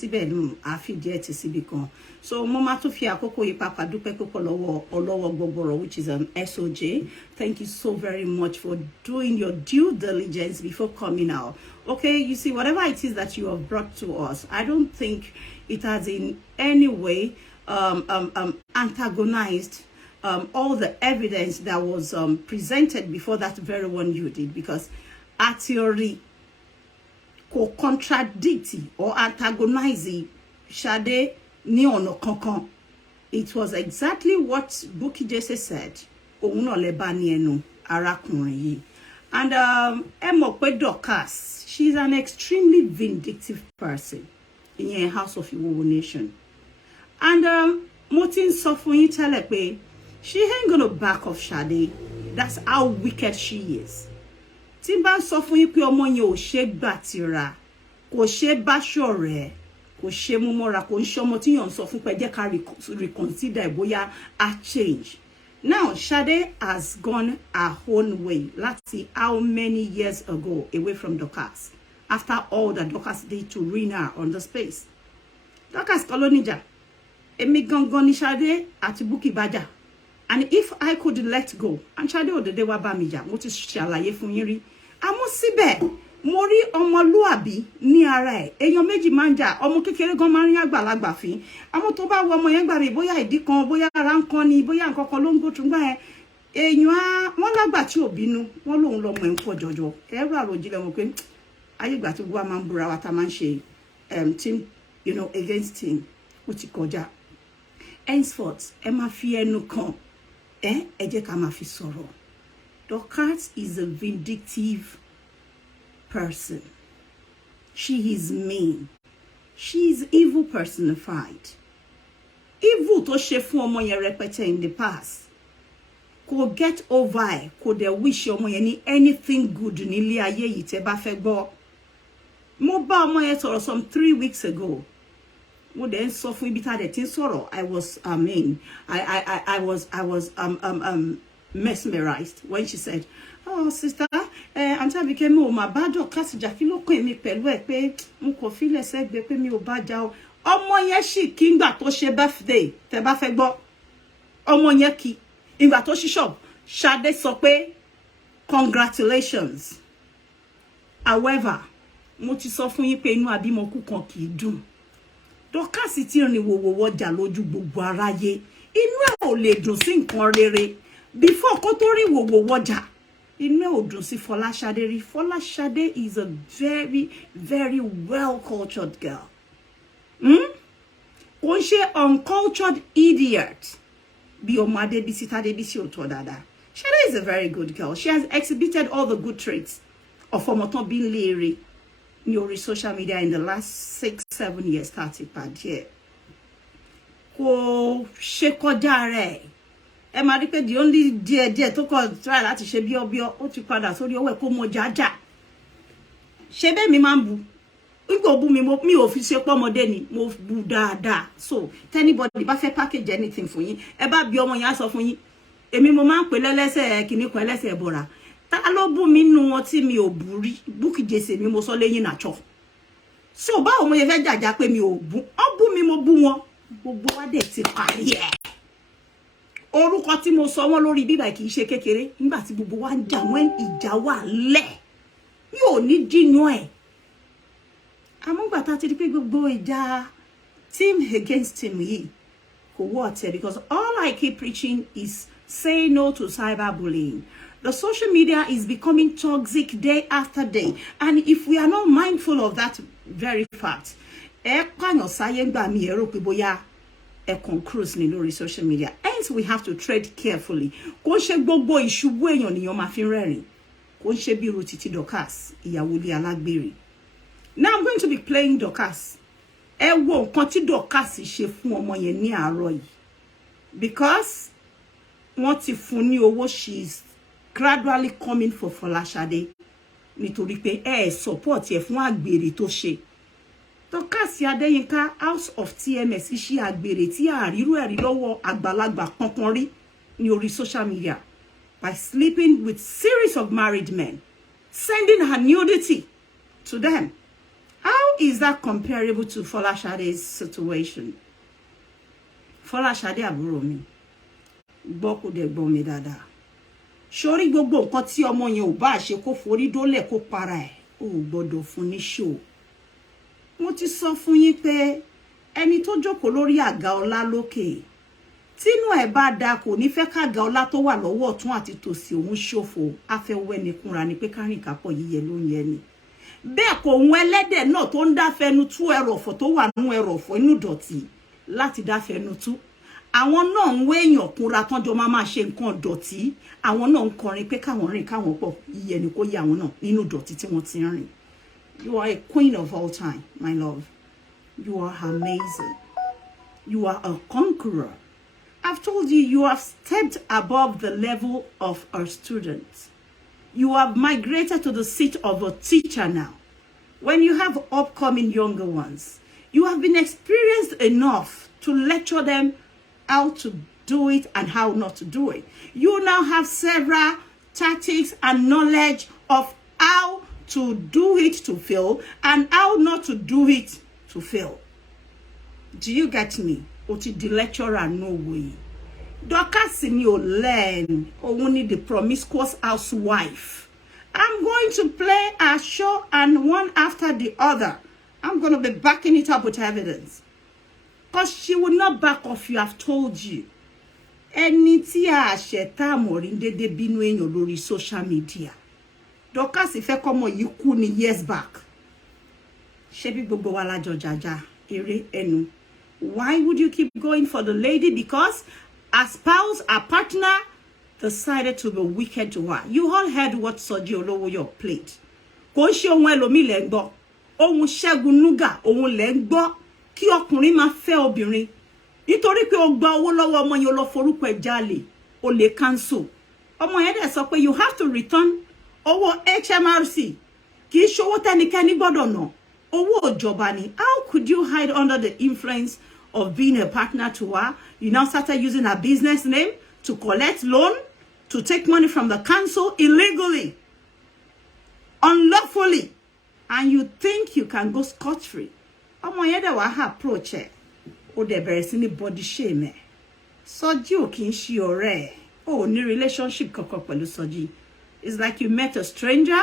síbẹ̀ nù àfi díẹ̀ ti síbi kan. So mo máa tún fi àkókò yìí pàápàá dúpẹ́ púpọ̀ lọ́wọ́ ọlọ́wọ́ gbọgbọrọ, which is SOJ. Thank you so very much for doing your due diligence before coming out. Okay, you see, whatever it is that you have brought to us, I don't think it has in any way antagonized all the evidence that was presented before that very one you did, because a theory could contradict or antagonize Shade ni ọ̀nà kankan. It was exactly what Bukky Jesse said. Òun náà lè bá ní ẹnu arákùnrin yìí. And ẹ mọ̀ pé Dorcas, she's an extremely vindictive person in your House of Iwowo Nation. And mo ti ń sọ fún yín tẹ́lẹ̀ pé she ain't gonna back off Shade. That's how wicked she is. Tí n bá sọ fún yín pé ọmọ yẹn ò ṣe gbàtìrà, kò ṣe bá ṣọ̀rẹ́, kò ṣe mú mọ́ra, kò ń ṣe ọmọ tí yàn sọ fún pé jẹ́ ká reconsider bóyá a change. Now, Shade has gone her own way. Let's see how many years ago away from Dorcas, after all that Dorcas did to ruin her on the space. Dorcas kolonija, emi gangan ni Shade àti Bukky baja. And if I could let go, and Shade òdèdè wá bá mi jà, mo ti ṣàlàyé fún yín rí. Àmọ́ síbẹ̀, mo rí ọmọlúàbí ní ara ẹ̀. Èèyàn méjì máa ń jà, ọmọ kékeré gan máa ń rí àgbàlagbà fín. Àmọ́ tó bá wo ọmọ yẹn gbà mí, bóyá ìdí kan, bóyá ara ń kan ni, bóyá nǹkan kan ló ń go through gbà yẹn. Èèyàn wọ́n lágbà tí ò bínú, wọ́n lòun lọmọ ẹ̀ ń pọ̀ jọjọ. Ẹ̀rọ àròjinlẹ̀ mọ̀ pé ayé ìgbà tí gbogbo wa máa ń búra wa tá máa ń ṣe team, you know, against team, ó ti kọjá. Henceforth, ẹ máa fi ẹnu kan, ẹ jẹ́ ká máa fi sọ̀rọ̀. Dorcas is a vindictive person. She is mean. She is evil personified. Evil tó ṣe fún ọmọ yẹn rẹpẹtẹ in the past. Kò get over ẹ̀, kò dẹ̀ wish ọmọ yẹn ní anything good nílé ayé yìí tẹ́ bá fẹ́ gbọ́. Mo bá ọmọ yẹn sọ̀rọ̀ some 3 weeks ago. Mo dẹ̀ ń sọ fún ibi tá dẹ̀ ti ń sọ̀rọ̀. I was mesmerized when she said, "Oh, sister, Auntie Abike mi ò máa bá Dorcas jà, kí ló kàn mí pẹ̀lú ẹ̀ pé mo kò fi lẹ̀ sẹ́gbẹ̀ẹ́ pé mi ò bá jà o." Ọmọ yẹn sì kí ngbà tó ṣe birthday, tẹ́ bá fẹ́ gbọ́. Ọmọ yẹn kí ìgbà tó ṣí shop, Shade sọ pé congratulations. However, mo ti sọ fún yín pé inú àbímọkú kan kì í dùn. Dorcas ti rìn wòwòwò jà lójú gbogbo aráyé. Inú ẹ̀ ò lè dùn sí nǹkan rere. Before kó tó rí wòwòwò jà, inú ẹ̀ ò dùn sí Folashade rí. Folashade is a very, very well-cultured girl. Kò ń ṣe uncultured idiot. Bí ọmọ Adébísí Tádébísí ò tọ́ dáadáa. Shade is a very good girl. She has exhibited all the good traits of ọmọ tán bí ń léèrè ní orí social media in the last 6-7 years tá ti pàdé. Kò ṣe kọjá rẹ̀. Ẹ máa rí pé the only díẹ̀ tó kọ̀ try láti ṣe bíọ́bíọ́, ó ti padà sórí ọwọ́ ẹ̀ kó mọ jájá. Ṣé bẹ́ẹ̀ mi máa ń bu? Nígbà bú mi ò fi ṣe pọ́mọdé ni, mo bu dáadáa. So, anybody bá fẹ́ package anything fún yín, ẹ bá bí ọmọ yẹn á sọ fún yín. Èmi mo máa ń pè lẹ́lẹ́sẹ̀ kìíní kan ẹlẹ́sẹ̀ bọ̀rà. Ta ló bú mi nínú wọn tí mi ò bú rí? Bukky Jesse mi mo sọ lẹ́yìn nàchọ́. So, báwo mo yẹ fẹ́ jàjà pé mi ò bú? Ó bú mi, mo bú wọn. Gbogbo wa dẹ̀ ti parí ẹ̀. Orúkọ tí mo sọ wọ́n lórí bíbá kì í ṣe kékeré. Nígbà tí gbogbo wa ń jà wọ́n ìjà wà lẹ̀. Mi ò ní dínú ẹ̀. Àmọ́ gbà tá ti rí pé gbogbo ìjà team against team yìí kò wọ́ ọ̀tẹ̀, because all I keep preaching is say no to cyberbullying. The social media is becoming toxic day after day. And if we are not mindful of that very fact, pààyàn sáyé ń gbà mí ẹ rò pé bóyá con cruise ní lórí social media. Hence, we have to tread carefully. Kò ń ṣe gbogbo ìṣubú èèyàn nìyàn máa fi rẹ́rìn. Kò ń ṣe bí irú títí Dorcas, ìyàwó ilé alágbèrè. Now I'm going to be playing Dorcas. Ẹ wo nǹkan tí Dorcas ṣe fún ọmọ yẹn ní àárọ̀ yìí. Because wọ́n ti fún ní owó, she is gradually coming for Folashade. Nítorí pé support ẹ fún àgbèrè tó ṣe. Dorcas Adeyinka, House of TMS, iṣẹ́ àgbèrè tí àrírú ẹ̀rí lọ́wọ́ àgbàlagbà kankan rí ní orí social media by sleeping with series of married men, sending her nudity to them. How is that comparable to Folashade's situation? Folashade àbúrò mi. Gbọ́ kò dẹ̀ gbọ́ mi dáadáa. Sórí gbogbo nǹkan tí ọmọ yẹn ò bá ṣe kó forí dólẹ̀ kó para ẹ̀, ó gbọ́dọ̀ fún ní show. Mo ti sọ fún yín pé ẹni tó jókòó lórí àga ọlá lókè, tínú ẹ̀ bá dá kò ní fẹ́ kága ọlá tó wà lọ́wọ́ ọ̀tún àti tòsì òun ṣòfò, afẹ́wẹ́ ni kúnra ni pé kárìn kápọ̀ yíyẹ ló ń yẹ ni. Bẹ́ẹ̀ kò ń ẹlẹ́dẹ̀ náà tó ń dáfẹ́nu tú ẹrọ̀fọ̀ tó wà nínú ẹrọ̀fọ̀ inú dọ̀tí láti dáfẹ́nu tú. Àwọn náà ń wé èèyàn kúnra tán jọ máa ṣe nǹkan dọ̀tí. Àwọn náà ń kọrin pé káwọn rìn káwọn pọ̀ yíyẹ ni kó yẹ àwọn náà nínú dọ̀tí tí wọ́n ti rìn. You are a queen of all time, my love. You are amazing. You are a conqueror. I've told you, you have stepped above the level of a student. You have migrated to the seat of a teacher now. When you have upcoming younger ones, you have been experienced enough to lecture them how to do it and how not to do it. You now have several tactics and knowledge of how to do it to fail and how not to do it to fail. Do you get me? Or to the lecturer no way. Dorcas ni o learn. Only the promiscuous housewife. I'm going to play a show and one after the other. I'm going to be backing it up with evidence. Because she will not back off, you have told you. Ẹni tí a ṣẹ̀tá àmọ̀rí dédé bínú èèyàn lórí social media. Dorcas fẹ́ kọ́mọ yìí kú ní years back. Ṣebí gbogbo wa la jọ jàjà eré ẹnu. Why would you keep going for the lady? Because a spouse, a partner, decided to be wicked to her. You all heard what Soji Olowoyo played. Kò ṣe ohun ẹlòmíì lẹ́ ń gbọ́. Ohun Segun Nuga, ohun lẹ́ ń gbọ́. Kí ọkùnrin máa fẹ́ obìnrin. Nítorí pé ó gba owó lọ́wọ́ ọmọ yẹn lọ forúkọ ẹ̀ jálè, ó lè cancel. Ọmọ yẹn dẹ̀ sọ pé you have to return owó HMRC. Kì í ṣe owó tẹ́nikẹ́ni gbọ́dọ̀ ná. Owó ìjọba ni. How could you hide under the influence of being a partner to her? You now started using her business name to collect loan, to take money from the council illegally, unlawfully, and you think you can go scot-free. Ọmọ yẹn dẹ̀ wá approach ẹ̀. Ó dẹ̀ bẹ̀rẹ̀ sí ní body shame ẹ̀. Soji ò kì í ṣe ọ̀rẹ́ ẹ̀. Ó ní relationship kankan pẹ̀lú Soji. It's like you met a stranger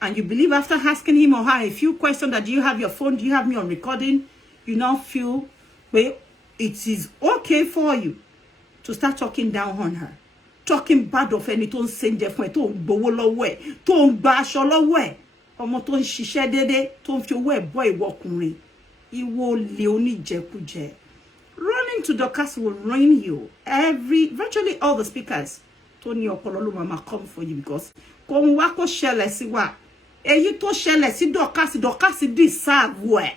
and you believe after asking him or her a few questions that do you have your phone, do you have me on recording, you now feel, well, it is okay for you to start talking down on her. Talking bad of ẹni tó ń sẹ́njẹ fún ẹ, tó ń gbowó lọ́wọ́ ẹ, tó ń gba aṣọ lọ́wọ́ ẹ, ọmọ tó ń ṣiṣẹ́ dédé, tó ń fi owó ẹ bọ́ ìwọ ọkùnrin. Ìwọ olè oníjẹkújẹ. Running to Dorcas will ruin you. Virtually all the speakers tó ní ọpọlọ ló máa come for you because kò ń wá kó ṣẹlẹ̀ sí wa. Èyí tó ṣẹlẹ̀ sí Dorcas deserve ẹ̀.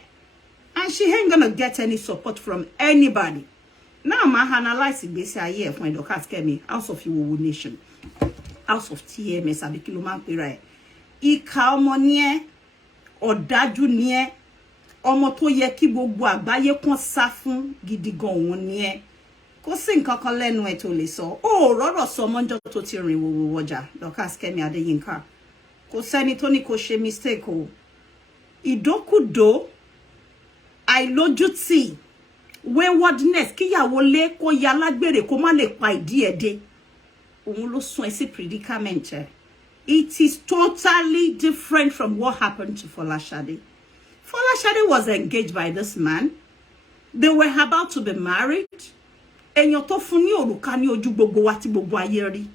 And she ain't gonna get any support from anybody. Now, ma analyze ìgbésí ayé ẹ̀ fún Dorcas Kemi, House of Iwowo Nation, House of TMS, àbí kí ló máa ń pè ra ẹ̀. Ìkà ọmọ ni ẹ́, ọ̀dájú ni ẹ́, ọmọ tó yẹ kí gbogbo àgbáyé kan sá fún gidi gan òun ni ẹ́. Kò sí nǹkan kan lẹ́nu ẹ̀ tó lè sọ. Ó rọ́rọ̀ sọ mọ́jọ́ tó ti rìn wòwò wọjà, Dorcas Kemi Adeyinka. Kò sẹ́ni tó ní kò ṣe mistake o. Ìdókùdó, àìlójútì, waywardness, kíyàwó lé kó ya lágbèrè kó má lè pa ìdí ẹ̀ dé. Òun ló sún ẹ sí predicament ẹ̀. It is totally different from what happened to Folashade. Folashade was engaged by this man. They were about to be married. Èèyàn tó fún ní òrùka ní ojú gbogbo wa tí gbogbo ayé rí.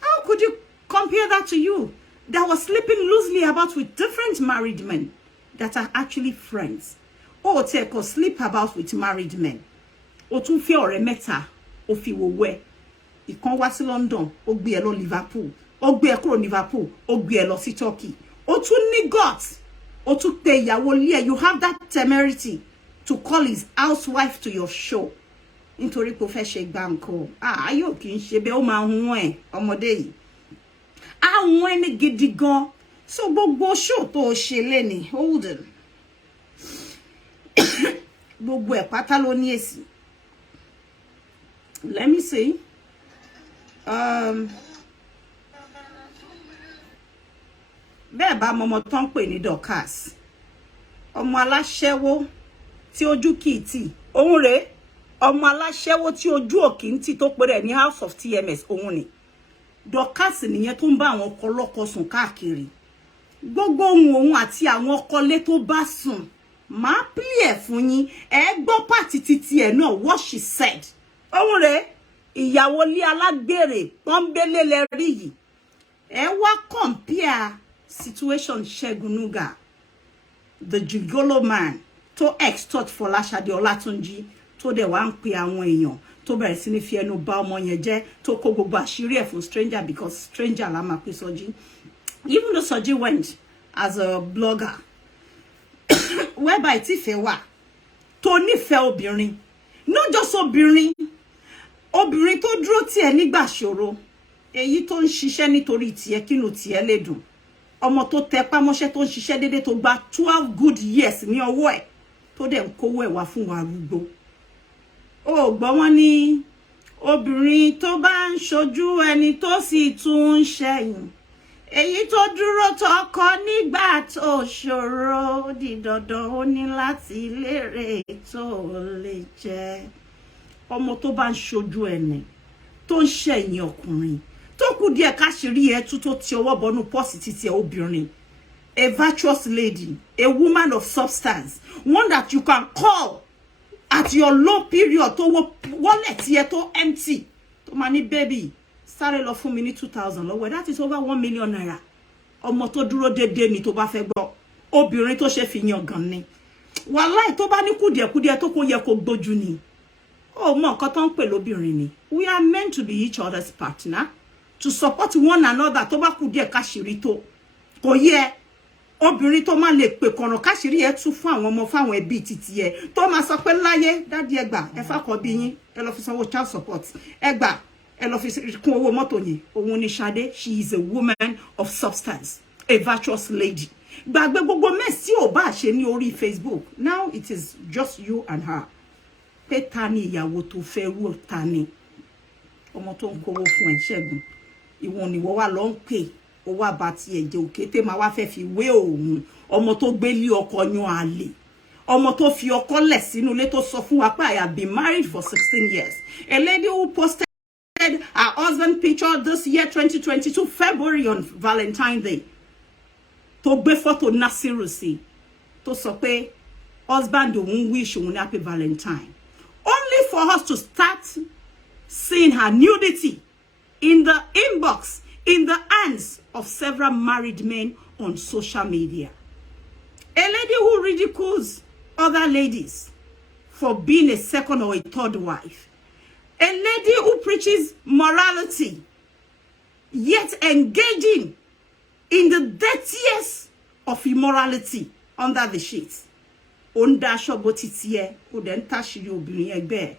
How could you compare that to you? That was sleeping loosely about with different married men that are actually friends. Ó tiẹ̀ kò sleep about with married men. Ó tún fẹ́ ọ̀rẹ́ mẹ́ta, ó fi wò wẹ́. Ìkan wá sí London, ó gbé ẹ lọ Liverpool. Ó gbé ẹ kúrò Liverpool, ó gbé ẹ lọ sí Turkey. Ó tún ní guts. Ó tún pe ìyàwó ilé ẹ. You have that temerity to call his housewife to your show. Nítorí pé ó fẹ́ ṣe gbáǹkó. Ayọ̀ kì í ṣe bẹ́ẹ̀, ó máa hun ẹ̀ ọmọdé yìí. Àwọn ẹni gidi gan. So gbogbo show tó ṣe lẹ́ni, hold on. Gbogbo ẹ̀ pátá ló ní èsì. Let me see. Bẹ́ẹ̀ bá mọmọ tó ń pè ní Dorcas. ọmọ aláṣẹ́wó tí ojú kì í tì òun rèé ọmọ aláṣẹ́wó tí ojú òkì ń tì tó péré ní House of TMS òun ni Dorcas nìyẹn tó ń bá àwọn ọkọ lọ́kọ sùn káàkiri gbogbo ohun òun àti àwọn ọkọlé tó bá sùn máa play fún yín gbọ́ pàtì títí ẹ̀ náà what she said òun rèé ìyàwó lé alágbèrè pọ́nbélé lẹ́rí yìí wá compare situation Segun Nuga the gigolo man to extort Folashade Olatunji tó dẹ̀ wá ń pe àwọn èèyàn tó bẹ̀rẹ̀ sí ní fi ẹnu bá ọmọ yẹn jẹ́ tó kó gbogbo àṣírí ẹ̀ fún stranger because stranger la máa pe Soji even though Soji went as a blogger whereby tí fẹ́ wà tó nífẹ̀ẹ́ obìnrin not just obìnrin tó dúró tì ẹ́ nígbà ṣòro èyí tó ń ṣiṣẹ́ nítorí tiẹ̀ kínú tiẹ̀ lè dùn ọmọ tó tẹpá mọ́ṣẹ́ tó ń ṣiṣẹ́ dédé tó gba 12 good years ní ọwọ́ ẹ̀ tó dẹ̀ ń kówó ẹ̀ wá fún wa arúgbó ó gbọ́ wọ́n ní obìnrin tó bá ń ṣojú ẹni tó sì tún ń ṣẹ̀yìn èyí tó dúró tọkọ nígbà tó ṣòro di dandan ó ní láti lérè tó lè jẹ ọmọ tó bá ń ṣojú ẹni tó ń ṣẹ̀yìn ọkùnrin tó kù díẹ̀ káṣírí ẹ̀ tú tó ti ọwọ́ bọnú pọ́ọ̀sì títí ẹ̀ obìnrin a virtuous lady a woman of substance one that you can call at your low period tó wallet yẹ tó empty tó máa ní baby sáré lọ fún mi ní 2,000 lọ́wọ́ that is over 1 million naira ọmọ tó dúró déédéé ni tó bá fẹ́ gbọ́ obìnrin tó ṣe fi yan gan ni wàláì tó bá ní kùdìẹ̀kùdìẹ̀ tó kó yẹ kó gbójú ni ó mọ nǹkan tó ń pè lóbìnrin ni we are meant to be each other's partner to support one another tó bá kù díẹ̀ káṣírí tó kò yẹ obìnrin tó máa lè pè kọ̀ràn káṣírí ẹ̀ tú fún àwọn ọmọ fáwọn ẹbí títí ẹ̀ tó máa sọ pé láyé dádì ẹ gbà ẹ fàkọ bí yín ẹ lọ fi sanwó child support ẹ gbà ẹ lọ fi kún owó mọ́tò yín òun ni Ṣadé she is a woman of substance a virtuous lady gbàgbé gbogbo mess tí ò bá ṣe ní orí Facebook now it is just you and her pé ta ni ìyàwó tó fẹ́ rú ta ni ọmọ tó ń kówó fún ẹ̀ Ṣẹ́gun ìwọ̀n ni wọ́n wá lọ ń pè ó wá bá ti ẹ̀jẹ̀ òkété máa wá fẹ́ fi wé òun ọmọ tó gbé lé ọkọ yan àlè ọmọ tó fi ọkọ lẹ̀ sínú ilé tó sọ fún wa pé I have been married for 16 years a lady who posted her husband picture this year 2022 February on Valentine's Day tó gbé photo Nasiru sí tó sọ pé husband òun wish òun happy Valentine only for us to start seeing her nudity in the inbox, in the hands of several married men on social media. A lady who ridicules other ladies for being a second or a third wife. A lady who preaches morality, yet engaging in the dirtiest of immorality under the sheets. Onda shobotitiye, udenta shiri obìnrin ẹgbẹ́.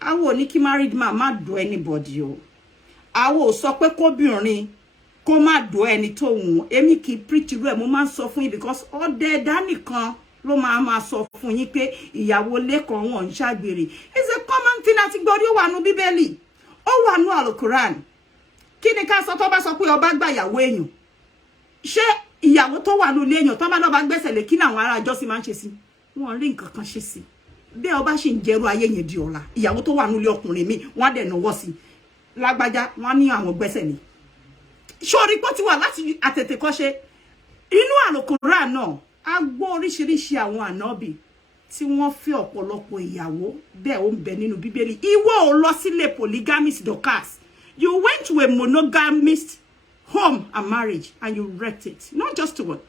Awo ní kí married man má do anybody o. Awo sọ pé kóbìnrin kó má do ẹni tó wùn. Èmi kì í preach irú ẹ̀ mo máa ń sọ fún yín because ọdẹ dánìkan ló máa sọ fún yín pé ìyàwó lẹ́kọ̀ọ́ wọn ń ṣàgbèrè. It's a common thing àti gbọ́dí ó wà nú Bíbélì. Ó wà nú Al-Quran. Kí ni ká sọ tó bá sọ pé ọba gba ìyàwó èèyàn? Ṣé ìyàwó tó wà nú ilé èèyàn tó bá lọ bá gbẹ́sẹ̀ lé kí làwọn ará ìjọsìn máa ń ṣe sí? Wọ́n rí nǹkan kan ṣe sí. Bí ọba ṣì ń jẹrú ayé yẹn di ọ̀la. Ìyàwó tó wà nú ilé ọkùnrin mi wọ́n á dẹ̀ náwó sí. Lágbájá wọ́n ní àwọn gbẹ́sẹ̀ lé. Sori pé ti wà láti àtètèkọ́ṣe inú Al-Quran náà a gbọ́ oríṣiríṣi àwọn ànábì tí wọ́n fẹ́ ọ̀pọ̀lọpọ̀ ìyàwó bẹ́ẹ̀ ó ń bẹ nínú Bíbélì. Ìwọ ò lọ sílé polygamist Dorcas. You went to a monogamist home and marriage and you wrecked it. Not just one,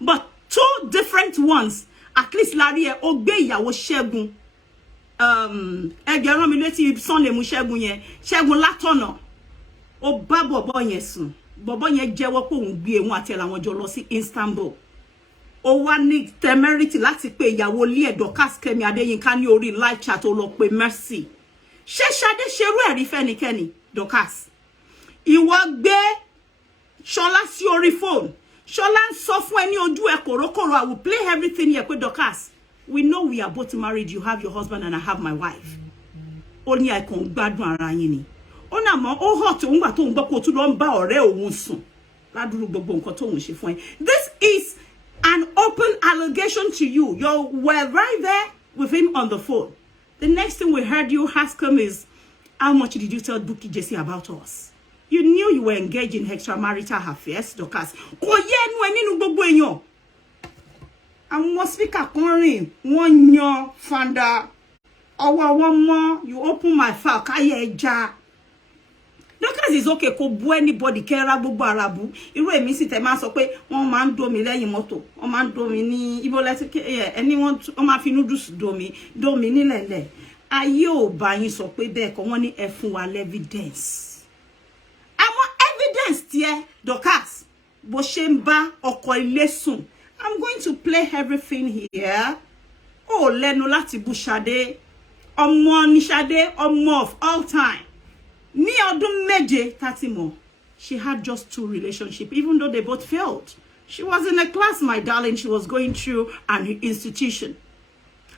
but two different ones. At least lárí ẹ ó gbé ìyàwó Ṣẹ́gun ẹgbẹ̀rún mi létí Sunday mú Ṣẹ́gun yẹn Ṣẹ́gun látọ̀nà ó bá bọ̀bọ̀ yẹn sùn bọ̀bọ̀ yẹn jẹ́wọ́ pé òun gbé òun àti àwọn jọ lọ sí Istanbul ó wá ní temerity láti pé ìyàwó ilé Dorcas Kẹ́mi Adéyínká ní orí live chat ó lọ pé Mercy ṣé Ṣadé ṣerú ẹ̀rí fẹ́nikẹ́ni Dorcas ìwọ gbé Ṣọlá sí orí phone Ṣọlá ń sọ fún ẹ ní ojú ẹ kòrókòrò I will play everything here pé Dorcas we know we are both married you have your husband and I have my wife ó ní àìkàn gbádùn ara yín ni ó náà mọ̀ ó hot òun gbà tó ń gbọ́ kó tún lọ ń bá ọ̀rẹ́ òun sùn ládùúrú gbogbo nǹkan tó ń ṣe fún ẹ this is an open allegation to you. You were right there with him on the phone. The next thing we heard you ask him is, how much did you tell Bukky Jesse about us? You knew you were engaged in extramarital affairs, Dorcas. Kò yé ẹnu ẹ nínú gbogbo èèyàn. Àwọn speaker kan rìn, wọ́n yan fanda. You open my file, káyé ẹja. Dorcas is okay, kò bú anybody, kẹ́ra gbogbo arabu. Irú èmi sì tẹ́ máa sọ pé wọ́n máa ń dó mi lẹ́yìn mọ́tò. Wọ́n máa ń dó mi ní ibo lẹ́tí anyone wọ́n máa fi noodles dó mi nílẹ̀lẹ̀. Ayé ò bá yín sọ pé bẹ́ẹ̀ kọ́ wọ́n ní ẹ fún wa evidence. Àwọn evidence tiẹ̀ Dorcas bó ṣe ń bá ọkọ ilé sùn. I'm going to play everything here. Oh, lẹ́nu láti bú Ṣadé. Ọmọ ni Ṣadé, ọmọ of all time. Ní ọdún méje tati mo, she had just 2 relationships, even though they both failed. She was in a class, my darling. She was going through an institution.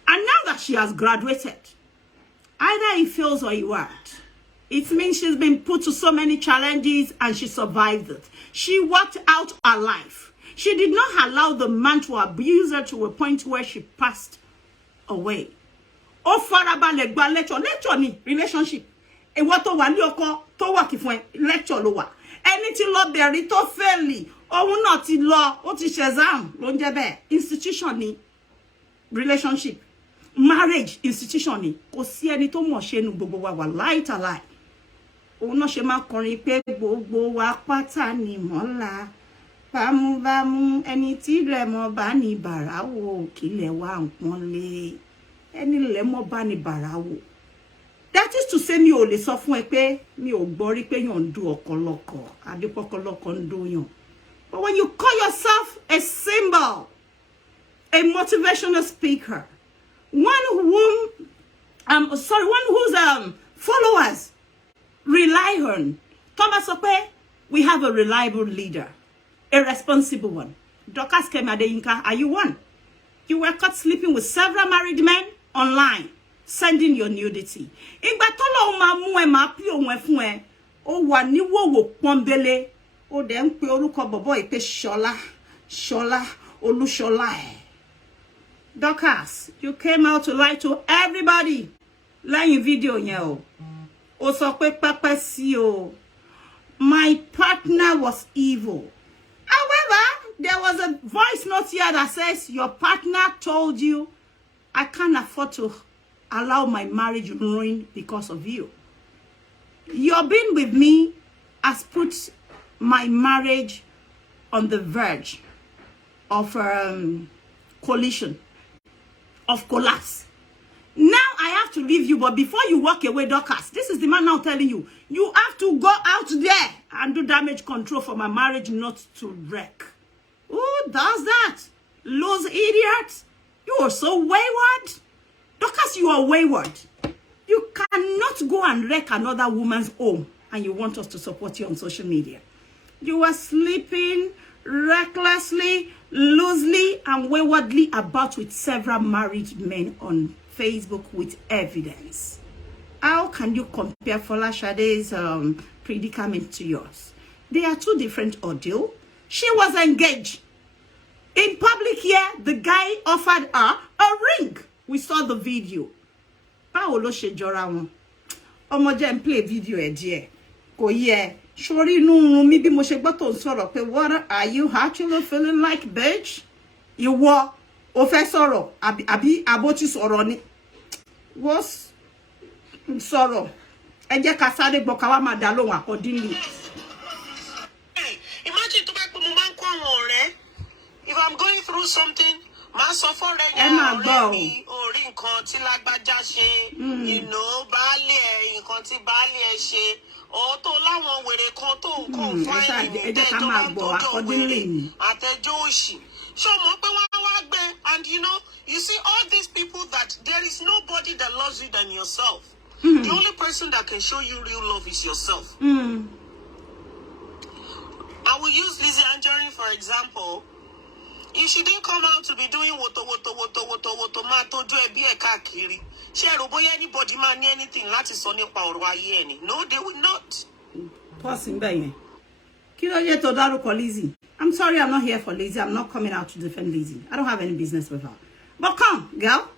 And now that she has graduated, either he fails or he won't. It means she's been put to so many challenges and she survived it. She worked out her life. She did not allow the man to abuse her to a point where she passed away. Ó farabalẹ̀ gba lecture ni relationship. Èwo tó wà ní ọkọ tó wà kí fún ẹ lecture ló wà. Ẹni tí lọ bẹ̀rí tó fail, òun náà ti lọ, ó ti ṣe exam ló ń jẹ́ bẹ́ẹ̀. Institution ni relationship. Marriage institution ni. Kò sí ẹni tó mọ̀ ṣe nu gbogbo wa láì tàláì. Òun náà ṣe máa kọrin pé gbogbo wa pátá ni mọ́la. Bámúbámú ẹni tí lẹ́mọ̀ bá ní bàráwò kílẹ̀ wá nǹkan lé. Ẹni lẹ́mọ̀ bá ní bàráwò. That is to say, mi ò lè sọ fún ẹ pé mi ò gbọ́ rí pé yàn ń du ọ̀kọ̀lọ̀kọ̀ àbí pọ̀kọ̀lọ̀kọ̀ ń do yàn. But when you call yourself a symbol, a motivational speaker, one whose followers rely on, Thomas Ope, we have a reliable leader, a responsible one. Dorcas Adeyinka, are you one? You were caught sleeping with several married men online, sending your nudity. Ìgbà tọ́lọ́run máa mú ẹ máa pí òun ẹ fún ẹ, ó wà ní wòwò pọ́nbélé, ó dẹ̀ ń pe orúkọ bọ̀bọ́ ìpè Ṣọlá, Olúṣọlá ẹ̀. Dorcas, you came out to lie to everybody. Lẹ́yìn fídíò yẹn o. Ó sọ pé pẹ́pẹ́ sí o. My partner was evil. However, there was a voice note here that says your partner told you, I can't afford to allow my marriage ruin because of you. Your being with me has put my marriage on the verge of collision, of collapse. Now I have to leave you, but before you walk away, Dorcas, this is the man now telling you, you have to go out there and do damage control for my marriage not to wreck. Who does that? Those idiots. You are so wayward. Dorcas, you are wayward. You cannot go and wreck another woman's home and you want us to support you on social media. You are sleeping recklessly, loosely, and waywardly about with several married men on Facebook with evidence. How can you compare Folashade's predicament to yours? They are 2 different ordeals. She was engaged. In public here, the guy offered her a ring. We saw the video. Báwo ló ṣe jọra wọn? Ọmọ jẹ́ n play video ẹ̀ díẹ̀. Kò yẹ. Sori inú mi bí mo ṣe gbọ́ tó ń sọ̀rọ̀ pé what are you actually feeling like, bitch? Ìwọ ó fẹ́ sọ̀rọ̀ àbí abo ti sọ̀rọ̀ ni. Wọ́n sọ̀rọ̀. Ẹ jẹ́ ká sáré gbọ́ ká wá máa dá lóhùn accordingly. Imagine tó bá pé mo máa ń kó àwọn ọ̀rẹ́. If I'm going through something, máa sọ fún ọ̀rẹ́ yẹn ọ̀rẹ́ mi orí nǹkan tí lágbájá ṣe, baálé ẹ̀ nǹkan tí baálé ẹ̀ ṣe, ó tó láwọn wèrè kan tó ń kó fún ẹ̀yìn tẹ́jọ́ máa ń tọ́jọ́ wèrè àtẹjọ́ òṣì. Ṣé o mọ̀ pé wọ́n wá gbé? And you see all these people that there is nobody that loves you than yourself. The only person that can show you real love is yourself. I will use Lizzie Anjorin for example. If she didn't come out to be doing woto ma tojo ebi e káàkiri, ṣé ẹ rò bóyá anybody ma ní anything láti sọ nípa ọ̀rọ̀ ayé ẹ̀ ni? No, they will not. Pause ń bẹ̀ yẹn. Kí ló yẹ tó dárúkọ Lizzie? I'm sorry, I'm not here for Lizzie. I'm not coming out to defend Lizzie. I don't have any business with her. But come, girl.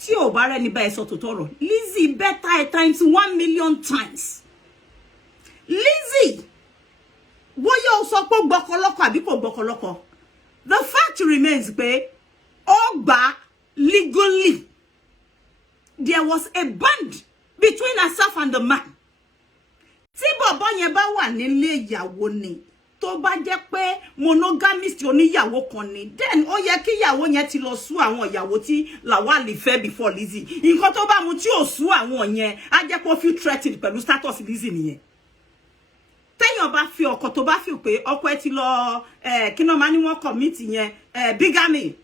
Tí o bá rẹ́ni bá ẹ sọ tòótọ́ Lizzie better times 1 million times. Lizzie, bóyá o sọ pé gbọ́kọlọ́kọ àbí kò gbọ́kọlọ́kọ. The fact remains pé ó gbà legally. There was a bond between herself and the man. Tí bọ̀bọ́ yẹn bá wà nílé ìyàwó ni, tó bá jẹ́ pé monogamist oníyàwó kan ni, then ó yẹ kí ìyàwó yẹn ti lọ sú àwọn ìyàwó tí Lawal fẹ́ before Lizzie. Nǹkan tó bá mu tí ò sú àwọn yẹn, á jẹ́ pé ó feel threatened pẹ̀lú status Lizzie nìyẹn. Téèyàn bá fi ọkọ tó bá fi pé ọkọ ẹ ti lọ kí no máa ní wọ́n commit yẹn bigamy.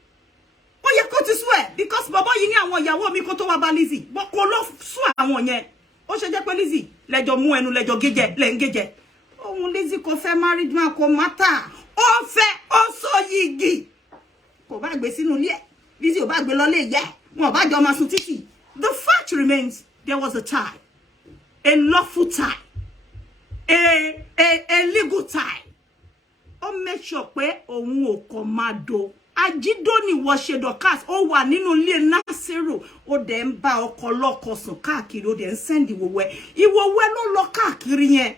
Ó yẹ kó ti sú ẹ because bọ̀bọ́ yìí ní àwọn ìyàwó mi kó tó wá bá Lizzie. Bó kó lọ sú àwọn yẹn. Ó ṣe jẹ́ pé Lizzie lẹ́jọ́ mú ẹnu lẹ́jọ́ gẹ́jẹ́ lẹ́ ń gẹ́jẹ́. Ohun Lizzie kò fẹ́ married man kò matter. Ó fẹ́ ó so yigi. Kò bá gbé sínú ilé. Lizzie ò bá gbé lọ lé yẹ. Wọ́n bá jọ máa sùn títì. The fact remains there was a tie. A lawful tie. A legal tie. Ó make sure pé òun ò kàn máa do. Ajido ni wọ́n ṣe Dorcas ó wà nínú ilé Nasiru ó dẹ̀ ń bá ọkọ lọ́kọ sùn káàkiri ó dẹ̀ ń send ìwòwẹ́ ló lọ káàkiri yẹn.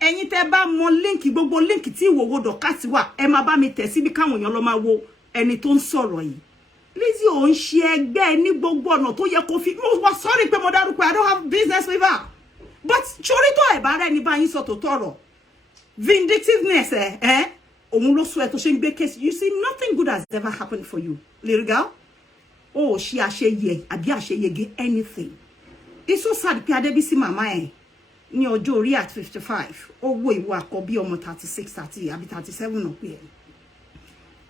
Ẹ̀yin tẹ́ bá mọ link gbogbo link tí ìwòwò Dorcas wà ẹ máa bá mi tẹ̀ síbi káwọn èèyàn lọ máa wo ẹni tó ń sọ̀rọ̀ yìí. Lizzie ò ń ṣe ẹgbẹ́ ní gbogbo ọ̀nà tó yẹ kó fi mo wá sorry pé mo dárúkọ I don't have business with her. But sori tó ẹ̀ bá rẹ̀ ní báyìí sọ tó tọrọ vindictiveness òun ló sọ ẹ tó ṣe ń gbé case. You see, nothing good has ever happened for you, little girl. Oh, she àṣeyẹ àbí àṣeyege anything. It's so sad pé Adébísí màmá ẹ̀ ní ọjọ́ orí at 55. Ó wo ìwọ àkọ́bí ọmọ 36, 30 àbí 37 náà pé ẹ̀.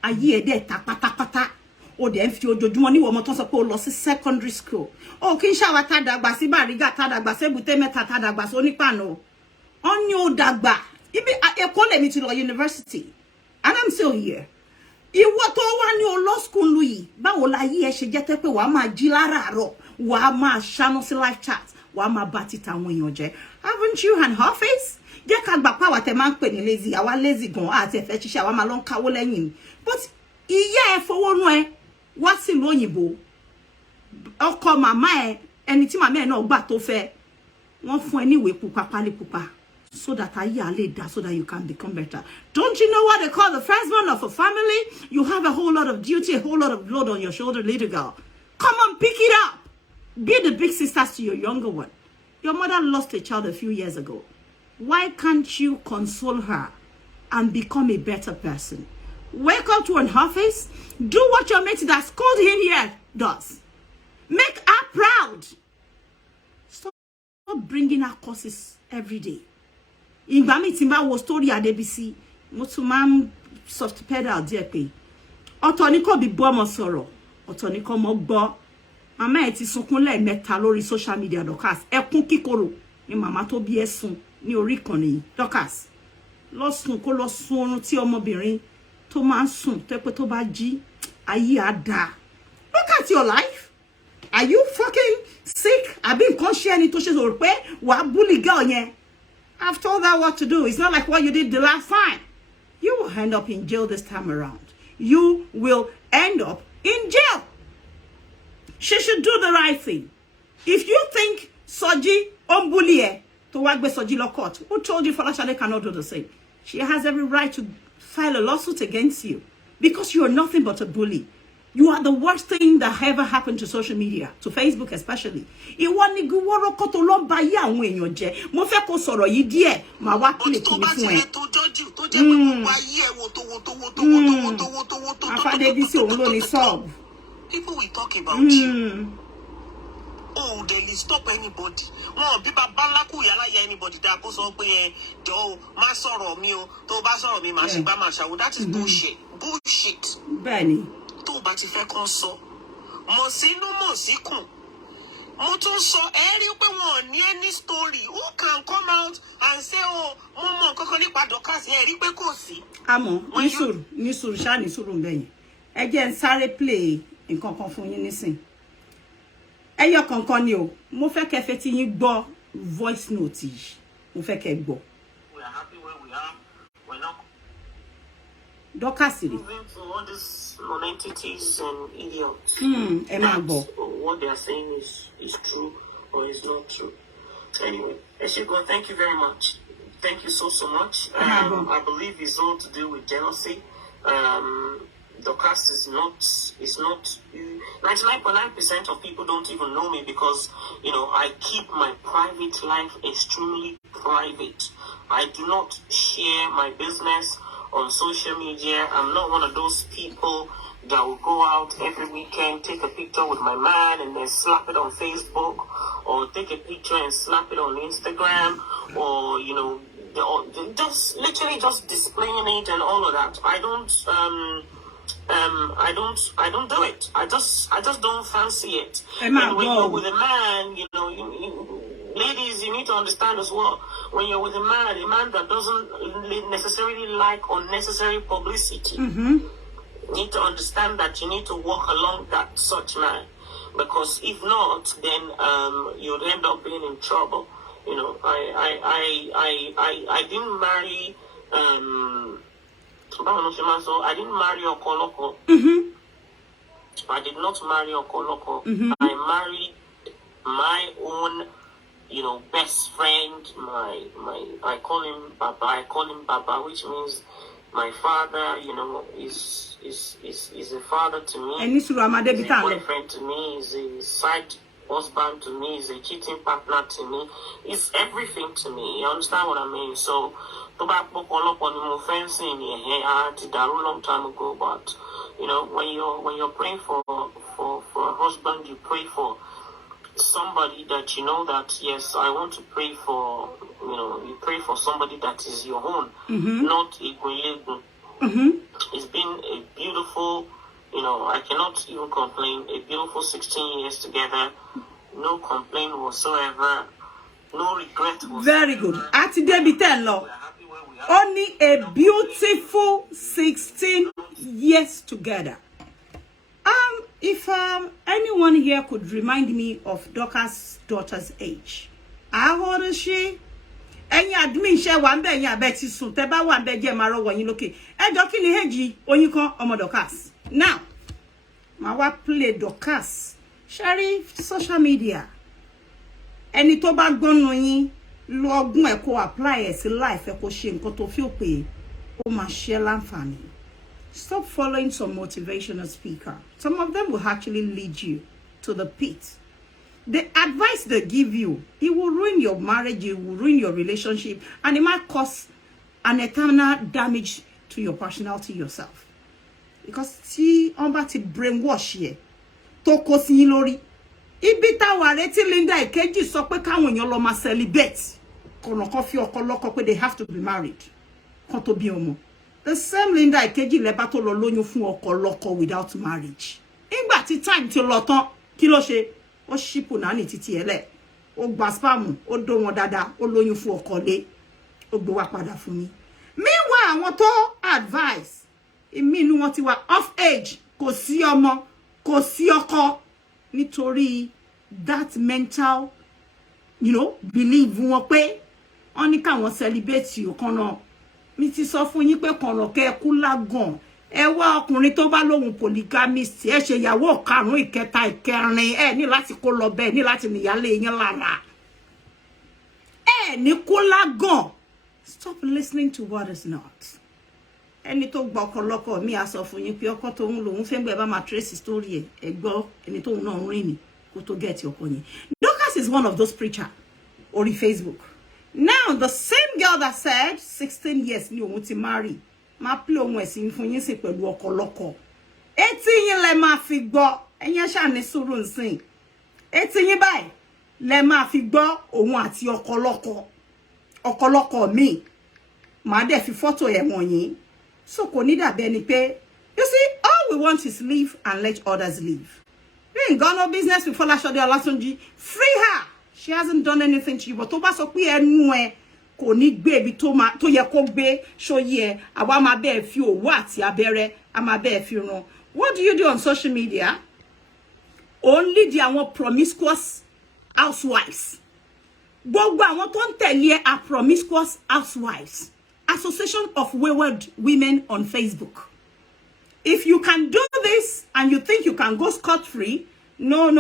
Ayé ẹ̀ dẹ̀ ta pátápátá. Ó dẹ̀ ń fi ojoojúmọ́ níwọ̀ ọmọ tó sọ pé ó lọ sí secondary school. Ó kì í ṣàwá tá dàgbà sí Bàrígà, tá dàgbà sí Èbúté Mẹ́ta, tá dàgbà sí Onípànà. Ó ní ó dàgbà. Ibi Èkó lèmi ti lọ university. And I'm still here. Ìwọ tó wà ní o law school lu yìí, báwo la yí ẹ ṣe jẹ́ tẹ́ pé wàá máa jí láràárọ̀, wàá máa ṣáná sí live chat, wàá máa bá títa àwọn èèyàn jẹ́. Haven't you an office? Jẹ́ ká gbà pa wa tẹ́ máa ń pè ní lazy, àwa lazy gan àti ẹ̀fẹ́ ṣiṣẹ́ àwa máa lọ ń káwó lẹ́yìn. But ìyá ẹ fowó nú ẹ wá sí ìlú òyìnbó. Ọkọ màmá ẹ, ẹni tí màmá ẹ náà gbà tó fẹ́, wọ́n fún ẹ ní ìwé pupa pálí pupa. So that so that you can become better. Don't you know what they call the firstborn of a family? You have a whole lot of duty, a whole lot of load on your shoulder, little girl. Come on, pick it up. Be the big sisters to your younger one. Your mother lost a child a few years ago. Why can't you console her and become a better person? Wake up to an office. Do what your mate that called in here does. Make her proud. Stop bringing her curses every day. Ìgbà mi tí n bá wo story Adébísí mo tún máa ń soft pedal díẹ̀ pé ọ̀tọ̀ ni kò bí bọ́ ọmọ sọ̀rọ̀ ọ̀tọ̀ ni kò mọ́ gbọ́. Màmá ẹ̀ ti sunkún lẹ́ẹ̀mẹ́ta lórí social media Dorcas ẹkún kíkorò ni màmá tó bí ẹ sùn ní orí ìkànnì Dorcas lọ sùn kó lọ sùn oorun tí ọmọbìnrin tó máa ń sùn tó pé tó bá jí ayé á dáa. Look at your life. Are you fucking sick? Àbí nǹkan ṣe ẹni tó ṣe sọ̀rọ̀ pé wàá bully girl yẹn. I've told her what to do. It's not like what you did the last time. You will end up in jail this time around. You will end up in jail. She should do the right thing. If you think Soji Ombulie to Wagbe Soji law court, who told you Folashade cannot do the same? She has every right to file a lawsuit against you because you are nothing but a bully. You are the worst thing that ever happened to social media, to Facebook especially. Ìwọ ni guworo ko tó lọ bá yé àwọn èèyàn jẹ́. Mo fẹ́ kó sọ̀rọ̀ yìí díẹ̀, má wá play kini fún ẹ. Afadébísí òun ló ní solve. People will talk about you. Oh, they will stop anybody. Wọ́n bí bàbá ńlá kú yàrá ya anybody dá kó sọ pé jọ̀ọ́ má sọ̀rọ̀ mi o, tó bá sọ̀rọ̀ mi má ṣe bá má ṣàwò. That is bullshit. Bullshit. Bẹ́ẹ̀ni. Tó bá ti fẹ́ kàn sọ mọ̀ sínú mọ̀ síkùn mo tún sọ ẹ rí pé wọn ò ní any story who can come out and say oh mo mọ̀ kankan nípa Dorcas yẹn rí pé kò sí. Àmọ́ ní sùúrù ṣá ní sùúrù ńbẹ̀ yẹn ẹ jẹ́ n sáré play nǹkan kan fún yín nísìn ẹyọ kankan ni o mo fẹ́ kẹ́ fẹ́ tí yín gbọ́ voice note yìí mo fẹ́ kẹ́ gbọ́. We are happy where we are. We're not Dorcas. Moving to all these non-entities and idiots. What they are saying is true or is not true. Anyway, Segun, thank you very much. Thank you so much. I believe it's all to do with jealousy. Dorcas is not 99.9% of people don't even know me because, you know, I keep my private life extremely private. I do not share my business on social media. I'm not one of those people that will go out every weekend, take a picture with my man and then slap it on Facebook, or take a picture and slap it on Instagram, or, you know, just literally just displaying it and all of that. I don't do it. I just don't fancy it. And when you're with a man, you know, ladies, you need to understand as well. When you're with a man that doesn't necessarily like unnecessary publicity, you need to understand that you need to walk along that such man, because if not, then you'd end up being in trouble. You know, I didn't marry I didn't marry Okoloko. I did not marry Okoloko. I married my own, you know, best friend. I call him Baba, which means my father. You know, is a father to me. And he's a boyfriend to me. Is a side husband to me. Is a cheating partner to me. It's everything to me. You understand what I mean? So. I did that a long time ago, but you know, when you're praying for a husband, you pray for somebody that you know that yes, I want to pray for. You know, you pray for somebody that is your own, not equal. It's been a beautiful, you know, I cannot even complain. A beautiful 16 years together, no complaint whatsoever, no regret whatsoever. Very good. Ati Debbie Tello. Only a beautiful 16 years together. If anyone here could remind me of Dorcas' daughter's age, how old is she? Any admin share one bed, ya Betty soon. Teba one bed, Maro when you look it. And Dokini Heji, when you call Omo Dorcas. Now, my wife play Dorcas. Sherry, social media. Any toba gone Lord, I co apply as a life, a question, to feel pay. Oh, my share lanfani. Stop following some motivational speaker. Some of them will actually lead you to the pit. The advice they give you, it will ruin your marriage, it will ruin your relationship, and it might cause an eternal damage to your personality yourself. Because see, I'm about to brainwash here. Toko si lori. Ibita wareti Linda Ikeji so pe kawon yan lo ma celebrate. Kono kofi okoloko pe they have to be married. Kon to bi omo. The same Linda Ikeji le ba to lo loyun fun okoloko without marriage. Igba ti time ti lo tan, ki lo se? O shipu na ni titi ele. O gba spam, o do won dada, o loyun fun okole. O gbe wa pada fun mi. Meanwhile, won to advice. Imi nu won ti wa off age, kò sí ọmọ, kò sí ọkọ. Nítorí that mental, you know, belief wọ́n pé wọ́n ní káwọn celebrate you kono. Mi ti sọ fún yín pé kono ke kú lágàn. Ẹ wá ọkùnrin tó bá lóhun polygamist, ẹ ṣe ìyàwó karùn ìkẹta ìkẹrin, ẹ ní láti kó lọ bẹ́ẹ̀, ní láti níyàlé yín lára. Ẹ ní kú lágàn. Stop listening to what is not. Ẹni tó gba ọkọ lọ́kọ mi á sọ fún yín pé ọkọ tó ń lòun fẹ́ gbé bá ma trace story ẹ gbọ́ ẹni tó náà rìn ní kó tó get ọkọ yẹn. Dorcas is one of those preacher on Facebook. Now the same girl that said 16 years ni òun ti marry, ma play ohun ẹ̀sìn fún yín sí pẹ̀lú ọkọ lọ́kọ. Etí yín lẹ máa fi gbọ́, ẹ̀yin ṣá ní sùúrù nsìn. Etí yín báyìí lẹ máa fi gbọ́ òun àti ọkọ lọ́kọ. Ọkọ lọ́kọ mi. Ma dẹ̀ fi photo ẹ̀ wọ̀nyí. So kò ní dàbí ẹni pé, you see, all we want is live and let others live. You ain't got no business with Folashade Olatunji. Free her. She hasn't done anything to you. But tó bá sọ pé ẹnu ẹ kò ní gbé ibi tó yẹ kó gbé, ṣó yẹ, àwa máa bẹ́ẹ̀ fi òwú àti abẹ́rẹ́, a máa bẹ́ẹ̀ fi rán. What do you do on social media? Only the àwọn promiscuous housewives. Gbogbo àwọn tó ń tẹ̀lé are promiscuous housewives. Association of Wayward Women on Facebook. If you can do this and you think you can go scot-free, no.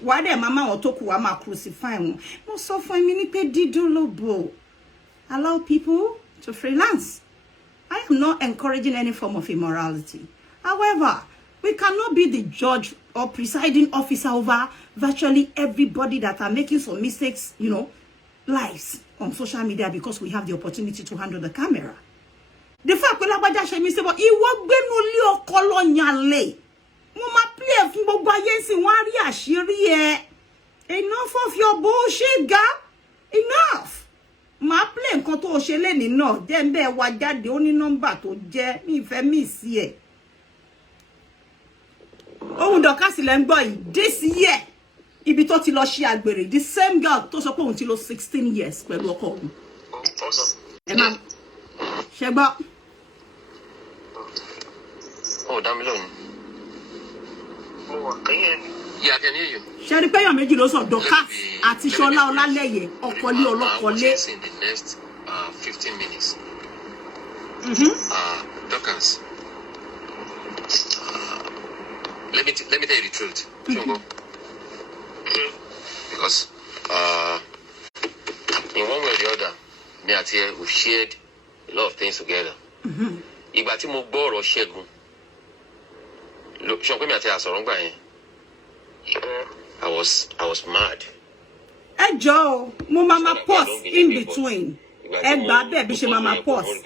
Why there mama otoku ama crucify mo? No so for me ni pe didolobo. Allow people to freelance. I am not encouraging any form of immorality. However, we cannot be the judge or presiding officer over virtually everybody that are making some mistakes, you know, lives on social media because we have the opportunity to handle the camera. The fact that Lagbaja ṣe mi say, but ìwọ gbénu lé ọkọ lọ yanle. Mo ma play fún gbogbo ayé nsin wọ́n rí àṣírí ẹ. Enough of your bullshit, girl. Enough. Ma play nǹkan tó ṣe leni náà. Dem be wá jáde ó ní number tó jẹ́ mi fẹ́ miss ẹ. Ohun Dorcas le ń gbọ́ yìí this year. Ibi tó ti lọ ṣe àgbèrè, the same girl tó sọ pé òun ti lọ 16 years pẹ̀lú ọkọ òun. Ẹ má ṣe gbọ́. Oh, damn it. Yeah, I can hear you. Ṣé rí pé èèyàn méjì ló sọ Dorcas àti Ṣọlá Ọlálẹ́yẹ ọkọlé ọlọ́kọlé. In the next 15 minutes. Dorcas. Let me tell you the truth. Because in one way or the other, me and Tia, we've shared a lot of things together. Ìgbà tí mo gbọ́ ọ̀rọ̀ Ṣẹ́gun, ṣé o pé mi àti àsọ̀rọ̀ ńgbà yẹn? I was mad. Ẹ jọ̀ọ́, mo mama pause in between. Ẹ gbà bẹ́ẹ̀ bí ṣe mama pause.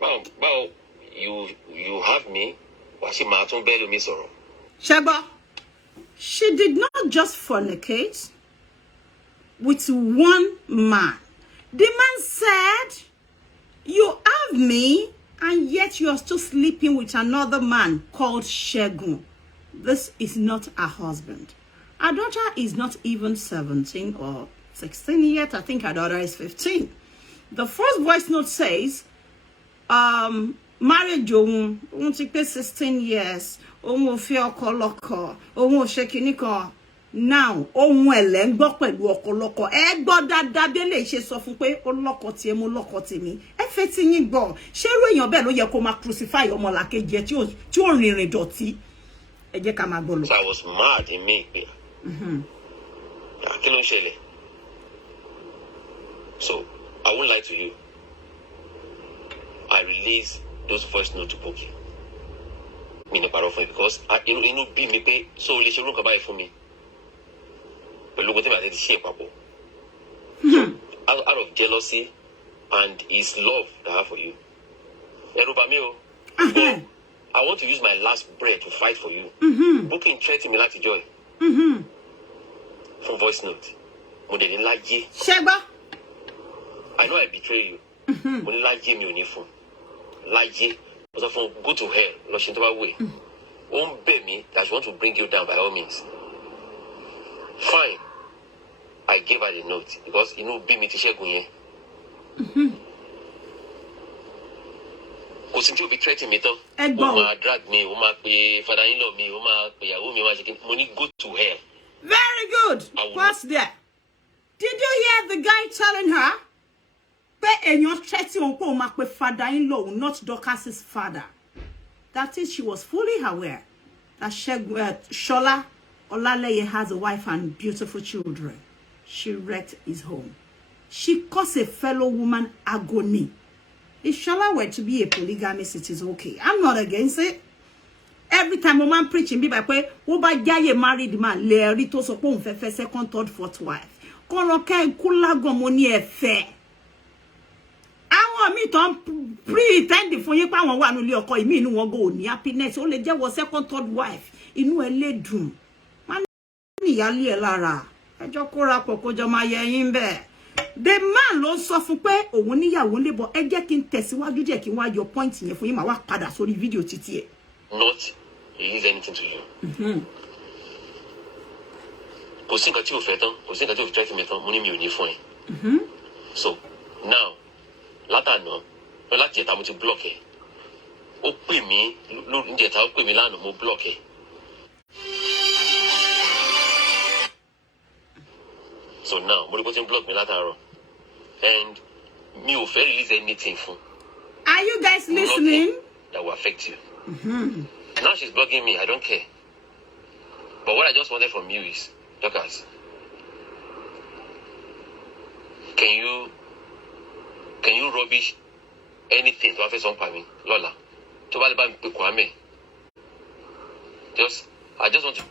Báwo you have me, wàá ṣe máa tún bẹ́ẹ̀ lómi sọ̀rọ̀. Ṣẹ́gbọ́, she did not just fornicate with one man. The man said, you have me, and yet you are still sleeping with another man called Segun. This is not her husband. Her daughter is not even 17 or 16 yet. I think her daughter is 15. The first voice note says, marriage òun ti pé 16 years. Òun ò fẹ́ ọkọ lọ́kọ. Òun ò ṣe kíní kan. Now, ohun ẹ̀lẹ́ ń gbọ́ pẹ̀lú ọ̀kọ̀lọ́kọ̀. Ẹ gbọ́ dáadáa bí lè ṣe sọ fún pé ó lọ́kọ tiẹ̀ mo lọ́kọ tèmi. Ẹ fẹ́ tí yín gbọ́. Ṣé irú èèyàn bẹ́ẹ̀ ló yẹ kó máa crucify ọmọlàkejì ẹ tí ó rìnrìn dọ̀tí? Ẹ jẹ́ ká máa gbọ́ lọ. So I was mad in me. Kí ló ń ṣẹlẹ̀? So, I won't lie to you. I released those voice notes to Bookie. Mi ní parọ́ fún ẹ because inú bí mi pé so o lè ṣe orúkọ báyìí fún mi. Pẹ̀lú ogun tí màá ti ṣe papọ̀. Out of jealousy and his love that I have for you. Ẹ̀rù bà mí o. I want to use my last breath to fight for you. Booking threatened me láti joy. From voice note. Mo dẹ̀ ní láyé. Ṣẹ́gbọ́. I know I betray you. Mo ní láyé mi ò ní fún. Láyé. Mo sọ fún go to hell. Lọ ṣe tó bá wù ẹ́. Ó ń bẹ̀ mí that she want to bring you down by all means. Fine. I gave her the note because inú bí mi ti Ṣẹ́gun yẹn. Kò sí tí o fi threaten mi tán. Ó máa drag me, ó máa pe father-in-law mi, ó máa pe ìyàwó mi, ó máa ṣe kí mo ní go to hell. Very good. What's there? Did you hear the guy telling her? Pé èèyàn threaten òun pé òun máa pe father-in-law, not Dorcas's father. That is, she was fully aware that Ṣọlá Ọlálẹ́yẹ has a wife and beautiful children. She wrecked his home. She caused a fellow woman agony. If Ṣọlá were to be a polygamist, it is okay. I'm not against it. Every time a man preaching, be by way, who by a married man, Larry to support second, third, fourth wife. Koloke kulagomoni efe. I want me to pretend for you, power one only or me no one go near happiness. Only there was second, third wife. Inu ele dum. Man, yali elara. Ejokora poko jama yimbe. The man ló sọ fún pé òun níyàwó ńlé bọ̀ ẹ jẹ́ kí n tẹ̀síwájú díẹ̀ kí n wá yọ point yẹn fún yín máa wá padà sórí fídíò títí ẹ̀. Not release anything to you. Kò sí nǹkan tí o fẹ́ tán, kò sí nǹkan tí o fi try fún mi tán, mo ní mi ò ní fún ẹ. So now látàná láti ẹ̀ta mo ti block ẹ̀. Ó pè mí lórí ẹ̀ta ó pè mí lánàá mo block ẹ̀. So now, mo rí bó ti ń block mi látàárọ̀. And me ò fẹ́ release anything for. Are you guys listening? That will affect you. Now she's bugging me. I don't care. But what I just wanted from you is, Dorcas, can you rubbish anything to have some for me, Lola? To buy the Kwame. I just want to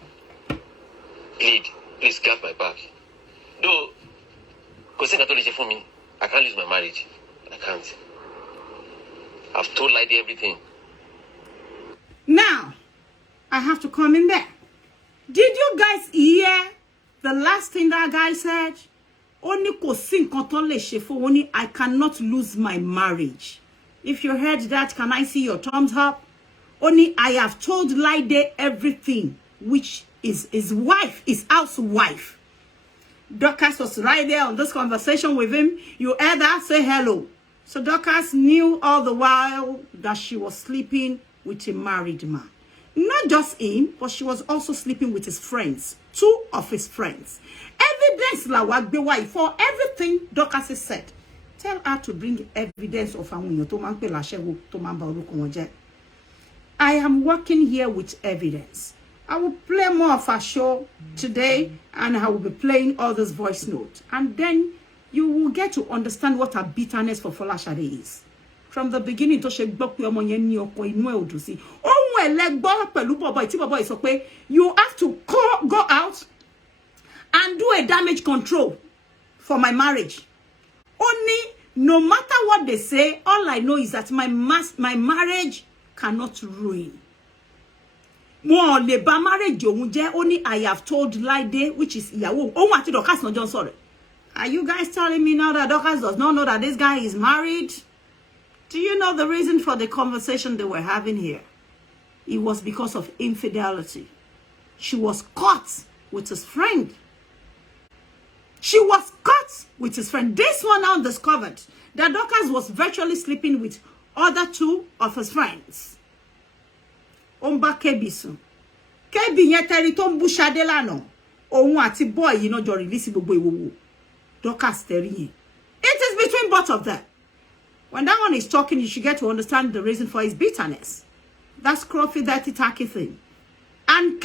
please get my back. Though, because for me, I can't lose my marriage. I can't. I've told Lady everything. Now, I have to come in there. Did you guys hear the last thing that guy said? Only I cannot lose my marriage. If you heard that, can I see your thumbs up? Only I have told Lide everything, which is his wife, his housewife. Dorcas was right there on this conversation with him. You heard her say hello. So Dorcas knew all the while that she was sleeping with a married man. Not just him, but she was also sleeping with his friends. 2 of his friends. Evidence la wagbe wife for everything Dorcas has said. Tell her to bring evidence of I am working here with evidence. I will play more of our show today, and I will be playing all those voice notes. And then you will get to understand what her bitterness for Folashade is. From the beginning, to you have to go out and do a damage control for my marriage. Only, no matter what they say, all I know is that my marriage cannot ruin. Only I have told Lide, which is Yahoo. Dorcas not John, sorry. Are you guys telling me now that Dorcas does not know that this guy is married? Do you know the reason for the conversation they were having here? It was because of infidelity. She was caught with his friend. She was caught with his friend. This one now discovered that Dorcas was virtually sleeping with other 2 of his friends. Omba Kebisu. Kebi yeteri to mbushade lano. Ohun ati boy you know jo release gbogbo iwowo. Dorcas teri. It is between both of them. When that one is talking, you should get to understand the reason for his bitterness. That's scruffy, dirty, tacky thing. And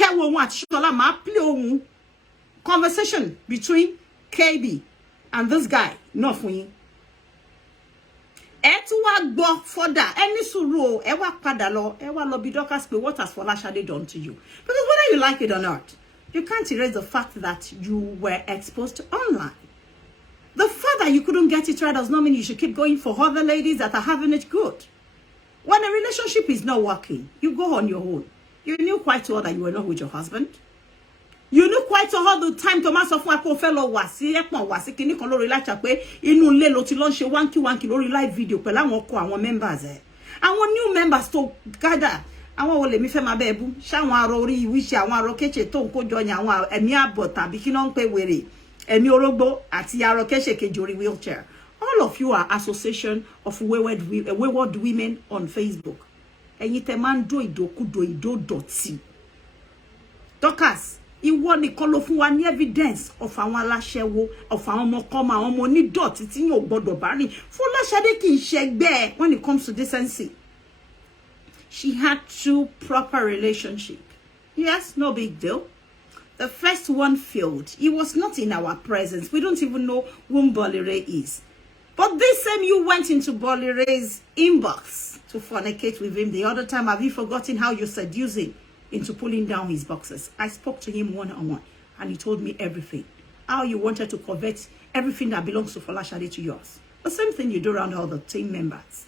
conversation between KB and this guy. Not for you. Further, any suru, ewa padalo, ewa lobby Dorcas, what has Folashade done to you? Because whether you like it or not, you can't erase the fact that you were exposed online. The fact that you couldn't get it right does not mean you should keep going for other ladies that are having it good. When a relationship is not working, you go on your own. You knew quite well that you were not with your husband. You knew quite well the time Thomas of Wako fellow was kini kon lori like pe inu nle lo ti lo nse wanki lori live video pẹ̀lú àwọn ko àwọn members àwọn new members to gather àwọn wo le mi fẹ́ ma be bu sha àwọn aro ori wishi àwọn aro keche to nko jo yan àwọn ẹ̀mí abo tàbí kino npe wèrè ẹ̀mí orogbo àti aro keche kejori wheelchair. All of you are association of wayward women on Facebook. Ẹ̀yin tẹ́ man do idokudo idodoti. Dorcas, ìwọ nìkan ló fún wa ní evidence of àwọn aláṣẹ́wó, of àwọn ọmọkọ́mọ, àwọn ọmọ onídọ̀tí tí yóò gbọ́dọ̀ bá rìn. Folashade kì í ṣẹgbẹ́ when it comes to decency. She had 2 proper relationships. Yes, no big deal. The first one failed. He was not in our presence. We don't even know who Bolire is. But this same you went into Bolire's inbox to fornicate with him the other time. Have you forgotten how you seduced him into pulling down his boxes? I spoke to him one-on-one and he told me everything. How you wanted to convert everything that belongs to Folashade to yours. The same thing you do around all the team members.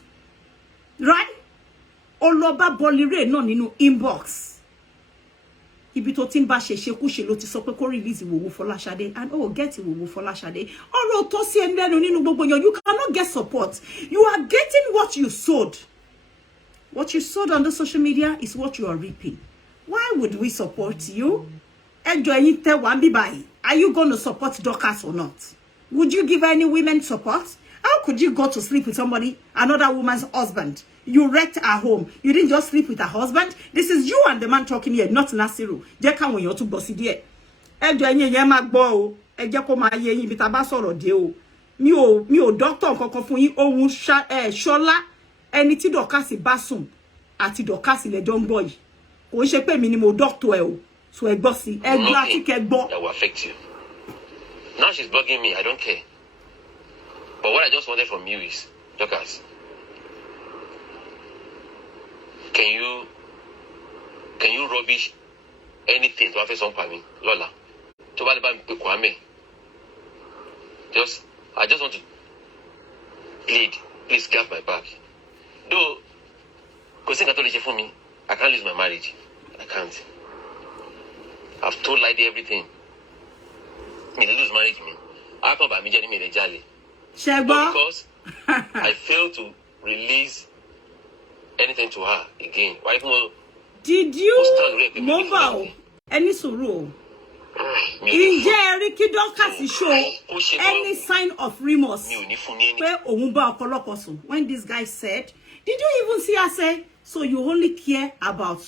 Right? Oloba Bolire no ninu inbox. Ibi tó tin bá ṣe ṣekúṣe ló ti sọ pé kó release ìwòwò Folashade and get ìwòwò Folashade. Ọ̀rọ̀ tó sí ẹnu nínú gbogbo yan, you cannot get support. You are getting what you sowed. What you sowed on the social media is what you are reaping. Why would we support you? Are you going to support Dorcas or not? Would you give any women support? How could you go to sleep with somebody, another woman's husband? You wrecked her home. You didn't just sleep with her husband. This is you and the man talking here, not Nasiru. Jeka when you're too bossy there. mi ò doctor kankan fún yín ohun Ṣọlá ẹni tí Dorcas bá sùn àti Dorcas lẹ́jọ́ ń gbọ́ yìí kò ń ṣe pé mi ni mo doctor ẹ o so ẹ gbọ́ sí ẹ gbọ́ àti kẹ gbọ́. That will affect you. Now she's bugging me. I don't care. But what I just wanted from you is, Dorcas, can you rubbish anything to have some me, Lola? To I just want to plead. Please get my back. Though, because for me, I can't lose my marriage. I can't. I've told Lady everything. Me lose marriage me. I come by me journey me the jolly. Because I failed to release anything to her again. Why did you mobile any sorrow? In Jerry Dorcas show any sign of remorse when this guy said, did you even see her say, so you only care about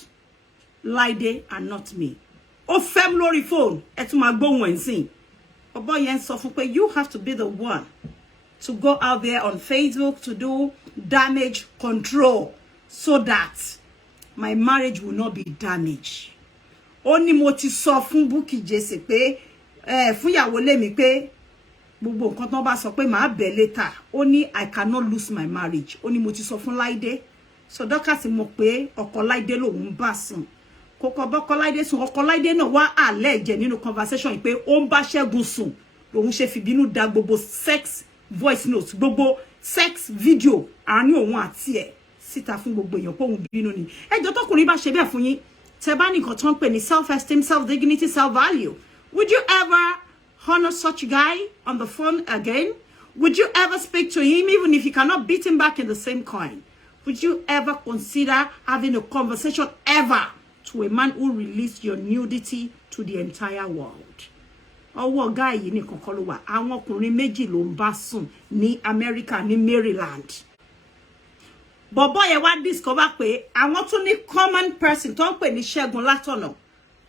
Lide and not me? Oh, family phone, you have to be the one to go out there on Facebook to do damage control so that my marriage will not be damaged. Oni mo ti sọ fún Bukky Jesse pé fún ìyàwó lé mi pé gbogbo nǹkan tán bá sọ pé màá bẹ̀ later. Oni I cannot lose my marriage. Oni mo ti sọ fún Laide. So Dorcas mọ̀ pé ọkọ Laide lòun bá sùn. Koko bọ́kọ Laide sùn ọkọ Laide náà wá allege nínú conversation pé ó ń bá Segun sùn. Lòun ṣe fìbínú da gbogbo sex voice notes, gbogbo sex video àárín òun àti ẹ̀ síta fún gbogbo èèyàn pé òun bínú ni. Ẹjọ́ tọkùnrin bá ṣe bẹ́ẹ̀ fún yín. Tebani got penny self-esteem, self-dignity, self-value. Would you ever honor such a guy on the phone again? Would you ever speak to him even if you cannot beat him back in the same coin? Would you ever consider having a conversation ever to a man who released your nudity to the entire world? Ọwọ́ guy yìí ní kọ̀kọ́ ló wà. Àwọn ọkùnrin méjì ló ń bá sùn ní America ní Maryland. Bobo ye wa discover pé àwọn tún ní common person tó ń pè ní Segun látọ̀nà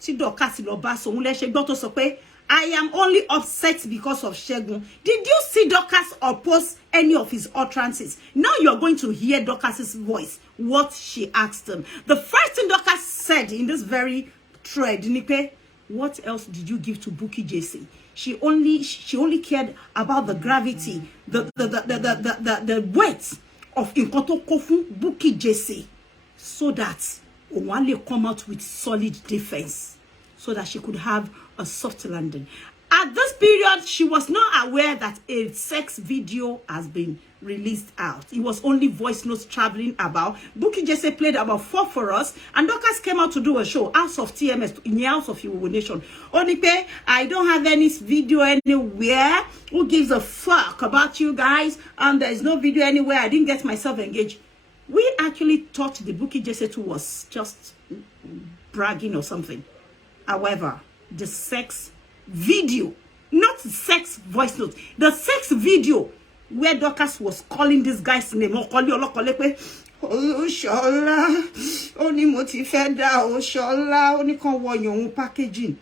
tí Dorcas lọ bá so òun lè ṣe gbọ́ tó sọ pé I am only upset because of Segun. Did you see Dorcas oppose any of his utterances? Now you're going to hear Dorcas's voice, what she asked him. The first thing Dorcas said in this very thread, Nipe, what else did you give to Bukky Jesse? She only cared about the gravity, the weight of Inkoto Kofu Bukky Jesse, so that Onwale come out with solid defense, so that she could have a soft landing. At this period, she was not aware that a sex video has been released out. It was only voice notes traveling about. Bukky Jesse played about 4 for us, and Dorcas came out to do a show, House of TMS, in the House of Yoruba Nation. Onipe, I don't have any video anywhere. Who gives a fuck about you guys? And there's no video anywhere. I didn't get myself engaged. We actually thought the Bukky Jesse was just bragging or something. However, the sex video, not sex voice note, the sex video where Dorcas was calling this guy's name, Ṣọlá, oni mo ti fẹ́ dá o Ṣọlá, oni kan wo yon packaging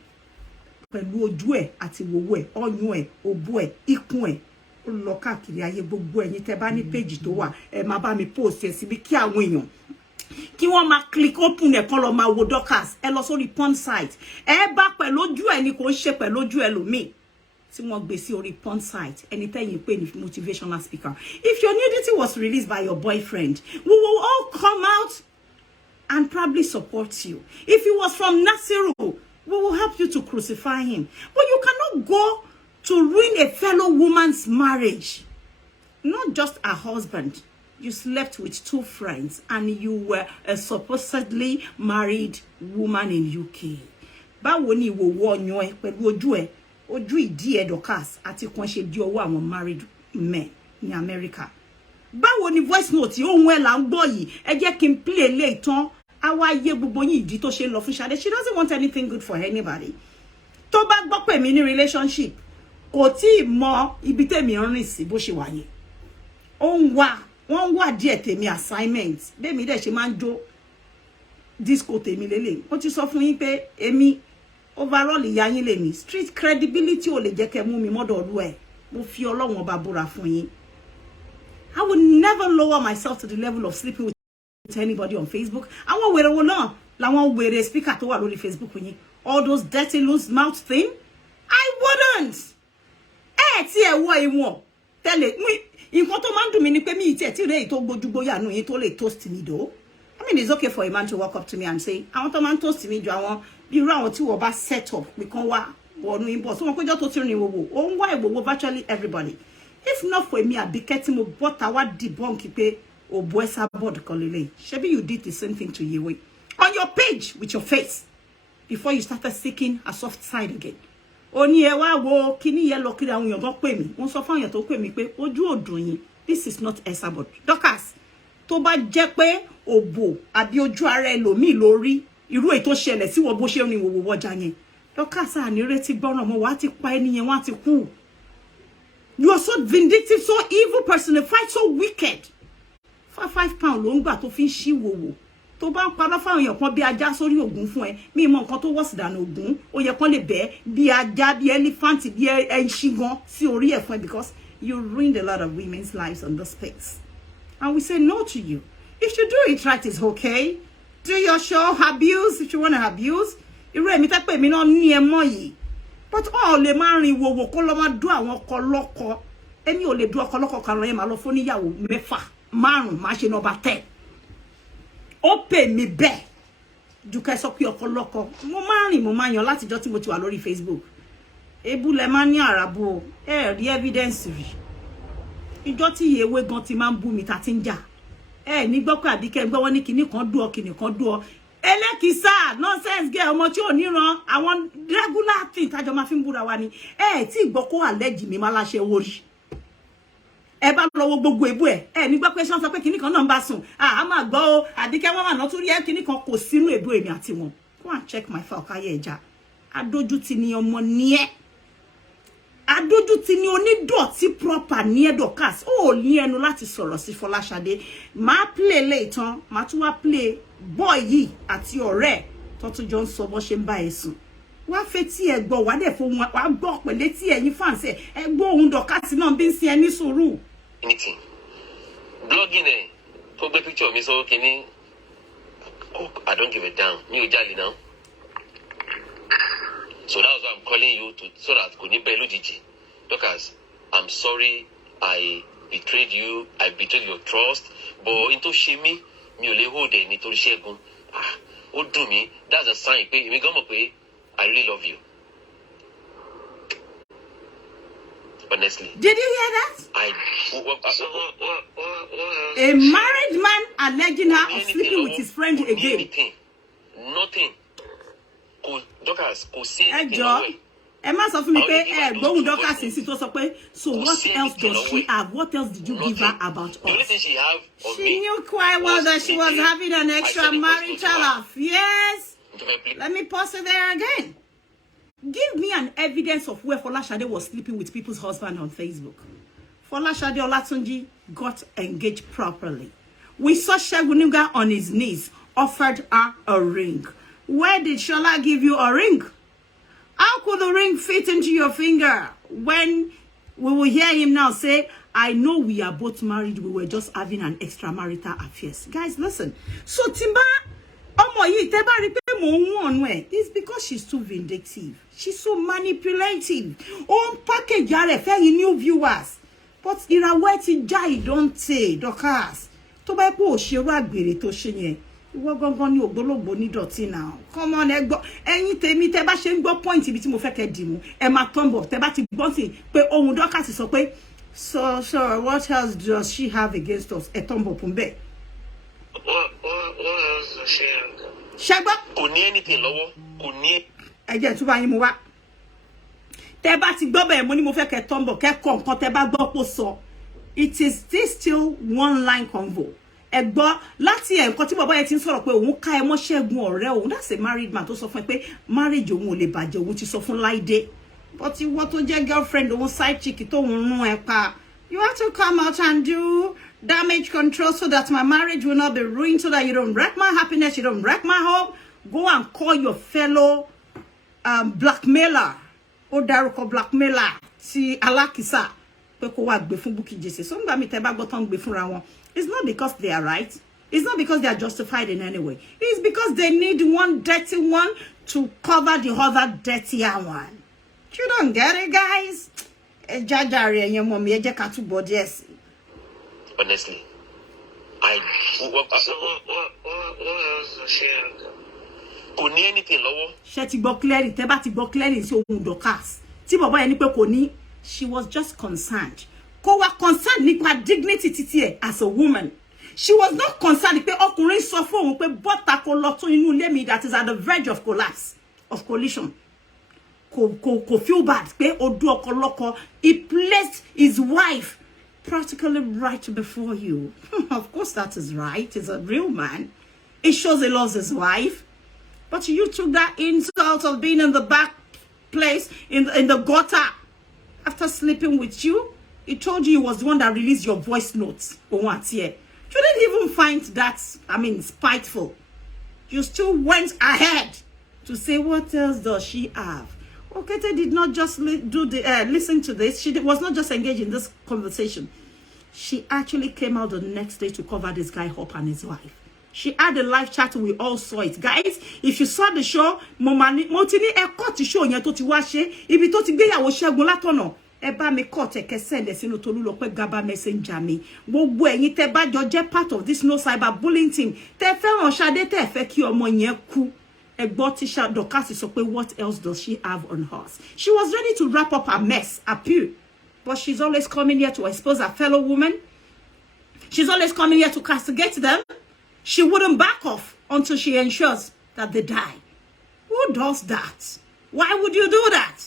pẹ̀lú ojú ẹ̀ àti wowo ẹ̀, ọyún ẹ̀, òbú ẹ̀, ikùn ẹ̀, ó lọ káàkiri ayé gbogbo ẹ̀yin tẹ́ bá ní page tó wà, ẹ má bá mi post ẹ síbi kí àwọn èèyàn kí wọ́n máa click open ẹ̀ kan lọ máa wo Dorcas, ẹ lọ sórí porn site, ẹ bá pẹ̀lú ojú ẹ̀ ni kò ṣe pẹ̀lú ojú ẹlòmíì. Tí wọ́n gbé sí orí porn site, anytime you pay motivational speaker. If your nudity was released by your boyfriend, we will all come out and probably support you. If it was from Nasiru, we will help you to crucify him. But you cannot go to ruin a fellow woman's marriage. Not just a husband. You slept with 2 friends and you were a supposedly married woman in UK. Báwo ni ìwọ wọ̀nyọ́ ẹ pẹ̀lú ojú ẹ? Ojú ìdí ẹ Dorcas àti kan ṣe di ọwọ́ àwọn married men in America. Báwo ni voice note ohun ẹ là ń gbọ́ yìí? Ẹ jẹ́ kí n play lé ìtàn àwa yé gbogbo yín ìdí tó ṣe lọ fún Ṣadé. She doesn't want anything good for anybody. Tó bá gbọ́ pé mi ní relationship, kò tí mọ ibi tèmi rìn sí bó ṣe wà yẹn. Ó ń wá, wọ́n wá díẹ̀ tèmi assignment. Bẹ́ẹ̀mi dẹ̀ ṣe máa ń jó disco tèmi lélẹ̀. Ó ti sọ fún yín pé èmi overall ìyá yín lèmi, street credibility ò lè jẹ́ kẹ́ mú mi mọ́dọ̀ ọdún ẹ̀. Mo fi Ọlọ́run ọba búra fún yín. I will never lower myself to the level of sleeping with anybody on Facebook. I won't wear a I won't wear a speaker to what only Facebook with you. All those dirty loose mouth thing. I wouldn't. What you want? Tell it me. In what man do me ni pe mi today to go ya no to le toast me though. I mean, it's okay for a man to walk up to me and say, I want a man toast me. Do I want be round two about set up? We can wa no import. So I just to ni wo. Why wo virtually everybody. If not for me, I'd be getting more but I would debunk it or boys about Kolile. Shebi, you did the same thing to you on your page with your face before you started seeking a soft side again. Oni ewa wo kini ye lucky that you don't pay me. Won so fan you to pay me pe oju odun. This is not Esabod. Dorcas, tó bá jẹ́ pé òbò àbí ojú ara ẹlòmíì lórí irú èyí tó ṣẹlẹ̀ sí wo bó ṣe ní wo wọjà yẹn. Dorcas a ní retí gbọ́ràn mo wá ti pa ẹni yẹn wá ti kú. You are so vindictive, so evil, personified, so wicked. For £5 ló ń gbà tó fi ń ṣí wòwò. Tó bá ń parọ́ fáwọn èèyàn kan bí ajá sórí ògún fún ẹ. Mi mọ nǹkan tó wọ́sì dànù ògún. Ó yẹ kán lè bẹ́ẹ̀ bí ajá, bí elephant, bí ẹṣin gan sí orí ẹ̀ fún ẹ because you ruined a lot of women's lives on this space. And we say no to you. If you do it right, it's okay. Do your show, abuse if you want to abuse. Irú èmi tẹ́ pé mi náà ní ẹ mọ́ yìí. But all le man rin wo ko lo ma do àwọn ọkọ lọ́kọ. Èmi ò lè do ọkọ lọ́kọ kan lo yen ma lo fún níyàwó mẹ́fà, márùn, ma ṣe number 10. Ó pè mí bẹ́ẹ̀. Ju ke sọ pé ọkọ lọ́kọ. Mo ma rin mo ma yan láti jọ́ tí mo ti wà lórí Facebook. Ebu le ma ní arabo, rí evidence rí. Ìjọ́ tí yewe gan ti ma ń bú mi ta tin jà. Ní gbọ́ pé Abike gbọ́ wọ́n ní kíní kan dú ọ kíní kan dú ọ. Elekisa nonsense girl ọmọ tí ò ní ran àwọn regular thing tájọ máa fi ń búra wa ni tí gbọ́ kó allege mi má láṣẹ wori ẹ bá lọ́wọ́ gbogbo ebu ní gbọ́ pé ṣan sọ pé kíní kan náà ń bá sùn a máa gbọ́ o Abike wọn máa ná tún rí kíní kan kò sínú ebu èmi àti wọn go and check my file káyé ẹja adójútì ni ọmọ ni ẹ adójútì ni onídọ̀tí proper ní ẹ Dorcas ó ní ẹnu láti sọ̀rọ̀ sí Folashade máa play létan máa tún wá play boy yìí àti ọ̀rẹ́ tó tún jọ ń sọ bó ṣe ń bá ẹ sùn wá fẹ́ tí ẹ gbọ́ wá dẹ̀ fún wọn wá gbọ́ pẹ̀lẹ́ tí ẹ̀yin fans ẹ gbọ́ ohun Dorcas náà bí ń sin ẹ ní sùúrù. Anything blogging kó gbé picture mi sọ kíní I don't give a damn mi ò jalè now so that's why I'm calling you to so that kò ní bẹ́ẹ̀ lójijì Dorcas I'm sorry I betrayed you I betrayed your trust but in tó ṣe mí mi ò lè hold ẹ nítorí Ṣẹ́gun ó dùn mí that's a sign pé èmi gan mọ̀ pé I really love you honestly. Did you hear that? A married man alleging her of sleeping with his friend again. Nothing. Dorcas kò sí anything. Ẹ má sọ fún mi pé gbóhùn Dorcas sí tó sọ pé so what else does she have? What else did you give her about us? The only thing she have of she knew quite well that she was having an extra marital affair. Let me pause it there again. Give me an evidence of where Folashade was sleeping with people's husband on Facebook. Folashade Olatunji got engaged properly. We saw Segun Nuga on his knees, offered her a ring. Where did Shola give you a ring? How could the ring fit into your finger when we will hear him now say, I know we are both married, we were just having an extramarital affair. Guys, listen. So Timba, it's because she's too vindictive. She's so manipulative. Package new viewers. But ìràwọ̀ ti já don't say, Dorcas. Tó bá pé ó ṣe wá gbèrè tó ṣe yẹn. Ìwọ gangan ni ògbólógbò ní dọ̀tí now. Come on, ẹ̀yin tèmi tẹ́ bá ṣe ń gbọ́ point ibi tí mo fẹ́ kẹ́ dìmú. Ẹ máa tumble tẹ́ bá ti gbọ́ sí pé ohun Dorcas sọ pé so what else does she have against us? Ẹ tumble pumbe. What else does she have? Ṣẹ́gbọ́. Kò ní anything lọ́wọ́. Kò ní. Ẹ jẹ́ tún bá yín mú wá. Tẹ́ bá ti gbọ́ bẹ́ẹ̀ mo ní mo fẹ́ kẹ́ tumble kẹ́ kọ nǹkan tẹ́ bá gbọ́ pò sọ. It is this still one line convo. Ẹ gbọ́ láti nǹkan tí bàbá yẹn ti ń sọ̀rọ̀ pé òun ká ẹ mọ́ Ṣẹ́gun ọ̀rẹ́ òun. That's a married man tó sọ fún ẹ pé marriage òun ò lè bàjẹ́ òun ti sọ fún Láìdé. But ìwọ tó jẹ́ girlfriend òun side chick tó ń rún ẹ pa. You have to come out and do damage control so that my marriage will not be ruined, so that you don't wreck my happiness, you don't wreck my home. Go and call your fellow blackmailer. Or Daruko blackmailer. ti alakisa pé kó wá gbé fún Bukky Jesse. So ngba mi tẹ́ bá gbọ́ tán gbé fúnra wọn. It's not because they are right. It's not because they are justified in any way. It's because they need one dirty one to cover the other dirtier one. You don't get it, guys? Honestly, what else does she have? Kò ní anything lọ́wọ́. Ṣé ti gbọ́ clearly, tẹ́ bá ti gbọ́ clearly sí ohun Dorcas. Tí bàbá yẹn ní pé kò ní, she was just concerned. Kò wá concerned nípa dignity títí ẹ̀ as a woman. She was not concerned pé ọkùnrin sọ fún òun pé bọ́tà kò lọ tún inú ilé mi that is at the verge of collapse, of collision. Kò feel bad pé odu ọkọlọ́kọ. He placed his wife practically right before you. Of course that is right. He's a real man. It shows he loves his wife. But you took that insult of being in the back place, in the gutter, after sleeping with you. He told you he was the one that released your voice notes. You didn't even find that, spiteful. You still went ahead to say, what else does she have? Okete did not just listen to this. She was not just engaged in this conversation. She actually came out the next day to cover this guy up and his wife. She had a live chat. We all saw it. Guys, if you saw the show, Motini cut the show yẹn tó ti wá ṣe, ibi tó ti gbéyàwó Ṣẹ́gun látọ̀nà. Ẹ bá mi cut ẹ kẹ́ send sínú Tolúlọpẹ́ Gaba messenger mi. Gbogbo ẹ̀yin tẹ́ bá jọ jẹ́ part of this no cyber bullying team. Tẹ́ fẹ́ràn Ṣadé tẹ́ fẹ́ kí ọmọ yẹn kú. Ẹ gbọ́ tí Dorcas sọ pé what else does she have on hers? She was ready to wrap up her mess, appeal. But she's always coming here to expose her fellow women. She's always coming here to castigate them. She wouldn't back off until she ensures that they die. Who does that? Why would you do that?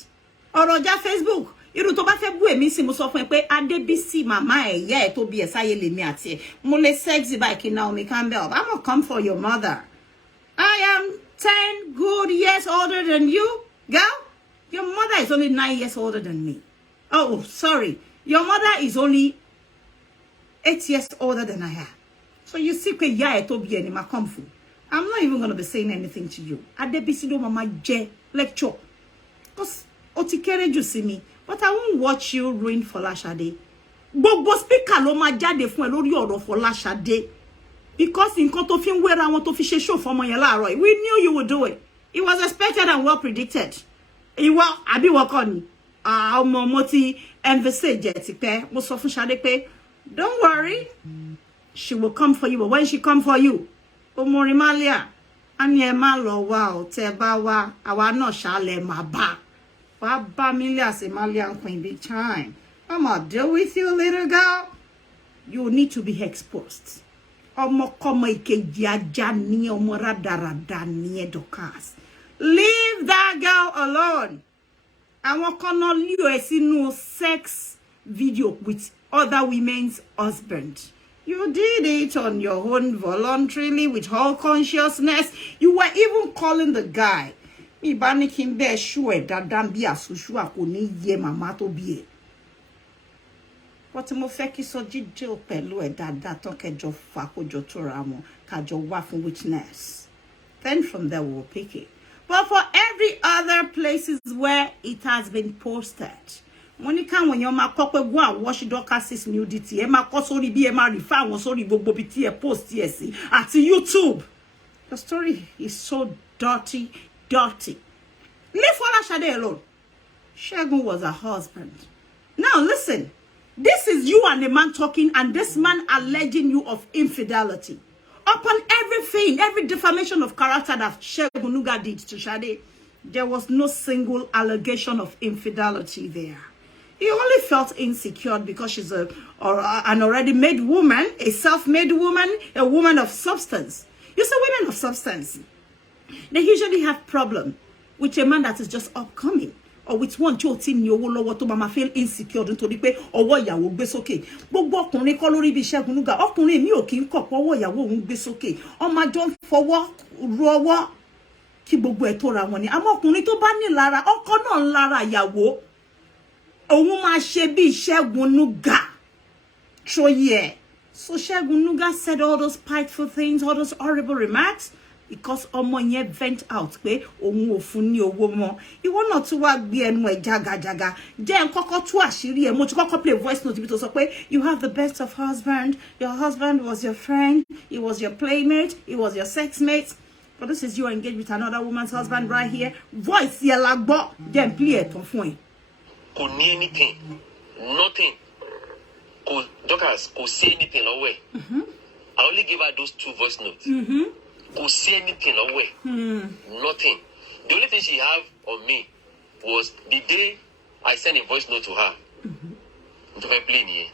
Ọ̀rọ̀jà Facebook. Irú tó bá fẹ́ bú èmi sí mo sọ fún ẹ pé Adébísí màmá ẹ̀ ìyá ẹ̀ tó bí ẹ̀ sáyé lèmi àti ẹ̀. Mo lè sexy bike Naomi Campbell. I'm gonna come for your mother. I am 10 good years older than you, girl. Your mother is only 9 years older than me. Oh, sorry. Your mother is only 8 years older than I am. So you see, I'm not even going to be saying anything to you. Adebisi do mama je lecture. Because otikere you see me. But I won't watch you ruin Folashade. Gbogbo speaker ló máa jáde fún ẹ lórí ọ̀rọ̀ Folashade. Because nǹkan tó fi ń wéra wọn tó fi ṣe show fọmọ yẹn láàárọ̀. We knew you would do it. It was expected and well predicted. Ìwọ àbí wọ́n kọ́ ni. Ọmọ mo ti envisage ti pẹ́. Mo sọ fún Ṣadé pé, don't worry. She will come for you. But when she come for you, Omorimalia, Anye ma lo wa o te ba wa, awa no shale ma ba. Wa ba milia se Malian queen big time. I'ma deal with you, little girl. You need to be exposed. Omo komo ikeji aja ni omo radarada ni Dorcas. Leave that girl alone. Awon kan no liu e sinu sex video with other women's husbands. You did it on your own voluntarily with all consciousness. You were even calling the guy. Mi bani kimbe sure dadan bi asushu akoni ye mama to bi. But mo fẹ́ kí so jíjẹ́ pẹ̀lú ẹ dáadáa tó kẹjọ fà kójọ tó ra wọn kájọ wá fún witness. Then from there we'll pick it. But for every other places where it has been posted, Monica, when you're my couple go and watch Dorcas' nudity, Emma Kosori be Emma refer one sorry bobo BT post yes at YouTube. The story is so dirty. Leave Folashade alone. Segun was a husband. Now listen, this is you and a man talking, and this man alleging you of infidelity. Upon everything, every defamation of character that Segun Nuga did to Shade, there was no single allegation of infidelity there. He only felt insecure because she's an already made woman, a self-made woman, a woman of substance. You see, women of substance, they usually have problem with a man that is just upcoming, or with one chotin ni owo lowo to mama feel insecure nítorí pé ọwọ́ ìyàwó gbé sókè. Gbogbo ọkùnrin kọ́ lórí bí Segun Nuga, ọkùnrin mi ò kì í kọ̀ ọwọ́ ìyàwó òun gbé sókè. Ọmọ jọ fọwọ́ ru ọwọ́ kí gbogbo ẹ̀ tó ra wọn ni. Àmọ́ ọkùnrin tó bá ní lára, ọkọ náà ń lára ìyàwó. Òun máa ṣe bí Segun Nuga. So yeah. So Segun Nuga said all those spiteful things, all those horrible remarks. because ọmọ yẹn vent out pé òun ò fún ní owó mọ́. Ìwọ náà tún wá gbé ẹnu ẹ̀ jagajaga. Jẹ́ n kọ́kọ́ tú àṣírí ẹ̀. Mo ti kọ́kọ́ play voice note bí tó sọ pé you have the best of husband. Your husband was your friend. He was your playmate. He was your sex mate. But this is you engaged with another woman's husband right here. Voice yẹn la gbọ́. Then play it on phone. Kò ní anything. Nothing. Dorcas, kò say anything away. I only gave her those 2 voice notes. Kò say anything away. Nothing. The only thing she have on me was the day I sent a voice note to her. To my plane here.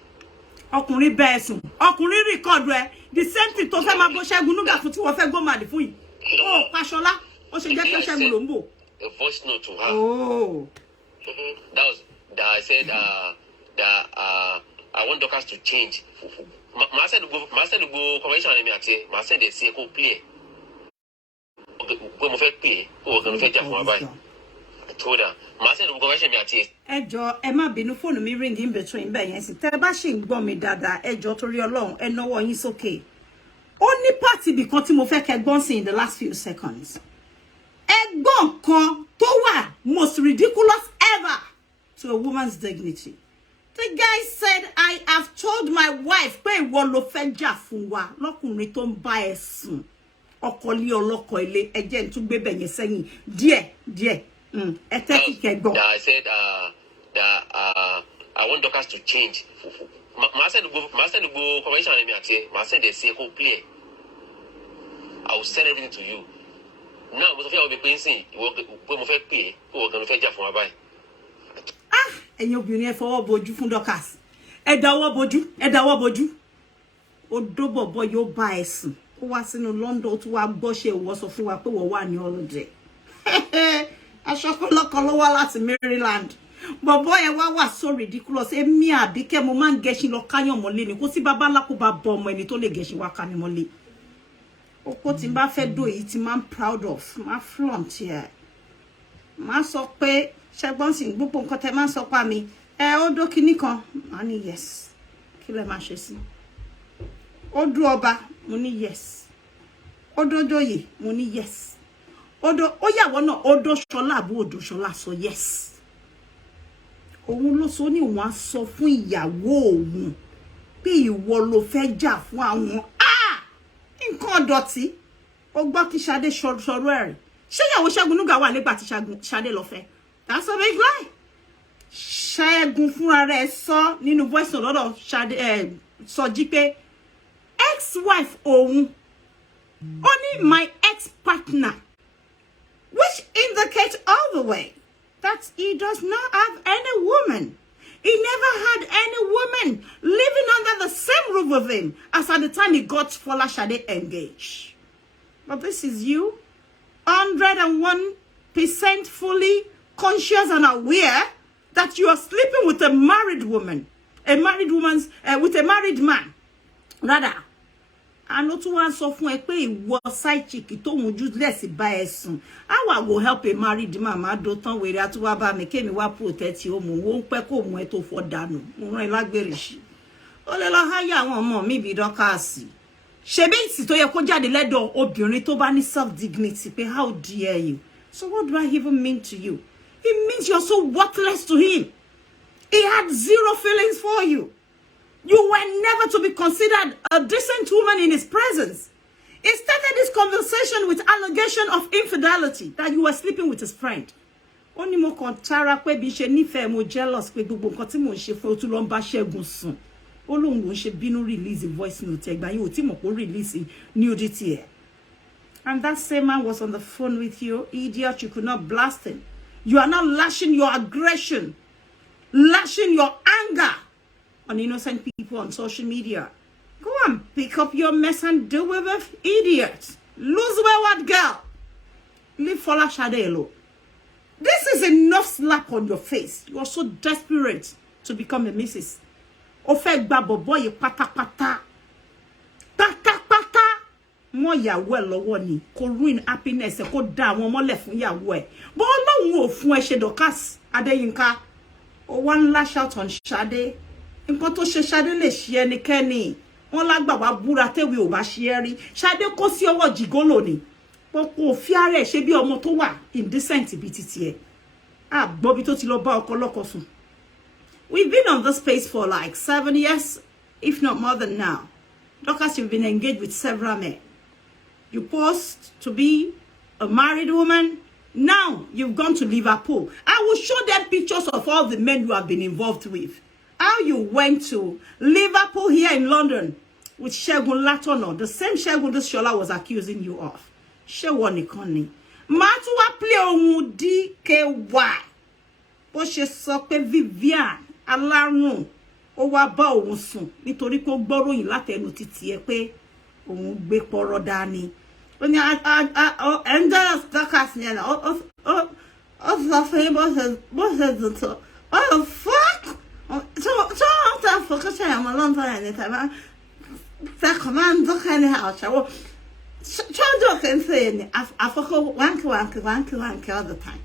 Ọkùnrin bẹ́ẹ̀ sùn. Ọkùnrin record rẹ̀. The same thing tó fẹ́ máa bó Segun Nuga fún tí wọ́n fẹ́ go mad fún yìí. Oh, Pashola. Ó ṣe jẹ́ kí Segun ló ń bò. A voice note to her. Oh. That I said I want Dorcas to change. Ma said to go convention and me ati. Ma said they say go play. Go mo fẹ́ play. Go mo fẹ́ jà fún wa báyìí. I told her. Ma said to go convention me ati. Ẹ jọ̀ọ́ ẹ má bínú phone mi ring in between bẹ́ẹ̀ yẹn sì. Tẹ́ bá ṣì ń gbọ́ mi dáadáa, ẹ jọ̀ọ́ torí Ọlọ́run ẹ nawọ́ yín sókè. Ó ní party bí kan tí mo fẹ́ kẹ́ gbọ́n sí in the last few seconds. Ẹ̀gbọ́n kan tó wà most ridiculous ever to a woman's dignity. The guy said, I have told my wife pé ìwọ ló fẹ́ jà fún wa lọ́kùnrin tó ń bá ẹ sùn. Ọkọ lé ọlọ́kọ ilé ẹ jẹ́ n tún gbé bẹ̀ yẹn sẹ́yìn díẹ̀. Ẹ tẹ́tí kẹ́ gbọ́. I said I want Dorcas to change. Ma said to go convention and me ati. Ma said they say go play. I will send everything to you. Now mo sọ fẹ́ obi pé nsin ìwọ mo fẹ́ pè ó gan fẹ́ jà fún wa báyìí. Ẹ̀yin obìnrin ẹ fọwọ́ bojú fún Dorcas. Ẹ dáwọ́ bojú. Odó bọ̀bọ̀ yóò bá ẹ sùn. Ó wá sínú London ó tún wá gbọ́ṣẹ́ ìwọ sọ fún wa pé wọ́n wà ní holiday. Aṣọ kọ́lọ́kọ́ ló wá láti Maryland. Bọ̀bọ̀ ẹ wá so ridiculous. Èmi Abike mo máa ń gẹṣin lọ káyàn mọ́lé ni. Kò sí bàbá ńlá kó bá bọ ọmọ ẹni tó lè gẹṣin wá ká ni mọ́lé. Oko tí n bá fẹ́ do èyí tí máa ń proud of. Máa flaunt here. Máa sọ pé Ṣẹ́gbọ́n sì gbogbo nǹkan tẹ́ máa ń sọ pa mi. Ó dó kinní kan. Màá ní yes. Kí lẹ máa ṣe sí? Ó dó ọba. Mo ní yes. Ó dó joyè. Mo ní yes. Ó yàwó náà ó dó Ṣọlá àbú odò Ṣọlá sọ yes. Òun ló sọ ní òun á sọ fún ìyàwó òun pé ìwọ ló fẹ́ jà fún àwọn. Nǹkan dọ̀tí. Ó gbọ́ kí Ṣadé sọ̀rọ̀ ẹ̀rìn. Ṣé ìyàwó Segun Nuga wà nígbà tí Ṣadé lọ fẹ́? That's a big lie. Segun fúnra rẹ̀ sọ nínú voice note lọ́dọ̀ Ṣadé sọ jí pé ex-wife òun only my ex-partner, which indicates all the way that he does not have any woman. He never had any woman living under the same roof with him as at the time he got Folashade engaged. But this is you, 101% fully conscious and aware that you are sleeping with a married woman, with a married man, rather. And not one so fun e pe iwo side chick to won useless ba esun. How I go help a married man ma do tan were atu wa ba mi kemi wa protect o mu wo npe ko mu e to fo danu. Mo ran lagbere si. O le lo haya awon ọmọ mi bi Dorcas. Ṣebí isi tó yẹ kó jáde lẹ́dọ̀ obìnrin tó bá ní self dignity pé how dare you. So what do I even mean to you? It means you're so worthless to him. He had zero feelings for you. You were never to be considered a decent woman in his presence. He started this conversation with allegation of infidelity, that you were sleeping with his friend. Only mo kontara pe bi se nífẹ̀ẹ́ mo jealous pe gbogbo nǹkan tí mo ṣe fún o tún lọ ń bá Ṣẹ́gun sùn. Ó lóun ló ń ṣe bínú release voice note ẹgbà yín ò tí mọ̀ kó release nudity ẹ̀. And that same man was on the phone with you, idiot. You could not blast him. You are now lashing your aggression, lashing your anger on innocent people on social media. Go and pick up your mess and deal with it, idiot. Lose wayward girl. Leave Folashade alone. This is enough slap on your face. You are so desperate to become a missus. Ofe gba bobo ye pátápátá. Pátápátá. Mo yàwó ẹ lọ́wọ́ ni kó ruin happiness ẹ kó dá àwọn mọ́lẹ̀ fún yàwó ẹ. Bo Ọlọ́run ò fún ẹ ṣe Dorcas Adeyinka. O wan lash out on Ṣadé. Nǹkan tó ṣe Ṣadé lè ṣe ẹnikẹ́ni. Wọ́n lágbà wá búra tẹ́wé ò bá ṣe ẹ rí. Ṣadé kó sí ọwọ́ jìgólò ni. Kò fi ara ẹ̀ ṣe bí ọmọ tó wà indecent bí titi ẹ̀. Bobby tó ti lọ bá ọkọ lọ́kọ sùn. We've been on this space for like 7 years, if not more than now. Dorcas, you've been engaged with several men. You posed to be a married woman. Now you've gone to Liverpool. I will show them pictures of all the men you have been involved with. How you went to Liverpool here in London with Segun Latono, the same Segun this Shola was accusing you of. Shewoni Koni. Matuwa play ohun DKY. Bó ṣe sọ pé Vivian alárùn ó wá bá òun sùn nítorí pé ó gbọ́ròyìn látẹnu títí ẹ pé òun gbé pọ̀rọ̀ dání. Ó ní Angela Dorcas ni ó sọ fún bó ṣe dùn tó. Oh fuck! So ta focus on a long time anytime. Ta command look anyhow. Child can say I forget wank all the time.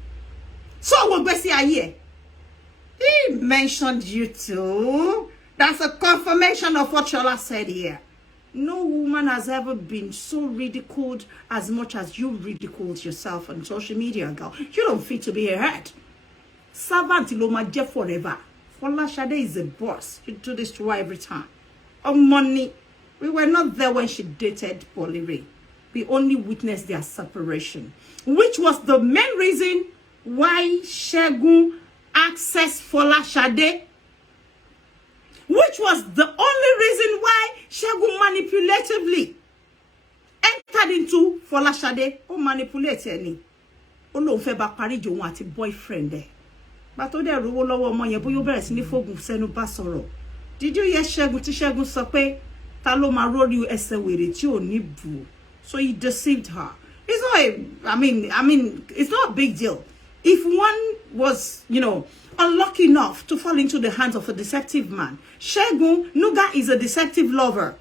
So what we see here? He mentioned you too. That's a confirmation of what Shola said here. No woman has ever been so ridiculed as much as you ridiculed yourself on social media, girl. You don't fit to be a head. Servant Iloma Jeff forever. Folashade is a boss. You do this to her every time. On money. We were not there when she dated Polly. We only witnessed their separation, which was the main reason why Segun accessed Folashade, which was the only reason why Segun manipulatively entered into Folashade. O manipulate any. O lo fe ba pari jo won àti boyfriend e. Ba to de rowo lowo ọmọ yẹn bóyá ó bẹ̀rẹ̀ sí ní fogun sẹ́nu bá sọ̀rọ̀. Did you hear Segun tí Segun sọ pé ta ló máa rori ẹsẹ̀ wèrè tí ò ní bù? So he deceived her. It's not I mean, it's not a big deal. If one was, unlucky enough to fall into the hands of a deceptive man, Segun Nuga is a deceptive lover.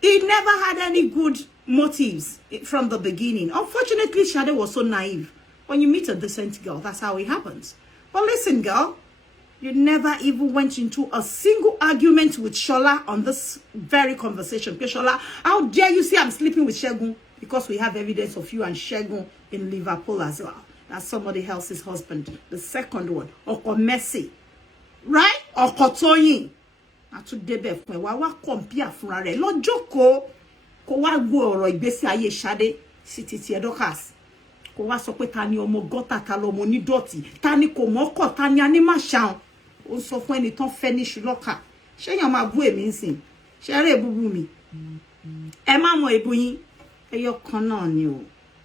He never had any good motives from the beginning. Unfortunately, Shade was so naive. When you meet a decent girl, that's how it happens. But listen, girl, you never even went into a single argument with Shola on this very conversation. Okay, Shola, how dare you say I'm sleeping with Segun? Because we have evidence of you and Segun in Liverpool as well. That's somebody else's husband. The second one, Oko Messi. Right? Oko Toyin. Atu debe fún wa wá compare fúnra rẹ̀. Lọ́jọ́ kó wá gbọ́ ọ̀rọ̀ ìgbésí ayé Ṣadé sí titi Dorcas. Kó wá sọ pé ta ni ọmọ gọ́tà, ta lọmọ onídọ̀tí, ta ni kò mọ́kọ̀, ta ni animashaun. Ó sọ fún ẹni tán fẹ́ ní ṣùlọ́kà. Ṣé yàn máa bú èmi ńsìn? Ṣé rẹ̀ búbú mi? Ẹ má mọ èbú yín. Ẹyọ kan náà ni o.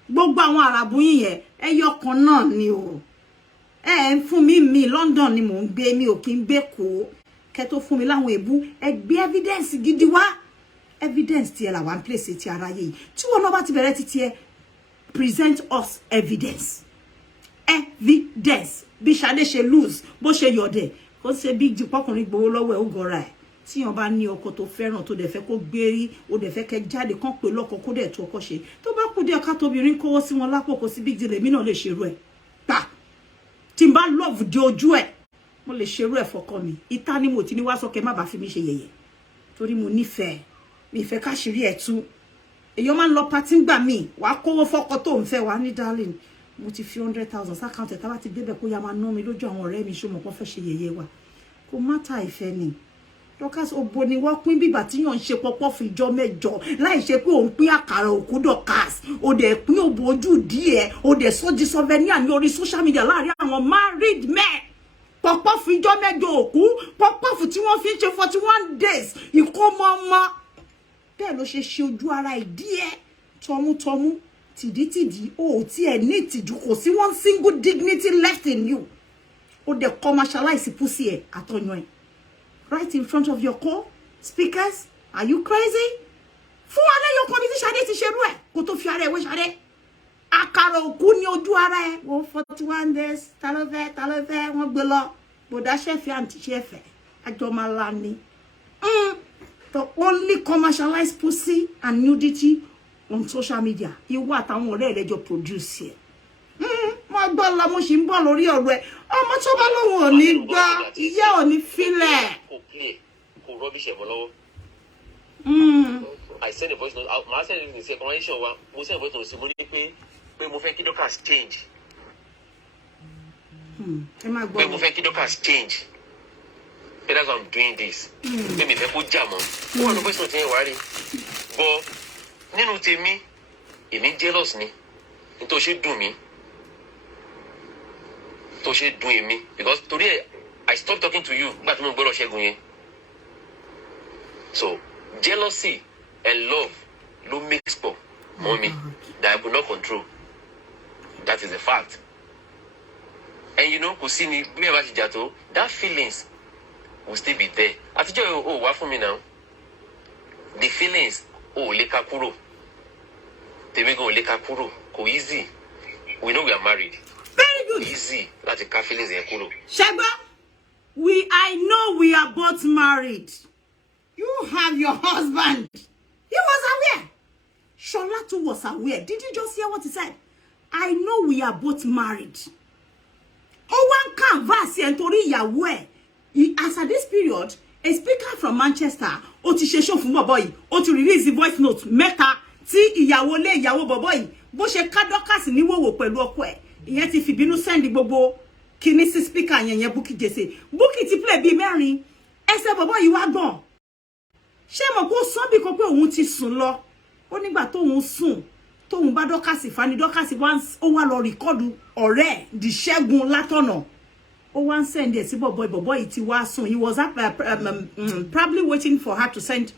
Gbogbo àwọn Àràbù yín yẹn, ẹyọ kan náà ni o. Ẹ fún mi London ni mò ń gbé, mi ò kí ń gbé kó. Kẹ́ tó fún mi láwọn èbú, ẹ gbé evidence gidi wá. Evidence tí ẹ là wá ń place ti ara yìí. Tí wọ́n náà bá ti bẹ̀rẹ̀ títí ẹ, present us evidence. Evidence. Bí Ṣadé ṣe lose, bó ṣe yọ̀dẹ̀. Kò ṣe big deal pọ́kùnrin gbowó lọ́wọ́ ẹ̀ ó gọra ẹ̀. Tí yàn bá ní ọkọ tó fẹ́ràn tó dẹ̀ fẹ́ kó gbérí, ó dẹ̀ fẹ́ kẹ́ jáde kán pé lọ́kọ kó dẹ̀ tó ọkọ ṣe. Tó bá kú díẹ̀ ká tóbìnrin kówó sí wọn lápò kò sí big deal, èmi náà lè ṣerú ẹ̀. Gbà. Tí n bá love di ojú ẹ̀, mo lè ṣerú ẹ̀ fọkọ mi. Ìta ni mo ti ní wá sọ kẹ́ má bá fi mi ṣe yẹ̀yẹ́. Torí mo nífẹ̀ẹ́. Mi fẹ́ ká ṣírí ẹ̀ tú. Èyàn máa ń lọ party ńgbà mi, wàá kówó fọ́kọ tó ń fẹ́ wá ní darling. Mo ti fi 100,000 s'account ẹ̀ tá bá ti débẹ̀ kó yá máa ná mi lójú àwọn ọ̀rẹ́ mi ṣó mọ̀ kó fẹ́ ṣe yẹ̀yẹ́ wa. Kò mátà ìfẹ́ ni. Dorcas obo ni wọ́n pín bígbà tí yàn ń ṣe pọpọ́ fún ìjọ mẹ́jọ láì ṣe pé òun pín àkàrà òkú Dorcas ó dẹ̀ pín òbò ojú díẹ̀ ó dẹ̀ sọ di souvenir ní orí social media láàrin àwọn married men pọpọ́ fún ìjọ mẹ́jọ òkú pọpọ́ fún tí wọ́n fi ń ṣe 41 days ìkómọ ọmọ bẹ́ẹ̀ ló ṣe ojú ara ìdí ẹ̀ tọmútọmú tìdítìdí ó tí ẹ̀ ní ìtìjú kò sí one single dignity left in you ó dẹ̀ commercialize pussy ẹ̀ àtọyàn ẹ̀ right in front of your co-speakers. Are you crazy? Fún alẹ́ yóò kọ́ mi tí Ṣadé ti ṣerú ẹ̀ kó tó fi ara ẹ̀ wé Ṣadé. Àkàrà òkú ní ojú ara ẹ̀. Wọ́n 41 days. Ta ló fẹ́, wọ́n gbé lọ. Bọ̀dá ṣẹ́fẹ̀ àǹtí ṣẹ́fẹ̀. Àjọ máa la ni. The only commercialized pussy and nudity on social media. Ìwọ àtàwọn ọ̀rẹ́ rẹ̀ jọ produce ẹ̀. Mo gbọ́ lọ mo sì ń bọ̀ lórí ọ̀rọ̀ ẹ̀. Ọmọ tó bá lóhùn ò ní gbọ́, ìyá ò ní filẹ̀. I send a voice note out. I send it in second one. Mo send a voice note to Simone pé mo fẹ́ kí Dorcas change. Pé mo fẹ́ kí Dorcas change. That's why I'm doing this. Pé mi fẹ́ kó jà mọ́. Mo wá no voice note yẹn wá rí. But nínú tèmi, èmi jealous ni. Nítorí ṣe dùn mí. Tó ṣe dùn èmi because today I stopped talking to you nígbà tí mo gbọ́dọ̀ Ṣẹ́gun yẹn. So jealousy and love no mix up, mommy, that I could not control. That is a fact. And you know, Kusini, that feelings will still be there. After oh, what for me now? The feelings, oh, leka kuro. They may go leka kuro. Go easy. We know we are married. Very good. Easy. That's the feelings in kuro. Sheba, I know we are both married. You have your husband. He was aware. Shola too was aware. Did you just hear what he said? I know we are both married. Oh, one canvas and tori yawe. As at this period, a speaker from Manchester, ti ṣe show fún boy, to release the voice note meta tí ìyàwó lé ìyàwó boy. Bó ṣe ká Dorcas ní wòwò pẹ̀lú ọkọ ẹ̀. Ìyẹn ti fi bínú send gbogbo kíní sí speaker yẹn Bukky Jesse. Bukky ti play bí mẹ́rin. Ẹsẹ̀ boy wá gbọ̀n. Ṣé mo kò sọ bí ko pé òun ti sùn lọ. Ó nígbà tóun sùn, tóun bá Dorcas fani Dorcas ó wá lọ record ọ̀rẹ́ di Ṣẹ́gun látọ̀nà. Ó wá send it sí boy ti wá sùn. He was probably waiting for her to send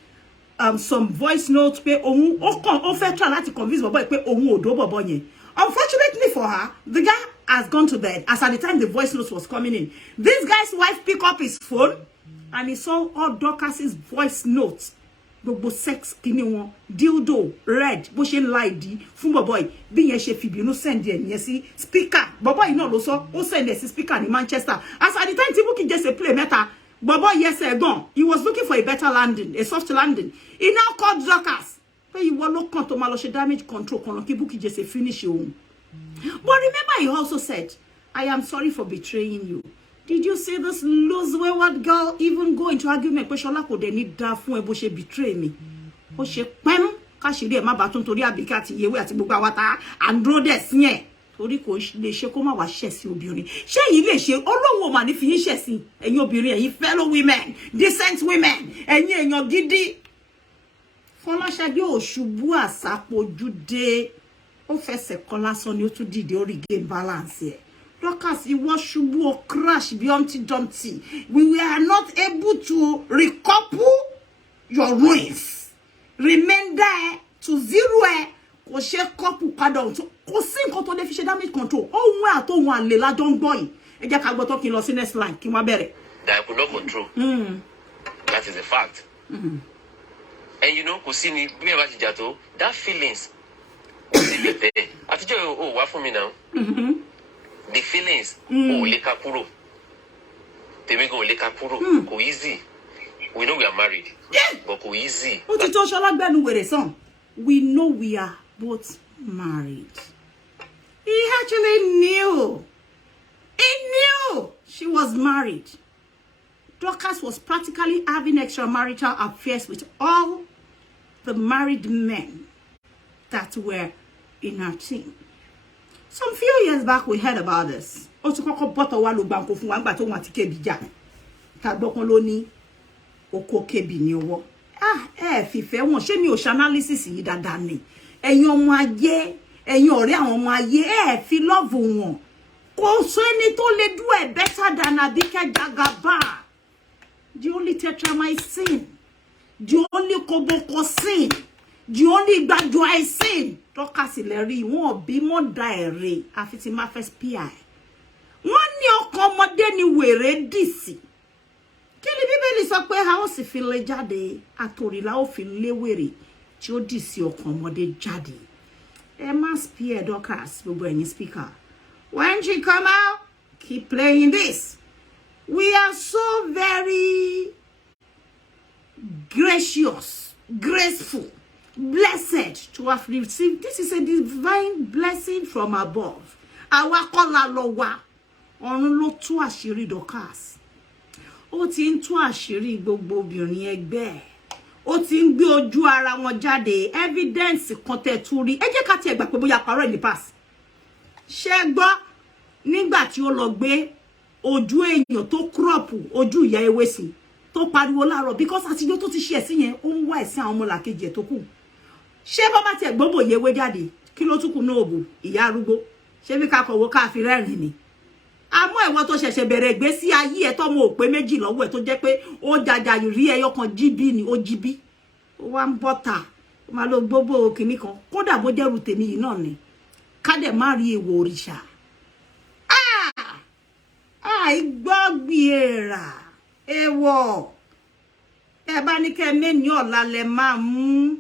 some voice notes pé òun ó fẹ́ try láti convince boy pé òun ò do boy yẹn. Unfortunately for her, the guy has gone to bed. As at the time the voice notes was coming in, this guy's wife picked up his phone and he saw all Dorcas's voice notes. Gbogbo sex kini won dildo red bó ṣe ńlá ìdí fún boy bí yẹn ṣe fi bínú send ẹ yẹn sí speaker boy náà ló sọ ó send ẹ sí speaker ní Manchester. As at the time tí Bukky just play meta boy yes gone. He was looking for a better landing, a soft landing. He now called Dorcas pé ìwọ ló kàn tó máa lọ ṣe damage control kan kí Bukky just finish òun. But remember he also said, I am sorry for betraying you. Did you see this loose wayward girl even go into argument? Pé Ṣọlá kò dé ní dá fún ẹ bó ṣe betray me. Ó ṣe pẹ́m káṣírí ẹ̀ má bàa tún torí Abike àti Yewé àti gbogbo àwátá androdes yẹn. Torí kò lè ṣe kó má wá ṣẹ̀ sí obìnrin. Ṣé yìí lè ṣe Ọlọ́run ò mà ní fi yín ṣẹ̀ sí ẹ̀yin obìnrin ẹ̀yin fellow women, decent women, ẹ̀yin èèyàn gidi. Folashade ò ṣubú àsápojúdé. Ó fẹsẹ̀ kan lásán ni ó tún dìde ó regain balance ẹ̀. Dorcas, it was shubu or crash Humpty Dumpty. We were not able to recouple your ruins. Remain there to zero. Kò ṣe couple pardon. Kò sí nǹkan tó lè fi ṣe damage control. Ohun àtòhun àlè la jọ ń gbọ́ yìí. Ẹ jẹ́ ká gbọ́ tó kí n lọ sí next line kí n wá bẹ̀rẹ̀. That I could not control. That is a fact. And you know, kò sí ni bí ẹ bá ti jà tó, that feelings ó sì lè tẹ̀. Àtijọ́ ò wá fún mi now. The feelings, oh, leka kuro. They may go leka kuro. Go easy. We know we are married. Yeah. But go easy. We know we are both married. He actually knew. He knew she was married. Dorcas was practically having extramarital affairs with all the married men that were in her team. Some few years back, we heard about this. Otu koko boto wa lo banko fun wa ngba to won ti Kebi ja. Ta gbokon lo ni oko Kebi ni owo. Fife won se mi o analysis yi dada ni. Ẹ̀yin ọmọ ayé, ẹ̀yin ọ̀rẹ́ àwọn ọmọ ayé, fi love won. Kò so ẹni tó lè do it better than Abike Jagaban. The only tetramycin, the only kobokosin, the only gbadjoisin. Dorcas leri won bí mo da ere àfi tí ma fẹ́ spy. Wọ́n ní ọkọ ọmọdé ni wèrè disi. Kí ni Bíbélì sọ pé a ó sì fi lé jáde, àtòrí la ó fi lé wèrè tí ó disi ọkọ ọmọdé jáde. Ẹ má spy Dorcas gbogbo ẹ̀yin speaker. When she come out, keep playing this. We are so very gracious, graceful, blessed to have received. This is a divine blessing from above. Àwa kọ́ la lọ wá. Ọ̀run ló tú àṣírí Dorcas. Ó ti ń tú àṣírí gbogbo obìnrin ẹgbẹ́. ó ti ń gbé ojú ara wọn jáde evidence kan tẹ́ tún rí ẹ jẹ́ ká tiẹ̀ gbà pé bóyá parọ́ ní pass ṣé gbọ́ nígbà tí ó lọ gbé ojú èèyàn tó crop ojú ìyá ewé sí tó pariwo láàárọ̀ because àtijọ́ tó ti ṣe ẹ̀sìn yẹn ó ń wá ẹ̀sìn àwọn ọmọlàkejì ẹ̀ tó kù ṣé bá bá tiẹ̀ gbogbo yewé jáde kí ló tún kù náà òbò ìyá arúgbó ṣé bí ká kọ̀wọ́ ká fi rẹ́rìn ni àmọ́ ìwọ tó ṣẹ̀ṣẹ̀ bẹ̀rẹ̀ ìgbésí ayé ẹ̀ tọ́mọ òpé méjì lọ́wọ́ ẹ̀ tó jẹ́ pé ó jàjà rí ẹyọ kan jíbí ni ó jíbí ó wá ń bọ́tà ó máa lo gbogbo kìíní kan kódà bó jẹ́rù tèmi yìí náà ni ká dẹ̀ má rí èèwọ̀ òrìṣà àìgbọ́gbì èèrà èèwọ̀ ẹ bá ní kẹ́ mẹ́ni ọ̀la lẹ máa mú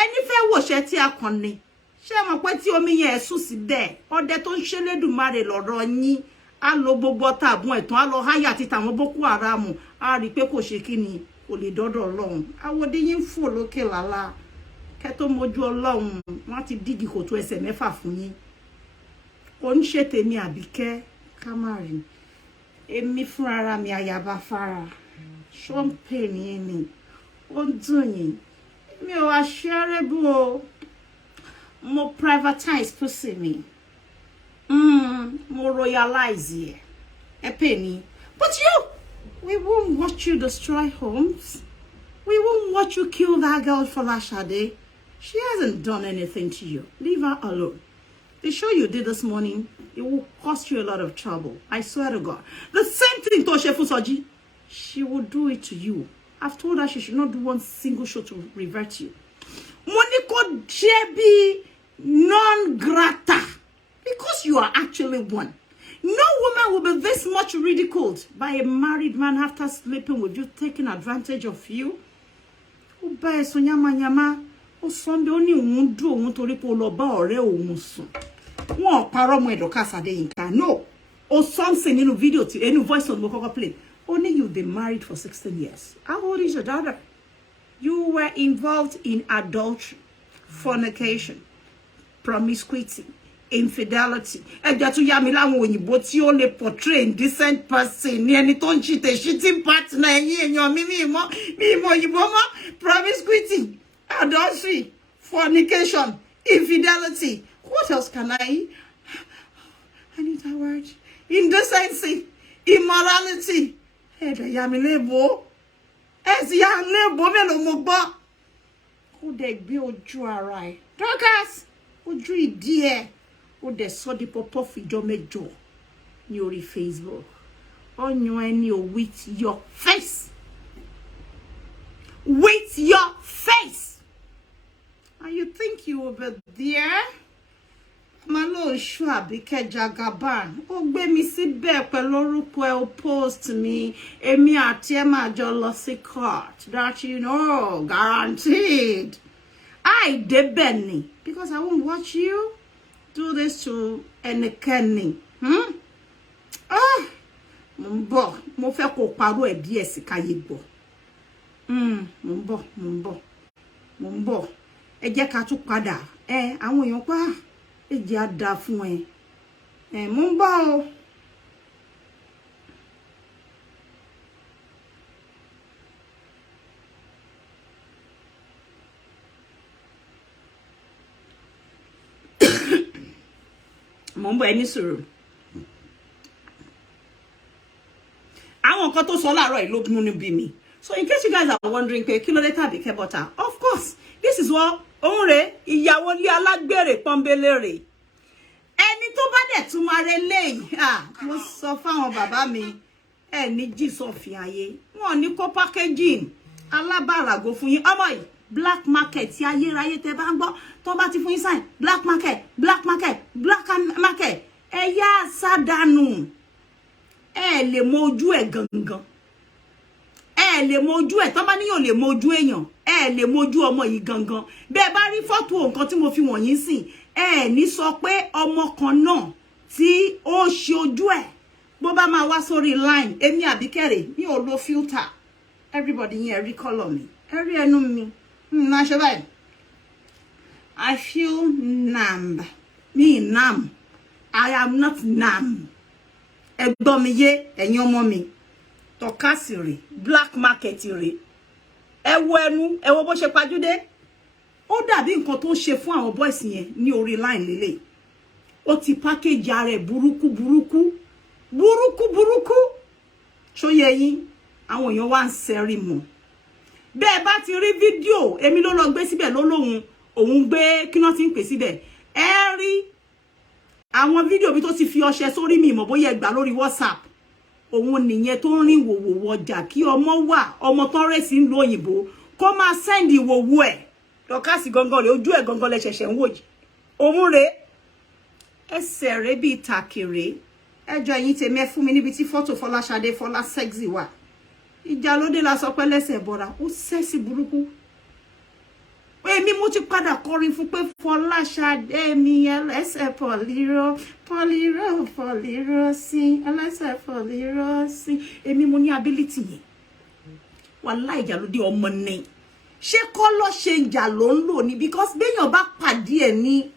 ẹni fẹ́ wòṣẹ́ tí a kàn ní ṣé mọ̀ pé tí omi yẹn sùn sí dẹ̀ ọdẹ tó ń ṣe lédùmarè lọ́rọ̀ yín á lo gbogbo tàbùn ẹ̀tàn á lọ háyà ti tàwọn Boko Haram á rí pé kò ṣe kí ni kò lè dọ́dọ̀ Ọlọ́run àwòdí yín fò lókè lálá kẹ́ tó mójú Ọlọ́run wọ́n ti dígì kòtò ẹsẹ̀ mẹ́fà fún yín kò ń ṣe tèmi Àbíkẹ́ Kámárì èmi fúnra mi àyàbá fara ṣọ́ǹpẹ̀ ní ẹni ó ń dùn yín mi ò wá shareable o mo privatize pussy mi mo royalize ẹ pè ní but you we won't watch you destroy homes we won't watch you kill that girl Folashade. She hasn't done anything to you. Leave her alone. The show you did this morning, it will cost you a lot of trouble. I swear to God. The same thing to Shefu Soji, she will do it to you. I've told her she should not do one single show to revert you. Moniko Jebi non grata. Because you are actually one. No woman will be this much ridiculed by a married man after sleeping with you, taking advantage of you. Uba so nyama nyama. O Sunday oni òun dúró òun torí pé ó lọ bá ọ̀rẹ́ òun sùn. Wọ́n parọ́ mọ́ Dorcas Adeyinka. No. O something nínú video tí ẹnu voice on mo kọ́kọ́ play. Only you've been married for 16 years. How old is your daughter? You were involved in adultery, fornication, promiscuity, infidelity. Ẹ̀jẹ̀ tún yà mí láwọn òyìnbó tí ó lè portray indecent person ní ẹni tó ń cheating partner ẹ̀yin èèyàn mi mọ̀ òyìnbó mọ́ promiscuity, adultery, fornication, infidelity. What else can I need that word. Indecency, immorality. Ẹ̀dẹ̀ yà mí lébo. Ẹ̀sì yà ń lébo mélòó mo gbọ́. Ó dẹ̀ gbé ojú ara ẹ̀. Dorcas, ojú ìdí ẹ̀. Ó dẹ̀ sọ di pọ̀pọ̀ fìjọ mẹ́jọ ní orí Facebook. Ọyàn ẹni o with your face. With your face. And you think you will be there? Malo Shu Abike Jagaban. Ó gbé mi síbẹ̀ pẹ̀lú orúkọ ẹ̀ ó post mi. Èmi àti ẹ̀ máa jọ lọ sí court. That you know, guaranteed. I débẹ̀ ni. Because I won't watch you do this to ẹnikẹ́ni. Mo ń bọ̀. Mo fẹ́ kó parọ́ ẹ̀ díẹ̀ sí káyé gbọ́. Mo ń bọ̀. Ẹ jẹ́ ká tún padà. Àwọn èèyàn pa ẹ jẹ́ á dá fún ẹ. Mo ń bọ̀ o. Mo ń bọ̀ ẹni sùúrù. Àwọn nǹkan tó sọ láàárọ̀ yìí ló múnú bí mi. So in case you guys are wondering, kí ló dé tàbí kẹ́ bọ́tà? Of course, this is what onre ìyàwó ilé alágbèrè pọ́nbélé rẹ̀. Ẹni tó bá dẹ̀ tún máa re léyìí, mo sọ fáwọn bàbá mi, ní jísọ̀fì ayé. Wọ́n ní kó packaging alábàràgò fún yín. Ọmọ yìí, black market tí ayérayé tẹ́ bá ń gbọ́, tó bá ti fún yín sign, black market. Ẹ yá sádànù. Ẹ lè mọ ojú ẹ̀ gangan. Ẹ lè mọ ojú ẹ̀, tó bá níyàn lè mọ ojú èèyàn. Ẹ lè mọ ojú ọmọ yìí gangan. Bẹ́ẹ̀ bá rí fọ́tò nǹkan tí mo fi wọ̀nyí sìn, ní sọ pé ọmọ kan náà tí ó ṣe ojú ẹ̀ bó bá máa wá sórí line. Èmi Àbíkẹ́ mi ò lo filter. Everybody yẹn rí color mi. Ẹ rí ẹnu mi. Na ṣe báyìí. I feel numb. Me numb. I am not numb. Ẹ gbọ́ mi yé ẹ̀yin ọmọ mi. Dorcas rè, black market rè. Ẹ wo ẹnu, ẹ wo bó ṣe pajúdé. Ó dàbí nǹkan tó ṣe fún àwọn boys yẹn ní orí line lélẹ̀. Ó ti package are burúkú. Ṣó yé yín, àwọn èèyàn wá ń sẹ́rí mọ́. Bẹ́ẹ̀ bá ti rí fídíò, èmi ló lọ gbé síbẹ̀ ló lóhun, òun gbé kí wọ́n ti ń pè síbẹ̀. Ẹ rí àwọn fídíò bí tó ti fi ọṣẹ sórí mi mọ̀ bóyá gbà lórí WhatsApp. Òun nìyẹn tó ń rìn wòwò ọjà kí ọmọ wà, ọmọ tán rẹ̀ sí ń lo òyìnbó, kó máa send ìwòwò ẹ̀. Dorcas gangan rẹ̀, ojú ẹ̀ gangan lẹ ṣẹ̀ṣẹ̀ ń wò yìí. Òun rẹ̀ ẹsẹ̀ rẹ̀ bíi tàkìrẹ́. Ẹjọ́ ẹ̀yin tèmi ẹ fún mi níbi tí fọ́tò Folashade Fọlá sexy wà. Ìjà lóde la sọ pé lẹ́sẹ̀ bọ́ra, ó sẹ́sì burúkú. Èmi mo ti padà kọrin fún pé Folashade mi ẹlẹ́sẹ̀ pọ̀lírọ́ sí, ẹlẹ́sẹ̀ pọ̀lírọ́ sí. Èmi mo ní ability yẹn. Wàláhì ìjà lóde ọmọ ní. Ṣé kọ́ lọ ṣe ìjà ló ń lò ní because béèyàn bá pàdé ẹ̀ ní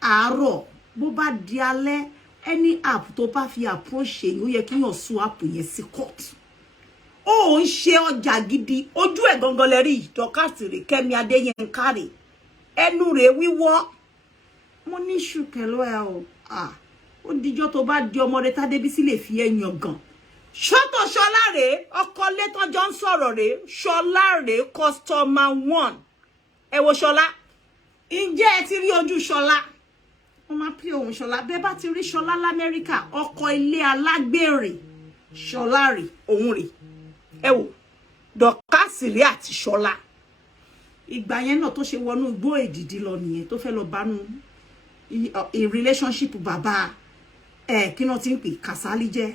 àárọ̀ bó bá di alẹ́ any app tó bá fi approach ṣe ó yẹ kí yàn sún app yẹn sí court. Ó ń ṣe ọjà gidi, ojú ẹ̀ gangan lẹ rí Dorcas rè, Kẹ́mi Adéyínká rè, ẹnu rẹ̀ wíwọ́. Mo ní ṣù pẹ̀lú ẹ o. Ó dijọ́ tó bá di ọmọdé Tádébísí lè fi ẹ yangàn. Ṣọ́tọ̀ Ṣọlá rè, ọkọ létọ́jọ́ ń sọ̀rọ̀ rè, Ṣọlá rè customer 1. Ẹ wo Ṣọlá. Ǹjẹ́ ẹ ti rí ojú Ṣọlá? Wọ́n máa pè òun Ṣọlá. Bẹ́ẹ̀ bá ti rí Ṣọlá l'Amẹ́ríkà, ọkọ ilé alágbèrè. Ṣọlá rè, òun rè. Ẹ wò, Dorcas rè àti Ṣọlá. Ìgbà yẹn náà tó ṣe wọnú igbó èdìdí lọ nìyẹn, tó fẹ́ lọ bánú relationship bàbá kí náà ti ń pè Kàsálí jẹ́,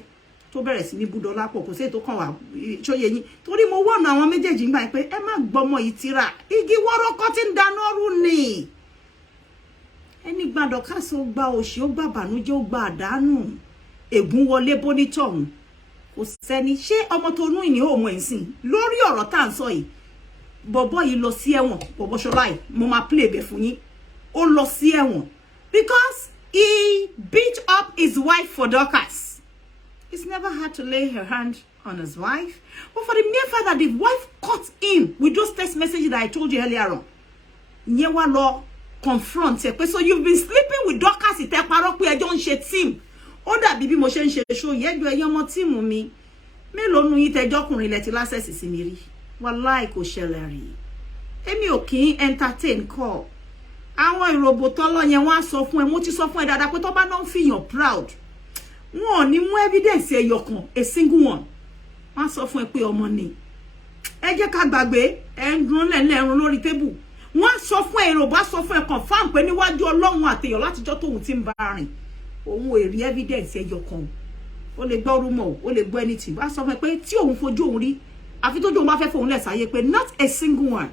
tó bẹ̀rẹ̀ sí ní búdọ́lá pọ̀, kò sí ètò kan wà ṣóyè yín. Torí mo wọ̀nà àwọn méjèèjì ń gbà pé ẹ má gbọ́mọ yìí tira, igi wọ́rọ́kọ́ tí ń dáná rú ni. Ẹni gba Dorcas ó gba òṣì, ó gba bànújẹ́, ó gba àdánù, ègún wọlé bónítọ̀hún. Kò sẹ́ni, ṣé ọmọ tó nú ìní òun ẹ̀sìn lórí ọ̀rọ̀ tá à ń sọ yìí. Bọ̀bọ̀ yìí lọ sí ẹ̀wọ̀n, bọ̀bọ̀ Ṣọlá yìí, mo máa play bẹ̀ fún yín. Ó lọ sí ẹ̀wọ̀n because he beat up his wife for Dorcas. He's never had to lay her hand on his wife. But for the mere fact that the wife caught him with those text messages that I told you earlier on, ìyẹn wá lọ confront ẹ pé so you've been sleeping with Dorcas, ìtẹ́ parọ́ pé ẹjọ́ ń ṣe team. Ó dàbí bí mo ṣe ń ṣe show yẹn, ẹjọ́ ẹ̀yin ọmọ team mi. Mélòó nu yín tẹjọ́kùnrin lẹ ti láṣẹ̀sì sí mi rí. Wàláhì kò ṣẹlẹ̀ rí. Èmi ò kí entertain call. Àwọn ìròbò tọ́lọ́ yẹn wọ́n á sọ fún ẹ, mo ti sọ fún ẹ dáadáa pé tó bá náà ń fìyàn proud. Wọn ò ní mú evidence ẹyọ kan, a single one. Wọ́n á sọ fún ẹ pé ọmọ ni. Ẹ jẹ́ ká gbàgbé, ẹ ń dún lẹ́run lórí table. Wọ́n á sọ fún ẹ, ìròbò á sọ fún ẹ confirm pé níwájú Ọlọ́run àtẹ̀yọ̀ látijọ́ tóun ti ń bá rìn. Òun ò rí evidence ẹyọ kan. Ó lè gbọ́ rumor, ó lè gbọ́ anything. Wọ́n á sọ fún ẹ pé tí òun fojú òun rí, àfi tójú òun bá fẹ́ fòun lẹ̀ sáyé pé not a single one.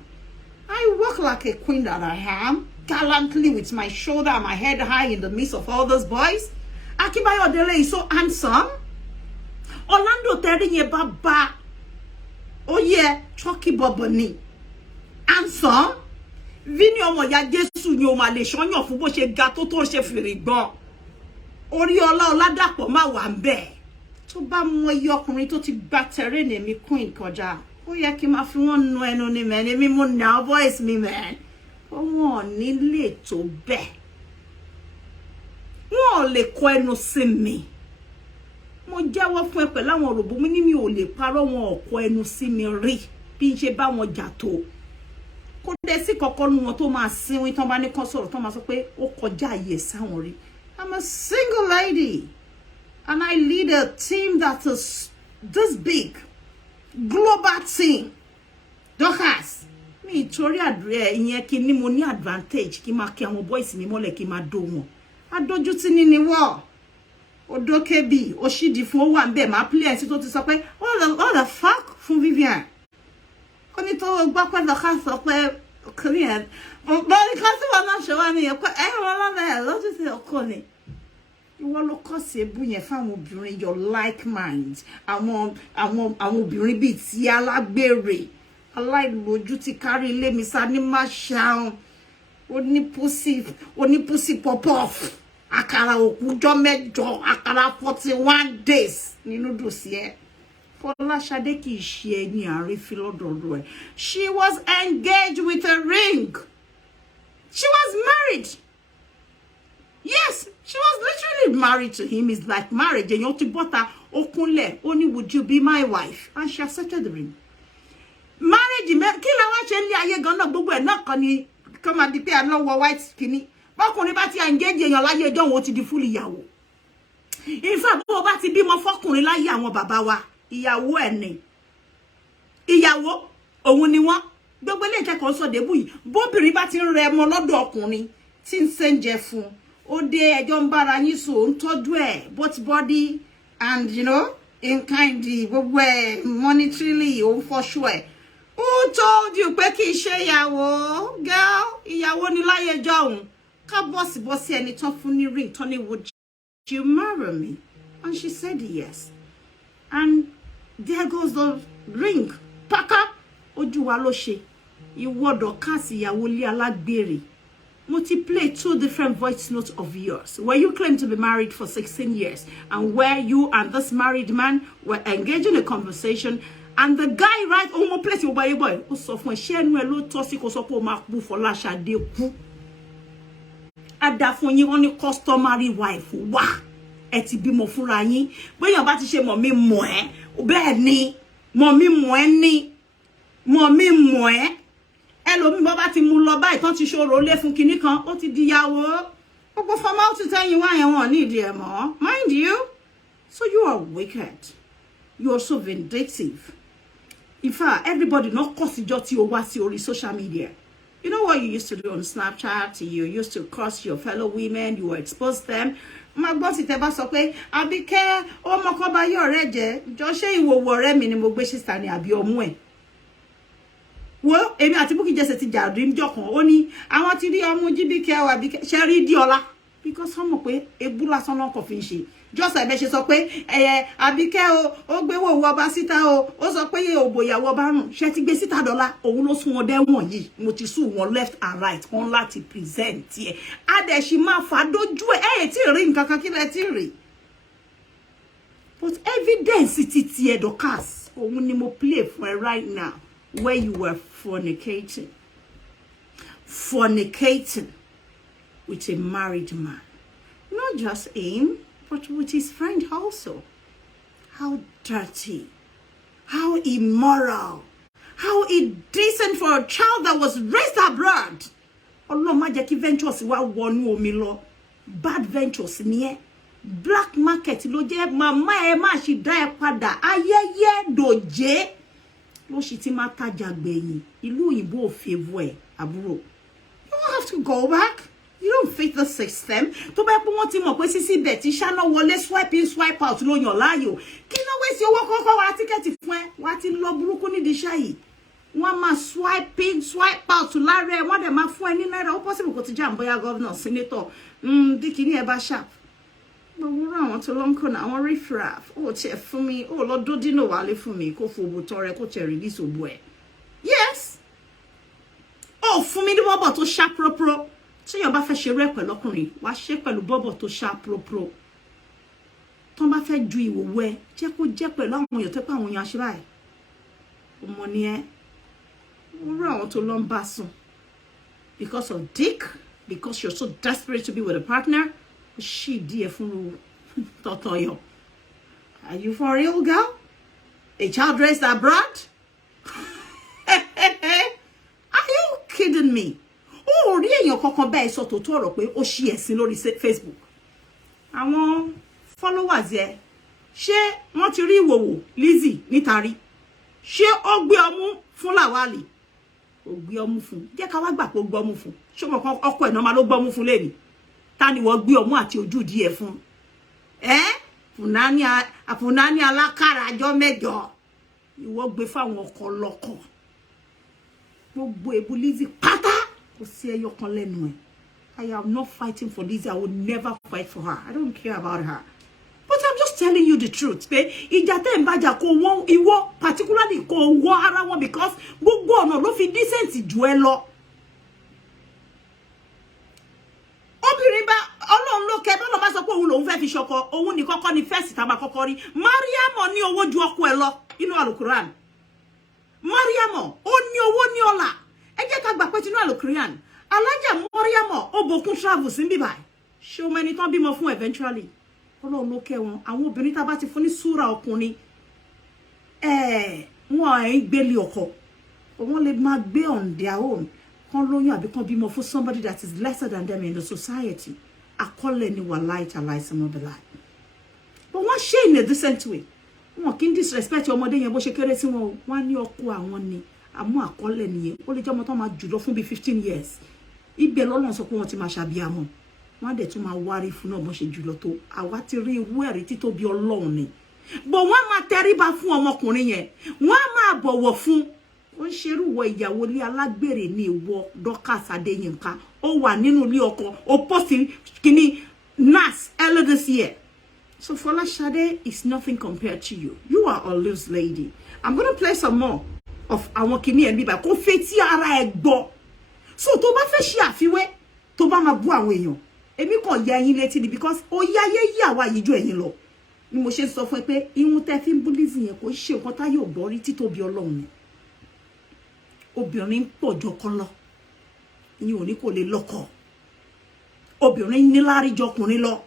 I walk like a queen that I am, gallantly with my shoulder and my head high in the midst of all those boys. Akibayo Dele is so handsome. Orlando Terry ye baba. Oh yeah, Chucky Boboni. Handsome. Vini omo ya Jesu ni o ma le shonyo fún bó ṣe ga tó ṣe fìrì gbọ́n. Orí ọlá Ọládàpọ̀ má wà ńbẹ̀. Tó bá mọ iye ọkùnrin tó ti gba terrain mi queen kọjá. Ó yẹ kí máa fi wọ́n nu ẹnu ni men, èmi mo now voice mi men. Wọ́n ní lè tó bẹ́ẹ̀. Wọ́n lè kọ ẹnu sí mi. Mo jẹ́wọ́ fún ẹ pẹ̀lú àwọn òròbó mi ní mi ò lè parọ́, wọn ò kọ ẹnu sí mi rí bí n ṣe bá wọn jà tó. Kò dé sí kọ́kọ́ nu wọn tó máa sínwín tán bá ní kán sọ̀rọ̀ tán máa sọ pé ó kọjá àyè sáwọn rí. I'm a single lady and I lead a team that is this big, global team. Dorcas, mi torí ìyẹn kí ni mo ní advantage kí máa kí àwọn boys mi mọ́lẹ̀ kí máa dó wọn. Adójútì ni ni wọ́. Odokebi, Oshidi fún ó wà ńbẹ̀, máa play ẹ̀ sí tó ti sọ pé what the fuck fún Vivian. Ó ní tó gbọ́ pé Dorcas sọ pé Korean. But because wọn náà ṣe wá ní ẹ̀kọ́ wọn lọ́nà ẹ̀ lọ́jọ́ sí ọkọ ni. Ìwọ ló kọ́ sí ebú yẹn fáwọn obìnrin your like mind. Àwọn obìnrin bíi ti alágbèrè. Aláìlójú ti kárí ilé mi sá ní má ṣàun. Onípùsì pop-off. Àkàrà òkújọ́ mẹ́jọ, àkàrà 41 days nínú dòsí ẹ. Folashade kì í ṣe ẹni àrífín lọ́dọọdọ ẹ̀. She was engaged with a ring. She was married. Yes, she was literally married to him. It's like marriage. And you ti bọ́ta okunle. Only would you be my wife? And she accepted the ring. Marriage, kí la wá ṣe ní ayé gan náà gbogbo ẹ̀ náà kan ni come and pay alọ́wọ́ white skinny. Bọ́kùnrin bá ti engage èèyàn láyé ẹjọ́ wọn ó ti di fúlì ìyàwó. In fact, bó bá ti bímọ fọ́kùnrin láyé àwọn bàbá wa, ìyàwó ẹ̀ ni. Ìyàwó, òun ni wọ́n. Gbogbo ilé ìkẹ́kọ̀ọ́ sọ débù yìí. Bóbìnrin bá ti ń rẹ ọmọ lọ́dọ̀ ọkùnrin tí ń sẹ́ńjẹ fún. Ó dé ẹjọ́ ń bára yín sùn, ń tọ́jú ẹ̀, both body and, you know, in kind gbogbo ẹ̀ monetarily, ó fọ́ṣù ẹ̀. Who told you pé kì í ṣe ìyàwó? Girl, ìyàwó ni láyé jọ̀hún. Ká bọ́sì ẹni tán fún ní ring, tán ní would you marry me? And she said yes. And there goes the ring. Paka, ojú wa ló ṣe. Ìwọ Dorcas ìyàwó lé alágbèrè. Mo ti play 2 different voice notes of yours where you claim to be married for 16 years and where you and this married man were engaging in a conversation and the guy right on one place boy ó sọ fún ẹ ṣé ẹnu ẹ ló tọ́ sí kó sọ pé ó máa kú Folashade kú. Ada fún yín wọ́n ní customary wife wá ẹ ti bímọ fúnra yín bóyá bá ti ṣe mọ̀ mí mọ̀ ẹ́ bẹ́ẹ̀ ni mọ̀ mí mọ̀ ẹ́ ni mọ̀ mí mọ̀ ẹ́ ẹlòmí bọ́ bá ti mú lọ báyìí tán ti ṣòro lé fún kinní kan ó ti di ìyàwó gbogbo formality tẹ́yìn wá yẹn wọ́n ní ìdí ẹ̀ mọ́ mind you. So you are wicked, you are so vindictive. In fact, everybody not cause ìjọ tí o wá sí orí social media. You know what you used to do on Snapchat? You used to curse your fellow women, you expose them. My boss is ever so pé Abike o mo ko ba yo re je jọ ṣe ìwòwò ọ̀rẹ́ mi ni mo gbé sister ni àbí ọmú ẹ̀. Wo èmi àti Bukky Jesse ti jà dream jọ kan ó ní àwọn ti rí ọmú Abike o Abike ṣe rí di ọlá because wọ́n mọ̀ pé ebu lásán ló ko fi ṣe just like be ṣe sọ pé Abike o gbé wo ọba síta o sọ pé ye òbò ìyàwó ọba run ṣe ti gbé síta dọ́là òun ló sún wọn dẹ́wọ̀n yìí mo ti sún wọn left and right on láti present ẹ a dẹ̀ ṣì máa fà dojú ẹ tí rí nǹkan kan kí lẹ ti rí but evidence ti ti Dorcas òun ni mo play for right now where you were fornicating with a married man, not just him but with his friend also. How dirty, how immoral, how indecent for a child that was raised abroad. Ọlọ́run má jẹ́ kí ventures wá wọnú omi lọ. Bad ventures ni ẹ́. Black market ló jẹ́ màmá ẹ má ṣì dá ẹ padà. Ayẹyẹ dòjé. Ló ṣì ti máa tajà gbẹ̀yìn. Ìlú òyìnbó ò favor ẹ, àbúrò. You don't have to go back. You don't fit the system. To bá pé wọ́n ti mọ̀ pé Sisi Betty ṣáná wọlé swipe in swipe out ló yàn láàyò. Kí ló wé sí owó kọ́kọ́ wá tíkẹ́ẹ̀tì fún ẹ? Wá ti lọ burúkú nídìí iṣẹ́ yìí. Wọ́n máa swipe in swipe out lára ẹ. Wọ́n dẹ̀ máa fún ẹ ní náírà. Ó possible kó ti jẹ́ àǹbọ̀yà governor, senator. Dikini ẹ bá sharp. Gbogbo àwọn tó lọ ń kọ́nà àwọn riffraff. Ó tiẹ̀ fún mi. Ó lọ dódínà wálé fún mi. Kó fòbò tọrẹ kó tiẹ̀ release òbò ẹ̀. Yes. Ó fún mi ní bọ́bọ̀ tó sharp pro. Tí yàn bá fẹ́ ṣe rẹ́ pẹ̀lú ọkùnrin, wá ṣe pẹ̀lú bọ́bọ̀ tó sharp pro. Tọ́n bá fẹ́ ju ìwòwò ẹ, jẹ́ kó jẹ́ pẹ̀lú àwọn èèyàn tó pé àwọn èèyàn ṣe báyìí. Ọmọ ni ẹ́. Wọ́n rí àwọn tó lọ ń bá sùn. Because of dick, because you're so desperate to be with a partner, she díẹ̀ fún tọ̀tọ̀yọ̀. Are you for real, girl? A child raised abroad? Are you kidding me? Ó rí èèyàn kankan bẹ́ẹ̀ sọ tó ọ̀rọ̀ pé ó ṣí ẹ̀sìn lórí Facebook. Àwọn followers ẹ ṣé wọ́n ti rí ìwòwò Lizzy nítàrí? Ṣé ó gbé ọmú fún Lawali? Ó gbé ọmú fún. Jẹ́ ká wá gbà pé ó gbé ọmú fún. Ṣé mo kan ọkọ ẹ̀ náà máa ló gbé ọmú fún lẹ́ni? Ta ni wọ́n gbé ọmú àti ojú díẹ̀ fún? Fúnání alákàrà ọjọ́ mẹ́jọ. Ìwọ gbé fáwọn ọkọ lọ́kọ. Gbogbo ebu Lizzy pátá. I am not fighting for Lizzy. I would never fight for her. I don't care about her. But I'm just telling you the truth. Ìjà ń bájà kò wọ́n ìwọ particularly kò wọ́n ara wọn because gbogbo ọ̀nà ló fi decent jù ẹ lọ. Obìnrin bá Ọlọ́run ló kẹ́ bọ́lọ̀ bá sọ pé òun lòun fẹ́ fi ṣọkọ òun ní kọ́kọ́ ní first tá bá kọ́kọ́ rí. Mariam ní owó ju ọkọ ẹ lọ. inú Al-Quran. Mariamo, ó ní owó ní ọlá. Ẹ jẹ́ ká gbà pé tinú Al-Quran. Alájà Mariamo, ó bokun travel sí bí báyìí. Ṣé o mẹ́ni tán bímọ fún eventually. Ọlọ́run ló kẹ́ wọn. Àwọn obìnrin tá bá ti fún ní súra ọkùnrin. Wọ́n ń gbélé ọkọ. Wọ́n lè máa gbé on their own. Kan lóyún àbí kan bímọ for somebody that is lesser than them in the society. Akọ́lẹ̀ ni wà láìta láìsàn ọbẹ̀ láì. But wọ́n ṣe in a decent way. Wọ́n kì í disrespect ọmọdé yẹn bó ṣe kéré sí wọn o. Wọ́n ní ọkọ àwọn ni. Àmú àkọ́lẹ̀ nìyẹn. Ó lè jẹ́ ọmọ tó máa jùlọ fún bí 15 years. Ibẹ̀ lọ́lọ́run sọ pé wọ́n ti máa ṣàbíamọ. Wọ́n á dẹ̀ tún máa wárí fún náà bó ṣe jùlọ tó. Àwa ti rí irú ẹ̀rí títóbi Ọlọ́run ni. But wọ́n máa tẹríba fún ọmọkùnrin yẹn. Wọ́n máa bọ̀wọ̀ fún. Ó ń ṣerú wọ ìyàwó ilé alágbèrè ní ìwọ Dorcas Adeyinka. Ó wà nínú ilé ọkọ. Ó post kíní NAS earlier this year. So Folashade is nothing compared to you. You are a loose lady. I'm going to play some more of àwọn kíní ẹ̀ bíbá. Kó fetí ara ẹ̀ gbọ́. So tó bá fẹ́ ṣe àfiwé, tó bá máa bú àwọn èèyàn. Èmi kàn yẹ ẹ̀yin létí ni because ó yáyé yí àwa yìí ju ẹ̀yin lọ. Ni mo ṣe sọ fún ẹ pé ihun tẹ́ fi ń bullies yẹn kò ṣe nǹkan tá yóò gbọ́ rí títóbi Ọlọ́run ni. Obìnrin pọ̀ jọkọ lọ. Ìyẹn ò ní kò lè lọ́kọ. Obìnrin ní lárí jọkùnrin lọ.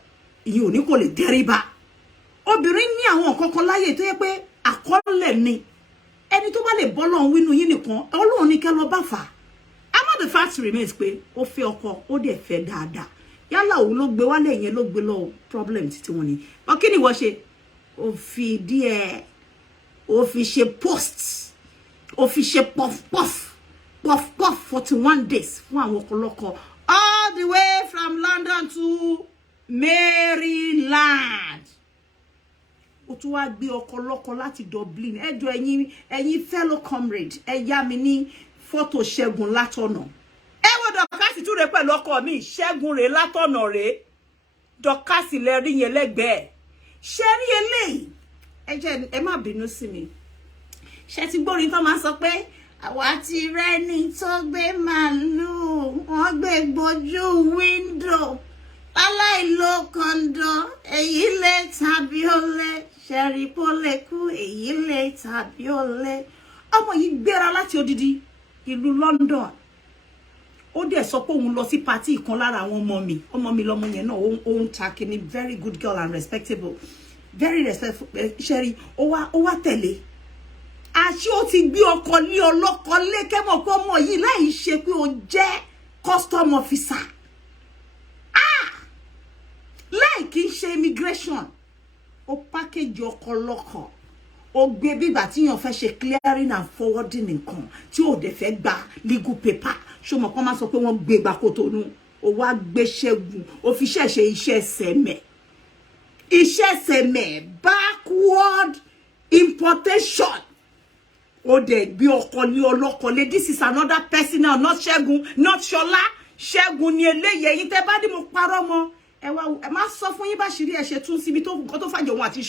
Ìyẹn ò ní kò lè dẹ́ríba. Obìnrin ní àwọn nǹkan kan láyé tó yẹ pé àkọọ́lẹ̀ ni. Ẹni tó bá lè bọ́ lọ́hùn wínú yín nìkan, Ọlọ́run ní kẹ́ lọ bá fà. Àmọ́ the fact remains pé ó fẹ́ ọkọ, ó dẹ̀ fẹ́ dáadáa. Yálà òun ló gbé wálé yẹn ló gbé lọ problem títí wọn ni. But kí ni wọ́n ṣe? Ó fi díẹ̀, ó fi ṣe posts. Ó fi ṣe puff 41 days fún àwọn ọkọlọ́kọ all the way from London to Maryland. Ó tún wá gbé ọkọlọ́kọ láti Dublin. Ẹ jọ̀ọ́ ẹ̀yin fellow comrade, ẹ yá mi ní photo Segun látọ̀nà. Ẹ wo Dorcas tún rè pẹ̀lú ọkọ mi, Segun rè látọ̀nà rè. Dorcas lẹ rí yẹn lẹ́gbẹ̀ẹ́. Ṣé rí eléyìí? Ẹ jẹ́ ẹ má bínú sí mi. Ṣé ti gbórin tó máa sọ pé àwa ti rẹ́ni tó gbé màálù, wọ́n gbé gbójú wíńdò, aláìlò kọ̀ǹdọ̀, èyí lè tàbí ó lè, ṣẹ̀rí pó lè kú, èyí lè tàbí ó lè. Ọmọ yìí gbéra láti odidi ìlú London. Ó dẹ̀ sọ pé òun lọ sí party kan lára àwọn ọmọ mi lọ́mọ yẹn náà, ó ń ta kíní, very good girl and respectable, very respectful. Ṣẹ̀rí ó wá tẹ̀lé. Àṣé ó ti gbé ọkọ lé ọlọ́kọ lé kẹ́mọ̀ pé ọmọ yìí láì ṣe pé ó jẹ́ custom officer. Láì kí ń ṣe immigration. Ó package ọkọ lọ́kọ. Ó gbé bígbà tí yàn fẹ́ ṣe clearing and forwarding nǹkan tí ó dẹ̀ fẹ́ gba legal paper. Ṣó mọ̀ kán máa sọ pé wọ́n gbé gbà Kòtónú. Ó wá gbé Ṣẹ́gun. Ó fi ṣe iṣẹ́ sẹ̀mẹ̀. Iṣẹ́ sẹ̀mẹ̀ backward importation. Ó dẹ̀ gbé ọkọ ní ọlọ́kọ lé. This is another person now, not Segun, not Shola. Segun ni eléyìí. Ẹ̀yin tẹ́ bá dé mo parọ́ mọ́. Ẹ má sọ fún yín bá ṣírí ẹ ṣe tún síbi tó nǹkan tó fàjọ wọn àti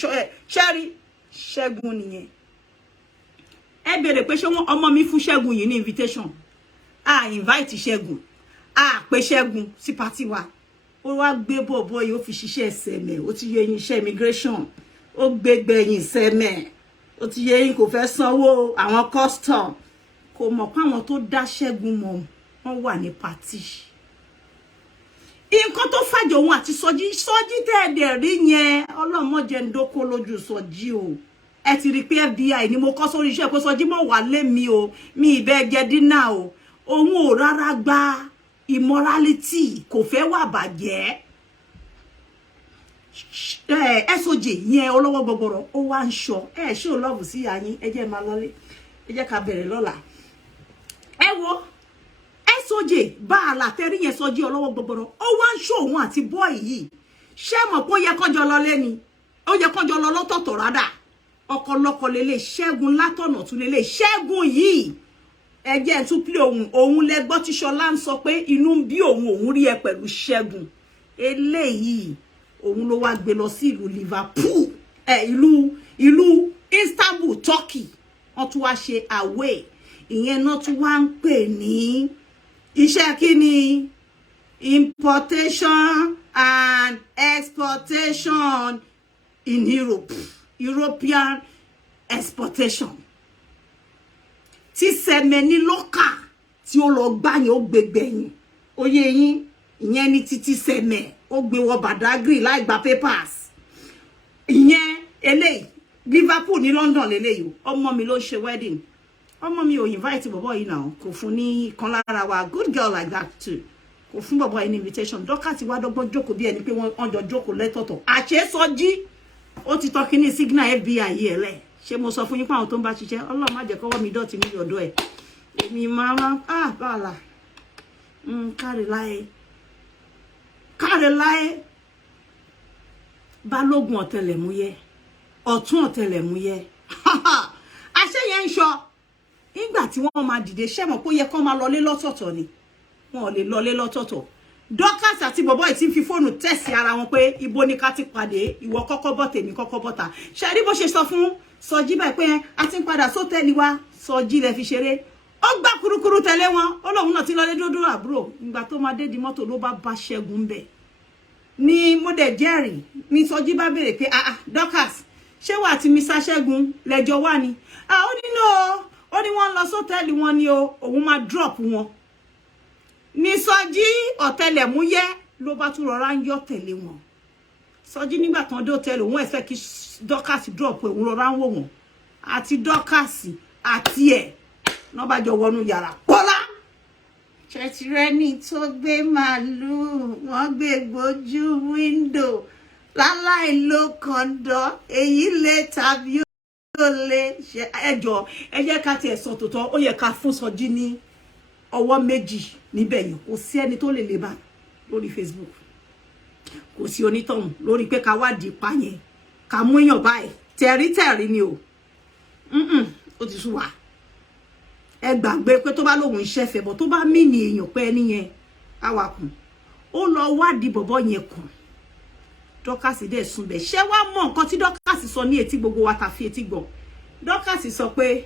Sherry. Segun nìyẹn. Ẹ bèrè pé ṣé wọn ọmọ mi fún Segun yìí ní invitation. Invite Segun. Pé Segun sí party wa. Ó wá gbé bọ̀bọ̀ yìí ó fi ṣiṣẹ́ sẹ̀mẹ̀. Ó ti yẹ yín iṣẹ́ immigration. Ó gbégbẹ̀yìn sẹ̀mẹ̀. Ó ti yẹ yín kò fẹ́ sanwó àwọn custom. Kò mọ̀ pé àwọn tó dá Segun mọ̀ wọ́n wà ní party. Nǹkan tó fàjọ wọn àti Sọjí tẹ́ẹ̀dẹ̀ rí yẹn ọlọ́mọdé ń dókó lójú Sọjí o. Ẹ ti rí pé FBI ni mo kọ́ sórí iṣẹ́ pé Sọjí mọ̀ wà lé mi o. Mi ìbẹ́ jẹ dínà o. Òun ò rárá gba immorality, kò fẹ́ wà bàjẹ́. SOJ yẹn olówó gbogbooro ó wá ń ṣọ́. Ṣé o love sí yín? Ẹ jẹ́ máa lọlé. Ẹ jẹ́ ká bẹ̀rẹ̀ lọ́la. Ẹ wo SOJ bá àlàtẹ́rí yẹn Sọjí olówó gbogbooro. Ó wá ń ṣọ́ òun àti boy yìí. Ṣé mọ̀ pé ó yẹ kọ́jọ lọ lé ni? Ó yẹ kọ́jọ lọ lọ́tọ̀ọ̀tọ̀ rádà. Ọkọlọ́kọ lélẹ̀ Ṣẹ́gun látọ̀nà tún lélẹ̀ Ṣẹ́gun yìí. Ẹ jẹ́ tún play òun lẹ gbọ́ tí Ṣọlá ń sọ pé inú ń bí òun rí ẹ pẹ̀lú Ṣẹ́gun. Eléyìí òun ló wá gbé lọ sí ìlú Liverpool, ìlú Istanbul, Turkey. Wọ́n tún wá ṣe away. Ìyẹn náà tún wá ń pè ní iṣẹ́ kíni importation and exportation in Europe. European exportation tí sẹ́mẹ̀ ní lọ́kà tí ó lọ gbá yẹn ó gbẹgbẹ̀yìn oyè yín ìyẹn ní títí sẹ́mẹ̀ ó gbé wọ Badagry láì gba papers ìyẹn eléyìí Liverpool ní London lélẹ́yìí ọmọ mi ló ṣe wedding ọmọ mi ò invite bọ̀bọ̀ yìí náà kò fún ní kan lára wa good girl like that too kò fún bọ̀bọ̀ yìí ní invitation Dorcas wá dọ́gbọ́n jókòó bí ẹni pé wọ́n jọ jókòó lẹ́tọ̀ọ̀tọ̀ àṣesọjí ó ti tọ́ kíní signal FBI yìí ẹ̀lẹ́ ṣé mo sọ fún yín pé àwọn tó ń bá ṣiṣẹ́ Ọlọ́run má jẹ́ kọ́wọ́ mi dọ̀tí ní ọ̀dọ̀ ẹ̀ èmi máa bàálà káre láyé balógun ọ̀tẹlẹ̀múyẹ́ ọ̀tún ọ̀tẹlẹ̀múyẹ́ àṣẹ yẹn ń sọ nígbà tí wọ́n máa dìde ṣẹ́mọ̀ pé ó yẹ kó máa lọlé lọ́tọ̀ọ̀tọ̀ ni wọn ò lè lọlé lọ́tọ̀ọ̀tọ̀ Dorcas àti bọ̀bọ́ yìí ti ń fi fóònù tẹ̀sí ara wọn pé ibo ni ká ti pàdé ìwọ kọ́kọ́ bọ́ tèmi kọ́kọ́ bọ́ ta ṣe rí bó ṣe sọ fún Sọjí báyìí pé a ti ń padà sótẹ́ẹ̀lì wa Sọjí lẹ fi ṣeré ó gbá kurukuru tẹ̀lé wọn ó lóun náà ti lọlé dúdú àbúrò ìgbà tó máa dé di mọ́tò ló bá Ṣẹ́gun bẹ̀ ni mo dẹ̀ jẹ́rìí ni Sọjí bá béèrè pé Dorcas ṣé wà tí Mr. Ṣẹ́gun lẹ́jọ́ wà ní ó ní no ó ní wọ́n lọ sótẹ́ẹ̀lì wọn ni òun máa drop wọn ní Sọjí ọ̀tẹlẹ̀múyẹ́ ló bá tún rọra ń yọ tẹ̀lé wọn Sọjí nígbà tán dé hòtẹ́ẹ̀lì òun ẹ̀fẹ́ kí Dorcas drop òun rọra ń wò wọ́n àti Dorcas àti ẹ̀ náà bá jọ wọnú yàrá pọ́lá ṣẹ̀tìrẹ́ni tó gbé màálùú wọ́n gbé gbójú wíńdò láláì ló kọ̀ǹdọ̀ èyí lè tàbí ó lè ṣe ẹjọ́ ẹ jẹ́ ká tiẹ̀ sọ tòótọ́ ó yẹ ká fún Sọjí ní ọwọ́ méjì níbẹ̀ yẹn kò sí ẹni tó lè lè bá lórí Facebook kò sí onítọ̀hún lórí pé ká wádìí pa yẹn ká mú èèyàn báyìí tẹ̀rí ni o ó ti sú wa ẹ gbàgbé pé tó bá lóhun iṣẹ́ fẹ́ bọ̀ tó bá mí ní èèyàn pé ẹni yẹn awakùn ó lọ wádìí bọ̀bọ̀ yẹn kùn Dorcas dẹ̀ sùn bẹ̀ ṣé wá mọ̀ nǹkan tí Dorcas sọ ní etí gbogbo wa tàfi etí gbọ́ Dorcas sọ pé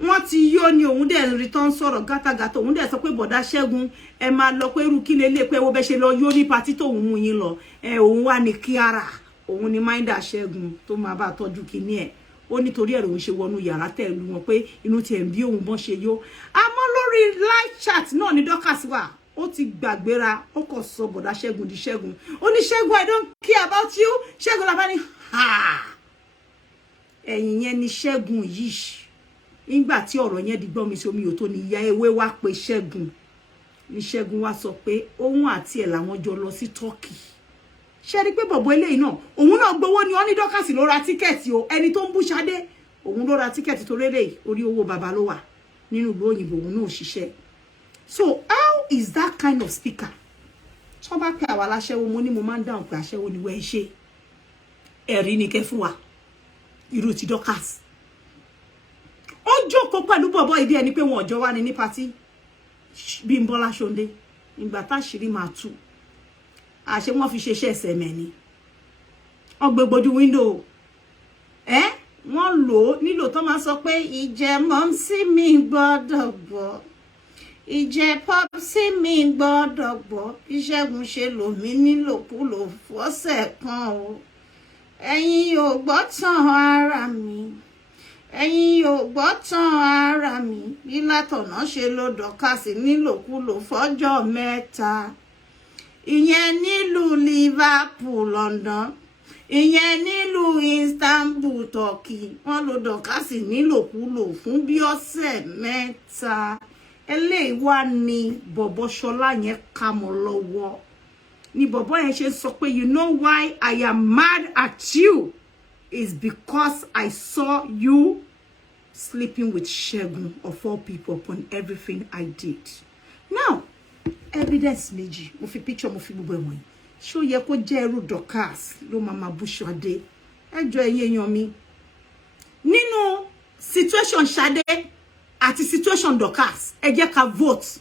wọ́n ti yó ni òun dẹ̀ rí tán sọ̀rọ̀ gátagàtà òun dẹ̀ sọ pé bọ̀dá Ṣẹ́gun ẹ máa lọ pé irú kí lélẹ̀ pé wo bẹ́ ṣe lọ yó ní patí tóun mú yín lọ òun wà ní kíára òun ni Minda Ṣẹ́gun tó máa bá tọ́jú kíní ẹ̀ ó nítorí ẹ̀rọ òun ṣe wọnú yàrá tẹ̀lú wọn pé inú tiẹ̀ ń bí òun bọ́n ṣe yó àmọ́ lórí live chat náà ni Dorcas wà ó ti gbàgbéra ó kò sọ bọ̀dá Ṣẹ́gun di Ṣẹ́gun ó ní Ṣẹ́gun I don't care about you Ṣẹ́gun làbá ní ẹ̀yìn yẹn ni Ṣẹ́gun yìí nígbà tí ọ̀rọ̀ yẹn di gbọ́n mi sí omi ò tó ní ìyá ewé wá pé Ṣẹ́gun ní Ṣẹ́gun wá sọ pé òun àti ẹ̀ làwọn jọ lọ sí Turkey ṣe rí pé bọ̀bọ̀ eléyìí náà òun náà gbowó ni ó ní Dorcas ló ra tíkẹ́ẹ̀tì o ẹni tó ń bú Ṣadé òun ló ra tíkẹ́ẹ̀tì tó rélé orí owó baba ló wà nínú ìlú òyìnbó òun náà ṣiṣẹ́ so how is that kind of speaker tó bá pè àwa láṣẹ́wó mo ní mo máa ń dáhùn pé aṣẹ́wó ni wẹ́ẹ́ ṣe ẹ̀rí ni kẹ́ fún wa irú ti Dorcas ó jókòó pẹ̀lú bọ̀bọ̀ ìdí ẹni pé wọn ọjọ́ wá ní pátí Bímbọ́lá Ṣóndé ìgbà táṣìírí máa tú àṣẹ wọn fi ṣeṣẹ́ ẹsẹ̀ mẹ́ni ọgbẹ́ gbójú wíńdò wọ́n lò ó nílò tó máa sọ pé ìjẹ́ mọ́mísí mi gbọ́dọ̀ gbọ́ ìjẹ́ pọ́písí mi gbọ́dọ̀ gbọ́ Ṣẹ́gun ṣe lòmí nílòkulò fọ́sẹ̀ kan o ẹ̀yin ò gbọ́ tán ara mi ẹ̀yin ò gbọ́ tán ara mi bí látọ̀nà ṣe ló Dorcas nílòkulò fọ́jọ́ mẹ́ta ìyẹn nílùú Liverpool London ìyẹn nílùú Istanbul Turkey wọ́n lò Dorcas nílòkulò fún bí ọ̀sẹ̀ mẹ́ta eléyìí wá ní bọ̀bọ̀ Ṣọlá yẹn kà mọ́ lọ́wọ́ ní bọ̀bọ̀ yẹn ṣe sọ pé you know why I am mad at you is because I saw you sleeping with Ṣẹ́gun of all people upon everything I did. Now, evidence méjì, mo fi picture mo fi gbogbo ẹ̀wọ̀n. Ṣó yẹ kó jẹ́ irú Dorcas ló máa bú Ṣadé. Ẹjọ́ ẹ̀yin èèyàn mi. Nínú situation Ṣadé àti situation Dorcas, ẹ jẹ́ ká vote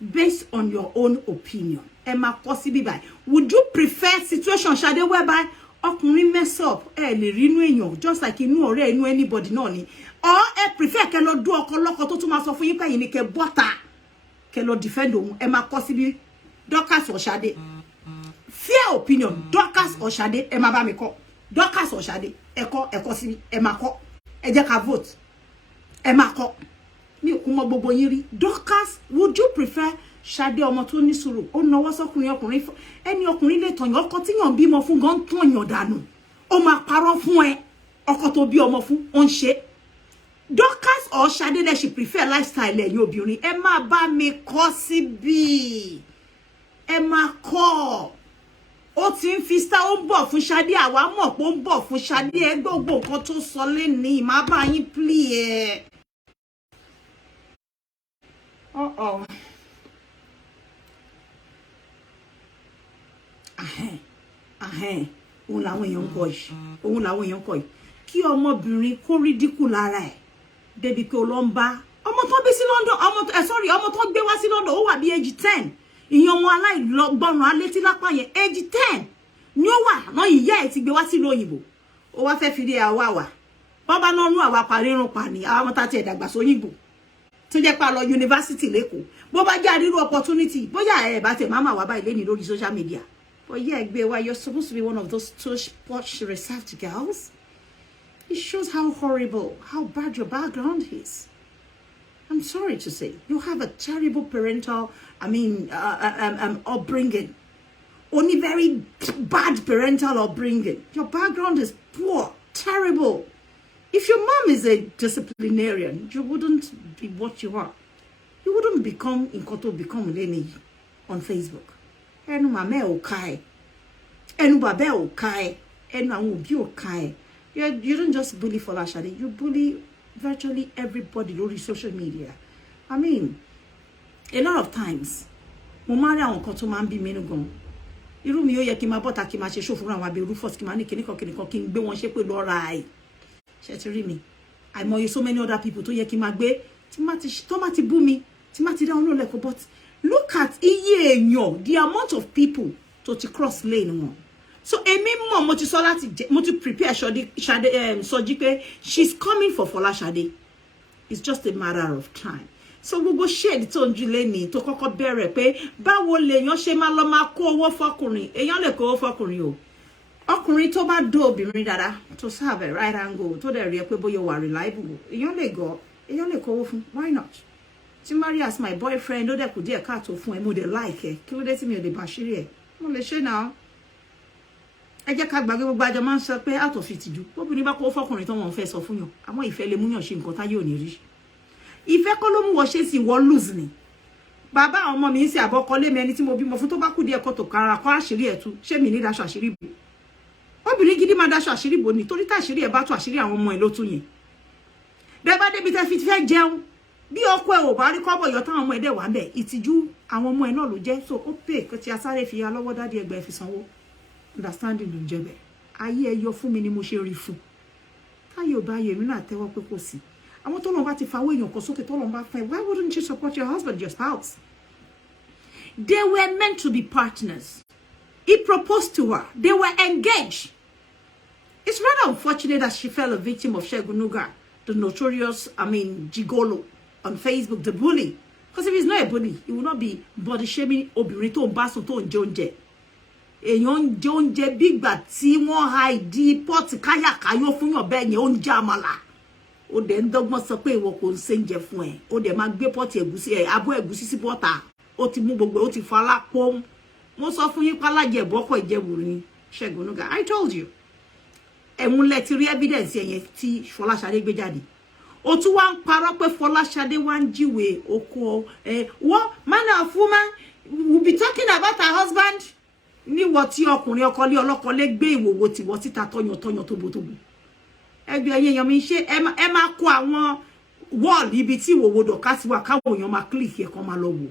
based on your own opinion. Ẹ máa kọ sí bíbáyìí. Would you prefer situation Ṣadé whereby ọkùnrin mess up lè rí inú èèyàn just like inú ọ̀rẹ́ inú anybody náà ni or ẹ prefer kẹ́ lọ dú ọkọ lọ́kọ tó tún máa sọ fún yín pé yín ni kẹ́ bọ́ta kẹ́ lọ defend òun ẹ máa kọ síbi Dorcas or Ṣadé fair opinion Dorcas or Ṣadé ẹ máa bá mi kọ Dorcas or Shade, eko si ẹ máa kọ. Ẹ jẹ́ ká vote. Ẹ máa kọ. Mi ò mọ gbogbo yín rí. Dorcas, would you prefer Shade ọmọ tó ní sùúrù? Ó náwó sọ́kùnrin ẹni ọkùnrin lè tọ̀yàn ọkọ tí yàn bímọ fún gan tọ̀yàn dànù. Ó máa parọ́ fún ẹ. Ọkọ tó bí ọmọ fún ó ń ṣe. Dorcas or Shade lẹ ṣì prefer lifestyle ẹ̀yin obìnrin. Ẹ má bá mi kọ síbí. Ẹ má kọ. Ó ti ń fi star ó ń bọ̀ fún Shade, àwa mọ̀ pé ó ń bọ̀ fún Shade. Ẹ gbogbo nǹkan tó sọ lẹ́ni má bá yín play ẹ. Uh-oh. Òun làwọn èèyàn ń kọ yìí. Òun làwọn èèyàn ń kọ yìí. Kí ọmọbìnrin kó ridicule lára ẹ̀. Débi pé ó lọ ń bá ọmọ tó bí sí London, ọmọ tó gbé wá sí London, ó wà bí age 10. Ìyẹn ọmọ aláìlọ́gbọ́ràn alétí lápá yẹn age 10 ni ó wà náà ìyá ẹ̀ ti gbé wá sí ìlú òyìnbó. Ó wá fẹ́ fi rí àwa wà. Wọ́n bá náà nú àwa parírun pa ní àwọn ọmọ tá ti ẹ̀dàgbà sóyìnbó. Tó jẹ́ pa lọ university lẹ́kọ̀ọ́. Bó bá jẹ́ àrírú opportunity, bóyá ẹ̀ bá tẹ̀ máma wà báyìí lẹ́ni lórí social media. But yeah, Gbewa, you're supposed to be one of those tush, posh, reserved girls. It shows how horrible, how bad your background is. I'm sorry to say, you have a terrible parental, upbringing. Only very bad parental upbringing. Your background is poor, terrible. If your mom is a disciplinarian, you wouldn't be what you are. You wouldn't become Lenny on Facebook. Enu mame o kai. Enu babe o kai. Enu àwọn òbí o kai. You don't just bully Folashade. You bully virtually everybody on social media. I mean, a lot of times, mo máa rí àwọn kan tó máa ń bí mi nínú gan. Irú mi ó yẹ kí n máa bọ́ta kí n máa ṣe show fún àwọn abẹ Rufus kí n máa ní kíníkan kí n gbé wọn ṣe pé lọ́ra ẹ̀. Ṣé ti rí mi? Àìmọye so many other people tó yẹ kí n máa gbé tó má ti bú mi, tí má ti dá wọn lólẹ́kọ̀ọ́, but look at iye èèyàn, the amount of people to cross lane wọn. So èmi mọ̀ mo ti sọ láti mo ti prepare Shade Soji pé she's coming for Folashade. It's just a matter of time. So gbogbo shade tó ń ju lẹ́ni tó kọ́kọ́ bẹ̀rẹ̀ pé báwo lèèyàn ṣe máa lọ máa kó owó fọkùnrin. Èèyàn lè kó owó fọkùnrin o. Ọkùnrin tó bá dó obìnrin dáadáa tó serve a right angle tó dẹ̀ rí ẹ pé bóyá wà reliable. Èèyàn lè kó owó fún. Why not? Tí Mary as my boyfriend ó dẹ̀ kù díẹ̀ káàtó fún ẹ mo dẹ̀ like ẹ. Kí ló dé tí mi ò lè bá ṣírí ẹ? Mo lè ṣe náà. Ẹ jẹ́ ká gbàgbé gbogbo àjọ máa ń sọ pé out of ìtìjú. Obìnrin bá kó fọkùnrin tó wọ́n fẹ́ sọ fún yàn. Àwọn ìfẹ́ lè mú yàn ṣe nǹkan táyé ò ní rí. Ìfẹ́ kọ́ ló mú wọ ṣe sí wọ lose ni. Bàbá àwọn ọmọ mi ń ṣe àbọ̀kọ́lé mi ẹni tí mo bímọ fún tó bá kù díẹ̀ kó tó kára kó àṣírí ẹ̀ tú. Ṣé mi ní daṣọ àṣírí bò? Obìnrin gidi máa daṣọ àṣírí bò ni torí tá àṣírí ẹ̀ bá tú àṣírí àwọn ọmọ ẹ̀ ló tú yẹn. Bẹ́ẹ̀ bá débi tẹ́ fi fẹ́ jẹun. Bí ọkọ ẹ̀ ò bá rí kọ́bọ̀ yọ táwọn ọmọ ẹ̀ dẹ̀ wà ńbẹ̀ ìtìjú àwọn ọmọ ẹ̀ náà ló jẹ́ so ó pè kó ti asáré fi ya lọ́wọ́ dádì ẹgbẹ́ fi sanwó. Understanding ló ń jẹ́ bẹ́ẹ̀. Ayé ẹ yọ fún mi ni mo ṣe rí fún. Táyé ò bá yẹ mí náà tẹ́wọ́ pé kò sí. Àwọn tó lọ bá ti fawọ́ èèyàn kan sókè tó lọ bá fẹ́, why wouldn't you support your husband, your spouse? They were meant to be partners. He proposed to her. They were engaged. It's rather unfortunate that she fell a victim of Segun Nuga, the notorious, gigolo on Facebook, the bully. Because if he's not a bully, he will not be body shaming obìnrin tó ń bá sùn tó ń jẹ oúnjẹ. Èèyàn jẹ oúnjẹ bí ìgbà tí wọ́n hide pot káyàkáyọ́ fún yàn bẹ́ẹ̀ yẹn oúnjẹ àmàlà. Ó dẹ̀ ń dọ́gbọ́n sọ pé ìwọ kò ń ṣe oúnjẹ fún ẹ. Ó dẹ̀ máa gbé pot ẹ̀gúsí abọ́ ẹ̀gúsí sí bọ́tà. Ó ti mú gbogbo ó ti fa lápò. Mo sọ fún yín pálájẹ ìbọ́kọ̀ ìjẹwùrú ni Segun Nuga. I told you. Ẹ̀mú lẹ ti rí evidence yẹn tí Folashade gbé jáde. Ó tún wá ń parọ́ pé Folashade wá ń jíwèé oko what man of woman will be talking about her husband ní wọ́n tí ọkùnrin ọkọlé ọlọ́kọlé gbé ìwòwò tí wọ́n síta tọ́yàn tóbótóbó. Ẹgbẹ́ ẹ̀yẹ èèyàn mi ṣe ẹ máa kó àwọn wall ibi tí ìwòwò Dorcas wà káwọn èèyàn máa click ẹ̀ kan máa lọ wò.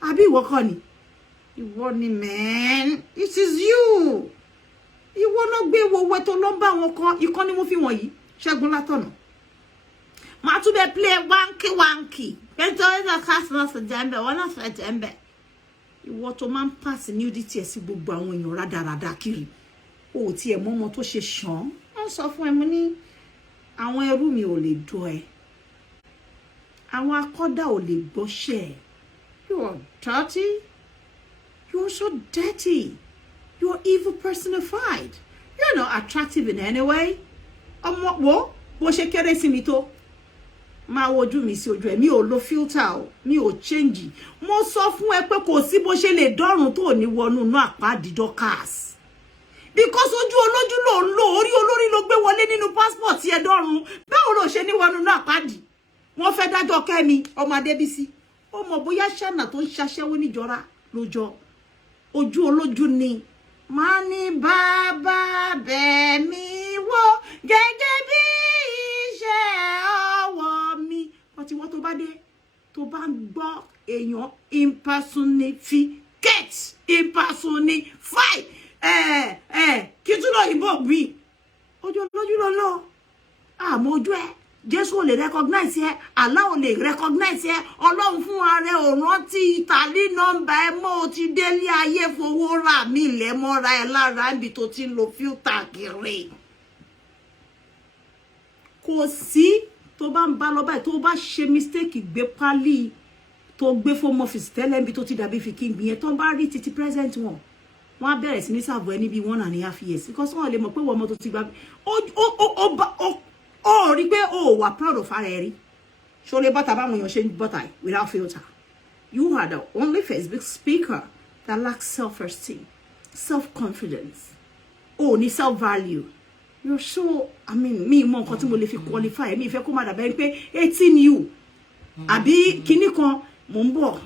Àbí ìwọ kọ́ ni? Ìwọ ni man, it is you. Ìwọ náà gbé ìwòwò tó lọ bá wọn kan ikọ́ ni mo fi wọ̀nyí Ṣẹ́gun látọ̀nà. Màá tún bẹ play wanky. Nítorí Dorcas náà sọ jẹ́ńbẹ̀ wọ́n náà fẹ́ jẹ́ńbẹ̀. Ìwọ tó máa ń pass nudity ẹ̀ sí gbogbo àwọn èèyàn rádaràda kiri. O ò tiẹ̀ mọ ọmọ tó ṣe ṣàn. Wọ́n sọ fún ẹ mo ní àwọn ẹrú mi ò lè dọ̀ ẹ́. Àwọn akọ́dà ò lè gbọ́ṣẹ́ ẹ̀. You are dirty. You are so dirty. You are evil personified. you're not attractive in any way. Wo bó ṣe kéré sí mi tó. Máa wojú mi sí ojú ẹ, mi ò lo filter o, mi ò change. Mo sọ fún ẹ pé kò sí bó ṣe lè dọ́run tó ní wọnú inú àpáàdì Dorcas. Because ojú olójú ló ń lò, orí olórí ló gbé wọlé nínú passport ẹ dọ́run. Báwo ló ṣe ní wọnú inú àpáàdì? Wọ́n fẹ́ dájọ́ Kẹ́mi ọmọ Adébísí. Ó mọ̀ bóyá ṣáná tó ń ṣaṣẹ́wó níjọra lójọ́. Ojú olójú ni. Má ní bàbá bẹ̀ mí wò gẹ́gẹ́ bí iṣẹ́ ọwọ́ mi. But ìwọ tó bá dé, tó bá ń gbọ́ èèyàn impersonify. Kí tún lọ ìbò bí? Ojú olójú ló lọ. Àmọ́ ojú ẹ. Jésù ò lè recognize ẹ, Allah ò lè recognize ẹ, Ọlọ́run fún ààrẹ ò rántí ìtàlí nọ́mbà ẹ mọ́ ó ti délé ayé fowó rà mí ilẹ̀ mọ́ra ẹ lára níbi tó ti ń lo filter kiri. Kò sí tó bá ń bá lọ báyìí tó bá ṣe mistake gbé pálí tó gbé home office tẹ́lẹ̀ níbi tó ti dàbí fi kí n gbìyẹn tó ń bá rí títí present wọn á bẹ̀rẹ̀ sí ní sàbọ̀ ẹ níbi 1.5 years because wọ́n lè mọ̀ pé wọ́n ọmọ tó ti gbà ó rí pé ó wà proud of ara ẹ rí ṣó lè bọ́tà báwọn èèyàn ṣe ń bọ́tà without filter. You are the only Facebook speaker that lacks self-esteem, self-confidence, ní self-value. You're so, I mean, me mọ nǹkan tí mo lè fi qualify mi fẹ́ kó má dàbẹ́ pé 18 you àbí kíní kan mò ń bọ̀.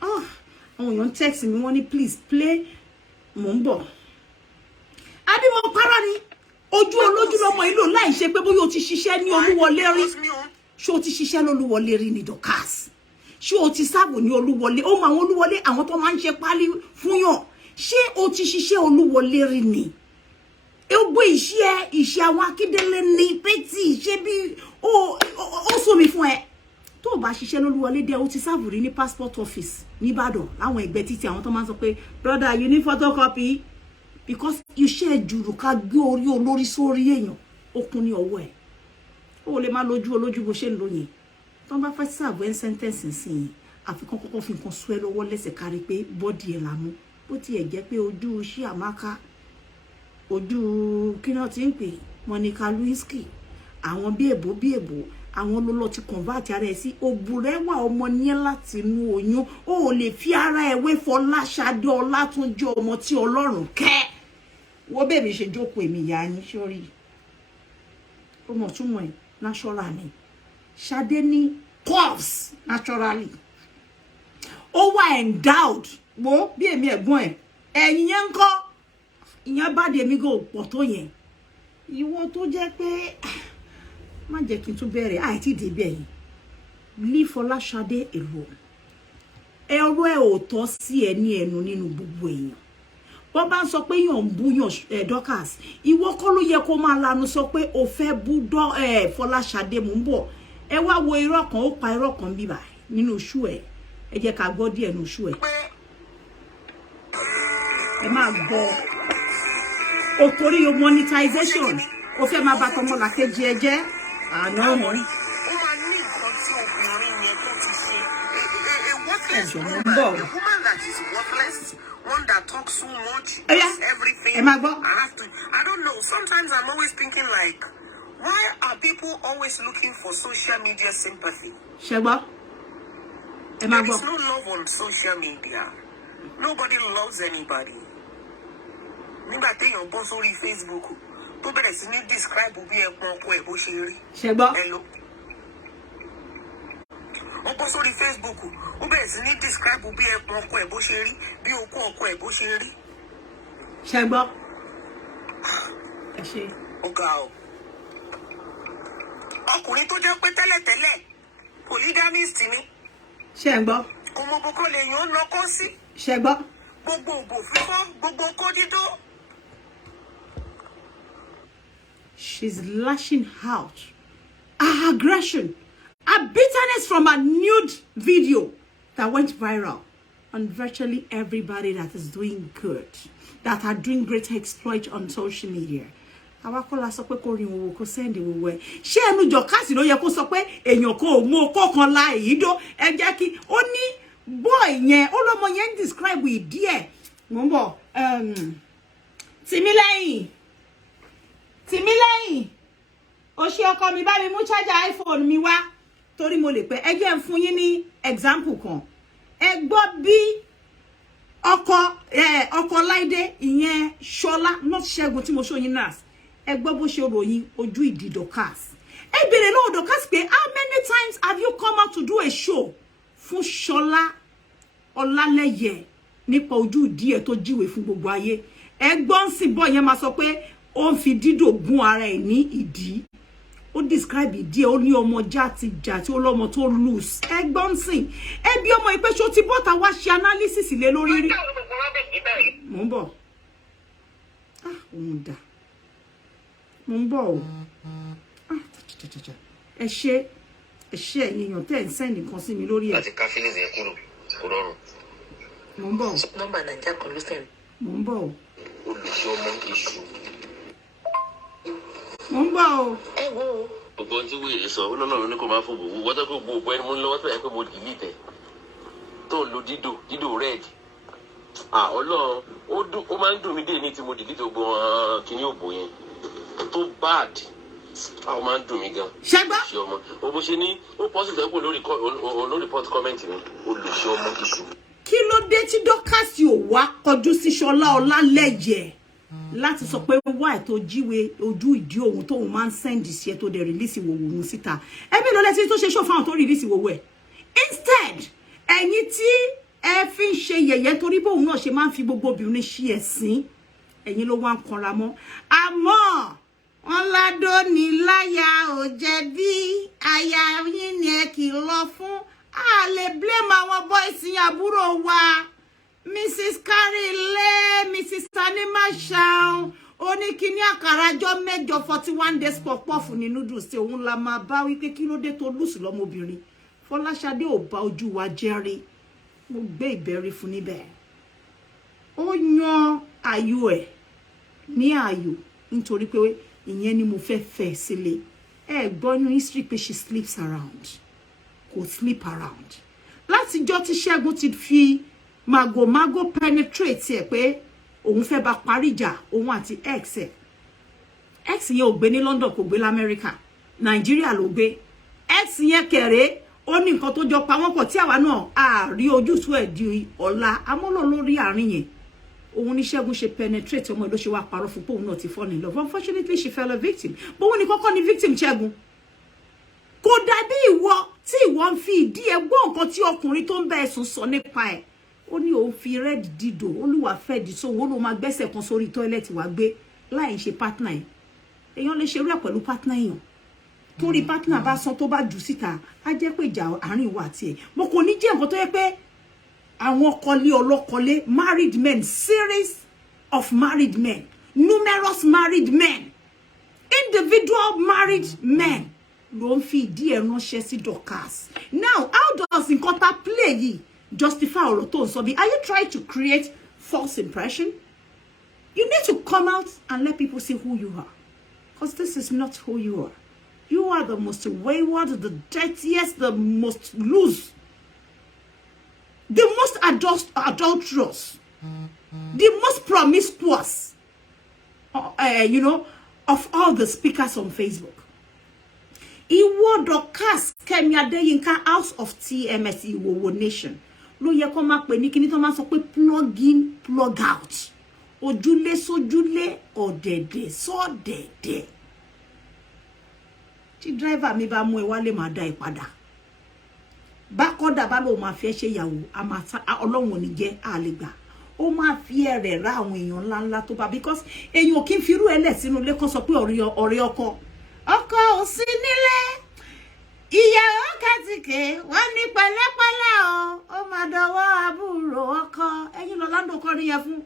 Àwọn èèyàn text mi wọ́n ní please play mò ń bọ̀. Àbí mo para ni ojú olójú lọmọ ìlò láì ṣe pé bóyá o ti ṣiṣẹ́ ní Olúwọlé rí. Ṣé o ti ṣiṣẹ́ lÓlúwọlé rí ní Dorcas? Ṣé o ti sáàbò ní Olúwọlé? Ó mọ àwọn Olúwọlé àwọn tó máa ń ṣe pálí fún yàn. Ṣé o ti ṣiṣẹ́ Olúwọlé rí ni? Egbo iṣẹ́ àwọn Akíndélé ní pétì ṣe bí ó sọ mi fún ẹ. Tó bá ṣiṣẹ́ lÓlúwọlé dé o ti sáàbò rí ní passport office ní Ìbàdàn láwọn ẹgbẹ́ títí àwọn tó máa ń sọ pé brother you need photocopy because iṣẹ́ jùrù ká gbé orí olórí sórí èèyàn okun ní ọwọ́ ẹ̀. Ó lè má lójú olójú bó ṣe ń lò yẹn. Tó bá fẹ́ serve sentence sí yẹn àfikún kọ́kọ́ fi nǹkan sú ẹ lọ́wọ́ lẹ́sẹ̀ kárí pé bọ́dì ẹ̀ làmú bó tiẹ̀ jẹ́ pé ojú ṣí àmáká ojú kí náà ti ń pè Monica Lewinsky àwọn bí èbó àwọn ló lọ ti convert ara ẹ̀ sí òbúrẹ́wà ọmọ ní láti inú oyún ó lè fi ara ẹ̀ wé Folashade Ọlátúnjí ọmọ tí Ọlọ́run kẹ́ wo bẹ́ẹ̀ ṣe jókòó èmi ìyá yín sórí ó mọ̀ túmọ̀ ẹ̀ natural ni Ṣadé ní curves naturally ó wà endowed wo bí èmi ẹ̀gbọ́n ẹ̀ ẹ̀yìn yẹn ń kọ́ ìyẹn bá dé mi go pọ̀ tó yẹn ìwọ tó jẹ́ pé má jẹ́ kí n tún bẹ̀rẹ̀ àìtí débẹ̀ yìí leave Folashade alone ẹ̀rọ ẹ̀ ò tọ́ sí ẹ ní ẹnu nínú gbogbo èèyàn bọ́ bá ń sọ pé yàn ń bú yàn Dorcas ìwọ kọ́ ló yẹ kó máa lanu sọ pé o fẹ́ bú Folashade mú bọ̀ ẹ wá wo irọ́ kan ó pa irọ́ kan bíbà nínú ṣú ẹ jẹ́ ká gbọ́ díẹ̀ nínú ṣú ẹ máa gbọ́ o torí monetization o fẹ́ máa bá tọmọ làkejì ẹ jẹ́ àná mọ́. Ó máa ní nǹkan tí obìnrin yẹn tó ti ṣe. A worthless woman, a woman that is worthless, one that talks so much, everything. I don't know. Sometimes I'm always thinking like, why are people always looking for social media sympathy? Sheba. There is no love on social media. Nobody loves anybody. Nígbà téèyàn bọ́ sórí Facebook tó bẹ̀rẹ̀ sí ní describe bí ẹ̀pọ̀n ọkọ ẹ̀ bó ṣe rí. Ṣẹgbọ́. Hello. Ó bọ́ sórí Facebook ó bẹ̀rẹ̀ sí ní describe bí ẹ̀pọ̀n ọkọ ẹ̀ bó ṣe rí bí okó ọkọ ẹ̀ bó ṣe rí. Ṣẹgbọ́. Ẹ ṣe. Ó ga o. Ọkùnrin tó jẹ́ pé tẹ́lẹ̀tẹ́lẹ̀ polygamist ni. Ṣẹgbọ́. Ọmọ gbogbo lè yàn lọ́kọ́ sí. Ṣẹgbọ́. Gbogbo òbò fífọ́ gbogbo kó dídó. She's lashing out her aggression, her bitterness from a nude video that went viral on virtually everybody that is doing good, that are doing great exploit on social media. Awakola sọ pé kó rin wo kó send wo we. Ṣé ẹnu Dorcas ló yẹ kó sọ pé èyàn kò mú okó kan la ìdó ẹ jẹ́ kí ó ní boy yẹn ó lọ́mọ yẹn describe ìdí ẹ̀ mo ń bọ̀ Tìmílẹ́yìn Tìmílẹ́yìn ó ṣe ọkọ mi bá mi mú charger iPhone mi wá torí mo lè pé ẹ jẹ́ n fún yín ní example kan ẹ gbọ́ bí ọkọ Láìdé ìyẹn Ṣọlá not Ṣẹ́gun tí mo show yín nas ẹ gbọ́ bó ṣe ròyìn ojú ìdí Dorcas ẹ bèrè lọ́wọ́ Dorcas pé how many times have you come out to do a show fún Ṣọlá Ọlálẹ́yẹ nípa ojú ìdí ẹ̀ tó jíwèé fún gbogbo ayé ẹ gbọ́ ń sìn bọ́ yẹn máa sọ pé ó ń fi dídò gún ara ẹ̀ ní ìdí ó describe ìdí ẹ̀ ó ní ọmọ jàtijàti ó lọ́mọ tó loose ẹ gbọ́ ń sìn ẹ bí ọmọ ìpè ṣó ti bọ́ta wá ṣe analysis lé lórí rí mò ń bọ̀ òun dà mò ń bọ̀ o ẹ ṣe ẹ̀yin èèyàn tẹ́ ẹ̀ ń sẹ́ndì kan sí mi lórí ẹ̀. láti ká feelings yẹn kúrò kò rọrùn. mò ń bọ̀. nọ́mbà nàìjíríà kan ló sẹ́yìn. mò ń bọ̀ o. olùsọ ọmọ iṣu. mò ń bọ̀ o. ẹ wo. gbogbo ohun tí wíìlì sọ ó lọ́nà ló ní kó máa fún gbogbo wọ́n tó kó gbogbo ẹni mú lọ́wọ́ tó yẹ pé mo delete tó ń lo dídò red. ọlọ́run ó máa ń dùn mí dé ní tí mo delete gbogbo kíní òbò yẹn tó bad. Àwọn máa ń dùn mí gan. Ṣẹ́gbá. Ṣé ọmọ o bó ṣe ní ó pọ́sìtì ẹ̀kọ́ lórí report comment mi olùṣọ́ ọmọ iṣu. Kí ló dé tí Dorcas ò wá kọjú sí Ṣọlá Ọlálẹ́yẹ láti sọ pé why tó jíwèé ojú ìdí òun tóun máa ń send sí ẹ tó dẹ̀ release ìwòwò òun síta ẹbí ló lẹ́sí tó ṣe ṣó fáwọn tó release ìwòwò ẹ̀ instead ẹ̀yin tí ẹ fi ń ṣe yẹ̀yẹ́ torí bóun náà ṣe máa ń fi gbogbo obìnrin ṣe ẹ̀sín ẹ̀yin ló wá ń kanra mọ́ àmọ́ Ọládó ní láyà ò jẹ̀bi aya yín ni ẹ kìlọ̀ fún a lè blame àwọn boys yín àbúrò wa Mrs. Karile Mrs. Tanima Shaun oníkíní àkàràjọ mẹ́jọ 41 days pọ̀pọ̀fù ní noodles tí òun la máa bá wí pé kí ló dé tó lùsì lọ́mọbìnrin Fọláṣadé ò bá ojú wa jẹ́rí mo gbé ìbẹ̀rí fún níbẹ̀ ó yan ayọ̀ ẹ̀ ní ayọ̀ nítorí pé ìyẹn ni mo fẹ́ sílé ẹ gbọ́ nínú history pé she sleeps around kò sleep around látijọ́ tí Ṣẹ́gun ti fi magomago penetrate ẹ̀ pé òun fẹ́ bá parí ìjà òun àti ex yẹn ò gbé ní London kò gbé l'Amẹ́ríkà Nàìjíríà ló gbé ex yẹn kẹ̀rẹ́ ó ní nǹkan tó jọ pa wọ́n pọ̀ tí àwa náà a rí ojútùú ẹ̀ di ọ̀la amọ́lọ́ lórí àárín yẹn òun ní Ṣẹ́gun ṣe penetrate ọmọ ló ṣe wá parọ́ fún pé òun náà ti fall in love unfortunately she fell a victim but òun ní kọ́kọ́ ní victim Ṣẹ́gun kò dàbí ìwọ tí ìwọ ń fi ìdí ẹ gbọ́ nǹkan tí ọkùnrin tó ń bá ẹ̀sùn sọ nípa ẹ̀ ó ní òun fi red dídò olúwa fẹ́ di sóhun ó ló máa gbẹ́sẹ̀ kan sórí tọ́ílẹ̀tì wá gbé láì ṣe partner ẹ̀ èèyàn lè ṣe rẹ̀ pẹ̀lú partner èèyàn torí partner bá san tó bá jù síta á jẹ́ pé ìjà àárín wa àti ẹ̀ mo kò ní jẹ́ nǹkan tó yẹ pé àwọn kọlé ọlọ́kọlé married men series of married men numerous married men individual married men ló ń fi ìdí ẹ̀ ránṣẹ́ sí Dorcas now how does nǹkan tá play yìí justify ọ̀rọ̀ tó ń sọ bí are you trying to create false impression you need to come out and let people see who you are because this is not who you are. You are the most wayward, the dirtiest, the most loose, the most adulterous, the most promiscuous, you know, of all the speakers on Facebook. Iwo Dorcas Kemi Adeyinka House of TMS Iwo Nation. Ló yẹ kó máa pè ní kíní tó máa sọ pé plug in, plug out. Ojúlé sójúlé, ọ̀dẹ̀dẹ̀ sọ́dẹ̀dẹ̀. Tí driver mi bá mú ẹ wálé máa dá ẹ padà. Bá kọ́dà bá lóun máa fi ẹ́ ṣe ìyàwó, Ọlọ́run ò ní jẹ́ àlegbà. Ó máa fi ẹ̀rẹ̀ rá àwọn èèyàn ńláńlá tó bá because èèyàn kì í fi irú ẹlẹ̀ sínú ilé kan sọ pé ọ̀rẹ́ ọkọ. Ọkọ ò sí nílé. Ìyàwó kàtìkè wọ́n ní pẹ̀lẹ́pẹ̀lẹ́ o. Ó máa dọwọ́ àbúrò ọkọ. Ẹ̀yin lọ Lando kọrin yẹn fún.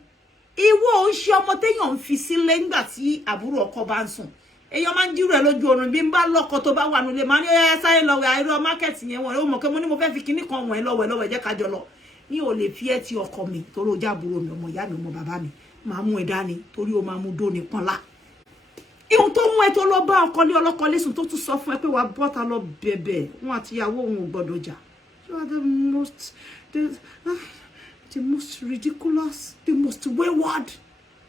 Ìwọ ò ń ṣe ọmọ téèyàn ń fi sílé nígbà tí àbúrò ọkọ bá ń sùn. Èèyàn máa ń jírò ẹ lójú oorun bí n bá lọ́kọ tó bá wà nílé máa ní ẹ sáré lọ wẹ̀ àìrọ market yẹn wọ́n ó mọ̀ pé mo ní mo fẹ́ fi kinní kan wọ̀n ẹ lọ́wọ́ ẹ jẹ́ ká jọ lọ. Ní ò lè fi ẹ́ ti ọkọ mi torí ó jábúrò mi ọmọ ìyá mi ọmọ bàbá mi máa mú ẹ dání torí ó máa mú dóni pọ́nlá. Ihun tó mú ẹ tó lọ bá ọkọ lé ọlọ́kọ lẹ́sùn tó tún sọ fún ẹ pé wàá bọ́ta lọ bẹ̀bẹ̀ wọn àti ìyàwó òun ò gbọ́dọ̀ jà. You are the most ridiculous, the most wayward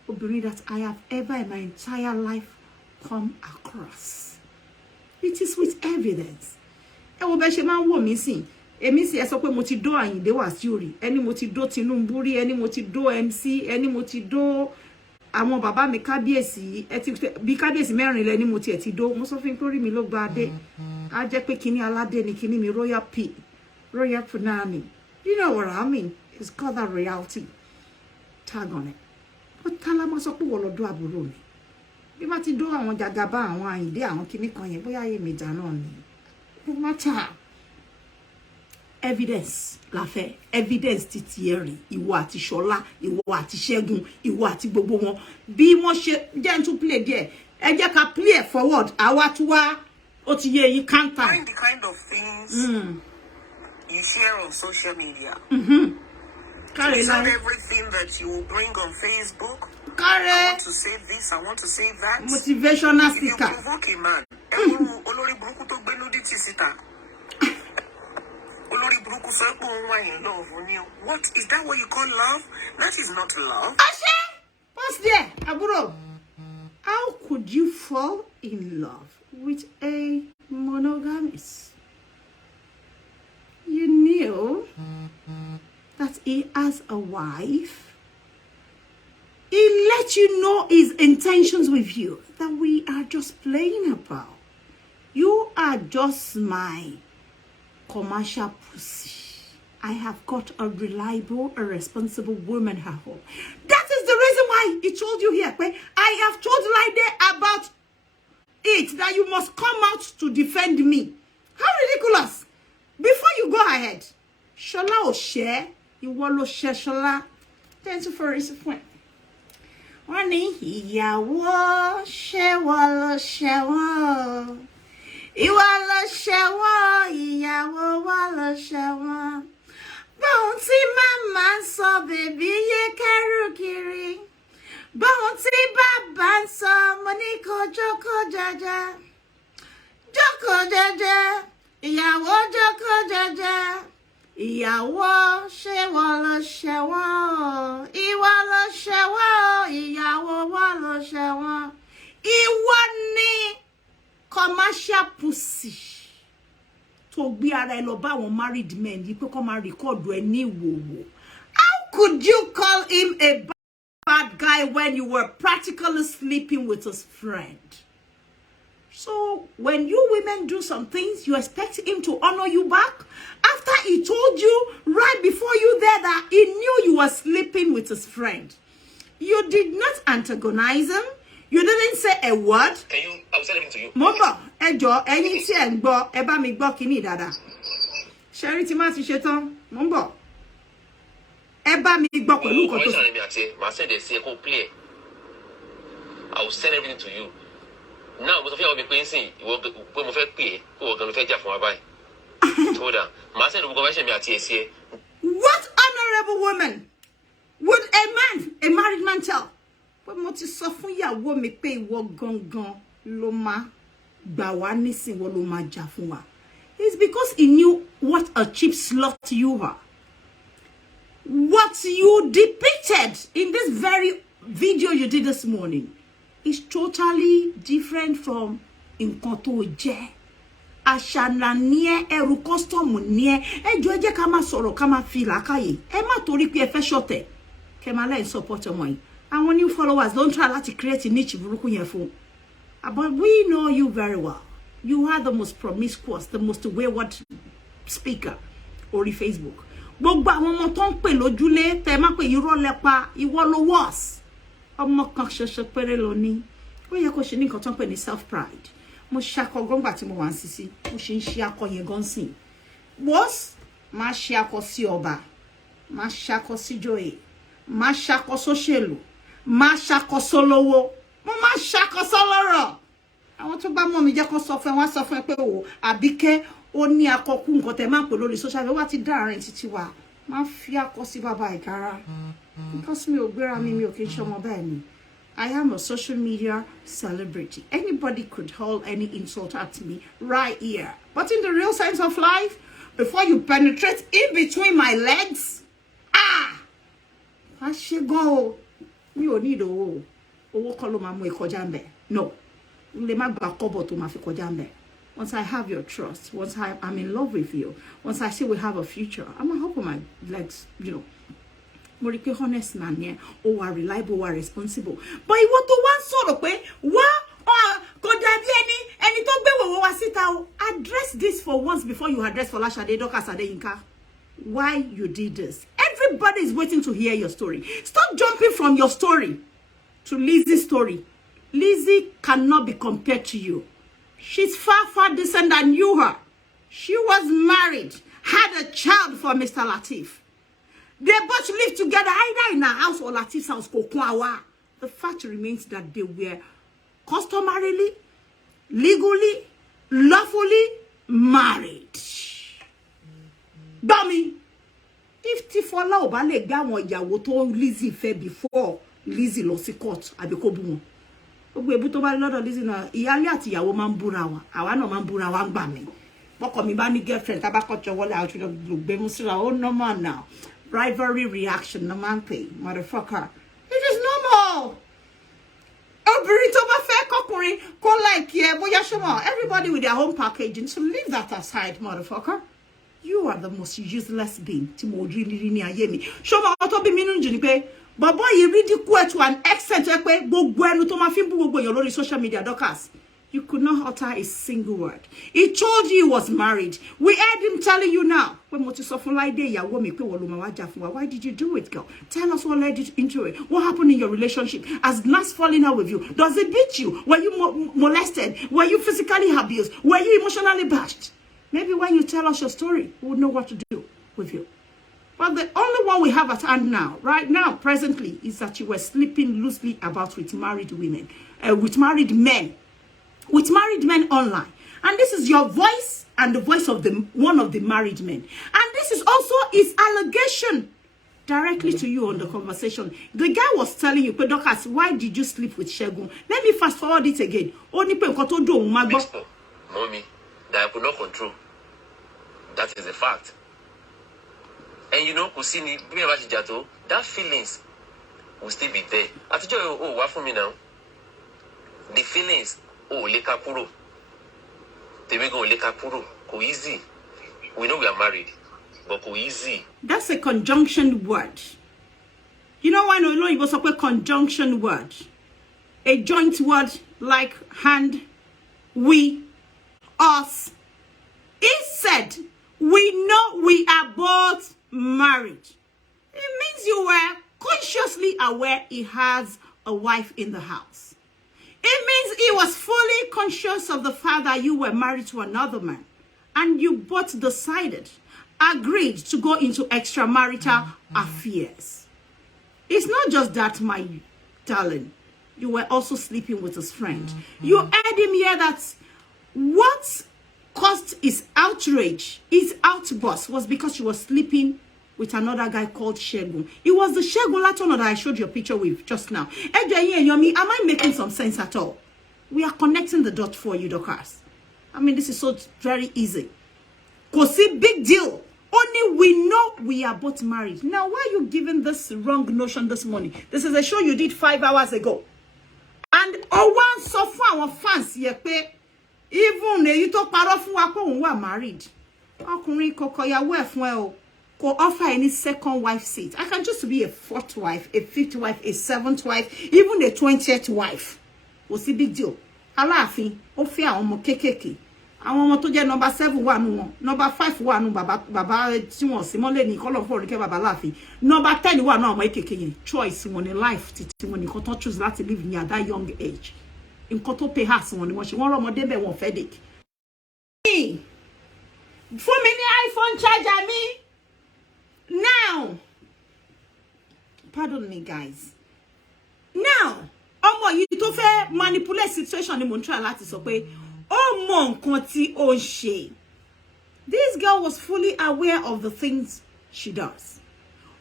obìnrin that I have ever in my entire life come across. It is with evidence. E wo be se ma wo mi sin. Èmi sì ẹ sọ pé mo ti do Àyìndé Wàsíù rí, ẹni mo ti do Tinubu rí, ẹni mo ti do MC, ẹni mo ti do àwọn bàbá mi kábíyèsí, ẹ ti bí kábíyèsí mẹ́rin lẹ ni mo ti ẹ ti do. Mo sọ fún pé rí mi ló gba adé. A jẹ́ pé kíní aládé ni kíní mi royal p, royal punani. You know what I mean? It's got that royalty tag on it. But tala ma sọ pé wo lọ do àbúrò mi. Bí ma ti do àwọn Jagaban, àwọn Àyìndé, àwọn kíní kan yẹn bóyá ye mi jà náà ni. No matter. Evidence la fẹ́, evidence ti Thierry, ìwọ àti Ṣọlá, ìwọ àti Ṣẹ́gun, ìwọ àti gbogbo wọn bí wọ́n ṣe jẹ́ n play there. Ẹ jẹ́ ká play forward àwa tú wá ó ti yé yín counter. Knowing the kind of things you share on social media. It's not everything that you will bring on Facebook. I want to say this, I want to say that. Motivational speaker. If you provoke a man, olórí burúkú tó gbé nudity síta. What is that? What you call love? That is not love. Ashe, what's there, Aburo? How could you fall in love with a monogamist? You knew that he has a wife. He let you know his intentions with you, that we are just playing about. You are just my commercial pussy. I have got a reliable, a responsible woman at home. That is the reason why he told you here. I have told Laide about it, that you must come out to defend me. How ridiculous. Before you go ahead, Shola will share. You will share Shola. Thank you for his point. Wani ìyàwó ṣe ṣe ìwà ló ṣẹ̀wọ̀n, ìyàwó wa ló ṣẹ̀wọ̀n. Bóun tí màmá ń sọ bèbí yé kẹ́rù kiri. Bóun tí bàbá ń sọ mo ní kó jókòó jẹ́jẹ́. Jókòó jẹ́jẹ́, ìyàwó jókòó jẹ́jẹ́. Ìyàwó ṣe wọ́n ló ṣẹ̀wọ̀n. Ìwà ló ṣẹ̀wọ̀n, ìyàwó wa ló ṣẹ̀wọ̀n. Ìwọ ni commercial pussy to gbé ara ẹ lọ bá àwọn married men yìí pé kó máa record ẹ ní ìwòwò. How could you call him a bad guy when you were practically sleeping with his friend? So when you women do some things, you expect him to honor you back after he told you right before you there that he knew you were sleeping with his friend. You did not antagonize him. You didn't say a word. Can you? I will send everything to you. Mombo, ẹjọ́, ẹ̀yin tí ẹ ń gbọ́, ẹ bá mi gbọ́ kíní dáadáa. Sherry tí ma ti ṣe tán. Mombo. Ẹ bá mi gbọ́ pẹ̀lú nǹkan tó. Ma send it, say go play. I will send everything to you. Now, mo sọ fẹ́ ọ bí pé nsìn, ìwọ pé mo fẹ́ pè é, kó o gan ló fẹ́ jà fún wa báyìí. Told her. Ma send gbogbo information mi àti ẹ. What honorable woman would a married man tell? But mo ti sọ fún ìyàwó mi pé ìwọ gangan ló máa gbà wá nísìn, ìwọ ló máa jà fún wa. It's because he knew what a cheap slut you are. What you depicted in this very video you did this morning is totally different from nǹkan tó jẹ́. Àṣànà ní ẹ, ẹrù custom ní ẹ. Ẹ jọ̀ọ́ ẹ jẹ́ ká máa sọ̀rọ̀ ká máa fi làákàyè. Ẹ má torí pé ẹ fẹ́ ṣọ̀tẹ̀. Kẹ́ máa lẹ́yìn support ọmọ yìí. Our new followers don't try to create a niche burúkú yẹn fún. But we know you very well. You are the most promiscuous, the most wayward speaker orí Facebook. Gbogbo àwọn ọmọ tó ń pè lójúlé tẹ́ má pè irọ́ lẹ́pa, ìwọ ló worse. Ọmọ kan ṣoṣo péré ló ní. Ó yẹ kó ṣe ní nǹkan tó ń pè ní self pride. Mo ṣakọ gbọ́ngbà tí mo wà ń sisi. Mo ṣe ń ṣe akọ yẹn gan sìn. Boss, má ṣe akọ sí ọba. Má ṣakọ sí joyè. Má ṣakọ sóṣèlú. Má ṣàkóso lówó, mo má ṣàkóso lọ́rọ̀. Àwọn tó bá mọ̀ mí jẹ́ kó sọ fún ẹ, wọ́n sọ fún ẹ pé o Àbíkẹ́ ó ní akọkú nǹkan tẹ́ máa pè lórí social media wá ti dá àárín títí wa. Má fi akọ sí bàbá ìkárá. Because mi ò gbéra mi ò kì í ṣọmọ bẹ́ẹ̀ ni. I am a social media celebrity. Anybody could hurl any insult at me right here. But in the real sense of life, before you penetrate in between my legs, wá ṣe gan o. Mi ò need owó kọ́ ló máa mú ìkọjá ń bẹ̀. No, Once I have your trust, once I'm in love with you, once I see we have a future, I'm gonna hop on my legs, you know. More honest man, yeah, or are reliable, or responsible. But you want to one sort of way, what? Any talk address this for once before you address Folashade Dorcas Adeyinka. Why you did this? Everybody is waiting to hear your story. Stop jumping from your story to Lizzie's story. Lizzie cannot be compared to you. She's far, far distant than you are. She was married, had a child for Mr. Latif. They both lived together either in a house or Latif's house. The fact remains that they were customarily, legally, lawfully married. Dummy. If Tifola Obale Gawon Yawo to Lizzie fe before Lizzie lost the court, Abiko bu won. Gbogbo ebu to ba lọ́dọ̀ Lizzie na ìyálé àti ìyàwó man búra wa. Àwa náà man búra wa ngba mi. Boko mi ba ni girlfriend ta ba ko wole out lo gbe mu sira o normal now. Rivalry reaction no man pay, motherfucker. It is normal. Everybody with their own packaging, so leave that aside, motherfucker. You are the most useless being. But boy, you ridicule to an extent social media, Dorcas. You could not utter a single word. He told you he was married. We heard him telling you now. Why did you do it, girl? Tell us what led you into it. What happened in your relationship? Has Nas fallen out with you? Does it beat you? Were you molested? Were you physically abused? Were you emotionally bashed? Maybe when you tell us your story, we'll know what to do with you. But the only one we have at hand now, right now, presently, is that you were sleeping loosely about with married women, with married men online. And this is your voice and the voice of one of the married men. And this is also his allegation directly to you on the conversation. The guy was telling you, Dorcas, why did you sleep with Segun? Let me fast forward it again. Mommy, that I could not control. That is a fact. And you know, Kusini, that feelings will still be there. I told you, oh, what for me now? The feelings. Oh, lekapuro. They may go lekapuro. Go easy. We know we are married, but go easy. That's a conjunction word. You know why no it was a conjunction word? A joint word like hand, we, us. He said, we know we are both married. It means you were consciously aware he has a wife in the house. It means he was fully conscious of the fact that you were married to another man. And you both decided, agreed to go into extramarital affairs. It's not just that, my darling. You were also sleeping with his friend. You heard him hear that what caused his outrage, his outburst, was because you were sleeping with another guy called Segun. It was the Segun Latono that I showed you a picture with just now. Am I making some sense at all? We are connecting the dot for you, Dorcas. I mean, this is so very easy. Because big deal. Only we know we are both married. Now, why are you giving this wrong notion this morning? This is a show you did 5 hours ago. And one so far our fans even you talk about married. Could offer any second wife seat. I can just be a 4th wife, a 5th wife, a 7th wife, even a 20th wife. What's the big deal? Alaafin, o fe àwọn ọmọ kékèké. Àwọn ọmọ tó jẹ́ number 7 wà nù wọn, number 5 wà nù bàbá tí wọ́n sì mọ́lẹ̀ ní kọ́lọ̀ fún orike bàbá Alaafin. Number 10 wà nù àwọn kékèké yẹn. Choice wọn ní life títí wọn ní kó tó choose láti live ní at that young age. Nǹkan tó pay house wọn ní wọ́n ṣe wọ́n rọmọdé bẹ̀ wọ́n fẹ́ dèk. Fún mi ní iPhone charger mi. Now, pardon me, guys. Now, you to fair manipulate situation ni mo try láti sọ pé nǹkan tí ó ṣe. This girl was fully aware of the things she does.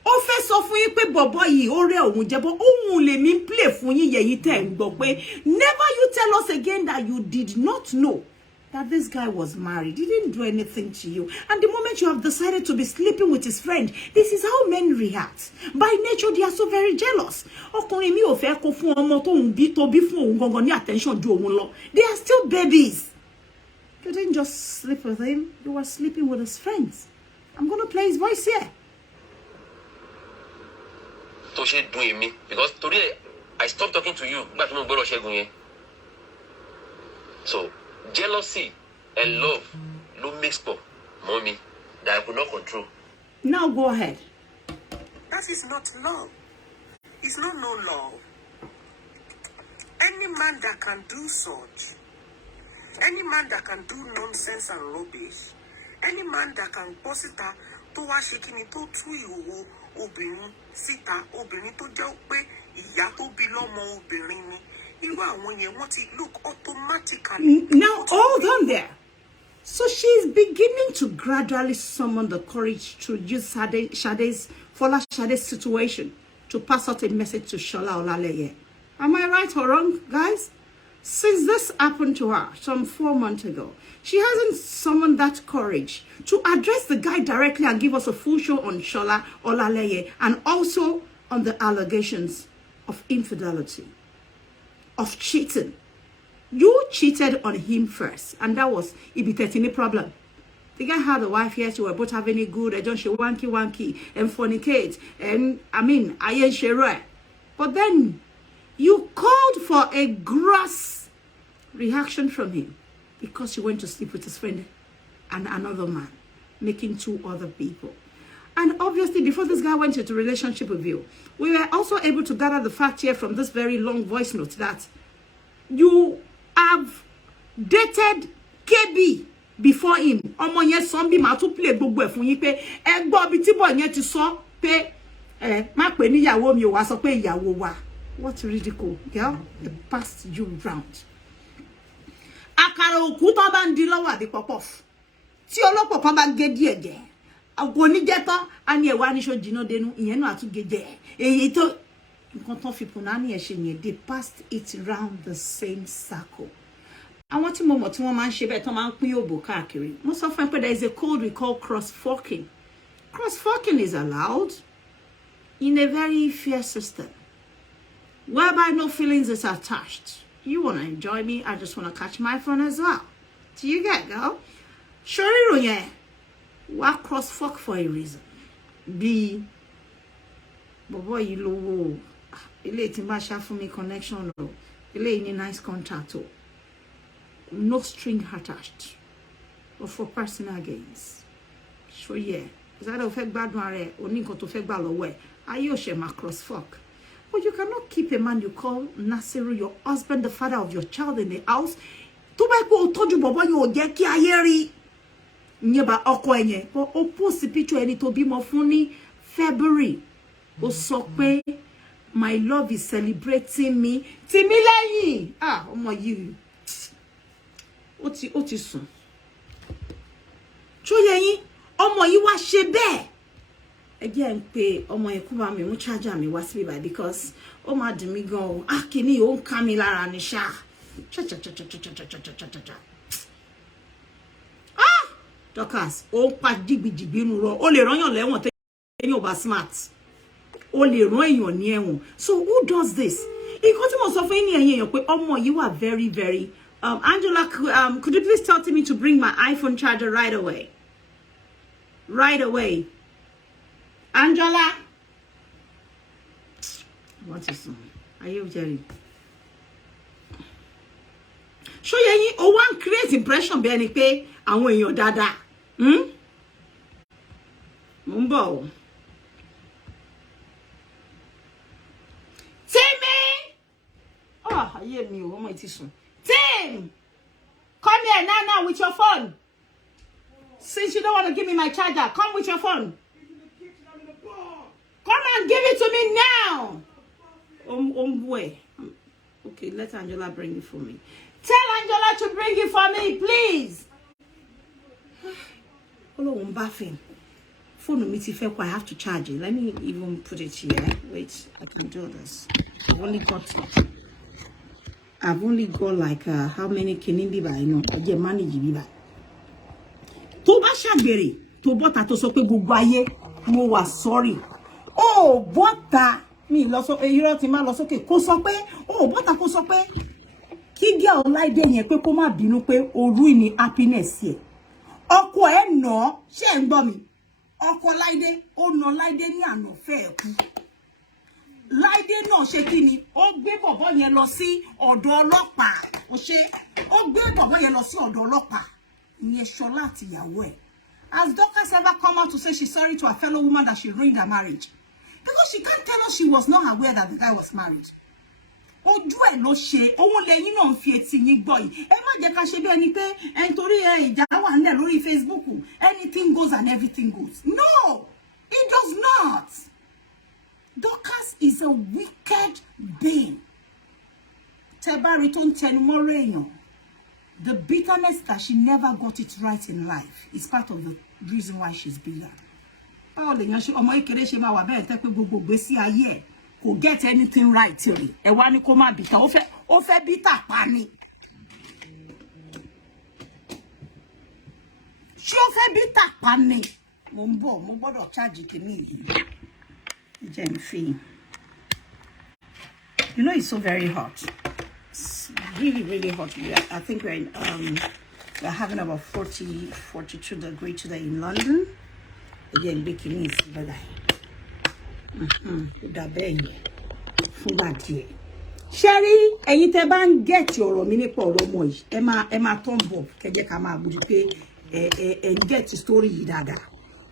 Ó fẹ́ sọ fún yín pé bọ̀bọ́ yìí ó rẹ́ òun jẹ́bọ́ òun lè mí play fún yín yẹ̀yìn tẹ́ ń gbọ́ pé never you tell us again that you did not know that this guy was married. He didn't do anything to you. And the moment you have decided to be sleeping with his friend, this is how men react. By nature, they are so very jealous. They are still babies. You didn't just sleep with him. You were sleeping with his friends. I'm going to play his voice here. Because today, I stopped talking to you. So, jealousy and love no mix up, mommy, that I could not control. Now go ahead. That is not love. It's not no love. Any man that can do such, any man that can do nonsense and rubbish, any man that can post it to wash it in to you obìnrin síta obìnrin tó jẹ́ pé ìyá tó bí lọ́mọ obìnrin ni. Look automatically. Now hold on there. So she's beginning to gradually summon the courage to use Folashade's situation to pass out a message to Shola Olaleye. Am I right or wrong, guys? Since this happened to her some 4 months ago, she hasn't summoned that courage to address the guy directly and give us a full show on Shola Olaleye and also on the allegations of infidelity, of cheating. You cheated on him first, and that was Ibitethini problem. The guy had a wife here, so we both having it good, and she wanky, and fornicate, and ayen shere. But then you called for a gross reaction from him because you went to sleep with his friend and another man, making 2 other people. And obviously, before this guy went into a relationship with you, we were also able to gather the fact here from this very long voice note that you have dated KB before him. Omo yen son bi ma tun play gbogbo e fun yin pe e gbo bi ti boy yen ti so pe ma pe ni ìyàwó mi o wa so pe ìyàwó wa. What ridicule, girl. They passed you round. Akara oku to ba ndi lowo abi popof. Tí olopo kan ba ge díẹ̀ je. Ago ni je tan ani e wa ni so jina denu iyen na atu geje. Èyí tó nǹkan tó fi punani e se yen, they passed it round the same circle. Àwọn tí mo mọ̀ tí wọ́n máa ń ṣe bẹ́ẹ̀ tán máa ń pín òbò káàkiri. Mo sọ fún ẹ pé there is a code we call cross-forking. Cross-forking is allowed in a very fair system, whereby no feelings is attached. You want to enjoy me, I just want to catch my phone as well. Do you get, girl? Sure, yeah. Why cross-fork for a reason? B. But boy, you low. Ele ti ma sha fún mi connection o. Ele ni nice contact o. No string attached. Or for personal gains. Sure, yeah. Is that a fake bad mare or nko to fake ball away? Are you she ma cross-fork? But you cannot keep a man you call Nasiru, your husband, the father of your child, in the house. To buy go told you bobo you get ki ayeri. Nyeba oko enye. But opposite picture any to be more funny February. O so pe my love is celebrating me. Timileyin. Ah, omo you. Oti sun. Choyeyin, omo yi wa se be. Again, pay omo yen kuba mi mu charger mi wa sibi by because o ma di mi gan o. Ah, kini o nka mi lára ni sha. Cha. Ah, Dorcas, o pa digbi nu ro. O le ran yan lewon te eyan o ba smart. O le ran eyan ni ewon. So who does this? Nkan tí mo sọ fún yín eyan pé ọmọ yìí wà very very Angela, could you please tell me to bring my iPhone charger right away? Right away. Angela. What is it? Are you Jerry? Show you o wan create impression be any pé àwọn èèyàn dáadáa. Mumbo. Timmy. Oh, aye mi o mo ti sùn. Tim, come here now with your phone. Since you don't want to give me my charger, come with your phone. Come and give it to me now. Boy. Okay, let Angela bring it for me. Tell Angela to bring it for me, please. Hello, I'm bathing. Phone me I have to charge it. Let me even put it here. Wait, I can do this. I've only got it. I've only got like how many kinimbi by no je manage bi ba. Tó bá ṣàgbèrè, tó bọ́ta tó sọ pé gbogbo ayé mo wà sorry. Oh, bọ́ta mi lọ sọ irọ́ tí má lọ sókè kó sọ pé oh bọ́ta kó sọ pé kí girl Láìdé yẹn pé kó má bínú pé oru ni happiness yẹ. Ọkọ ẹ̀ nà ṣé ń gbọ́ mi. Ọkọ Láìdé ó nà Láìdé ní ànàfẹ́ ẹ̀kú. Láìdé náà ṣe kí ni ó gbé bọ̀bọ́ yẹn lọ sí ọ̀dọ̀ ọlọ́pàá. Ó gbé bọ̀bọ́ yẹn lọ sí ọ̀dọ̀ ọlọ́pàá. Ìyẹn Ṣọlá àti ìyàwó ẹ̀. Has Dorcas ever come out to say she's sorry to a fellow woman that she ruined her marriage? Because she can't tell us she was not aware that the guy was married. Ojú ẹ̀ ló ṣe, òun lẹ́yìn náà ń fi etí yín gbọ́ yìí. Ẹ má jẹ́ ká ṣe bí ẹni pé nítorí ìjà wà nílẹ̀ lórí Facebook, anything goes and everything goes. No, it does not. Dorcas is a wicked being. Tẹ́ bá rí tó ń tẹnu mọ́ èèyàn. The bitterness that she never got it right in life is part of the reason why she's bitter. Báwo lè yan ṣe ọmọ ìkéré ṣe máa wà bẹ́ẹ̀ tẹ́ pé gbogbo gbésí ayé ẹ̀ kò get anything right till ẹ wá ní kó má bitter ó fẹ́ bitter pa ni. Ṣé ó fẹ́ bitter pa ni? Mo ń bọ̀ mo gbọ́dọ̀ charge kìíní yìí. Jẹ́ n fi. You know it's so very hot. Really hot. I think we're having about 42 degrees today in London. Again, bikini is better. Sherry, ẹ̀yin tẹ́ bá ń get ọ̀rọ̀ mi nípa ọ̀rọ̀ ọmọ yìí. Ẹ máa turn bob kẹ́jẹ́ ká máa buju pé ẹ get story yìí dáadáa.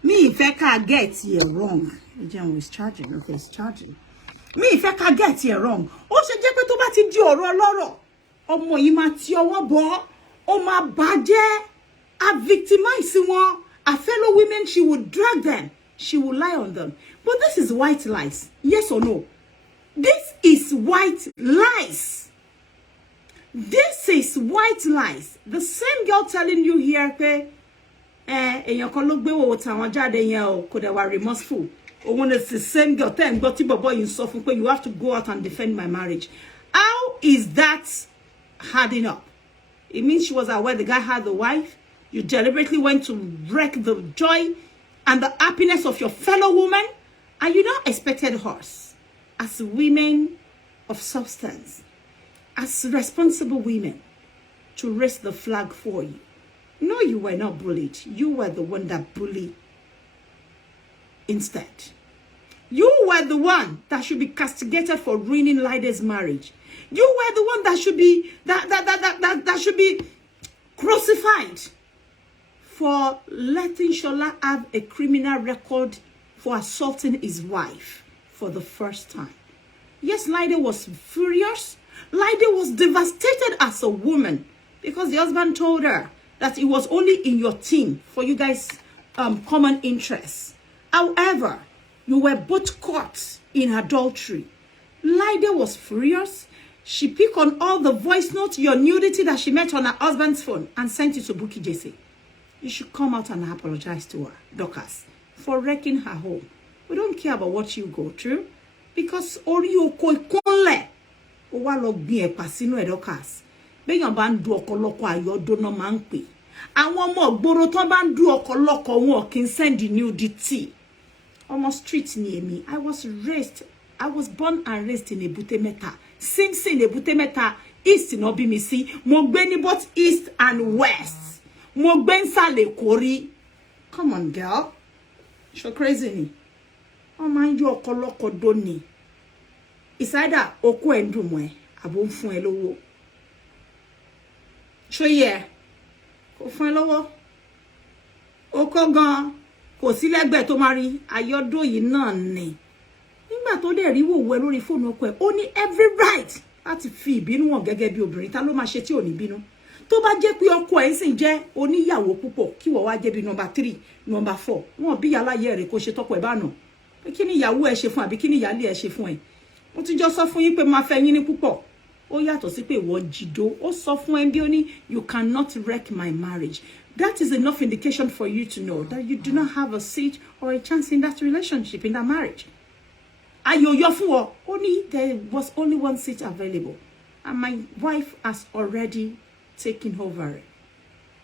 Mi ìfẹ́ ká get it wrong. Again, it's charging. Okay, it's charging. Mi ìfẹ́ ká get it wrong. Ó ṣe jẹ́ pé tó bá ti di ọ̀rọ̀ ọlọ́rọ̀. Ọmọ yìí máa ti ọwọ́ bọ̀, ó máa bàjẹ́, a victimize wọn, a fellow women, she would drag them, she would lie on them. But this is white lies, yes or no? This is white lies. This is white lies. The same girl telling you here, pé, èèyàn kan ló gbé wo tàwọn jáde yẹn o, kò dẹ̀ wá remorseful. When it's the same girl, tell got boy you suffer, you have to go out and defend my marriage. How is that adding up? It means she was aware the guy had a wife. You deliberately went to wreck the joy and the happiness of your fellow woman, and you now expected us as women of substance, as responsible women, to raise the flag for you. No, you were not bullied. You were the one that bullied instead. You were the one that should be castigated for ruining Laide's marriage. You were the one that should be that should be crucified for letting Shola have a criminal record for assaulting his wife for the first time. Yes, Laide was furious. Laide was devastated as a woman because the husband told her that it was only in your team for you guys' common interests. However, you were both caught in adultery. Laide was furious. She picked on all the voice notes, your nudity that she met on her husband's phone, and sent it to Bukky Jesse. You should come out and apologize to her, Dorcas, for wrecking her home. We don't care about what you go through, because ori oko ikunle o wa lọ gbin ẹ̀pà sínú ẹ̀, Dorcas. Béèyàn bá ń du ọ̀kọ̀lọ̀kọ̀ ayọ̀dọ́nà máa ń pè. Àwọn ọmọ ògbóró tán bá ń du ọ̀kọ̀lọ̀kọ̀ wọn kì í send nudity. Almost street near me. I was born and raised in Ebute Metta. Simpson, Ebute Metta, East in Obimisi. Mo gbé ní both East and West. Mo gbé nsàlẹ̀ Kori. Come on, girl. You're crazy ni. Oh, mind you, ọ̀kọ̀lọ̀kọ̀ doni. It's either oko endumwe, abo fún ẹ lówó. Show ye. Kò fún ẹ lówó. Oko gan. Kò sí lẹ́gbẹ̀ẹ́ tó máa rí ayọ́dọ̀ yìí náà ni. Nígbà tó dẹ̀ rí wòwò lórí fóònù ọkọ ẹ̀, ó ní every right láti fi ìbínú hàn gẹ́gẹ́ bí obìnrin. Ta ló máa ṣe tí ò ní bínú? Tó bá jẹ́ pé ọkọ ẹ̀ sì jẹ́ oníyàwó púpọ̀, kí wọ́n wá jẹ́ bí number 3, number 4. Wọ́n bí aláyé rẹ̀ kó ṣe tọ́kọ ẹ̀ bá nà. Pé kí ni ìyàwó ẹ̀ ṣe fún àbí kí ni ìyálé ẹ̀ ṣe fún ẹ̀? Ó ti jọ sọ fún yín pé máa fẹ́ yín ní púpọ̀. Ó yàtọ̀ sí pé ìwọ jìdó. Ó sọ fún ẹ bí ó ní you cannot wreck my marriage. That is enough indication for you to know that you do not have a seat or a chance in that relationship, in that marriage. Ayoyo fún ọ, only there was only one seat available. and my wife has already taken over.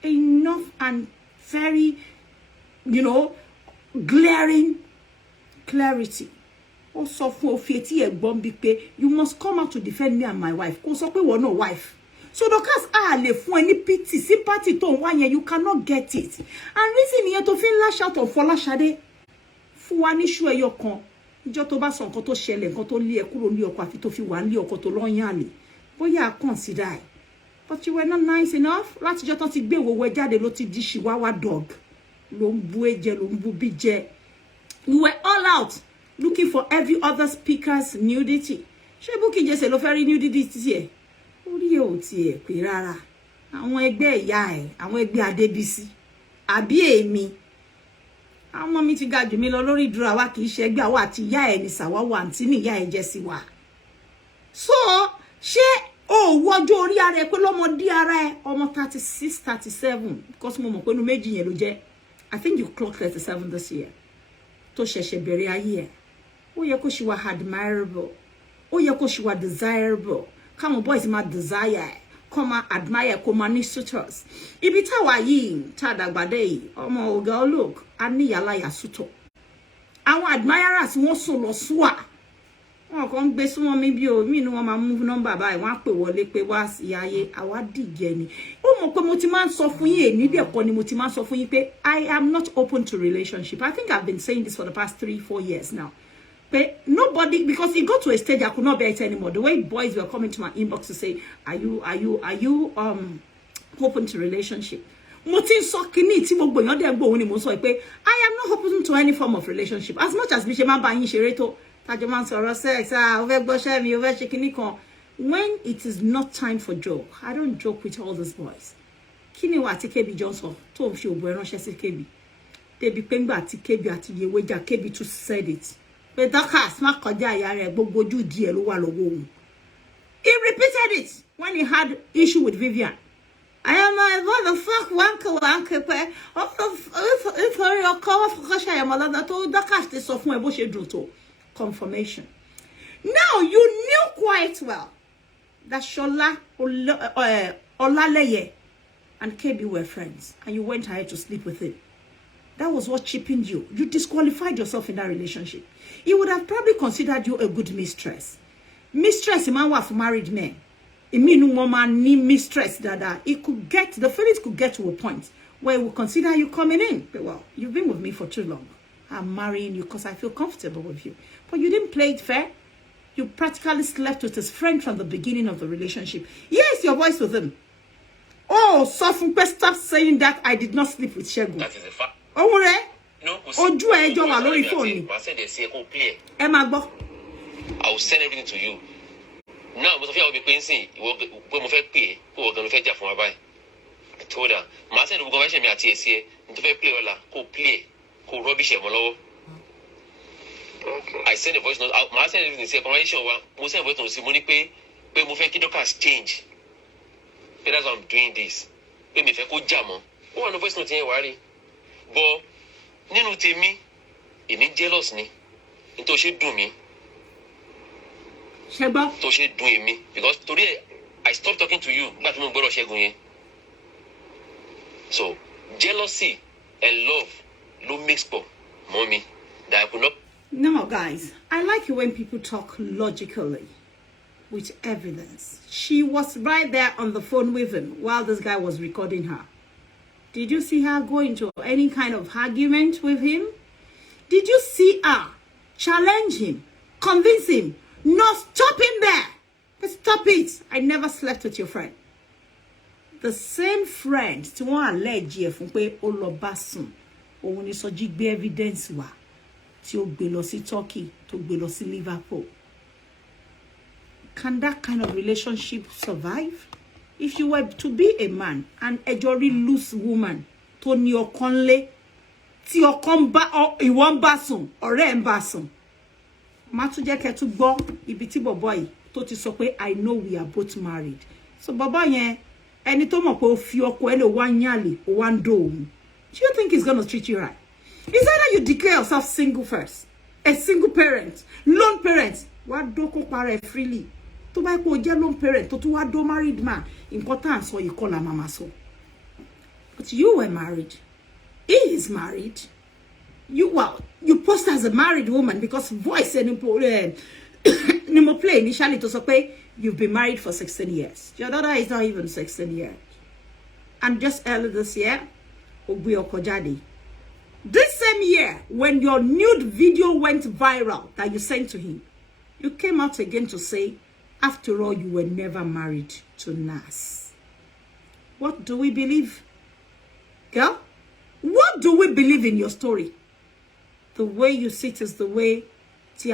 Enough and very, glaring clarity. Also for Fieti Bombike, you must come out to defend me and my wife. Also, we want no wife. So Dorcas le fún any pity, sympathy to one year, you cannot get it. And reason here to feel lash out of Folashade. Fún wa ní sure yo kan. Ìjọ́ tó bá sọ nǹkan tó ṣẹlẹ̀, nǹkan tó lé ẹ kúrò ní ọkọ àfi tó fi wà ní ọkọ tó lọ yan le. Bóyá consider. But you were not nice enough. Láti jọ́ tán ti gbé wo jáde ló ti di chihuahua dog. Ló ń bú ẹ̀jẹ̀, ló ń bú bíjẹ. We were all out looking for every other speaker's nudity. Ṣé Bukky Jesse ló fẹ́ rí nudity tiẹ̀? Orí ò tiẹ̀ pé rárá. Àwọn ẹgbẹ́ ìyá ẹ̀, àwọn ẹgbẹ́ Adébísí, àbí èmi. Àwọn mi ti ga jù mí lọ lórí dúró àwa kì í ṣe ẹgbẹ́ àwa àti ìyá ẹ̀ ní sàwáwà àǹtí ní ìyá ẹ̀ jẹ́ sí wa. So, ṣé o wọ́jọ́ orí ara ẹ pé lọ́mọdé ara ẹ ọmọ 36, 37 because mo mọ̀ pé inú méjì yẹn ló jẹ́. I think you clocked 37 this year. Tó ṣẹ̀ṣẹ̀ bẹ̀rẹ̀ ayé ẹ̀. Ó yẹ kó ṣì wà admirable. Ó yẹ kó ṣì wà desirable. Come on, boys, my desire. Come on, admire, come on, suitors. Ibi táwa yìí, tá dàgbàdé yìí, ọmọ ọ̀gá look, a ní yàlá yà suitor. Àwọn admirers wọ́n sọ lọ súwà. Wọ́n kàn gbé súnmọ́ mi bí o, mi ni wọ́n máa move number báyìí, wọ́n á pè wọlé pé wá sí ayé, àwa dìjẹ ni. Ó mọ̀ pé mo ti máa ń sọ fún yín, èní dẹ̀ kọ́ ni mo ti máa ń sọ fún yín pé I am not open to relationship. I think I've been saying this for the past 3-4 years now. But nobody, because it got to a stage I could not bear it anymore. The way boys were coming to my inbox to say, are you open to relationship? I am not open to any form of relationship. As much as when it is not time for joke, I don't joke with all these boys. Kini wa ti Kebi Johnson to fi obo ránṣẹ́ sí Kebi. Debi pe ngba ti Kebi àti Yeweja Kebi too said it. But Dorcas má kọjá àyà rẹ̀ gbogbo ojú díẹ̀ ló wà lọ́wọ́ òun. He repeated it when he had issue with Vivian. I am a motherfucker wanker pe. If your call for Kasha ya mother to Dorcas te sọ fún ẹ bó ṣe dùn tó. Confirmation. Now you knew quite well that Shola Olaleye and Kebi were friends, and you went ahead to sleep with him. That was what cheapened you. You disqualified yourself in that relationship. He would have probably considered you a good mistress. Mistress, man, for married men. It mean woman need mistress that it could get, the feelings could get to a point where we consider you coming in. But well, you've been with me for too long. I'm marrying you because I feel comfortable with you. But you didn't play it fair. You practically slept with his friend from the beginning of the relationship. Yes, your voice with him. Oh, Sofun, stop saying that I did not sleep with Segun. That is a fact. Oh, right? No, Ojú ẹjọ́ wà lórí phone. Ẹ máa gbọ́. I will send everything to you. Now, mo sọ fún yàwó mi pé nsìn ìwọ mo fẹ́ pè é kó o gan ló fẹ́ jà fún wa báyìí. I told her, màá send gbogbo ọ̀fẹ́ mi àti èsì ẹ̀ ní tó fẹ́ play ọ̀la kó o play kó o rubbish ẹ̀ mọ́ lọ́wọ́. I send a voice note. Màá send everything sí ẹ̀ conversation wa. Mo send a voice note sí mo ní pé mo fẹ́ kí Dorcas change. Pé that's why I'm doing this. Pé mi fẹ́ kó jà mọ́. Ó wà ní voice note yẹn wá rí. But nínú tèmi èmi jealous ni nítorí ṣe dùn mí Ṣẹgbọ́ tó ṣe dùn èmi because torí I stopped talking to you nígbà tí mo gbọ́dọ̀ Ṣẹ́gun yẹn. So jealousy and love no mix pọ̀ mọ́ mi that I could not. No, guys, I like it when people talk logically with evidence. She was right there on the phone with him while this guy was recording her. Did you see her go into any kind of argument with him? Did you see her challenge him, convince him? No, stop him there. Stop it. I never slept with your friend. The same friend tí wọ́n allege fún pé ó lọ bá sùn. Òun ni Sọjí gbé evidence wá tí ó gbé lọ sí Turkey, tó gbé lọ sí Liverpool. Can that kind of relationship survive? If you were to be a man and a very loose woman, tó ní ọkọ ńlé, tí ọkọ ìwọ ń bá sùn, ọ̀rẹ́ ń bá sùn. Má tún jẹ́ kẹ́ tún gbọ́ ibi tí bọ̀bọ́ yìí tó ti sọ pé I know we are both married. So bọ̀bọ́ yẹn, ẹni tó mọ̀ pé ó fi ọkọ ẹ̀ lè wá nyàlè, ó wá ń dó òun. Do you think he's going to treat you right? Is either you declare yourself single first, a single parent, lone parent, wá dókó para ẹ̀ freely. tó bá kó jẹ́ lone parent tó tún wá do married man nǹkan tá à ń sọ yìí kọ́ la mama sọ. But you were married. He is married. You post as a married woman because voice and Nimo play initially to say you've been married for 16 years. Your daughter is not even 16 years. And just earlier this year, this same year, when your nude video went viral that you sent to him, you came out again to say, after all, you were never married to Nas. What do we believe? Girl, what do we believe in your story? The way you sit is the way it's the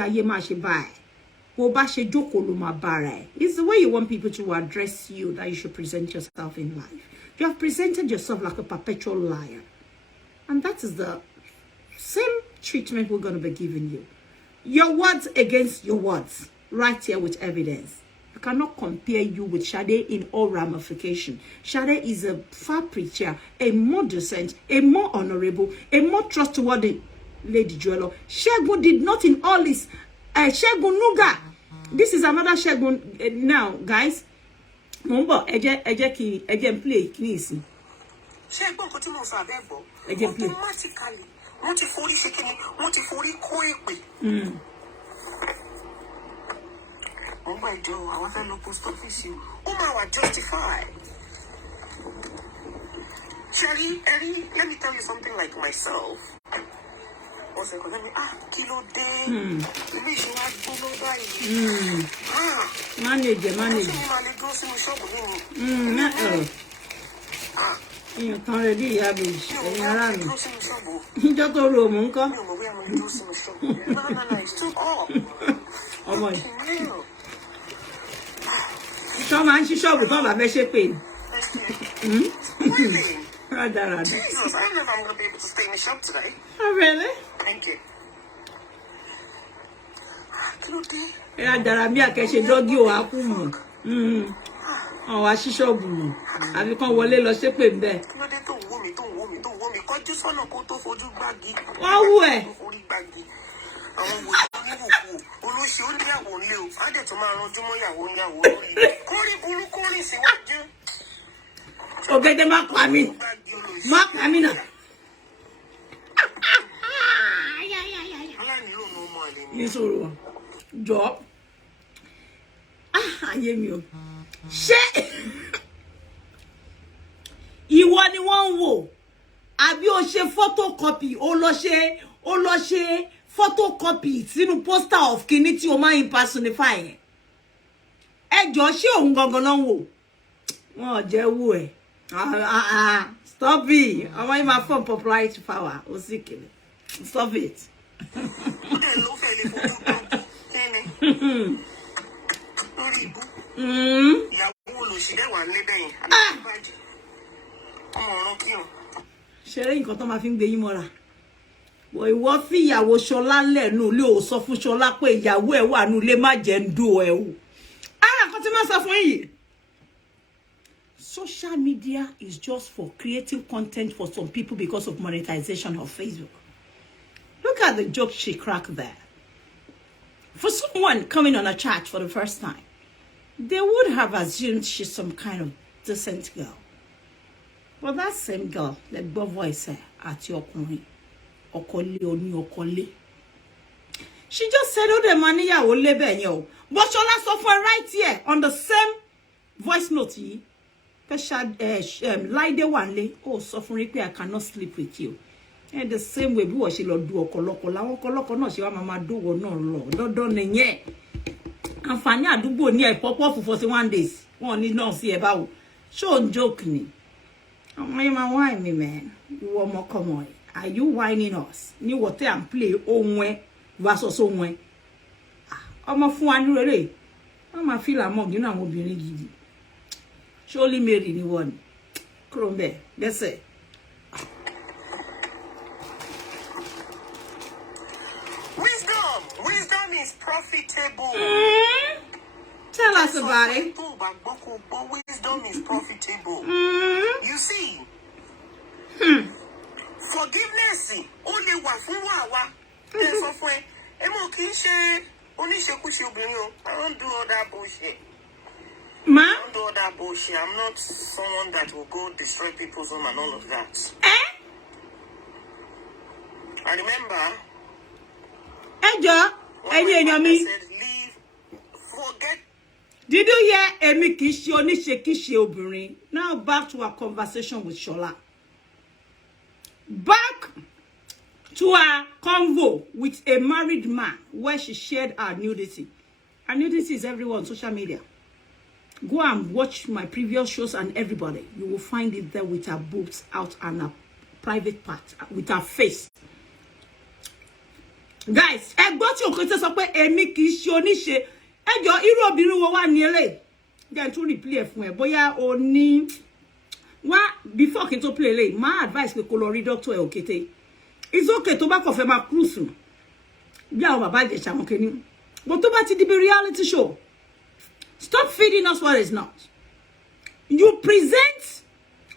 way you want people to address you, that you should present yourself in life. You have presented yourself like a perpetual liar. And that is the same treatment we're going to be giving you. Your words against your words, right here with evidence. You cannot compare you with Sade in all ramification. Sade is a far preacher, a more decent, a more honorable, a more trustworthy lady jeweler. Segun did not in all this. Segun Nuga. This is another Segun now, guys. Mumbo, eje play, please. Segun ko ti mo fa bebo. Automatically, wọ́n ti forí ṣe kíni, wọ́n ti forí kó èpè. Oh my God, I want to know post office. Oh my, justify. Sherry, Eddie, let me tell you something like myself. What's it called? Kilo day. Let me show you manage. You can't already have it. You just go room, uncle. No, it's too off. Oh my. Some man, she shop with all my best pain. Really? Jesus, I don't know if I'm going to be able to stay in the shop today. Oh, really? Thank you. Radara she doggy or akumu. Oh, I she shop. I become wọlé lọ ṣe pé ńbẹ̀. Don't worry. Cause this one go to for you baggy. Oh, where? Àwọn wo olóṣì ó ní ìyàwó ńlé o á dẹ̀ tún máa ranjú mọ́ ìyàwó ńyàwó lórí kórí burúkú rìn síwájú. Ọ̀gẹ̀dẹ̀ má pa mí náà. Aláìnílò ní ọmọ àlè ni. Mi sọ̀rọ̀ jọ ayé mi o ṣé ìwọ ni wọ́n ń wò àbí o ṣe photocopy o lọ ṣe photocopy sínú poster of kíní tí o máa impersonify ẹ jọ ṣé òun gangan ló ń wò wọn jẹ́ wò ẹ stop it ọmọ yìí máa fọ́n popularity power ó sì kéré stop it. Ló fẹ́ lè fojú tó kíni lórí ibú ìyàwó olùsílẹ̀ wà níbẹ̀ yẹn ọmọ ọ̀run kírun. Ṣeré nǹkan tó máa fi ń gbé yín mọ́ra. Ìwọ fi ìyàwó Ṣọlá lẹ́nu ilé ò sọ fún Ṣọlá pé ìyàwó ẹ̀ wà nú ilé má jẹ́ ń dó ẹ o. Nǹkan tí máa sọ fún yín. Social media is just for creating content for some people because of monetization of Facebook. Look at the joke she cracked there. For someone coming on a chat for the first time, they would have assumed she's some kind of decent girl. But that same girl, like Bob voice at your point, Okole. She just said, oh, the money ya will lebe yo. But Shola suffer right here on the same voice note. Lie de one lay, oh, suffering, I cannot sleep with you. And the same way, what she do okoloko, la okoloko no, she wa mama do or no law. Don't nye. And Fanya do go near pop off for 41 days. One need not see about. Show joke me. Oh, my wine me, man. You want more come. Are you whining us? Ni what and play own way, was also way. I'm a fun really. I'm a feel among you know, will be needed. Surely made anyone. Crombe, that's it. Wisdom is profitable. Tell us about it. Wisdom is profitable. You see, forgiveness only wà fún wa. There's a friend. Emo kì í ṣe oníṣekúṣe obìnrin o. I don't do all that bullshit. Ma? Don't do all that bullshit. I'm not someone that will go destroy people's home and all of that. I remember. Ejo, I said, leave, forget. Did you hear Emi Kishi Onishe Kishi Obìnrin? Now back to our conversation with Shola. Back to our convo with a married man where she shared her nudity. Her nudity is everywhere on social media. Go and watch my previous shows and everybody. You will find it there with her boobs out and her private part, with her face. Guys, I got your contest up where Emi Kishi Onishe. And your hero be one nearly. Then to replay fún ẹ bóyá o ní wá before kin to play lay. My advice we colori doctor okete. It's okay to back of a cruise. Bí àwọn bàbá Ìjẹ̀ṣà wọn kini. But to bá ti di reality show. Stop feeding us what is not. You present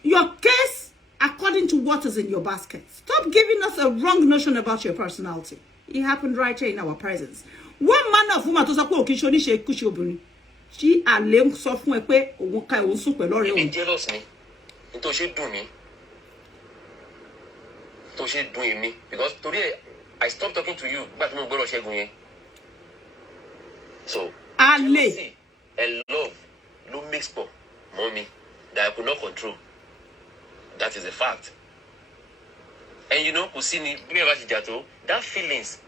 your case according to what is in your basket. Stop giving us a wrong notion about your personality. It happened right here in our presence. One man of woman to sọ pé òkè ṣe oníṣe kúṣe obìnrin. Tí àlè ń sọ fún ẹ pé òun ka òun sùn pẹ̀lú ọ̀rẹ́ òun. Jealous ni. Tó ṣe dùn mí. Tó ṣe dùn mí because today I stopped talking to you but mo gbọ́dọ̀ Ṣẹ́gun yẹn. So, àlè and love no mix up, mommy, that I could not control. That is a fact. And you know, Kusini, that feelings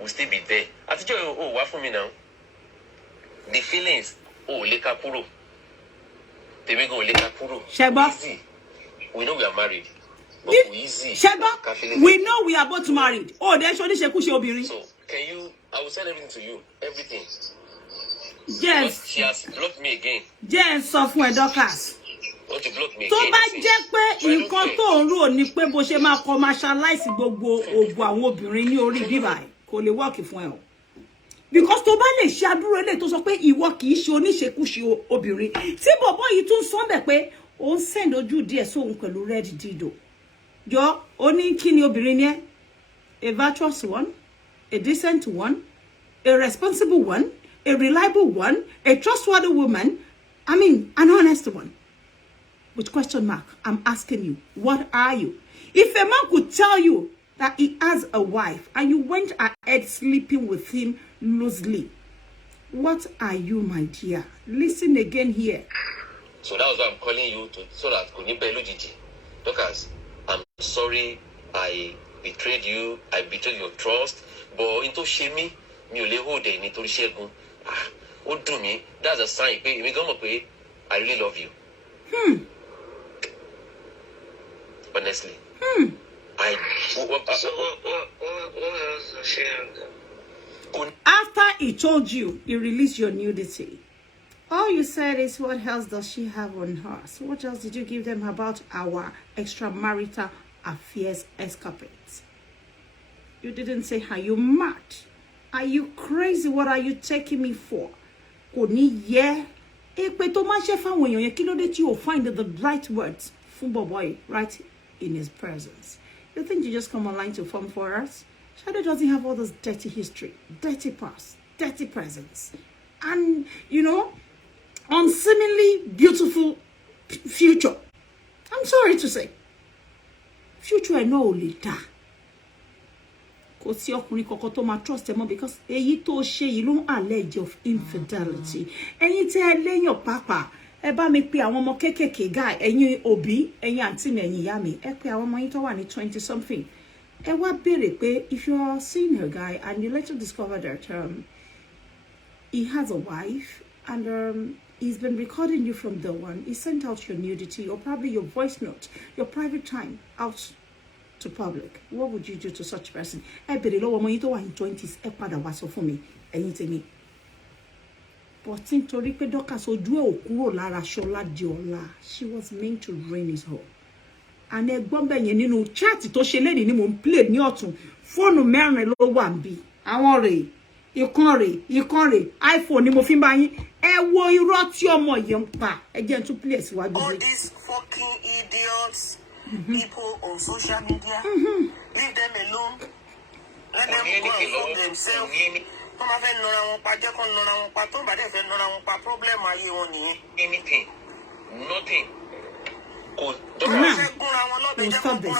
will still be there. I tell you, oh, what for me now? The feelings, oh, leka puro. They may go leka puro. Sheba. Easy. We know we are married. But easy. Sheba, we know we are both married. Oh, there's only Shekushi Obiri. So, can you, I will send everything to you. Everything. Yes. But she has blocked me again. Yes, software Dorcas. Want to block me Tó again? bá jẹ́ pé nǹkan tó ń rò ní pé bó ṣe máa commercialize gbogbo ògùn àwọn obìnrin ní orí bíbá kò lè work fún ẹ o. Because tó bá lè ṣe àdúró eléyìí tó sọ pé ìwọ kì í ṣe oníṣekúṣe obìnrin. Tí bọ̀bọ́ yìí tún sọ bẹ̀ pé ó ń send ojú díẹ̀ sóhun pẹ̀lú red dildo. Jọ ó ní kí ni obìnrin ni ẹ́? A virtuous one, a decent one, a responsible one, a reliable one, a trustworthy woman, I mean, an honest one. With question mark, I'm asking you, what are you? If a man could tell you that he has a wife and you went ahead sleeping with him loosely, what are you, my dear? Listen again here. So that was why I'm calling you to so that Dorcas, I'm sorry I betrayed you, I betrayed your trust, but into shame me ò lè hold ẹni torí Ṣẹ́gun. Ó dùn mí. That's a sign pé èmi gan mọ̀ pé I really love you. Honestly. So what else does she have? After he told you, he released your nudity. All you said is, what else does she have on her? So what else did you give them about our extramarital affairs escapades? You didn't say, are you mad? Are you crazy? What are you taking me for? Kò ní yẹ. Èpè tó máa ṣe fáwọn èèyàn yẹn, kí ló dé tí you find the right words fún boy right in his presence. You think you just come online to form for us? Shadow doesn't have all this dirty history, dirty past, dirty presence, and, you know, unseemingly beautiful future. I'm sorry to say. Future I know only da. Kò sí ọkùnrin kankan tó máa trust ẹ mọ́ because èyí tó ṣe yìí ló ń allege of infidelity. Ẹ̀yin tẹ́ ẹ léyàn pàápàá. Ẹ bá mi pe àwọn ọmọ kékèké guy, ẹ̀yin òbí, ẹ̀yin àǹtí mi, ẹ̀yin ìyá mi. Ẹ pe àwọn ọmọ yín tó wà ní 20 something. Ẹ wá béèrè pé if you are seeing a guy and you later discover that he has a wife and he's been recording you from the one, he sent out your nudity or probably your voice note, your private time out to public. What would you do to such person? Ẹ béèrè lọ́wọ́ ọmọ yín tó wà ní 20s, ẹ padà wá sọ fún mi, ẹ̀yin tèmi. But nítorí pé Dorcas ojú ẹ̀ ò kúrò lára Ṣọlá di ọ̀la, she was meant to rain his home. And ẹ̀gbọ́n bẹ̀ yẹn nínú chat tó ṣe lẹ́nìí ni mò ń play ní ọ̀tún, fóònù mẹ́rin ló wà níbí. Àwọn rèé, ìkan rèé, iPhone ni mo fi ń bá yín. Ẹ wo irọ́ tí ọmọ yẹn ń pa. Ẹ jẹ́ n tún play síwájú. All these fucking idiots, people on social media, leave them alone. Let them go and fuck themselves. Tó máa fẹ́ nọra wọn pa jẹ́ kó nọra wọn pa tó bá dẹ̀ fẹ́ nọra wọn pa problem ayé wọn nìyẹn. Anything, nothing. Now, we'll stop this.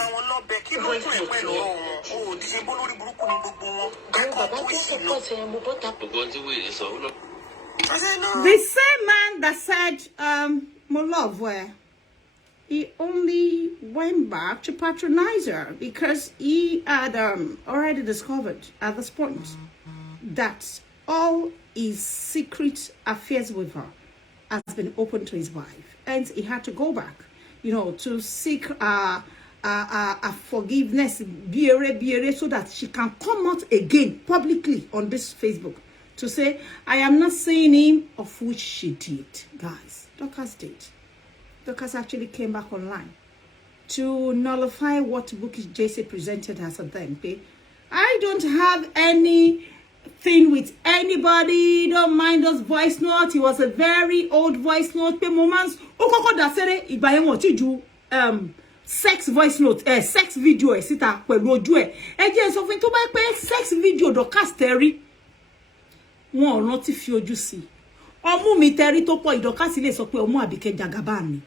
The same man that said, my love, where he only went back to patronize her because he had already discovered at this point that all his secret affairs with her has been open to his wife, and he had to go back, you know, to seek forgiveness, so that she can come out again publicly on this Facebook to say, I am not saying him, of which she did. Guys, Dorcas did. Dorcas actually came back online to nullify what Bukky JC presented as a then. Okay? I don't have anything with anybody. Don't mind those voice notes. It was a very old voice note. Moments. Sex voice note, sex video, sita pẹ̀lú ojú ẹ̀. Ẹ jẹ́ sọ fún tó bá pé sex video Dorcas tẹ̀rí. Wọ́n ò rántí fi ojú sí. Ọmú mi tẹ̀rí tó pọ̀ Dorcas lè sọ pé ọmú Abike Jagaban ni.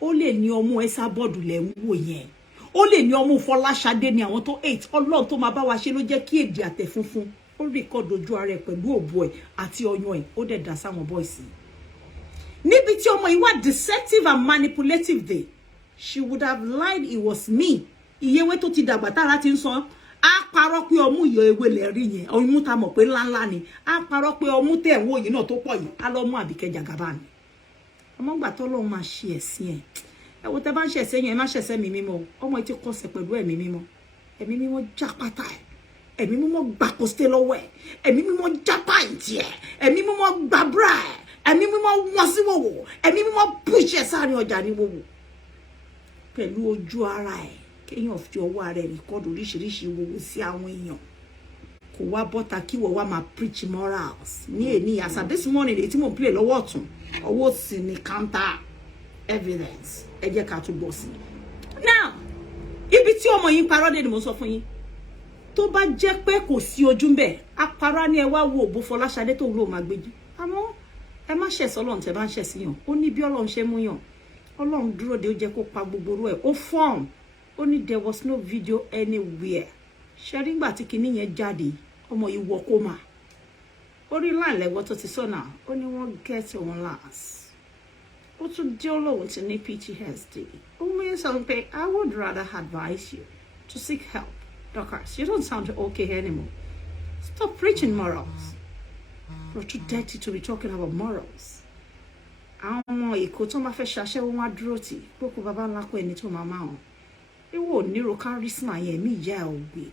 Ó lè ní ọmú esa board lẹ ń wò yẹn. Ó lè ní ọmú Folashade ni àwọn tó 8. Ọlọ́run tó máa bá wa ṣe ló jẹ́ kí èdè àtẹ̀ funfun. Ó record ojú ara ẹ̀ pẹ̀lú òbò ẹ̀ àti ọyàn ẹ̀. Ó dẹ̀ dá sáwọn boys. Níbi tí ọmọ yìí wà deceptive and manipulative dé. She would have lied it was me. Iyewe tó ti dàgbà tára ti ń sọ. A parọ́ pé ọmú yọ ewé lè rí yẹn. Ọmú ta mọ̀ pé ńláńlá ni. A parọ́ pé ọmú tẹ̀ ń wò yìí náà tó pọ̀ yìí. A lọ mú Abike Jagaban. Ọmọ gbà tó lọ́hùn máa ṣe ẹ̀sìn ẹ̀. Ẹ wo tẹ́ bá ń ṣe ẹ̀sìn yẹn, ẹ má ṣe ẹ̀sìn mi mímọ́. Ọmọ ti kọsẹ̀ pẹ̀lú ẹ̀mí mímọ́. Ẹ̀mí mímọ́ já pátá ẹ̀. Ẹ̀mí mímọ́ gbà kọ́sté lọ́wọ́ ẹ̀. Ẹ̀mí mímọ́ já pàǹtì ẹ̀. Ẹ̀mí mímọ́ gbà bra ẹ̀. Ẹ̀mí mímọ́ wọ́n sí wòwò. Ẹ̀mí mímọ́ push ẹ̀ sáàrin ọjà ní wòwò. Pẹ̀lú ojú ara ẹ̀ kéèyàn fi ọwọ́ ara ẹ̀ rìkọ́dù oríṣiríṣi wòwò sí àwọn èèyàn kò wá bọ́ta kí wọ́n wá máa preach morals ní èní as at this morning èyí tí mò ń play lọ́wọ́ ọ̀tún ọwọ́ sí ni counter evidence ẹ jẹ́ ká tún bọ̀ sí. Now ibi tí ọmọ yín parọ́ dé ni mo sọ fún yín tó bá jẹ́ pé kò sí ojú ńbẹ̀ apara ni ẹ wá wo òbó Folashade tó ń lò máa gbéjú àmọ́ ẹ má ṣẹ̀sọ́ Ọlọ́run tẹ́ bá ń ṣẹ̀sí yàn ó ní bí Ọlọ́run ṣe mú yàn Ọlọ́run dúró de ó jẹ́ kó pa gbogbo orú ẹ̀ ó form ó ní there was no video anywhere ṣe rí ngbà tí kinní yẹn jáde ọmọ yìí wọ kó mà orí line lẹ́wọ́ tó ti sọ náà ó ní wọ́n get on last ó tún dé Ọlọ́run ti ní PTSD ó mú yẹn sọ pé I would rather advise you to seek help Dorcas you don't sound okay anymore stop preaching morals you're too dirty to be talking about morals. Àwọn èkó tó máa fẹ́ ṣaṣẹ́wó wá dúró tì gbókù bàbá ńlá kó ẹni tó máa máa hàn ìwọ nírò kárísímà yẹn ẹ̀mí ìyá ẹ̀ ò gbé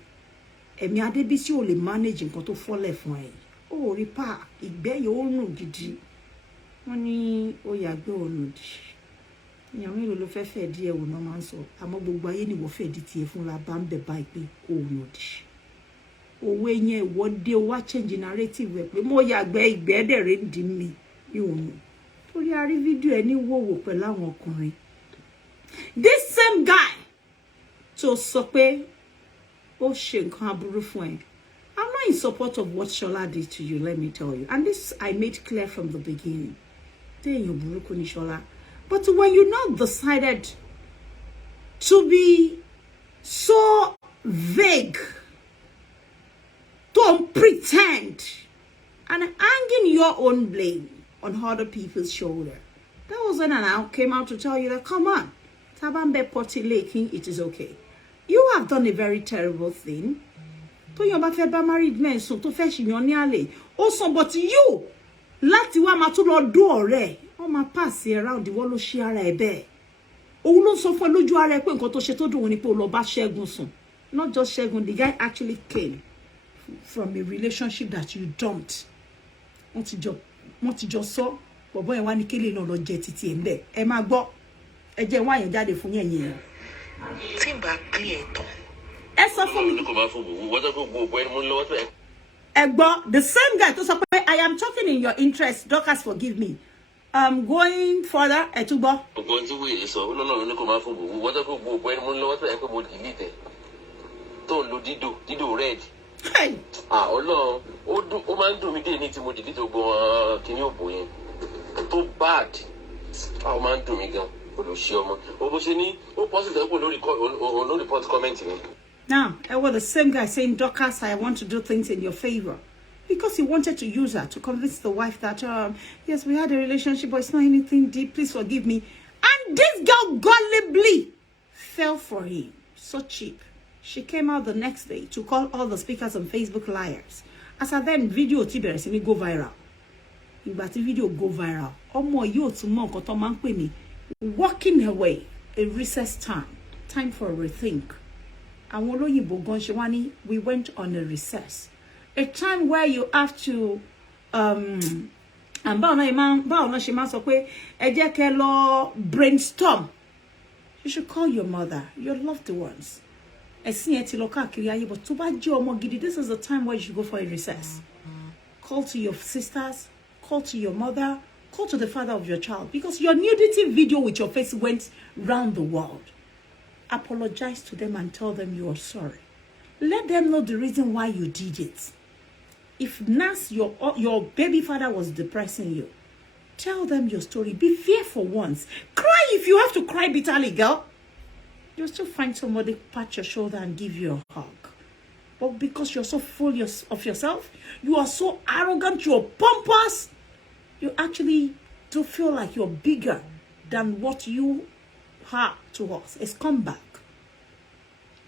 ẹ̀mí Adébísí ò lè manage nǹkan tó fọ́lẹ̀ fún ẹ̀ ó rí pa ìgbẹ́ yìí ó rùn gidi wọ́n ní ó yàgbé ònùdí ìyàn mélòó ló fẹ́ fẹ́ díẹ̀ wò náà máa ń sọ àmọ́ gbogbo ayé nìwọ fẹ́ di tiẹ̀ fún la bá ń bẹ̀ báyìí pé ònùdí òwe yẹn ìwọ́dé wá change narrative ẹ̀ pé mo yàgbẹ́ ìgbẹ́ dẹ̀rẹ̀ ń di mi ìhòòhùn torí a rí fídíò ẹ ní wòwò pẹ̀lú àwọn ọkùnrin this same guy tó sọ pé ó ṣe nǹkan aburú fún ẹ I'm not in support of what Shola did to you let me tell you and this I made clear from the beginning téèyàn burúkú ní Shola but when you now decided to be so vague don't pretend and hanging your own blame on other people's shoulder. That was when I came out to tell you that, come on, Tabambe Poti Laking, it is okay. You have done a very terrible thing. To your married men, so to fetch in your nearly. Also, but you, Lati wa matulo do o ma pass around the wall of Shiara ebe. O lo so for loju ara pe nkan to se to dun ni pe o lo ba Segun sun. Not just Segun, the guy actually came from a relationship that you dumped. Wọ́n ti jọ sọ bọ̀bọ́ yẹn wá ní kélé náà lọ jẹ títí ẹ̀ ń bẹ̀ ẹ máa gbọ́ ẹ jẹ́ wá yẹn jáde fún yẹn yẹn. tí n bá clear tán. ẹ sọ fún mi. ẹ gbọ́ the same guy tó sọ pé I am talking in your interest Dorcas forgive me going further ẹ tún gbọ́. ọgbọ́n tí wíì sọ ó lọ́nà ní kò máa fún gbogbo wọ́n tó kó gbogbo ẹni mú lọ́wọ́ tó yẹ kó mo delete ẹ̀ tó ń lo dídò red. Hey. Ọlọ́run ó máa ń dùn mí dé ní tí mo dìde tó gbọ́ kíní òbò yẹn tó bad ó máa ń dùn mí gan olùṣe ọmọ ó bó ṣe ní ó possible pé ló report comment mi. Now, the same guy saying, Dorcas, I want to do things in your favor. Because he wanted to use her to convince the wife that, yes, we had a relationship, but it's not anything deep. Please forgive me. And this girl gullibly fell for him. So cheap. She came out the next day to call all the speakers on Facebook liars. As I then video Tibers and go viral. But the video go viral. Omo yo to mo koto man pe mi. Walking away, a recess time for a rethink. And we went on a recess. A time where you have to brainstorm. You should call your mother, your loved ones. But this is the time where you should go for a recess. Call to your sisters, call to your mother, call to the father of your child, because your nudity video with your face went round the world. Apologize to them and tell them you are sorry. Let them know the reason why you did it. If Nas, your baby father was depressing you, tell them your story. Be fair for once. Cry if you have to cry bitterly, girl. You'll still find somebody pat your shoulder and give you a hug. But because you're so full of yourself, you are so arrogant, you're pompous, you actually do feel like you're bigger than what you are to us. It's come back.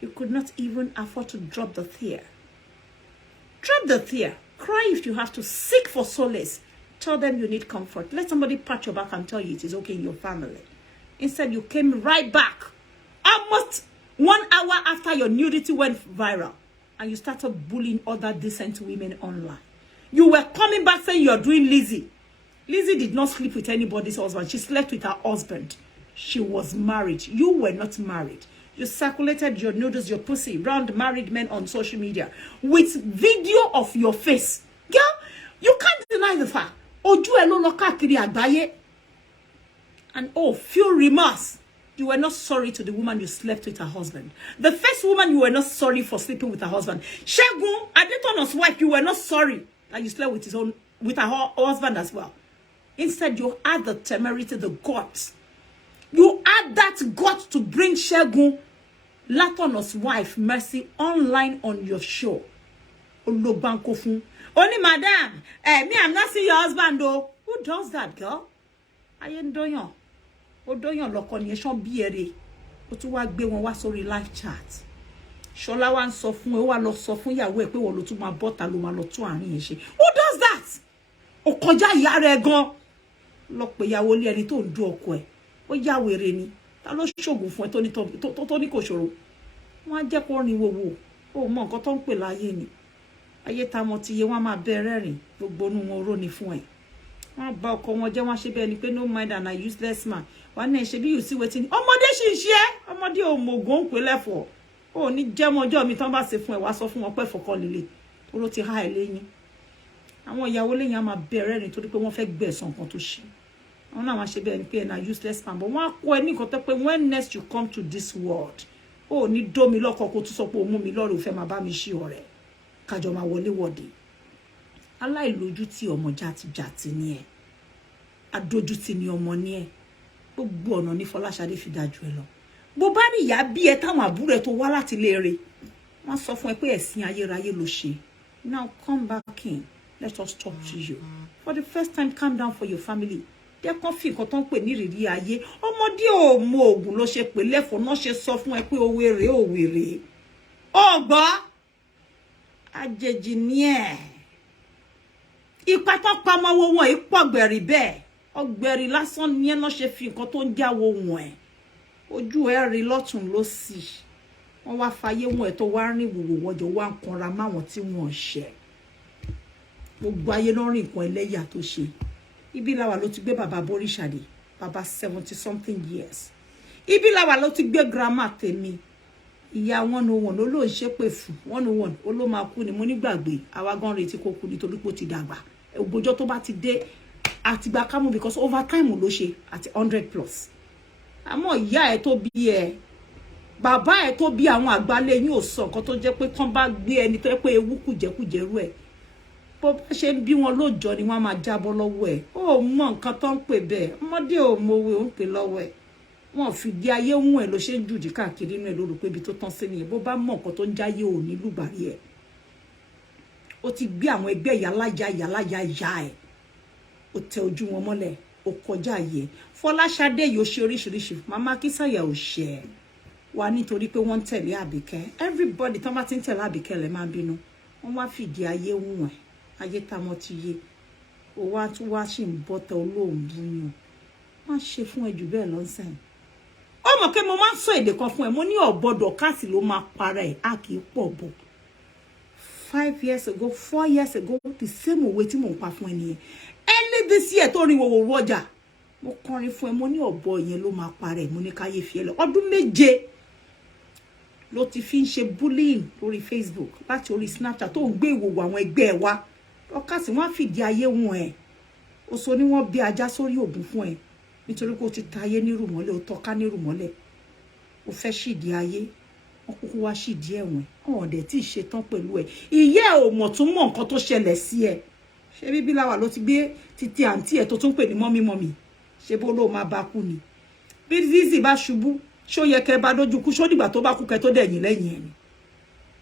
You could not even afford to drop the tear. Drop the tear. Cry if you have to. Seek for solace. Tell them you need comfort. Let somebody pat your back and tell you it is okay in your family. Instead, you came right back. Almost 1 hour after your nudity went viral. And you started bullying other decent women online. You were coming back saying you're doing Lizzie. Lizzie did not sleep with anybody's husband. She slept with her husband. She was married. You were not married. You circulated your noodles, your pussy, around married men on social media with video of your face. Girl, you can't deny the fact. And feel remorse. You were not sorry to the woman you slept with her husband. The first woman, you were not sorry for sleeping with her husband. Segun, Adetono's wife, you were not sorry that you slept with her husband as well. Instead, you had the temerity, the guts. You had that gut to bring Segun, Latono's wife, Mercy, online on your show. Only madam, me, I'm not seeing your husband though. Who does that, girl? I ain't doing. Odoyan loconiation biere. O tu wa gbe won wa sórí live chat. Shola wa sọ fún e wa lọ sọ fún ìyàwó ẹ pé wo lo tún máa bota ló máa lọ tún àárín yẹn ṣe. Who does that? O kọjá ìyá rẹ̀ gan. Lọ pé ìyàwó lé ẹni tó ń du ọkọ ẹ. Ó ya wèrè ni. Ta ló ṣògùn fún ẹ tó ní kò ṣòro. Wọ́n jẹ́ kó rin wowo. O mọ nǹkan tó ń pè láyé ni. Ayé ta mo ti yé wọ́n máa bẹ̀rẹ̀ rìn. Gbogbo nu wọn ro ni fún ẹ. Wọ́n bá ọkọ wọn jẹ́ wọ́n ṣe bẹ́ẹ̀ ni pé no mind and a useless man. Wọ́n ní ṣe bí you see wetin. Ọmọdé ṣiṣẹ́, ọmọdé ò mogun pé lefo. O ní jẹ́ mọ́jọ́ mi tán bá ṣe fún ẹ wá sọ fún wọn pé fọkọ lele. Tó ló ti há ẹ lẹ́yìn. Àwọn ìyàwó lẹ́yìn á máa bẹ̀rẹ̀ rìn torí pé wọ́n fẹ́ gbẹ̀san kan tó ṣe. Wọ́n náà wá ṣe bẹ́ẹ̀ ni pé na useless man, but wọ́n á kọ́ ẹ ní nǹkan tó pé when next you come to this world. O ní dó mi lọ́kọ kó tún sọ pé o mú mi lọ́rùn fẹ́ máa bá mi ṣe ọ̀rẹ́. Kájọ máa wọlé wọ̀de. Aláìlójútì ọmọ jàtijàti ni ẹ. Adójútì ni ọmọ ni ẹ. Gbogbo ọ̀nà ní Folashade fi dájú ẹ lọ. Bó bá ní ìyá bí ẹ táwọn àbúrò ẹ tó wá láti léèrè. Wọ́n sọ fún ẹ pé ẹ̀sìn ayérayé ló ṣe. Now come back in. Let us talk to you. For the first time, calm down for your family. They can't feel nǹkan tó ń pè ní ìrírí ayé. Ọmọdé ò mọ ògùn ló ṣe pè lẹ́fọ̀ọ́ náà ṣe sọ fún ẹ pé ó wèrè. Ó gbọ́. Àjèjì ni ẹ. Ipa tó pamọ́ owó wọn ìpọ̀gbẹ̀rì bẹ́ẹ̀. Ọgbẹ̀rì lásán ni ẹ náà ṣe fi nǹkan tó ń jáwó wọn ẹ̀. Ojú ẹ rí lọ́tùn lósì. Wọ́n wá fayé wọn ẹ̀ tó wá rìn wòwò wọ́jọ́ wá ń kanra máwọn tí wọ́n ṣẹ̀. Gbogbo ayé ló rìn nǹkan ẹlẹ́yà tó ṣe. Ibi làwà ló ti gbé bàbá Folashade, bàbá 70 something years. Ibi làwà ló ti gbé grandma tèmi. Ìyá 101 ló ló ń ṣépè fún 101 ó ló máa kú ni mo nígbàgbé àwa gan retí kó kú nítorí pé ó ti dàgbà. Ògbójọ́ tó bá ti dé àtìgbà kámú because over time ló ṣe àti 100+. Àmọ́ ìyá ẹ tó bí ẹ bàbá ẹ̀ tó bí àwọn àgbálẹ̀ yín ò sọ nǹkan tó jẹ́ pé tán bá gbé ẹni tó jẹ́ pé ewu kùjẹkùjẹ rú ẹ̀ bó bá ṣe ń bí wọn lóòjọ́ ni wọ́n máa jábọ́ lọ́wọ́ ẹ̀ ó mọ nǹkan tó ń pè bẹ́ẹ̀ ọmọdé ò mọ̀wé ò ń pè lọ́wọ́ ẹ̀ wọ́n fìdí ayé hùn ẹ̀ ló ṣe ń jùdí káàkiri inú ẹ̀ lóru pé ibi tó tán sí nìyẹn bó bá mọ nǹkan tó ń jáyé ò ní lùgbàrí ẹ̀ ó ti gbé àwọn ẹgbẹ́ ìyáláyà ẹ̀ ó tẹ ojú wọn mọ́lẹ̀ ó kọjá ayé Fọláṣadé yóò ṣe oríṣiríṣi Mama Kisaya ò ṣe wà nítorí pé wọ́n ń tẹ̀lé Àbíkẹ́ everybody tán bá ti ń tẹ̀lé Àbíkẹ́ lẹ̀ máa bínú wọ́n wá fìdí ayé hùn ẹ̀ ayé táwọn ti yé ó wá tún wá sì ń bọ́tẹ̀ olóhùn búyàn má ṣe fún ẹ jù bẹ́ẹ̀ lọ́sẹ̀ ó mọ̀ pé mo máa ń sọ èdè kan fún ẹ mo ní ọ̀bọ̀dọ̀ káàsì ló máa para ẹ̀ á kì í pọ̀ bọ̀ 5 years ago 4 years ago the same òwe tí mò ń pa fún ẹ nìyẹn early this year tó rí wòwò rọjà mo kọrin fún ẹ mo ní ọ̀bọ yẹn ló máa para ẹ̀ mo ní káyé fi ẹ lọ ọdún 7 ló ti fi ń ṣe bullying lórí Facebook láti orí Snapchat tó ń gbé ìwòwò àwọn ẹgbẹ́ ẹ wá Dorcas wọ́n fìdí ayé wọn ẹ̀ ó sọ ní wọ́n bí ajá sórí ògùn fún ẹ nítorí pé ó ti ta ayé nírù mọ́lẹ̀ ó tọ́ka nírù mọ́lẹ̀ ó fẹ́ ṣìdí ayé wọ́n kúkú wá ṣìdí ẹ̀wọ̀n ọ̀hún dẹ̀ tí ì ṣe tán pẹ̀lú ẹ̀ ìyá ẹ̀ ò mọ̀ tún mọ̀ nǹkan tó ṣẹlẹ̀ sí ẹ̀ ṣé bíbí láwà ló ti gbé títí àǹtí ẹ̀ tó tún pè ní mọ́mí ṣé bó ló máa bá kú ni bí Zizi bá ṣubú ṣó yẹ kẹ́ bá dójú kú ṣó dìgbà tó bá kú kẹ́ tó dẹ̀yìn lẹ́yìn ẹ̀ ni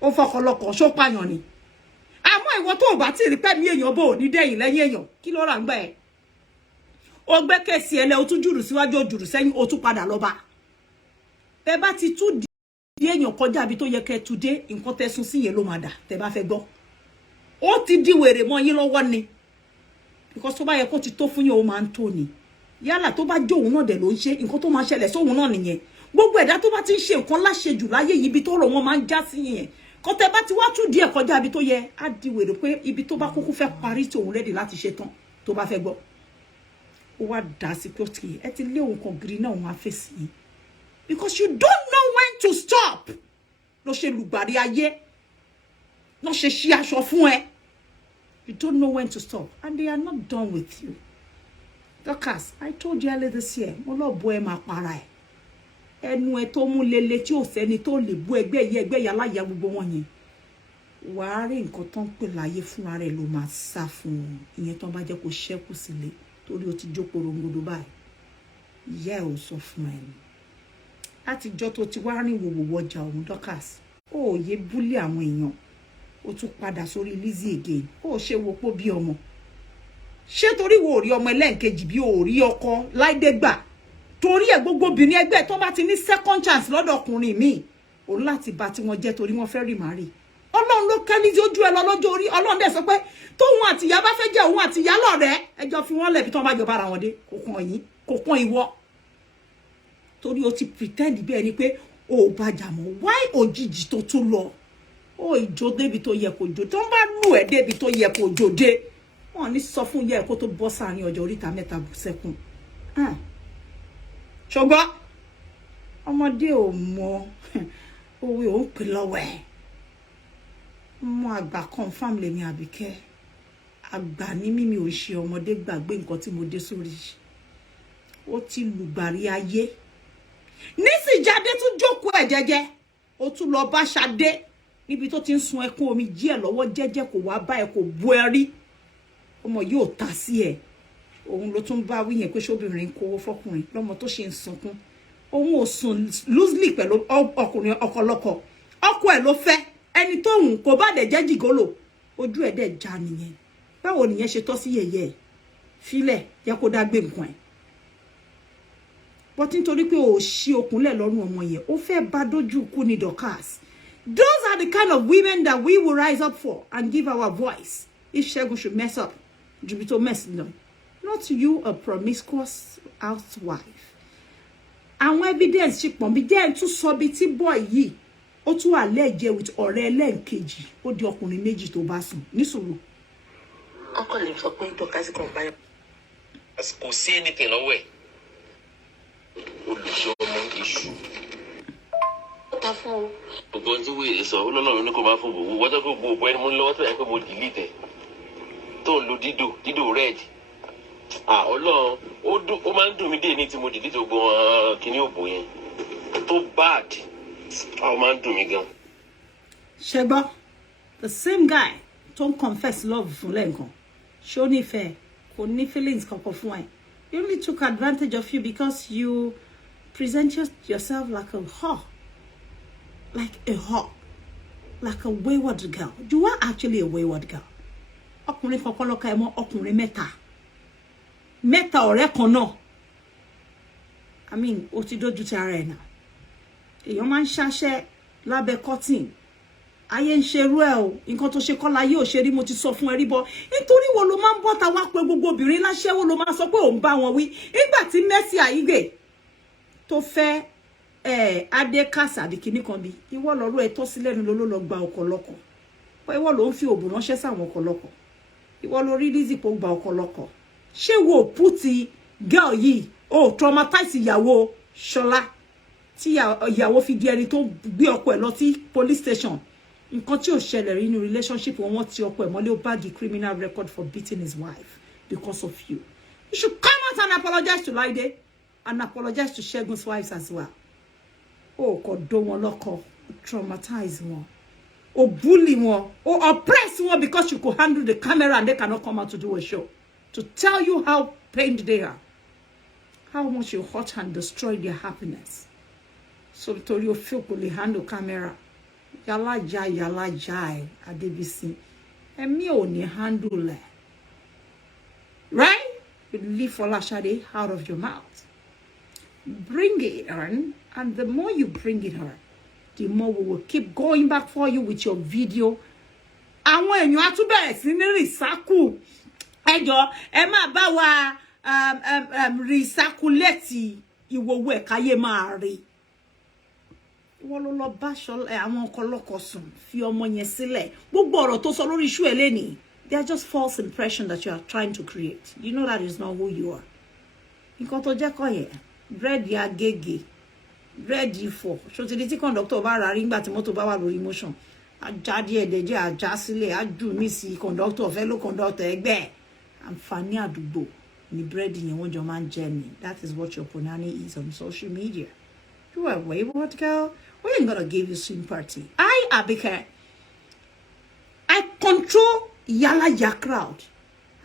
ó fọkànlọ́kàn ṣó pààyàn ni àmọ́ ìwọ tó bá ti rí pẹ̀mí èèyàn bò ní dẹ̀yìn lẹ́yìn èèyàn kí ló rà ń gbà ẹ̀ ó gbé kèsì ẹlẹ́ ó tún jùrù síwájú ó jùrù sẹ́yìn ó tún padà lọ bá bẹ́ẹ̀ bá ti tú di èèyàn kọjá bí tó yẹ kẹ́ tú dé nǹkan tẹ́sùn sí yẹn ló máa dà tẹ́ bá fẹ́ gbọ́ ó ti di wèrè mọ́ yín lọ́wọ́ ni because tó bá yẹ kó ti tó fún yín ó máa ń tó ni yálà tó bá jó òun náà dẹ̀ ló ń ṣe nǹkan tó máa ṣẹlẹ̀ sóhun náà nìyẹn gbogbo ẹ̀dá tó bá ti ń ṣe nǹkan láṣejù láyé yìí ibi tó rọ̀ wọ́n máa ń já sí yẹn kọ́tẹ́ bá ti wá tú díẹ̀ kọjá ibi tó yẹ á di wèrè pé ibi tó bá kúkú fẹ́ parí tí òun rẹ́dì láti ṣe tán tó bá fẹ́ gbọ́ ó wá dá sí pé òkè ẹ ti lé òun kan gírí náà òun á fèsì yín because you don't know when to stop ló ṣe lùgbàrí ayé ló ṣe ṣí aṣọ fún ẹ you don't know when to stop and they are not done with you Dorcas I told you earlier this year mo lọ bọ ẹ máa para ẹ ẹnu ẹ tó mú lele tí ò sẹ́ni tó lè bú ẹgbẹ́ yà láyà gbogbo wọn yẹn wàá rí nǹkan tó ń pè láyé fúnra rẹ̀ ló máa sá fún un ìyẹn tó bá jẹ́ kó ṣẹ́kù sílé torí ó ti jókòó rongodo báyìí ìyá ẹ̀ ò sọ fún ẹ ni látijọ́ tó ti wá rìn wòwò ọjà òun Dorcas ó yé búlé àwọn èèyàn ó tún padà sórí Lizzy again ó ṣe wo pó bí ọmọ ṣé torí wo rí ọmọ ẹlẹ́ǹkejì bí ó rí ọkọ láìdé gbà torí ẹ̀ gbogbo obìnrin ẹgbẹ́ tó bá ti ní second chance lọ́dọ̀ ọkùnrin míì òun láti bá tí wọ́n jẹ́ torí wọ́n fẹ́ rí màrí Ọlọ́run ló kẹ́ ní ojú ẹ lọ lọ́jọ́ orí Ọlọ́run dẹ̀ sọ pé tóun àti ìyá bá fẹ́ jẹ́ òun àti ìyá lọ́rẹ́ ẹjọ́ fi wọ́n lẹ̀ bí tó bá jọ bára wọn dé kò kàn yín kò kàn ìwọ torí o ti pretend bí ẹni pé o ò bàjà mọ́ why òjijì tó tún lọ ó ìjó débi tó yẹ kó jó tó ń bá lù ẹ́ débi tó yẹ kó jó dé wọn ní sọ fún yẹ kó tó bọ́ sáàrin ọjọ́ oríta mẹ́ta bù sẹ́kùn ṣùgbọ́n ọmọdé ò mọ òwe ò ń pè lọ́wọ́ ẹ̀ mọ àgbà confam lèmi Àbíkẹ́ àgbà ní mímí ò ṣe ọmọdé gbàgbé nǹkan tí mo dé sórí ó ti lùgbàrí ayé nísìjáde tún jókòó ẹ̀ jẹ́jẹ́ ó tún lọ bá Ṣadé níbi tó ti ń sun ẹkún omi díẹ̀ lọ́wọ́ jẹ́jẹ́ kò wá bá ẹ kò bú ẹ rí ọmọ yóò ta sí ẹ òun ló tún bá wí yẹn pé ṣóbìnrin kówó fọkùnrin lọ́mọ tó ṣe ń sunkún òun ò sùn loosely pẹ̀lú ọkùnrin ọkọlọ́kọ ọkọ ẹ̀ ló fẹ́ ẹni tó hùn kò bá dẹ̀ jẹ́ jìgólò ojú ẹ̀ dẹ̀ já nìyẹn báwo nìyẹn ṣe tọ́ sí yẹ̀yẹ́ ẹ̀ filẹ̀ yẹ kó dá gbé nǹkan ẹ̀ bọ́tí nítorí pé ò ṣí okùnlẹ̀ lọ́rùn ọmọ yẹn ó fẹ́ bá dójú kú ní Dorcas those are the kind of women that we will rise up for and give our voice if Segun should mess up jubito mess no not you a promiscuous housewife àwọn evidence ṣì pọ̀ bí jẹ́ tún sọ bí tí boy yìí ó tún allege with ọ̀rẹ́ ẹlẹ́ǹkejì ó di ọkùnrin méjì tó bá sùn nísòro ọkọ lè sọ pé Dorcas kan bá yẹn kò sí anything lọ́wọ́ ẹ̀ olùṣọ́ ọmọ iṣu. ó ta fún o. gbogbo tí wíìlì sọ Ọlọ́run ní kò máa fún gbogbo wọ́n tó kó gbogbo ẹni mú lọ́wọ́ tó yẹ pé mo delete tó ń lo dídò red Ọlọ́run ó máa ń dùn mí dé ní tí mo delete gbogbo kìíní òbò yẹn tó bad How man do me gan? Sheba, the same guy don't confess love for Lenko. Show ni fair, ko ni feelings koko fun e. He only took advantage of you because you present yourself like a whore. Like a whore. Like a wayward girl. You are actually a wayward girl. Ọkùnrin kọ́kọ́ ló ka ẹ mọ́ ọkùnrin mẹ́ta. Mẹ́ta ọ̀rẹ́ kan náà. I mean, ó ti dojú ti ara ẹ̀ náà. Èèyàn máa ń ṣàṣẹ lábẹ́ cotton. Ayé ń ṣerú ẹ o. Nǹkan tó ṣe kọ́ láyé ò ṣe rí mo ti sọ fún ẹ rí bọ́. Nítorí wo ló máa ń bọ́ta wá pé gbogbo obìnrin láṣẹ́wó ló máa sọ pé òun bá wọn wí. Nígbà tí Mercy Aigbe tó fẹ́ Adékàsà àbí kíní kan bí ìwọ lọ́rọ̀ ẹ tọ́ sí lẹ́nu ló gba ọ̀kọ̀lọ́kọ̀. Pé ìwọ ló ń fi òbò ránṣẹ́ sáwọn ọ̀kọ̀lọ́kọ̀. Ìwọ ló rí Lizzy pé ó gba ọ̀kọ̀lọ́kọ̀. Ṣé wo pútì girl yìí ó traumatize ìyàwó Ṣọlá tí ìyàwó fi di ẹni tó gbé ọkọ ẹ̀ lọ sí police station. Nǹkan tí ó ṣẹlẹ̀ rí nínú relationship wọn ti ọkọ ẹ̀ mọ́lé ó bá the criminal record for beating his wife because of you. You should come out and apologize to Laide and apologize to Segun's wives as well. Oh, kò dó wọn lọ́kọ, traumatize wọn, or bully wọn, or oppress wọn because you could handle the camera and they cannot come out to do a show to tell you how pained they are, how much you hurt and destroy their happiness. So torí o feel kò lè handle camera. Yala jai, Adebisi. Emi ò ní handle it. Right? You leave Folashade out of your mouth. Bring it on, and the more you bring it on, the more we will keep going back for you with your video. And when you are to bed, recycle. Ẹjọ́, ẹ má bá wa recirculate ìwòwò káyé máa rí. Wọ́n ló lọ bá àwọn ọkọlọ́kọ sùn fi ọmọ yẹn sílẹ̀. Gbogbo ọ̀rọ̀ tó sọ lórí issue ẹ̀ lẹ́ni. They are just false impression that you are trying to create. You know that is not who you are. Nǹkan tó jẹ́ kọ́ yẹn. Ready agege. Ready for. So ti di tí conductor bá ra rí nígbà tí mọ́tò bá wà lórí motion. Ajá díẹ̀ dẹ̀jẹ́ ajá sílẹ̀ ajú mi sí conductor fellow conductor ẹgbẹ́. Àǹfààní àdúgbò ni bread yẹn wọ́n jọ máa ń jẹ ni. That is what your punani is on social media. You are a wayward girl. We ain't gonna give you sympathy. I, Abike, I control Yala crowd.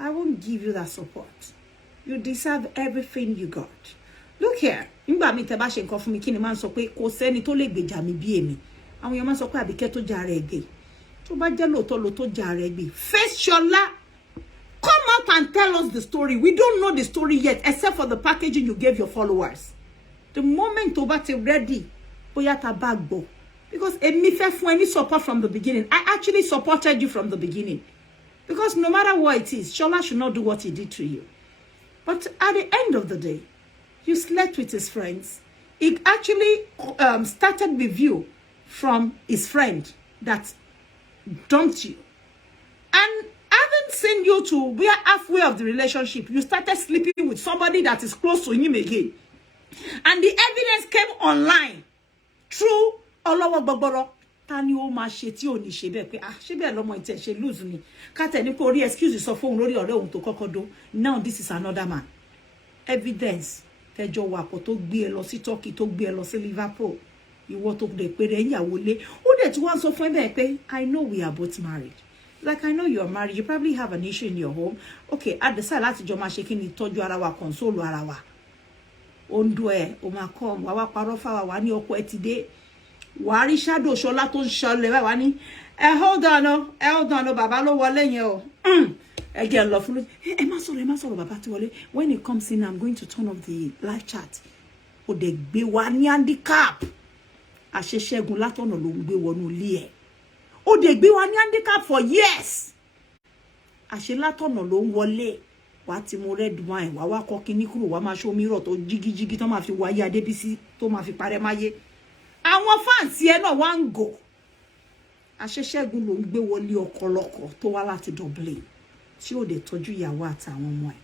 I won't give you that support. You deserve everything you got. Look here. Nígbà mi tẹ́ bá ṣe nǹkan fún mi kí ni máa ń sọ pé kò sẹ́ni tó lè gbèjà mi bí èmi. Àwọn èèyàn máa ń sọ pé Abike tó jà rẹ̀ gbé. Tó bá jẹ́ lóòótọ́ ló tó jà rẹ̀ gbé. Face Ṣọlá. Come out and tell us the story. We don't know the story yet, except for the packaging you gave your followers. The moment Toba te ready, boya ta bagbo. Because èmi fẹ́ fún any support from the beginning. I actually supported you from the beginning. Because no matter what it is, Shola should not do what he did to you. But at the end of the day, you slept with his friends. It actually started with you from his friend that dumped you. And having seen you to we are halfway of the relationship, you started sleeping with somebody that is close to him again. And the evidence came online through Olowo Gbogboro. Tani o ma ṣe tí ò ní ṣe bẹ́ẹ̀ pé ṣe bẹ́ẹ̀ lọ́mọ ìtẹ̀ ṣe lose ni. Ká tẹ̀ ní kó rí excuse sọ fún lórí ọ̀rẹ́ òun tó kọ́kọ́ do. Now this is another man. Evidence tẹjọ wà pọ̀ tó gbé ẹ lọ sí Turkey tó gbé ẹ lọ sí Liverpool. Ìwọ tó dé pé rẹ̀ ìyàwó lé. Ó dẹ̀ tí wọ́n sọ fún ẹ bẹ́ẹ̀ pé I know we are both married. Like I know you are married. You probably have an issue in your home. Okay, at the side láti jọ máa ṣe kíni tọ́jú ara wa console ara wa. Ondo ẹ o ma come wa parọ́ fáwa wa ní ọkọ ẹ ti dé wa rí shadow Ṣọlá tó ń ṣọlẹ̀ wa ní hold on o bàbá ló wọlé yẹn o ẹ jẹ́ lọ fún ẹ má sọ̀rọ̀ bàbá ti wọlé. When he comes in, I'm going to turn off the live chat. O de gbé wa ní handicap àṣẹ Ṣẹ́gun látọ̀nà ló ń gbé wọnú ilé ẹ. O de gbé wa ní handicap for years àṣẹ látọ̀nà ló ń wọlé. Wá ti mo red wine wá wá kọ́ kíní kúrò wá máa show mirror tó jigijigi tó máa fi wáyé Adébísí tó máa fi parẹ́ máyé. Àwọn fans ẹ náà wá ń go. Àṣẹ Ṣẹ́gun ló ń gbé wọlé ọkọlọ́kọ tó wá láti Dublin tí ó dé tọ́jú ìyàwó àtàwọn ọmọ ẹ̀.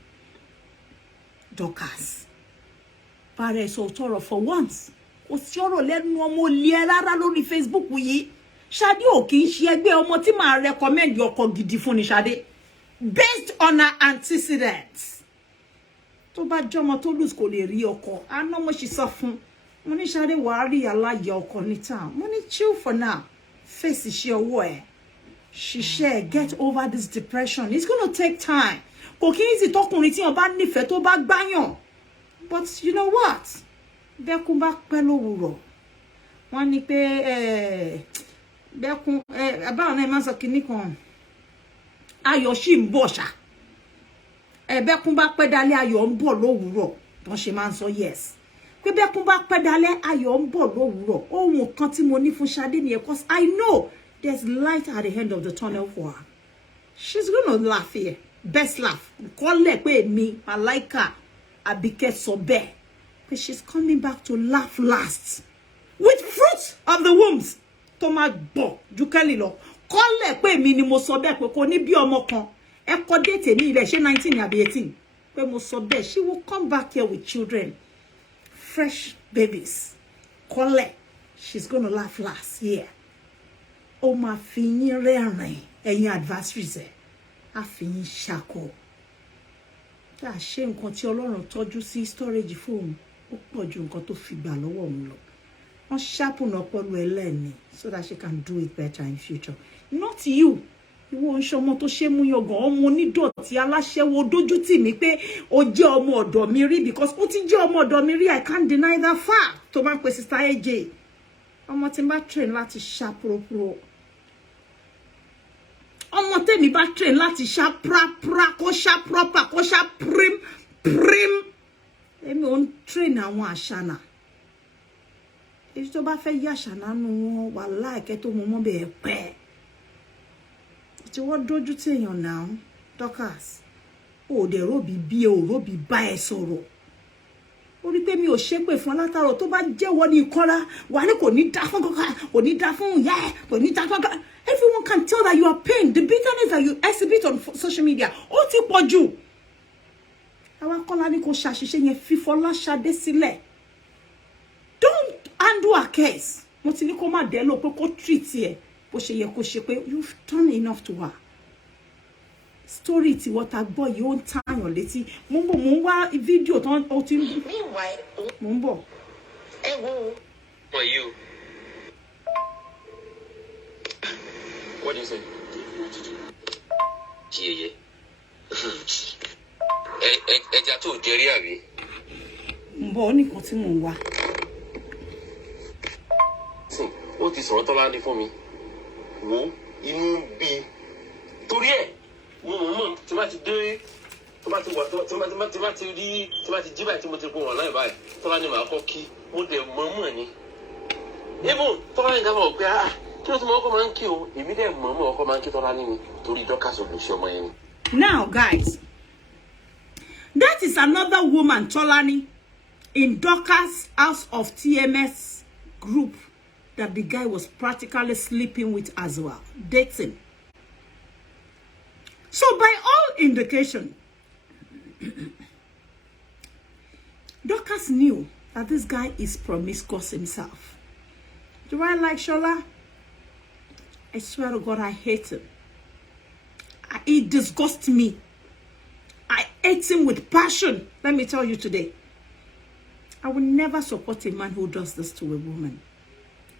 Dorcas. Pare so tọrọ for once. Kò sí ọ̀rọ̀ lẹ́nu ọmọ lé rárá lórí Facebook yìí. Ṣadé ò kì í ṣe ẹgbẹ́ ọmọ tí màá recommend ọkọ gidi fún ni Ṣadé. Based on her antecedents. Tó bá jọmọ tó lose kò lè rí ọkọ. Àná mo ṣì sọ fún Money Shade worry a lot your conita. Money chill for now. Face is your way. She share get over this depression. It's gonna take time. But you know what? Bekun ba pelo wuro. Wọ́n ní pé Bekun aba na ma sọ kíní kan. Ayọ̀ ṣì ń bọ̀ ṣá. Bekun ba pẹ́ dalẹ́ ayọ̀ ń bọ̀ lówùúrọ̀. Wọ́n ṣe máa ń sọ yes. Pé Bekun ba pẹ́ dalẹ́ ayọ̀ ń bọ̀ lówùúrọ̀. Ohun kan tí mo ní fún Ṣadé nìyẹn, because I know there's light at the end of the tunnel for her. She's gonna laugh here. Best laugh. Call it pé mi Malaika Abike sọ bẹ́ẹ̀. But she's coming back to laugh last. With fruit of the wombs. Thomas Bo, Jukeli lo. Call it pé mi ni mo sọ bẹ́ẹ̀ pé kò ní bí ọmọ kan. Ẹ kò date ní ilé, ṣé 19 àbí 18. Pé mo sọ bẹ́ẹ̀, she will come back here with children. Fresh babies. Call it. She's going to laugh last here. O ma fi yín rẹ́rìn, ẹ̀yin adversaries ẹ̀. A fi yín ṣákò. Tá ṣe nǹkan tí Ọlọ́run tọ́jú sí storage phone. Ó pọ̀ ju nǹkan tó fi gbà lọ́wọ́ òun lọ. Wọ́n sharpen ọpọlọ ẹlẹ́ni so that she can do it better in future. Not you. Ìwọ ń ṣọmọ tó ṣe mú yangàn, ọmọ onídọ̀tí aláṣẹ́wó dójú tì mí pé ó jẹ́ ọmọ ọ̀dọ̀ mi rí, because ó ti jẹ́ ọmọ ọ̀dọ̀ mi rí. I can't deny that fact. Tó bá ń pe sister AJ. Ọmọ tí ń bá train láti ṣá pro. Ọmọ tèmi bá train láti ṣá pra, kó ṣá proper, kó ṣá prim. Èmi ò ń train àwọn àṣànà. Èyí tó bá fẹ́ yá àṣànà nu wọn wà láìkẹ́ tó mọ́ bẹ́ẹ̀ pẹ́. Tí wọ́n dójú tí èèyàn náà, Dorcas, ó dẹ̀ róbi bí ò róbi bá ẹ sọ̀rọ̀. Ó rí pé mi ò ṣépè fún látàrọ̀ tó bá jẹ́wọ́ ní ìkọ́ra, wà ní kò ní dá fún kankan, kò ní dá fún ìyá ẹ̀, kò ní dá fún kankan. Everyone can tell that you are pained. The bitterness that you exhibit on social media, ó ti pọ̀ jù. Àwa Kọ́lá ní kò ṣàṣìṣe yẹn, fi Folashade sílẹ̀. Don't handle her case. Mo ti ní kó má dé lò pé kó treat ẹ bó ṣe yẹ kó ṣe pé you've done enough to her. Story tí wọ́n ta gbọ́ yìí ó ń tààyàn létí. Mo ń wá fídíò tán ó ti ń. Meanwhile, Mo ń bọ̀. ẹ wo. Who are you? What do you say? Yeah. Ẹja tó jẹrí àbí? Mo ń bọ̀ nìkan tí mo ń wá. Ó ti sọ̀rọ̀ Tọ́lá ní fún mi. Wo inú bí. Torí ẹ̀, mo mọ̀ tí bá ti dé, tí bá ti rí, tí bá ti jí báyìí tí mo ti pọ̀ wọ̀n láì báyìí, Tọ́lá ní màá kọ́ kí, mo dẹ̀ mọ̀ ni. Even Tọ́lá ní ká mọ̀ pé kí ló ti mọ̀ ọkọ̀ máa ń kí o, èmi dẹ̀ mọ̀ ọkọ̀ máa ń kí Tọ́lá ní ni torí Dorcas ò lè ṣe ọmọ yẹn ni. Now, guys, that is another woman, Tolani, in Dorcas House of TMS group that the guy was practically sleeping with as well, dating. So by all indication, Dorcas knew that this guy is promiscuous himself. Do I like Shola? I swear to God, I hate him. He disgusts me. I hate him with passion. Let me tell you today. I will never support a man who does this to a woman.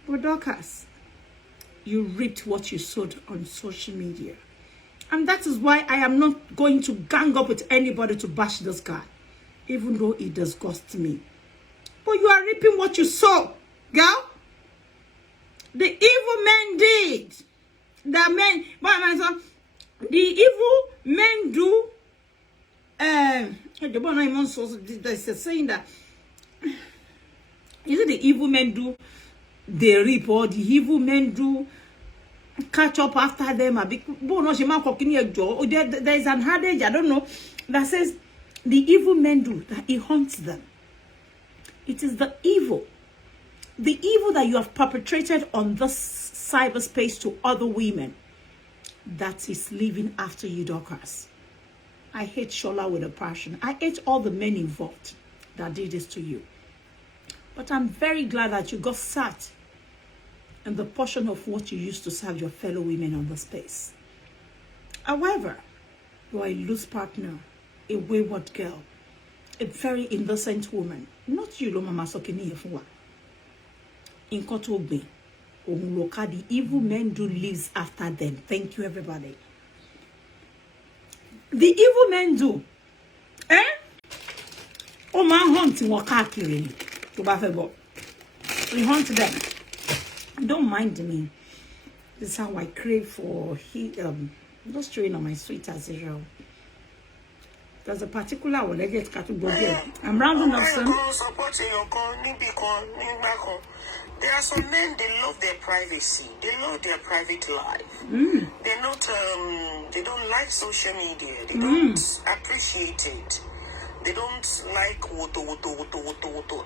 But Dorcas, you reaped what you sowed on social media. And that is why I am not going to gang up with anybody to bash this guy, even though it disgusts me. But you are reaping what you sow, girl. The evil men did. The evil men do. There's a saying that. Is it the evil men do? They reap, or the evil men do catch up after them. There's an adage, I don't know, that says the evil men do, that he hunts them. It is the evil that you have perpetrated on this cyberspace to other women that is living after you, Dorcas. I hate Shola with a passion. I hate all the men involved that did this to you. But I'm very glad that you got sat in the portion of what you used to serve your fellow women on the space. However, you are a loose partner, a wayward girl, a very innocent woman. Not you, Loma Masokini Efua. nǹkan tó gbìn òun ló ká. The evil men do lives after them. Thank you, everybody. The evil men do. Ó máa hunt wọn káàkiri ni tó bá fẹ́ bọ̀. We hunt them. Don't mind me. This is how I crave for just chewing on my sweet as usual. There's a particular one. Let's get I'm rounding up some. There are some men, they love their privacy. They love their private life. They're not, they don't like social media. They don't appreciate it. They don't like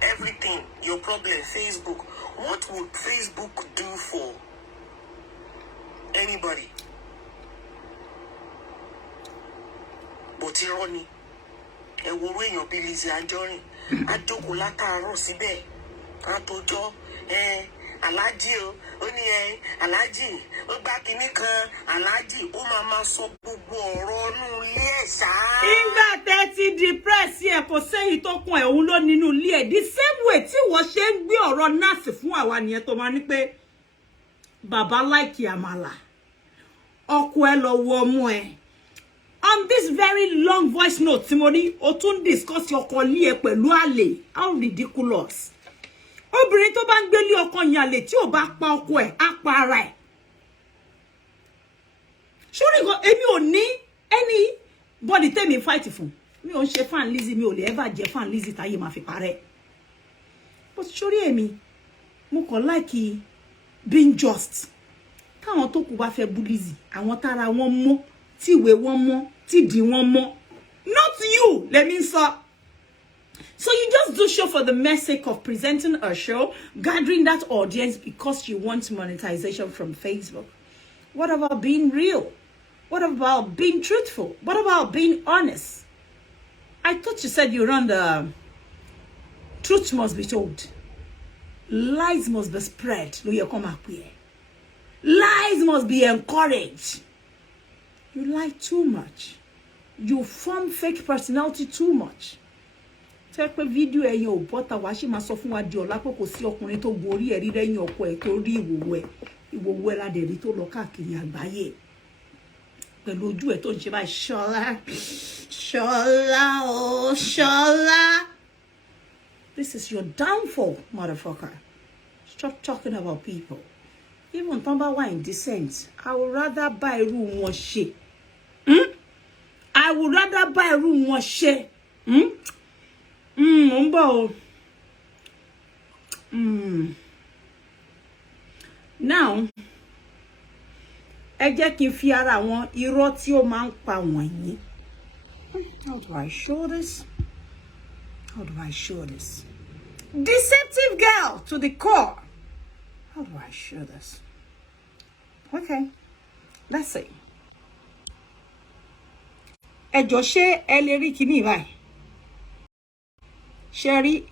everything. Your problem, Facebook. What would Facebook do for anybody? But irony. E wo ru eyan bi Lizzy Anjorin. Ajoko lataro síbẹ̀. Atojo Alhaji o ní Alhaji ó gba kíní kan Alhaji ó máa sọ gbogbo ọ̀rọ̀ nú ilé ẹ̀ ṣá. Ìgbà tẹ́ ti depress ẹ kò sẹ́yìn tó kún ẹ òun ló nínú ilé ẹ̀. The same way tí wọ́n ṣe ń gbé ọ̀rọ̀ nurse fún àwa nìyẹn tó máa ní pé bàbá like àmàlà ọkọ ẹ lọ wo ọmọ ẹ. On this very long voice note Timoni o tún discuss ọkọ ilé ẹ pẹ̀lú àlè. How ridiculous. Obìnrin tó bá ń gbé lé ọkọ yẹn àlè tí ò bá pa ọkọ ẹ̀ á pa ara ẹ̀. Surely èmi ò ní anybody tell me fight fún. Mi ò ń ṣe fan Lizzy, mi ò lè ever jẹ́ fan Lizzy táyé máa fi parẹ́. But surely èmi mo kàn like being just. Táwọn tó kù bá fẹ́ bú Lizzy, àwọn tára wọn mọ́, tí ìwé wọn mọ́, tí ìdí wọn mọ́. Not you, let me say. So you just do show for the mere sake of presenting a show, gathering that audience because you want monetization from Facebook. What about being real? What about being truthful? What about being honest? I thought you said you run the truth must be told. Lies must be spread. Lies must be encouraged. You lie too much. You form fake personality too much. Take a video and you bought a washing my soft one, your lap of see your to worry a reader in your way to read way. It will well at the little locaki and buy it. The Lord do it on by Shola. Oh, Shola. This is your downfall, motherfucker. Stop talking about people. Even Tomba wine descent. I would rather buy a room one shit. I would rather buy a room one shit. Now, ẹ jẹ́ kí n fi ara wọn irọ́ tí ó máa ń pa wọ̀nyí. How do I show this? How do I show this? Deceptive girl to the core. How do I show this? Okay, let's see. Ẹ jọ̀ọ́ ṣé ẹ lè rí kíní báyìí. Sherry,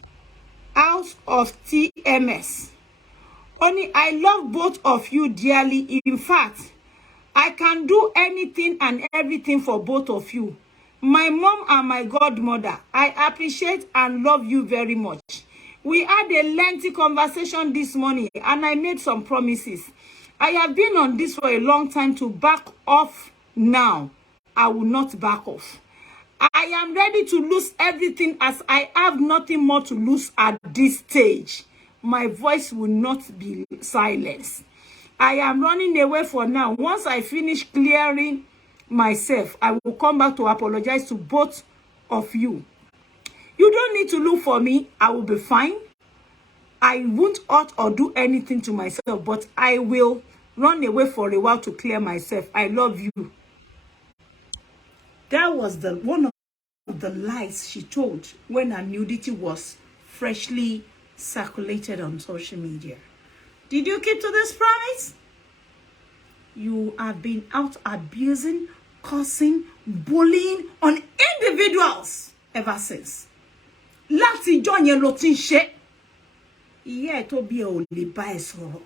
House of TMS. Only I love both of you dearly. In fact, I can do anything and everything for both of you. My mom and my godmother, I appreciate and love you very much. We had a lengthy conversation this morning and I made some promises. I have been on this for a long time to back off now. I will not back off. I am ready to lose everything as I have nothing more to lose at this stage. My voice will not be silenced. I am running away for now. Once I finish clearing myself, I will come back to apologize to both of you. You don't need to look for me. I will be fine. I won't hurt or do anything to myself, but I will run away for a while to clear myself. I love you. That was one of the lies she told when her nudity was freshly circulated on social media. Did you keep to this promise? You have been out abusing, cursing, bullying on individuals ever since. Láti ìjọ́ yẹn ló ti ń ṣe. Ìyá ẹ̀ tó bí ẹ ò lè bá ẹ sọ̀rọ̀.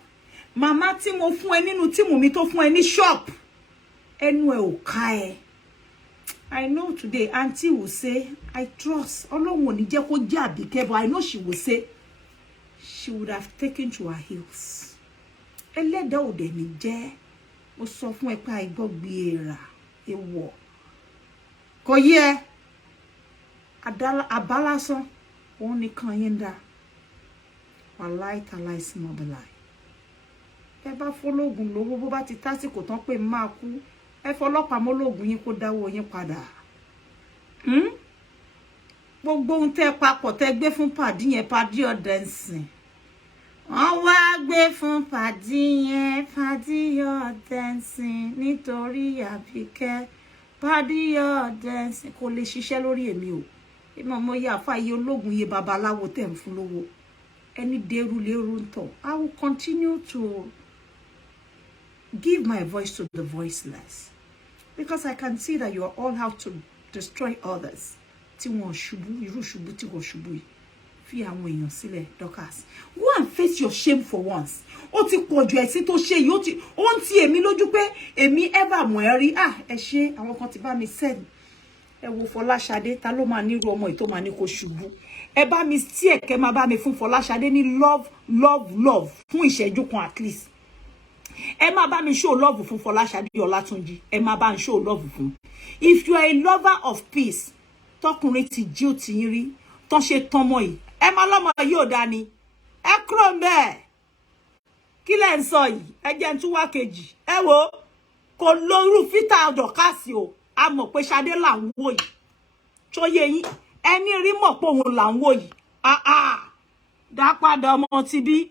Màmá tí mo fún ẹ nínú tí mo mi tó fún ẹ ní shop. Ẹnu ẹ ò ká ẹ. I know today Auntie will say, I trust. Ọlọ́run ò ní jẹ́ kó jẹ́ Àbíkẹ́, but I know she will say, she would have taken to her heels. Ẹlẹ́dàá ò dẹ̀ ní jẹ́. Mo sọ fún ẹ pé àìgbọ́gbi èèrà èèwọ̀. Kò yẹ. Abálásán òun nìkan yín dá. Wàláì tàláì sí mọ́bìláì. Ẹ bá fọlọ́gùn lówó bó bá ti tásìkò tán pé máa kú. Ẹ fọlọ́pàá mọ́lọ́gùn yín kó dáwọ́ yín padà. Gbogbo ohun tẹ́ papọ̀ tẹ́ gbé fún pàdí yẹn pàdí ọ̀dẹ̀nsìn. Wọ́n wá gbé fún pàdí yẹn pàdí ọ̀dẹ̀nsìn nítorí Àbíkẹ́ pàdí ọ̀dẹ̀nsìn kò lè ṣiṣẹ́ lórí èmi o. Èmi ọmọ yẹ àfa iye ológun iye babaláwo tẹ̀ ń fún lówó. Ẹni dẹrù lérú ń tọ̀. I will continue to give my voice to the voiceless. Because I can see that you are all out to destroy others. Tí wọ́n ṣubú, irú ṣubú tí wọ́n ṣubú yìí. Fi àwọn èèyàn sílẹ̀, Dorcas. Go and face your shame for once. Ó ti pọ̀jù ẹ̀sìn tó ṣe yìí, ó ń ti èmi lójú pé èmi ever mọ̀ ẹ́ rí. Ẹ ṣé, àwọn kan ti bá mi send. Ẹ wo Folashade, ta ló máa nírú ọmọ yìí tó máa ní kó ṣubú. Ẹ bá mi sí ẹ̀kẹ́ máa bá mi fún Folashade ní love fún ìṣẹ́jú kan at least. Ẹ máa bá mi show love fún Folashade Ọlátúnjí. Ẹ máa bá mi show love fún. If you are a lover of peace, tọkùnrin ti jí ó ti rí, tó ṣe tọmọ yìí. Ẹ máa lọ́mọ yìí ò dání. Ẹ kúrò ńbẹ̀. Kí lẹ ń sọ yìí? Ẹ jẹ́ n tún wá kejì. Ẹ wo kò lóru fita Dorcas o. A mọ̀ pé Ṣadé là ń wò yìí. Tó yé yín. Ẹni rí mọ̀ pé òun là ń wò yìí. Dá padà ọmọ ti bí.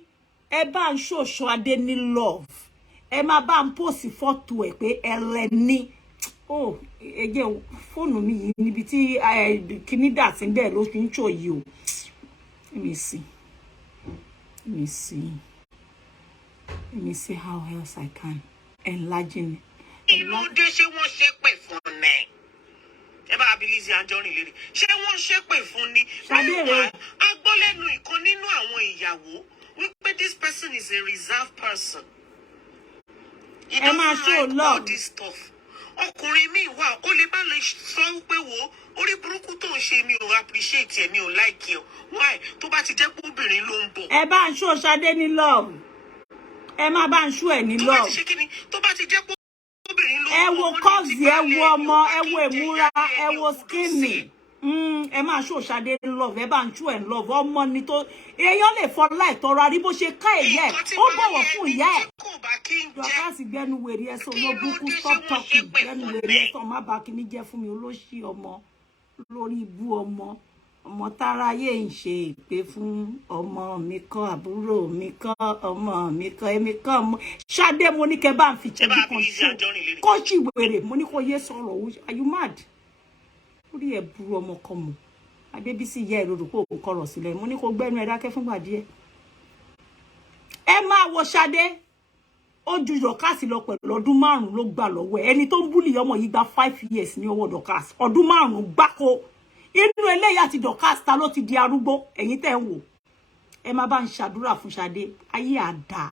Ẹ bá ń ṣòṣò Adé ní love. Ẹ máa bá ń post photo ẹ̀ pé ẹlẹ́ni. Oh, ẹjẹ́ fóònù mi yìí níbi tí kíní dà sí bẹ́ẹ̀ ló fi ń ṣò yìí o. Let me see how else I can enlarge. Ìlú dé ṣé wọ́n ṣépè fún ni? Ẹ bá Abilizi Anjorin lérí. Ṣé wọ́n ṣépè fún ni? Ṣadé agbọ́lẹ́nu ìkan nínú àwọn ìyàwó wípé this person is a reserved person. He doesn't like all this stuff. Ọkùnrin mi wà ó lè bá lè sọ pé wo orí burúkú tó ń ṣe mi ò appreciate ẹ mi ò like ẹ. Why? Tó bá ti jẹ́ pé obìnrin ló ń bọ̀. Ẹ bá ń show Ṣadé ní love. Ẹ má bá ń show ẹ ní love. Tó bá ti ṣe kíni? Tó bá ti jẹ́ pé obìnrin ló ń bọ̀. Ẹ wo cause ẹ wo ọmọ, ẹ wo ìmúra, ẹ wo skinny. Ẹ má show Ṣadé ní love. Ẹ bá ń show ẹ ní love. Ọmọ ni tó èèyàn lè fọ láì tọrọ àrí bó ṣe ká èyẹ. Ó bọ̀wọ̀ fún ìyá ẹ̀. Dorcas gbẹ́nu wèrè ẹ sọ ló búkú stop talking gbẹ́nu wèrè ẹ sọ má bá kíní jẹ́ fún mi olóṣì ọmọ lórí ibú ọmọ táráyé ń ṣe ìpè fún ọmọ mi kan àbúrò mi kan ọmọ mi kan èmi kan mo Ṣadé mo ní kẹ́ bá ń fi chẹ́bí kan ṣó kó ṣì wèrè mo ní kó yé sọ̀rọ̀ are you mad orí ẹ̀ burú ọmọ kan mọ̀ Adébísí ìyá ìrorò pé òun kọ̀rọ̀ sílẹ̀ mo ní kó gbẹ́nu ẹ dákẹ́ fúngbà díẹ̀ ẹ máa wo Ṣadé ó ju Dorcas lọ pẹ̀lú ọdún 5 ló gbà lọ́wọ́ ẹni tó ń búlì ọmọ yìí gba 5 years ní ọwọ́ Dorcas ọdún 5 gbáko inú eléyà ti Dorcas ta ló ti di arúgbó ẹ̀yin tẹ́ ń wò ẹ má bá ń ṣàdúrà fún Ṣadé ayé àdá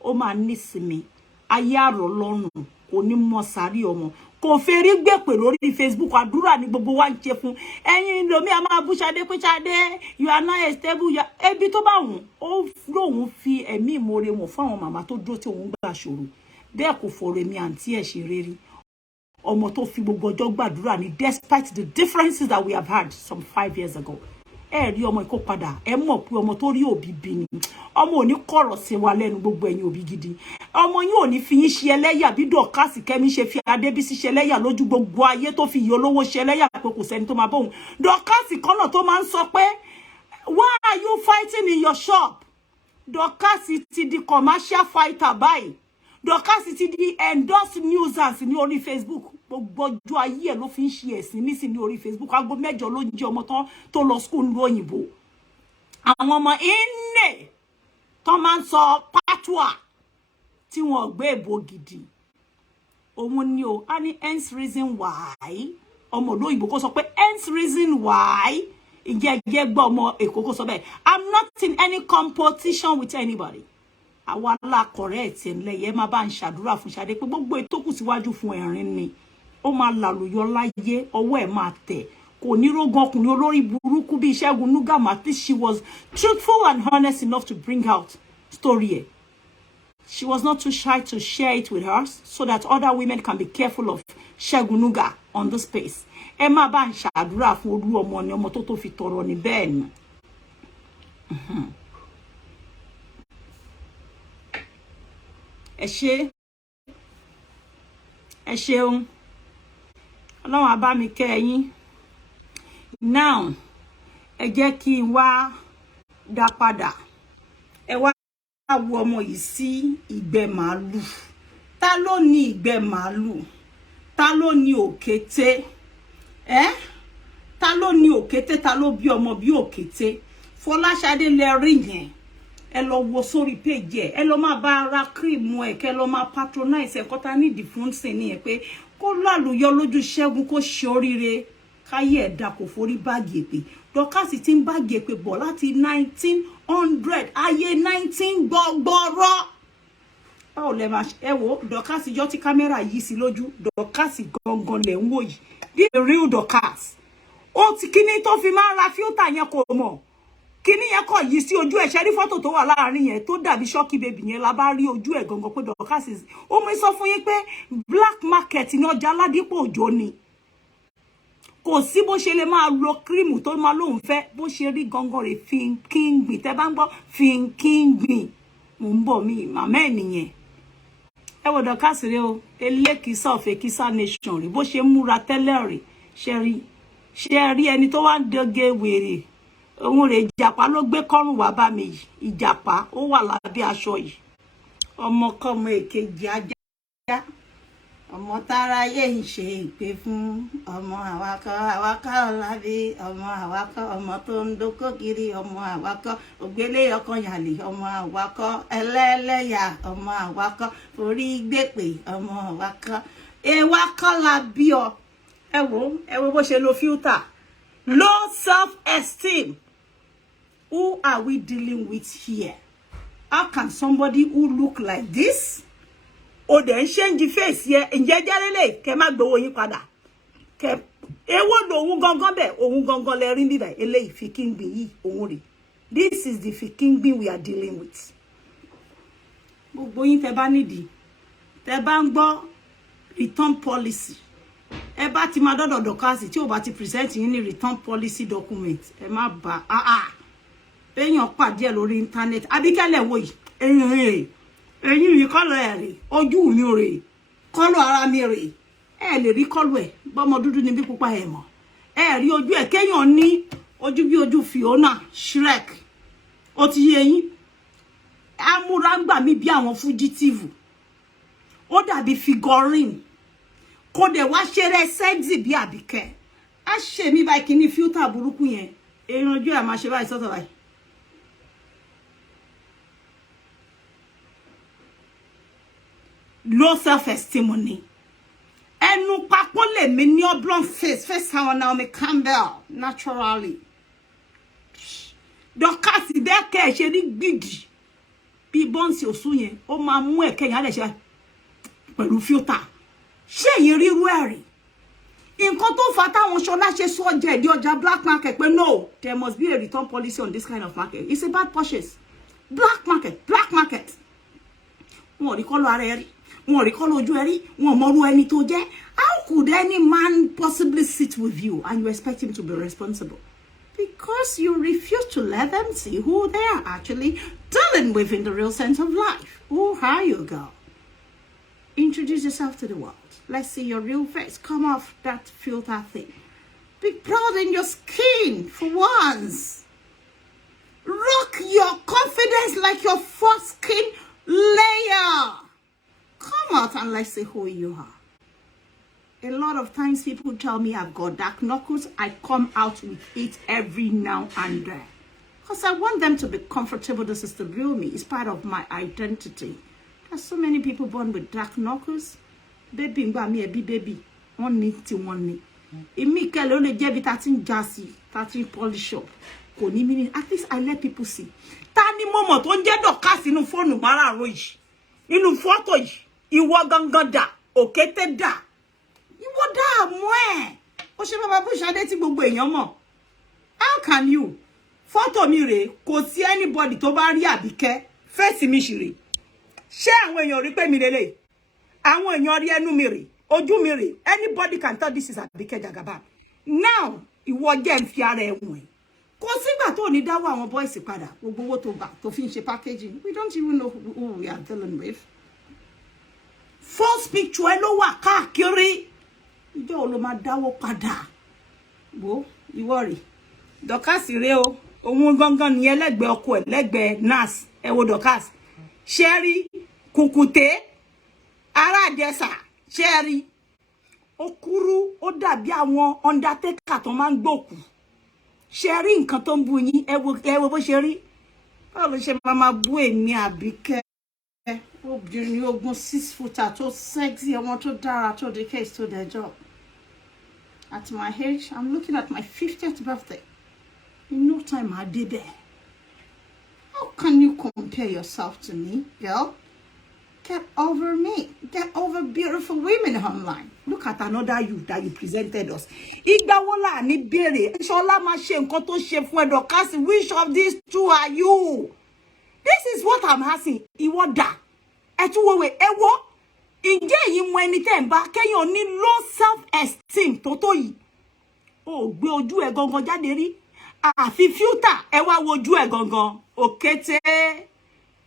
ó máa nísinmi ayé àrọ̀ lọ́rùn kò ní mọ sáré ọmọ kò fẹ́rí gbèpè lórí Facebook àdúrà ní gbogbo wa ń ṣe fún ẹ̀yin lomi a máa bú Ṣadé pé Ṣadé you are not stable ebi tó bá wùn ó lóun fi ẹ̀mí ìmoore wọn fún àwọn màmá tó dúró tí òun gbà ṣòro bẹ́ẹ̀ kò fọ̀rọ̀ èmi àǹtí ẹ̀ ṣe rere ọmọ tó fi gbogbo ọjọ́ gbàdúrà ní despite the differences that we have had some 5 years ago ẹ rí ọmọ ìkó padà ẹ mọ̀ pé ọmọ tó rí òbí bí ni ọmọ ò ní kọ̀rọ̀ sí wa lẹ́nu gbogbo ẹ̀yin òbí gidi ọmọ yín ò ní fi yín ṣe ẹlẹ́yà bí Dorcas Kẹ́mi ṣe fi Adébísí ṣe ẹlẹ́yà lójú gbogbo ayé tó fi ìyólówó ṣe ẹlẹ́yà pé kò sẹ́ni tó máa bóun Dorcas kọ́nà tó máa ń sọ pé why are you fighting in your shop Dorcas ti di commercial fighter báyìí Dorcas ti di endorse newsers ní orí Facebook gbogbo ọjọ́ ayé ẹ̀ ló fi ń ṣe ẹ̀sìn nísìn ní orí Facebook aago 8 ló ń jẹ́ ọmọ tán tó lọ school ní òyìnbó àwọn ọmọ inne tó máa ń sọ patois tí wọ́n gbé èbó gidi òun ni o a ní hence reason why ọmọ olóyìnbó kó sọ pé hence reason why ìjẹ́jẹ́ gbọ́ ọmọ èkó kó sọ bẹ́ẹ̀ I'm not in any competition with anybody àwa la correct enleye má bá ń ṣàdúrà fún Ṣadé pé gbogbo ètò kù síwájú fún ẹ̀rín ni ó máa lálùyọ láyé ọwọ́ ẹ̀ máa tẹ̀ kò ní rógan ọkùnrin olórí burúkú bí Segun Nuga. At least she was truthful and honest enough to bring out story. She was not too shy to share it with us so that other women can be careful of Segun Nuga on the space. Ẹ má bá ń ṣàdúrà fún olú ọmọ ni ọmọ tó fi tọrọ ni bẹ́ẹ̀ ni. Ẹ ṣeun. Ọlọ́run á bá mi kẹ́ yín. Now, ẹ jẹ́ kí n wá dá padà. Ẹ wá wo ọmọ yìí sí ìgbẹ́ màálù. Ta ló ní ìgbẹ́ màálù? Ta ló ní òkété? Ta ló ní òkété? Ta ló bí ọmọ bí òkété? Folashade lẹ rí yẹn. Ẹ lọ wo sórí page ẹ. Ẹ lọ máa bá ra cream ẹ, kẹ́ lọ máa patronize ẹ kọ́ ta ní fún sin ni ẹ pé kó lálùyọ lójú Ṣẹ́gun kó ṣe oríire. Káyé ẹ̀dá kò forí báàgì èpè. Dorcas ti ń báàgì èpè bọ̀ láti 1900 ayé 19 gbọ́gbọ́rọ́. Báwo lẹ máa ẹ wò Dorcas yọ tí kámẹ́rà yìí sí lójú. Dorcas gangan lẹ̀ ń wò yìí. The real Dorcas. Ó ti kíní tó fi máa ra filter yẹn kò mọ̀. Kíní yẹn kọ̀ yìí sí ojú ẹ̀ ṣe rí fọ́tò tó wà láàrin yẹn tó dàbí shocky baby yẹn la bá rí ojú ẹ̀ gangan pé Dorcas is. Ó mú sọ fún yín pé black market ní ọjà Ládìpọ̀ Òjó ni. Kò sí bó ṣe lè máa lo cream tó máa lóhùn fẹ́ bó ṣe rí gangan rẹ̀ fin kingbin tẹ́ bá ń gbọ́ fin kingbin mo ń bọ̀ mi màmá ẹ̀ nìyẹn. Ẹ wo Dorcas rẹ o elékìsà òfèkìsà nation rí bó ṣe múra tẹ́lẹ̀ rí ṣe rí ẹni tó wá ń dege wèrè òun rẹ̀ ìjàpá ló gbé kọ́rùn wá bá mi yìí ìjàpá ó wà lábẹ́ aṣọ yìí ọmọkọ́mọ èkejì ajá ọmọ táráyé ń ṣe ìpè fún ọmọ àwákọ́ ọlábí ọmọ àwákọ́ ọmọ tó ń dókó kiri ọmọ àwákọ́ ògbélé ọkàn yàlè ọmọ àwákọ́ ẹlẹ́lẹ́yà ọmọ àwákọ́ orí gbèpè ọmọ àwákọ́ ewákọ́ la bí ọ. Ẹ wo bó ṣe lo filter. Low self-esteem. Who are we dealing with here? How can somebody who look like this o den change face here ǹjẹ́ jẹ́rẹ́lẹ̀ kẹ́ má gbowó yín padà kẹ́ èwo lo ohun gangan be ohun gangan lẹ rí níbẹ̀ eléyìí fikingbin yìí ohun rí. This is the fikingbin we are dealing with. Gbogbo yín tẹ́ bá nídìí tẹ́ bá ń gbọ́ return policy ẹ bá ti máa dọ́dọ̀ Dorcas tí ó bá ti present yín ní return policy document ẹ má bá èèyàn pàdé lórí internet Abike wo yìí ẹ̀yin rí kọ́lọ̀ ẹ̀ rè ojú mi rè kọ́lọ̀ ara mi rè ẹ lè rí kọ́lọ̀ ẹ̀ bọ́mọ dúdú ni bí pupa ẹ̀ mọ̀ ẹ rí ojú ẹ̀ kéèyàn ní ojú bí ojú Fiona Shrek ó ti yé yín amúra ń gbà mí bí àwọn fugitive ó dàbí figurine kò dẹ̀ wá ṣeré sexy bí Abike á ṣe mí báyìí kíní filter burúkú yẹn èèyàn ojú ẹ̀ máa ṣe báyìí sọ́tọ̀ báyìí. Low self-esteem ni. Ẹnu papọ̀ lè mi ní oblong face àwọn Naomi Campbell naturally. Dorcas bẹ́ẹ̀kẹ́ ṣe ní gbìdì bí bọ́ǹsì òsú yẹn ó máa mú ẹ̀kẹ́ yẹn á lè ṣe pẹ̀lú filter. Ṣé èyí ríru ẹ̀rì? Nǹkan tó fà táwọn ṣọlá ṣe sọ jẹ́ ìdí ọjà black market pé no, there must be a return policy on this kind of market. It's a bad purchase. Black market. Wọ́n rí kọ́lọ̀ ara ẹ̀rí. Wọ́n rí kọ́lọ̀ ojú ẹ̀rí. Wọ́n mọ̀rú ẹni tó jẹ́. How could any man possibly sit with you and you expect him to be responsible? Because you refuse to let them see who they are actually dealing with in the real sense of life. Who are you, girl? Introduce yourself to the world. Let's see your real face. Come off that filter thing. Be proud in your skin for once. Rock your confidence like your first skin layer. Come out and let's see who you are. A lot of times people tell me I've got dark knuckles. I come out with it every now and then. Because I want them to be comfortable. This is the real me. It's part of my identity. There's so many people born with dark knuckles. Baby, baby. One need to one need. Imi kele o le je bi 13 jazzy, 13 polish up. Kò ní meaning. At least I let people see. Tani momo tó ń jẹ́ Dorcas inú fóònù márààrún yìí. Inú photo yìí. Ìwọ gangan dà, òkété dà. Ìwọ dà mọ́ ẹ̀. ó ṣe bàbá Folashade tí gbogbo èèyàn mọ̀. How can you? Photo mi rè, kò sí anybody tó bá rí Abike, face mi ṣì rè. Ṣé àwọn èèyàn rí pé mi lélẹ̀? Àwọn èèyàn rí ẹnu mi rè, ojú mi rè. Anybody can tell this is Abike Jagaban. Now, ìwọ jẹ́ ń fi ara ẹ̀ wọ̀n. Kò sígbà tó ní dáwọ́ àwọn boys padà, gbogbo owó tó gbà tó fi ń ṣe packaging. We don't even know who we are dealing with. False picture ẹ ló wà káàkiri. Ìjọ́ wo ló máa dáwọ́ padà? Wo, ìwọ rè. Dorcas rè o. Òun gangan ni ẹlẹ́gbẹ̀ẹ́ ọkọ ẹ̀ lẹ́gbẹ̀ẹ́ nurse. Ẹ wo Dorcas. Sherry Kùkùté ará Àjẹsà Sherry. Ó kúrú, ó dàbí àwọn undertaker tó máa ń gbòkú. Sherry nǹkan tó ń bu yín, ẹ wo bó ṣe rí. Báwo ló ṣe máa bú èmi Abike? Obìnrin ogun 6 footer tó sexy, ọmọ tó dára tó the case to the job. At my age, I'm looking at my 50th birthday. In no time, I'll be there. How can you compare yourself to me, girl? Get over me. Get over beautiful women online. Look at another you that you presented us. Ìgbà wo la ní béèrè. Ṣọlá máa ṣe nǹkan tó ṣe fún ẹ Dorcas. Which of these two are you? This is what I'm asking. Ìwọ dà. Ẹ tún wo ẹ wo. Ǹjẹ́ yín mọ ẹni tẹ́ ń bá kéèyàn ní low self-esteem tó tó yìí. Ó gbé ojú ẹ gangan jáde rí. Àfi filter ẹ wá wojú ẹ gangan. Òkété.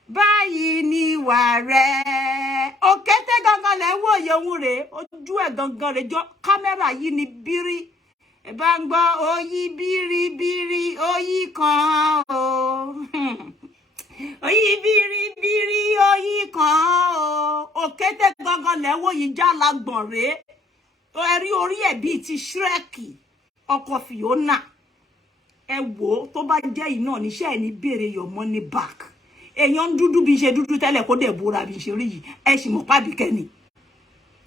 Báyìí ni wà rẹ̀. Òkété gangan lẹ wo yehun rẹ̀. Ojú ẹ gangan rẹ̀ jọ kámẹ́rà yìí ni bírí. Ẹ bá ń gbọ́ oyi bírí bírí oyi kan o. Oyi bírí bírí oyi kan o. Òkété gangan lẹ wo yìí já lágbọ̀n rẹ̀. Ẹ rí orí ẹ̀ bíi ti Shrek. Ọkọ Fiona. Ẹ wò tó bá jẹ́ iná níṣẹ́ ẹ̀ ní béèrè your money back. Èèyàn dúdú bí ṣe dúdú tẹ́lẹ̀ kó dẹ̀ bóra bí ṣe rí yìí. Ẹ sì mọ̀ Abike ni.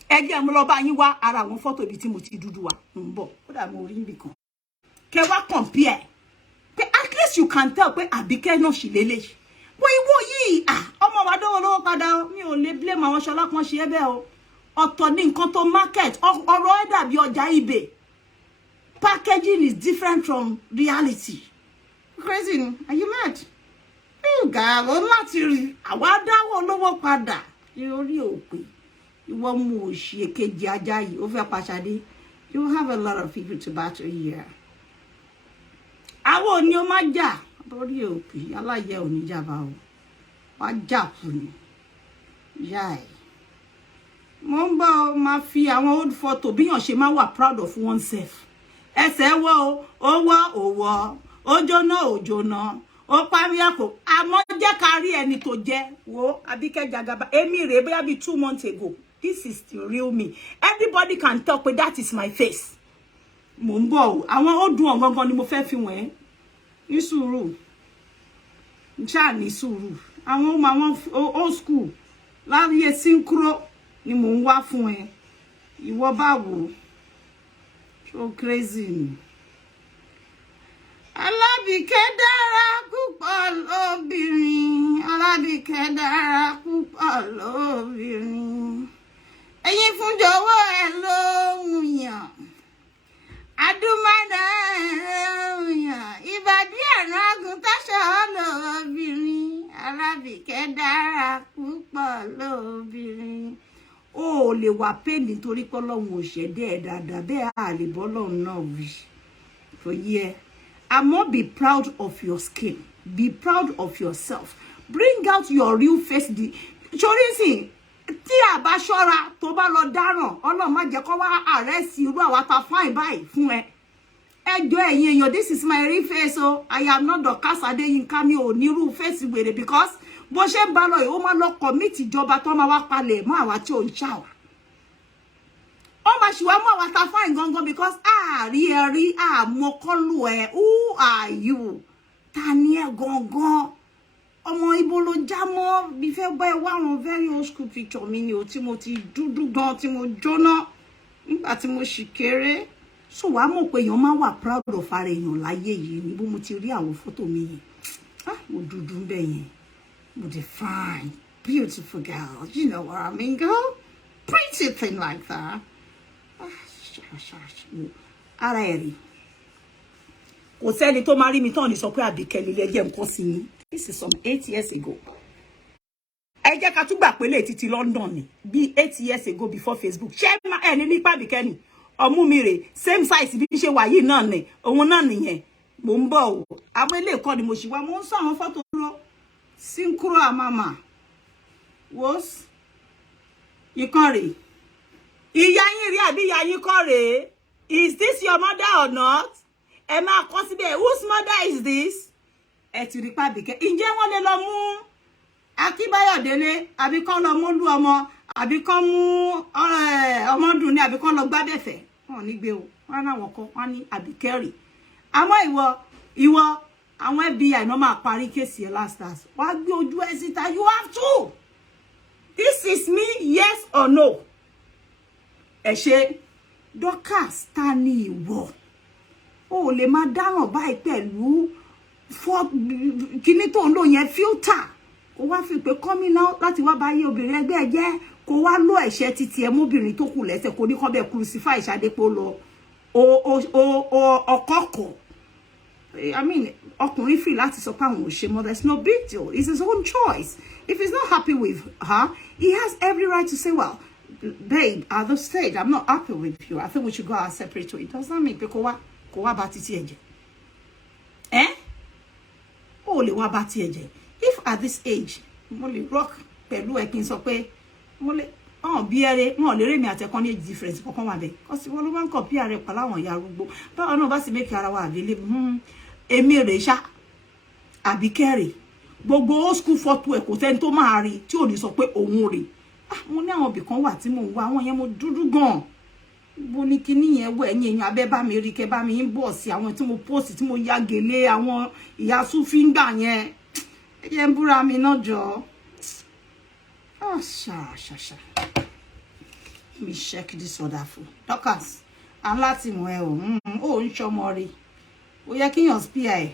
Ẹ jẹ́ mo lọ bá yín wá ara àwọn fọ́tò ibi tí mo ti dúdú wa. Ń bọ̀. Ó dà mo rí níbì kan. Kẹ́ wá compare. Pé at least you can tell pé Abike náà ṣì lélẹ̀. Bó ìwọ yìí ọmọ wa dọ́wọ́ lọ́wọ́ padà mi ò lè blame àwọn Ṣọlá kan ṣe é bẹ́ẹ̀ o. Ọ̀tọ̀ ní nǹkan tó market. Ọ̀rọ̀ ẹ̀ dàbí ọjà eBay. Packaging is different from reality. Crazy, are you mad? You guys, I'm not serious. Àwa dáwọ́ lọ́wọ́ padà. Orí òpè. Ìwọ mú òṣì èkejì ajá yìí. Ó fẹ́ Folashade. You have a lot of people to battle here. Àwọn ni ó máa jà. Orí òpè. Aláyẹ ò ní jàbá o. Wá jà fún ni. Yáì. Mo ń bọ̀ máa fi àwọn old photo bí yàn ṣe máa wà proud of oneself. Ẹsẹ̀ wo ó wọ́ ó wọ́ ó jóná ó jóná ó parí àpò àmọ́ jẹ́ ká rí ẹni tó jẹ́ wo Abike Jagaban èmi rè bóyá bí 2 months ago. This is the real me. Everybody can talk but that is my face. Mo ń bọ̀ o àwọn ó dùn ọ̀gangan ni mo fẹ́ fi wọ́n ní sùúrù ṣáà ní sùúrù àwọn ọmọ àwọn old school láyé synchro ni mo ń wá fún ẹ ìwọ báwo. So crazy. Abike dára púpọ̀ lóbìnrin. Abike dára púpọ̀ lóbìnrin. Ẹ̀yin fún jọ̀wọ́ ẹ lóhùn yàn. Adúmọ̀dá ẹ yàn. Ìbàdí ẹ̀ràn àgùntàṣọ́ lóbìnrin. Abike dára púpọ̀ lóbìnrin. O lè wà pé nítorí pé Ọlọ́run ò ṣẹ̀dá ẹ dáadáa bẹ́ẹ̀ á lè bọ́ Ọlọ́run náà wí. For yeah. Àmọ́ be proud of your skin. Be proud of yourself. Bring out your real face. Sori sí tí a bá ṣọ́ra tó bá lọ dáràn Ọlọ́run má jẹ́ kó wá arrest irú àwa ta fine báyìí fún ẹ. Ẹ jọ̀ọ́ ẹ̀yin èèyàn, this is my real face o. I am not Dorcas Adeyinka mi ò ní irú face wèrè because bó ṣe ń bá lọ yìí ó máa lọ commit ìjọba tó máa wá palẹ̀ mọ́ àwa tí ò ń ṣàwà. Ó máa ṣì wá mọ́ àwa ta fine gangan because àárí ẹ rí àmọ́ kọ́lù ẹ. Who are you? Ta ni ẹ gangan? Ọmọ ibo ló já mọ́ bí fẹ́ bá ẹ wá àwọn very old school picture mi ni o tí mo ti dúdú gan tí mo jóná nígbà tí mo ṣì kéré. So wàá mọ̀ pé èèyàn máa wà proud of ara èèyàn láyé yìí ni bó mo ti rí àwọn fọ́tò mi yìí. Mo dúdú ń bẹ̀ yẹn. With a fine, beautiful girl. You know what I mean, girl? Pretty thing like that. ara eri kò sẹ́ni tó máa rí mi tán ní sọ pé Abike lile jẹ́ nǹkan sí yín. This is some 8 years ago. Ẹ jẹ́ ká tún gbà pé lè títí London ni bí 8 years ago before Facebook. Ṣé ẹni nípa Abike ni ọmú mi rè same size bí ṣe wà yìí náà ni òun náà nìyẹn mo ń bọ̀ o àwọn ilé ẹ̀kọ́ ni mo ṣì wá mo ń sọ àwọn fọ́tò lọ synchro mama was ìkan rè ìyá yín rí àbí ìyá yín kọ́ rè is this your mother or not ẹ máa kọ síbẹ̀ whose mother is this ẹ ti rí pa Abike ǹjẹ́ wọ́n lè lọ mú Akíbáyọ̀délé àbí kán lọ mú Olú ọmọ àbí kán mú Ọmọdún ní àbí kán lọ Gbádẹ̀fẹ̀ wọ́n ní gbé o wọ́n náà wọ́n kọ́ wọ́n ní Abike rè àmọ́ ìwọ àwọn FBI no máa parí case last wá gbé ojú ẹ síta you have to this is me yes or no ẹ ṣe Dorcas ta ni ìwọ o lè máa dáràn báyìí pẹ̀lú kíní tó ń lò yẹn filter kó wá fi pé coming out láti wá báyé obìnrin ẹgbẹ́ ẹ jẹ́ kó wá lọ ẹ̀ṣẹ̀ títí ẹ mọ́bìnrin tó kù lẹ́sẹ̀ kó ní kọ́ bẹ́ẹ̀ crucify Ṣadépò lọ ọkọ̀ọ̀kọ̀ I mean ọkùnrin free láti sọ pé àwọn ò ṣe mọ́ there's no big deal it's his own choice if he's not happy with her he has every right to say well babe at this stage I'm not happy with you I think we should go our separate way it does not mean pé kó wá bá títí ẹ̀jẹ̀ ó lè wá bá tí ẹ̀jẹ̀ if at this age mo lè rock pẹ̀lú ẹ kí n sọ pé mo lè bí ere wọ́n lè rí mi àtẹ̀kan ní difference kankan wà bẹ́ẹ̀ cause wọ́n ló máa ń compare rẹ̀ pẹ̀lú àwọn ìyá arúgbó báwọn náà bá sì make ara wa available èmi rè ṣá Abike rè gbogbo old school photo ẹ̀ kò tẹ́ni tó máa rí tí ò ní sọ pé òun rè mo ní àwọn ibì kan wà tí mò ń wá àwọn yẹn mo dúdú gan bo ní kíní yẹn wọ ẹ̀yin èèyàn abẹ́ bá mi rí kẹ́ bá mi inbox àwọn tí mo post tí mo ya gèlè àwọn ìyá Sufi ń gbà yẹn ẹ ń búra mi náà jọ me check this other phone Dorcas aláti mọ̀ ẹ́ o ń ṣọmọ rí ó yẹ kíyàn spia ẹ̀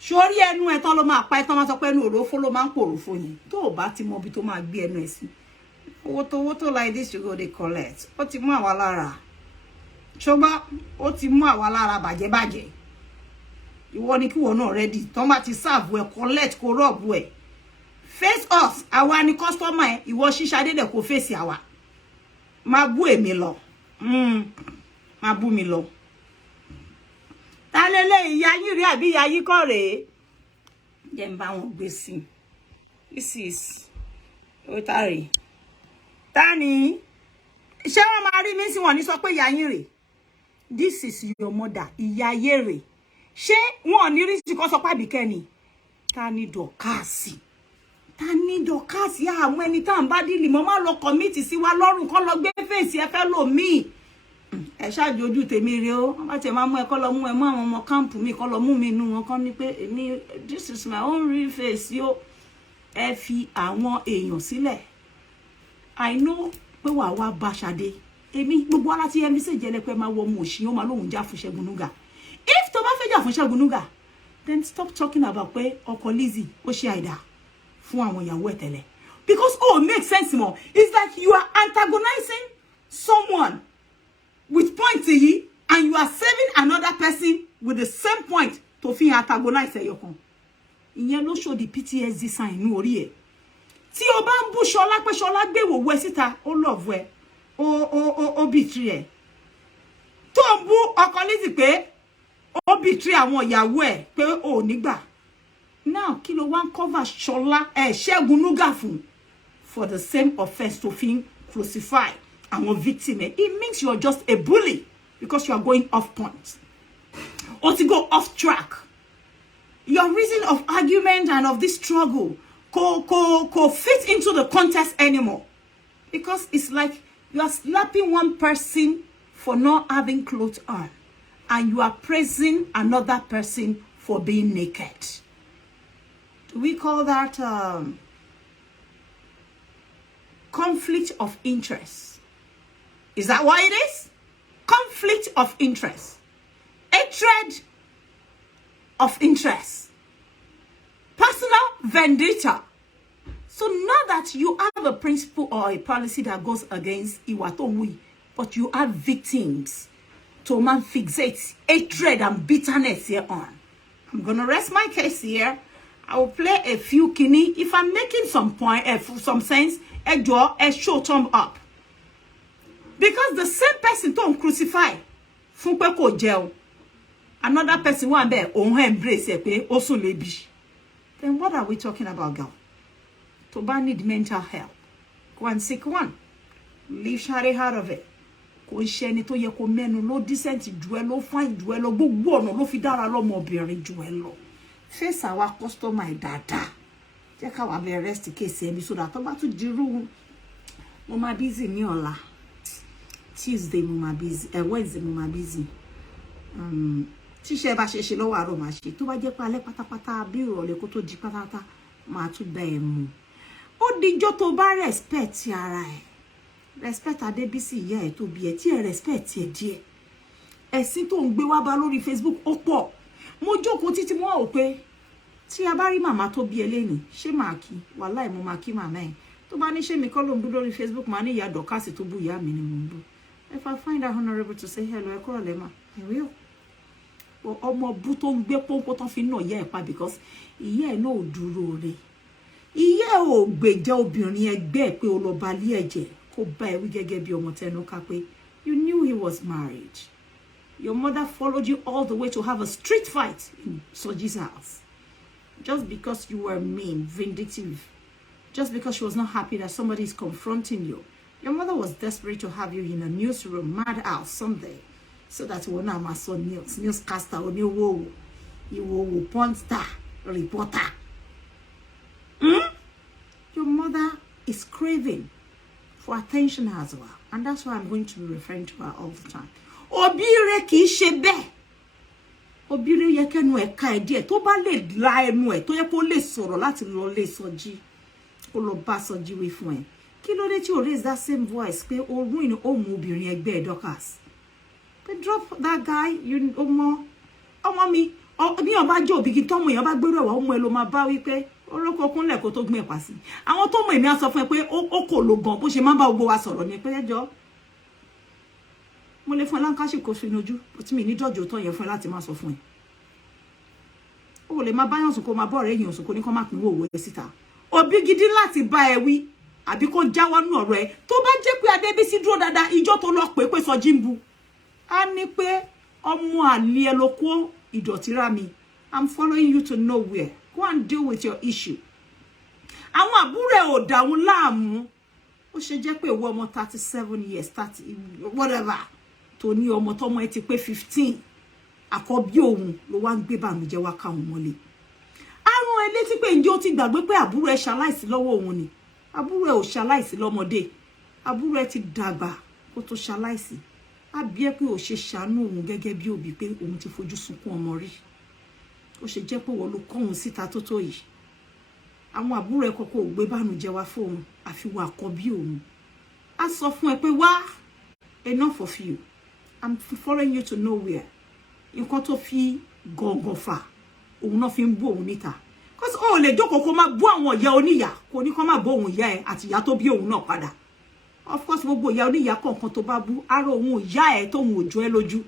sórí ẹnu ẹ̀ tán ló máa pa ẹ̀ tán máa sọ pé ẹnu òrófó ló máa ń pòrófó yẹn tó o bá ti mọ ibi tó máa gbé ẹnu ẹ̀ sí owó tó like this you go dey collect ó ti mú àwa lára ṣùgbọ́n ó ti mú àwa lára bàjẹ́bàjẹ́ ìwọ ni kíwọ náà ready tán bá ti serve ẹ collect kó rub ẹ face us àwa ni customer ẹ ìwọ Ṣíṣadé dẹ̀ kó face àwa má bú èmi lọ má bú mi lọ ta lele ìyá yín rí àbí ìyá yín kọ́ rèé jẹ́ n bá wọn gbé sí this is otare tani ṣé wọ́n máa rí mi sí wọn ní sọ pé ìyá yín rèé this is your mother ìyá yé rèé ṣé wọn ò ní rí sí kó sọ pé Abike ni tani Dorcas àwọn ẹni tá ń bá dìlì mọ́ má lọ commit sí wa lọ́rùn kó lọ gbé fèsì ẹ fẹ́ lò mí ẹ ṣáàjú ojú tèmi rí o wọ́n bá tẹ̀ máa mú ẹ kó lọ mú ẹ mú àwọn ọmọ kámpù mi kó lọ mú mi inú wọn kán ní pé èmi this is my own real face yo ẹ fi àwọn èèyàn sílẹ̀ I know pé wà wá bá Ṣadé èmi gbogbo ara tí ẹni sì jẹ́lẹ̀ pé máa wọ ọmọ òṣì ó máa lóhun já fún Segun Nuga if tó bá fẹ́ jà fún Segun Nuga then stop talking about pé ọkọ Lizzy ó ṣe àìdá fún àwọn ìyàwó ẹ̀ tẹ́lẹ̀ because make sense more it's like you are antagonizing someone with point yìí and you are saving another person with the same point to fi antagonize ẹyọkan ìyẹn ló show the PTSD sign ní orí ẹ̀ tí o bá ń bú Ṣọlá pé Ṣọlá gbé wòwò ẹ síta ó love ẹ ó betray ẹ tó ń bú ọkọ Lizzy pé ó betray àwọn ìyàwó ẹ pé ó nígbà now kí ló wá ń cover Ṣọlá Segun Nuga fún for the same offense to fi crucify àwọn victim it means you are just a bully because you are going off point or to go off track your reason of argument and of this struggle co fit into the contest anymore because it's like you are slapping one person for not having clothes on and you are praising another person for being naked. Do we call that conflict of interest? Is that what it is? Conflict of interest. Hatred of interest. Personal vendetta. So not that you have a principle or a policy that goes against Iwatonwi, but you have victims. to man fixate hatred and bitterness here on. I'm gonna rest my case here. I will play a few kini. If I'm making some point, some sense, a show thumb up. Because the same person don't crucify. Funpe ko jail. Another person one there on her embrace also lebi. Then what are we talking about, girl? Toba need mental help. Go and seek one. Leave Shari out of it. Go share ni to ye ko menu lo decent duelo fine duelo gbogbo ọ̀nà ló fi dára lọ́mọ obìnrin duelo. Face our customer dada. Jẹ́ ká wá be rest case e bi so that tó bá tún diru mo ma busy ní ọ̀la. Tuesday mo ma busy, Wednesday mo ma busy. Tí ṣe bá ṣe lọ́wọ́ àárọ̀ ma ṣe. Tó bá jẹ́ pé alẹ́ pátápátá bí ìrọ̀lẹ́ kó tó di pátápátá ma tún dá ẹ mú. Ó dijọ́ tó bá respect ara ẹ. Respect Adebisi ìyá ẹ tó bí ẹ tí ẹ respect ẹ díẹ̀. Ẹ̀sìn tó ń gbé wá bá lórí Facebook ó pọ̀. Mo jókòó títí mo wò pé tí a bá rí màmá tó bí ẹ lẹ́ni ṣé máa kí wàláhì mo máa kí màmá ẹ. Tó bá ní ṣé mi kọ́ ló ń bú lórí Facebook máa ní ìyá Dorcas tó bú ìyá mi ni mo ń bú. If I find that honorable to say hello, I call them. I will. But ọmọ bú tó ń gbé pọ́npọ́ tán fi nà ìyá ẹ̀ pa because ìyá ẹ̀ náà ò dúró rẹ̀. Ìyá ẹ̀ ò gbèjà obìnrin ẹgbẹ́ ẹ̀ pé ó lọ balẹ̀ ẹ̀jẹ̀ kó bá ẹ wí gẹ́gẹ́ bí ọmọ tẹnu ká pé you knew he was married. Your mother followed you all the way to have a street fight in Soji's house. Just because you were mean, vindictive. Just because she was not happy that somebody is confronting you. Your mother was desperate to have you in a newsroom, madhouse someday. So that when I'm a son newscaster or you will porn star, reporter. Your mother is craving for attention as well. And that's why I'm going to be referring to her all the time. Obire ki ṣe bẹ́ẹ̀. Obire yẹ kẹ́nu ẹ̀ ká ẹ̀ díẹ̀ tó bá lè la ẹnu ẹ̀ tó yẹ kó lè sọ̀rọ̀ láti lọ lè Sọjí. Kó lọ bá Sọjí wí fún ẹ. Kí ló dé tí o raise that same voice pé o ruin ohun obìnrin ẹgbẹ́ Dorcas. But drop that guy, you ọmọ mi, bí ó bá jẹ́ òbí tó mọ̀ yẹn bá gbèrò ẹ̀wà ọmọ ẹ ló máa bá wí pé oroko kúnlẹ̀ kó tó gbé ẹ̀pà sí. Àwọn tó mọ̀ èmi á sọ fún ẹ pé ó kò lo gan bó ṣe máa bá gbogbo wa sọ̀rọ̀ ni pé ẹjọ́ mo lè fún ẹ láǹkáṣì kó fi nojú bó tí mi ní jọ́jọ́ tó yẹn fún ẹ láti máa sọ fún ẹ. O lè máa bá yàn sùn kó máa bọ́ ọ̀rẹ́ yàn sùn kó ní kó máa pín owó ẹ síta. Òbí gidi láti bá ẹ wí àbí kó jáwọ́ nú ọ̀rọ̀ ẹ tó bá jẹ́ pé Adébísí dúró dáadáa ìjọ tó lọ pé Sọjí ń bu. A ní pé ọmọ àlè ẹ ló kó ìdọ̀tí rá mi. I'm following you to nowhere. Go and deal with your issue. Àwọn àbúrò ẹ ò dá wọn láàmú. Ó ṣe jẹ́ pé ìwọ ọmọ 37 years, 30 whatever. Tó ní ọmọ tọ́mọ ẹ ti pé 15. Àkọ́bí òun ló wá ń gbé bànújẹ́ wá ká wọn mọ́lé. Àrùn ẹ létí pé ǹjẹ́ ó ti gbàgbé pé àbúrò ẹ ṣaláìsí lọ́wọ́ òun ni. Àbúrò ẹ ò ṣaláìsí lọ́mọdé. Àbúrò ẹ ti dàgbà kó tó ṣaláìsí. A bí ẹ pé ó ṣe ṣàánú òun gẹ́gẹ́ bí òbí pé òun ti fojú sunkún ọmọ rí. Ó ṣe jẹ́ pé wọ́n ló kọ́ òun síta tó tó yìí. Àwọn àbúrò ẹ kọ́kọ́ ò gbé bànújẹ́ wá fún òun àfi wà àkọ́bí òun. A sọ fún ẹ pé wá enough of you. I'm following you to nowhere. Nǹkan tó fi gọ̀ǹgọ̀ fà òun náà fi ń bú òun níta. Because ó lè jókòó kó máa bú àwọn ìyá oníyà kò ní kó máa bú òun ìyá ẹ àti ìyá tó bí òun náà padà. Of course gbogbo ìyá oníyà kọ̀ọ̀kan tó bá bú ara òun ìyá ẹ tóun ò jọ ẹ lójú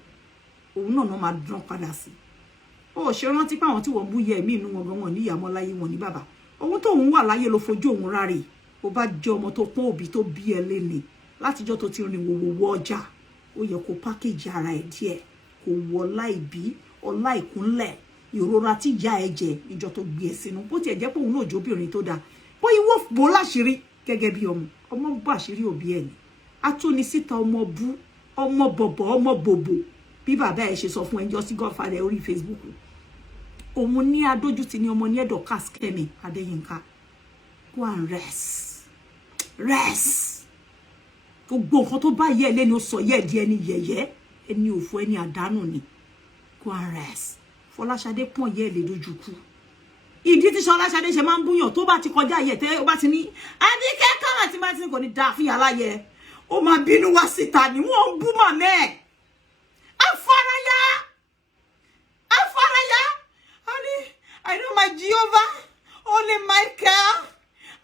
òun náà máa dán padà sí. Ó ṣe rántí pé àwọn tí wọ́n bú yẹ mí inú wọn gan wọn ní ìyá mọ́ láyé wọn ní bàbá. Òun tóun wà láyé ló fojú òun rárẹ̀. Ó bá jẹ́ ọmọ tó pọ́n òbí tó bí ẹ léni látijọ́ tó ti rìn wòwò ọjà. Ó yẹ kó package ara ẹ díẹ̀ kó wọ láìbí ọlá ìkúnlẹ̀ ìrora tí ìyá ẹ jẹ ìjọ tó gbé ẹ sínú bó tiẹ̀ jẹ́ pé òun náà jóbìnrin tó dáa bó ìwọ bò láṣìírí gẹ́gẹ́ bí ọmọ bó àṣírí òbí ẹ ni atúni síta ọmọ bú ọmọ bọ̀bọ̀ ọmọ bòbò bí bàbá ẹ ṣe sọ fún ẹjọ́ sí godfather orí Facebook òun ní adójútì ní ọmọ ní Dorcas Adeyinka go and rest gbogbo nǹkan tó bá yẹ lẹ́ni ó sọ yẹ di ẹni yẹ̀yẹ́ ẹni òfò ẹni àdánù ni go and rest Folashade pọ́n yẹ lè dojú kú ìdí tí Folashade ṣe máa ń búyàn tó bá ti kọjá yẹ tẹ́ ó bá ti ní Abike kan àti bá ti kò ní dá fìyà láyẹ ó máa bínú wá síta ni wọ́n ń bú màmẹ́ afárayá honey I know my Jehovah only Michael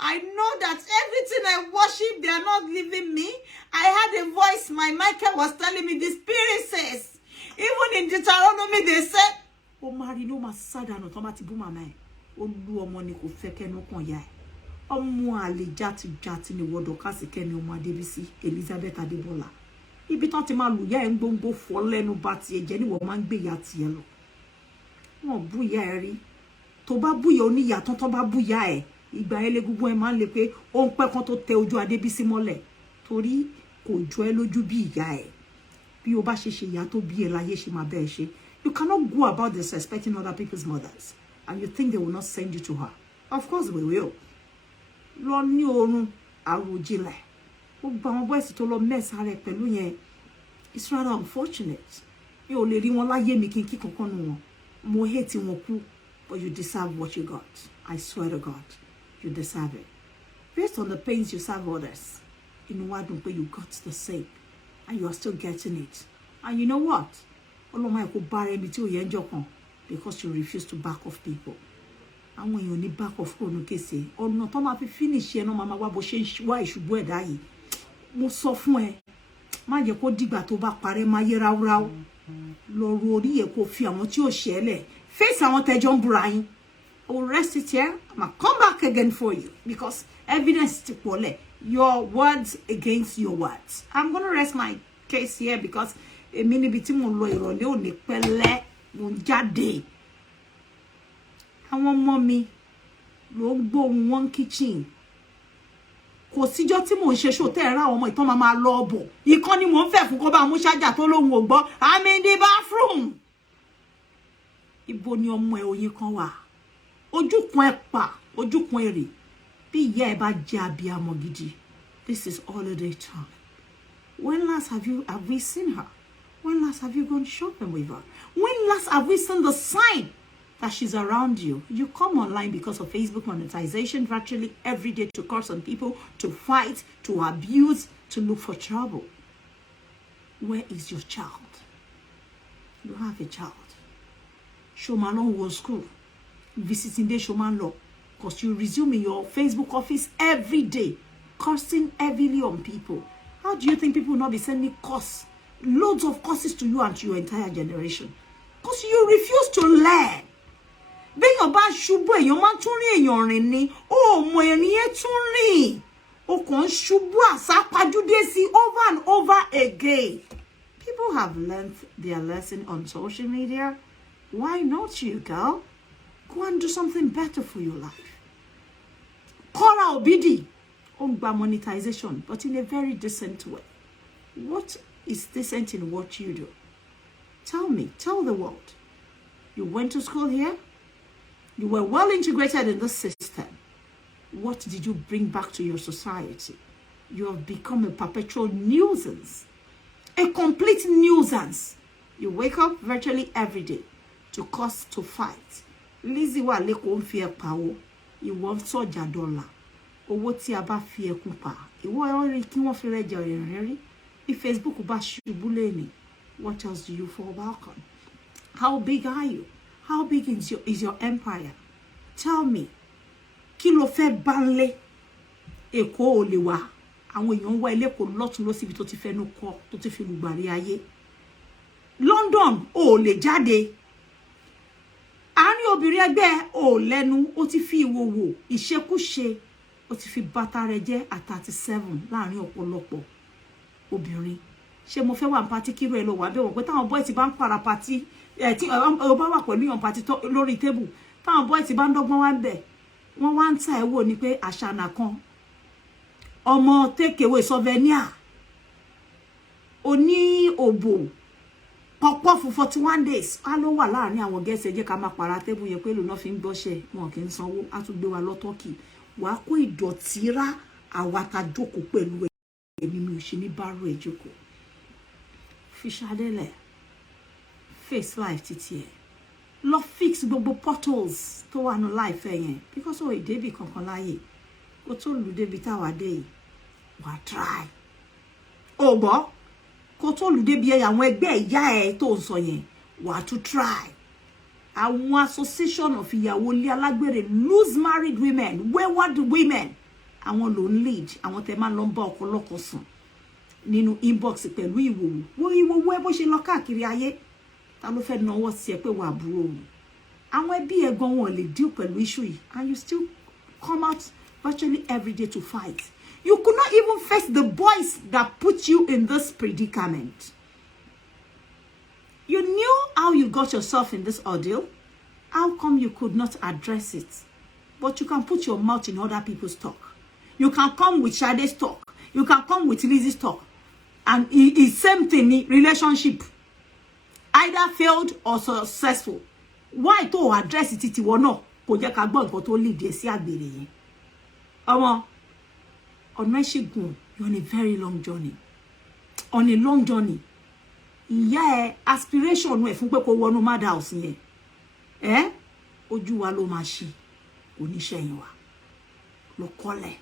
I know that everything I worship, they are not leaving me. I had a voice, my Michael was telling me, the spirit says, Even in Deuteronomy, they said, "Oh, Mary, no ma sada no tomati bu mama e. Olu omo ni kò fẹ́ kẹ́nu kan ya e. Ọmọ àlè jati ni wo Dorcas kẹ́ni ọmọ Adébísí Elizabeth Adébọ́lá. Ibi tán ti máa lù ya en gbongbò fọ́ lẹ́nu bá ti ẹ jẹ́ ni wo máa ń gbé ya ti ẹ lọ. Wọ́n bú ya ẹ rí. Tó bá bú ya oníyà tán tó bá bú ya ẹ. Ìgbà ele gugu ẹ máa ń lè pé ó ń pẹ́ kan tó tẹ ojú Adébísí mọ́lẹ̀. Torí kò jọ ẹ lójú bí ìyá ẹ. Bí o bá ṣe ìyá tó bí ẹ láyé ṣe máa bẹ́ẹ̀ ṣe. You cannot go about disrespecting other people's mothers and you think they will not send you to her. Of course we will. Lọ ní orun àròjinlẹ̀. Ó gba àwọn boys tó lọ mess ara pẹ̀lú yẹn. It's rather unfortunate. Mi ò lè rí wọn láyé mi kí n kankan nu wọn. Mo hate wọn kú, but you deserve what you got. I swear to God, you deserve it. Based on the pains you serve others, inú wa dùn pé you got the same. And you are still getting it. And you know what? Oloma eko bare mi tí ó yẹ njo kan because you refuse to back off people. Àwọn èèyàn ní back off konu kese. Ọ̀nà tó máa fi finish ẹ no mama wa bó ṣe wá ìṣubú ẹ̀dá yìí. Mo sọ fún ẹ, má jẹ́ kó dìgbà tó bá parẹ́ má yé ráúráú. Lọ ro orí ẹ kó fi àwọn tí ó ṣẹlẹ̀. Face àwọn tẹ́jọ́ ń búra yín. I will rest it here. I'm gonna come back again for you because evidence ti pọ̀lẹ̀. Your words against your words. I'm going to rest my case here because èmi níbi tí mo lọ ìrọ̀lẹ́ òní pẹ̀lẹ́ mo jáde. Àwọn ọmọ mi ló ń gbóhùn wọn kitchen. Kò síjọ́ tí mo ń ṣe show tẹ́ ra ọmọ ìtàn máa lọ bọ̀. Ìkan ni mo ń fẹ́ fún kó bá mú ṣájà tó lóhùn ò gbọ́. I'm in the bathroom. Ibo ni ọmọ ẹ oyin kan wà. Ojúkun ẹ pa, ojúkun èrè. Bí ìyá ẹ bá jẹ́ abiyamọ gidi. This is holiday time. When last have we seen her? When last have you gone shopping with her? When last have we seen the sign that she's around you? You come online because of Facebook monetization virtually every day to curse on people, to fight, to abuse, to look for trouble. Where is your child? You have a child. Shomalon was school. Visiting day Shoman because you resume in your Facebook office every day, cursing heavily on people. How do you think people will not be sending curse, loads of curses to you and to your entire generation? Because you refuse to learn. When your bad shubu, your man tuni your rini, oh moye tuni, oh kon shubu asapajudesi over and over again. People have learned their lesson on social media. Why not you, girl? Go and do something better for your life. Kora Obidi, Ongba monetization, but in a very decent way. What is decent in what you do? Tell me, tell the world. You went to school here. You were well integrated in the system. What did you bring back to your society? You have become a perpetual nuisance. A complete nuisance. You wake up virtually every day to cause, to fight. Lizzie wa leko nfi epawo. Ìwọ sọjà dọ́là. Owó tí a bá fi ẹkún pa. Ìwọ rí kí wọ́n fi reje orin. If Facebook bá ṣubú leni, what else do you fall back on? How big are you? How big is your empire? Tell me. Kí ló fẹ́ banle? Èkó ò lè wà. Àwọn èèyàn wá ilé kò lọ́tùn lọ síbi tó ti fẹ́nu kọ́, tó ti fi lùgbàrí ayé. London ò lè jáde. Àárín obìnrin ẹgbẹ́ ò lẹ́nu, ó ti fi ìwòwò, ìṣekúṣe, ó ti fi bàtà rẹ̀ jẹ́ at 37 láàrin ọ̀pọ̀lọpọ̀ obìnrin. Ṣé mo fẹ́ wà party kí ro lọ wà be wọ́n pé táwọn boy ti bá ń para party tí ó bá wà pẹ̀lú yan party lórí table. Táwọn boy ti bá ń dọ́gbọ́n wá ńbẹ̀. Wọ́n wá ń ta ẹ wò ní pé àṣànà kan. Ọmọ take away souvenir. Oní òbò. Pọ̀pọ̀ for 41 days. A ló wà láàrin àwọn guests ẹ jẹ́ ká máa para table yẹn pé ló ná fi ń gbọ́ṣẹ́ wọn kì í sanwó á tún gbé wa lọ Turkey. Wàá kó ìdọ̀tí rá àwa tá jókòó pẹ̀lú èmi mi ò ṣe ní bárò ẹ jókòó. Folashade le face life títí ẹ. Lọ fix gbogbo portals tó wà ní life ẹ yẹn because o ide bi kankan láyé. Kó tó lù débi tá wà dé yìí. Wá try. O gbọ́ kó tó lù débi àwọn ẹgbẹ́ ìyá ẹ tó ń sọ yẹn wà to try. Àwọn association of ìyàwó ilé alágbèrè loose married women, wayward women. Àwọn ló ń lead, àwọn tẹ́ máa lọ bá ọ̀pọ̀lọpọ̀ sùn nínú inbox pẹ̀lú ìwòwò. Wo ìwòwò ẹ bó ṣe lọ káàkiri ayé. ta ló fẹ́ náwó sí ẹ pé wà àbúrò òun àwọn ẹbí ẹ gan wọn lè deal pẹ̀lú issue yìí and you still come out virtually every day to fight. You could not even face the boys that put you in this predicament. You knew how you got yourself in this ordeal. How come you could not address it? But you can put your mouth in other people's talk. You can come with Shade's talk. You can come with Lizzie's talk. And it's same thing, relationship. Either failed or successful. Why to address it or no? Kò jẹ́ ká gbọ́ nǹkan tó lead sí àgbèrè yẹn. Ọmọ, ọ̀nà Segun, you're on a very long journey. On a long journey. Ìyá ẹ aspiration ẹ fún pé kó wọnú madhouse yẹn. Ojú wa ló máa ṣí. Oníṣẹ́yìn wa. Lọ kọ́lẹ̀.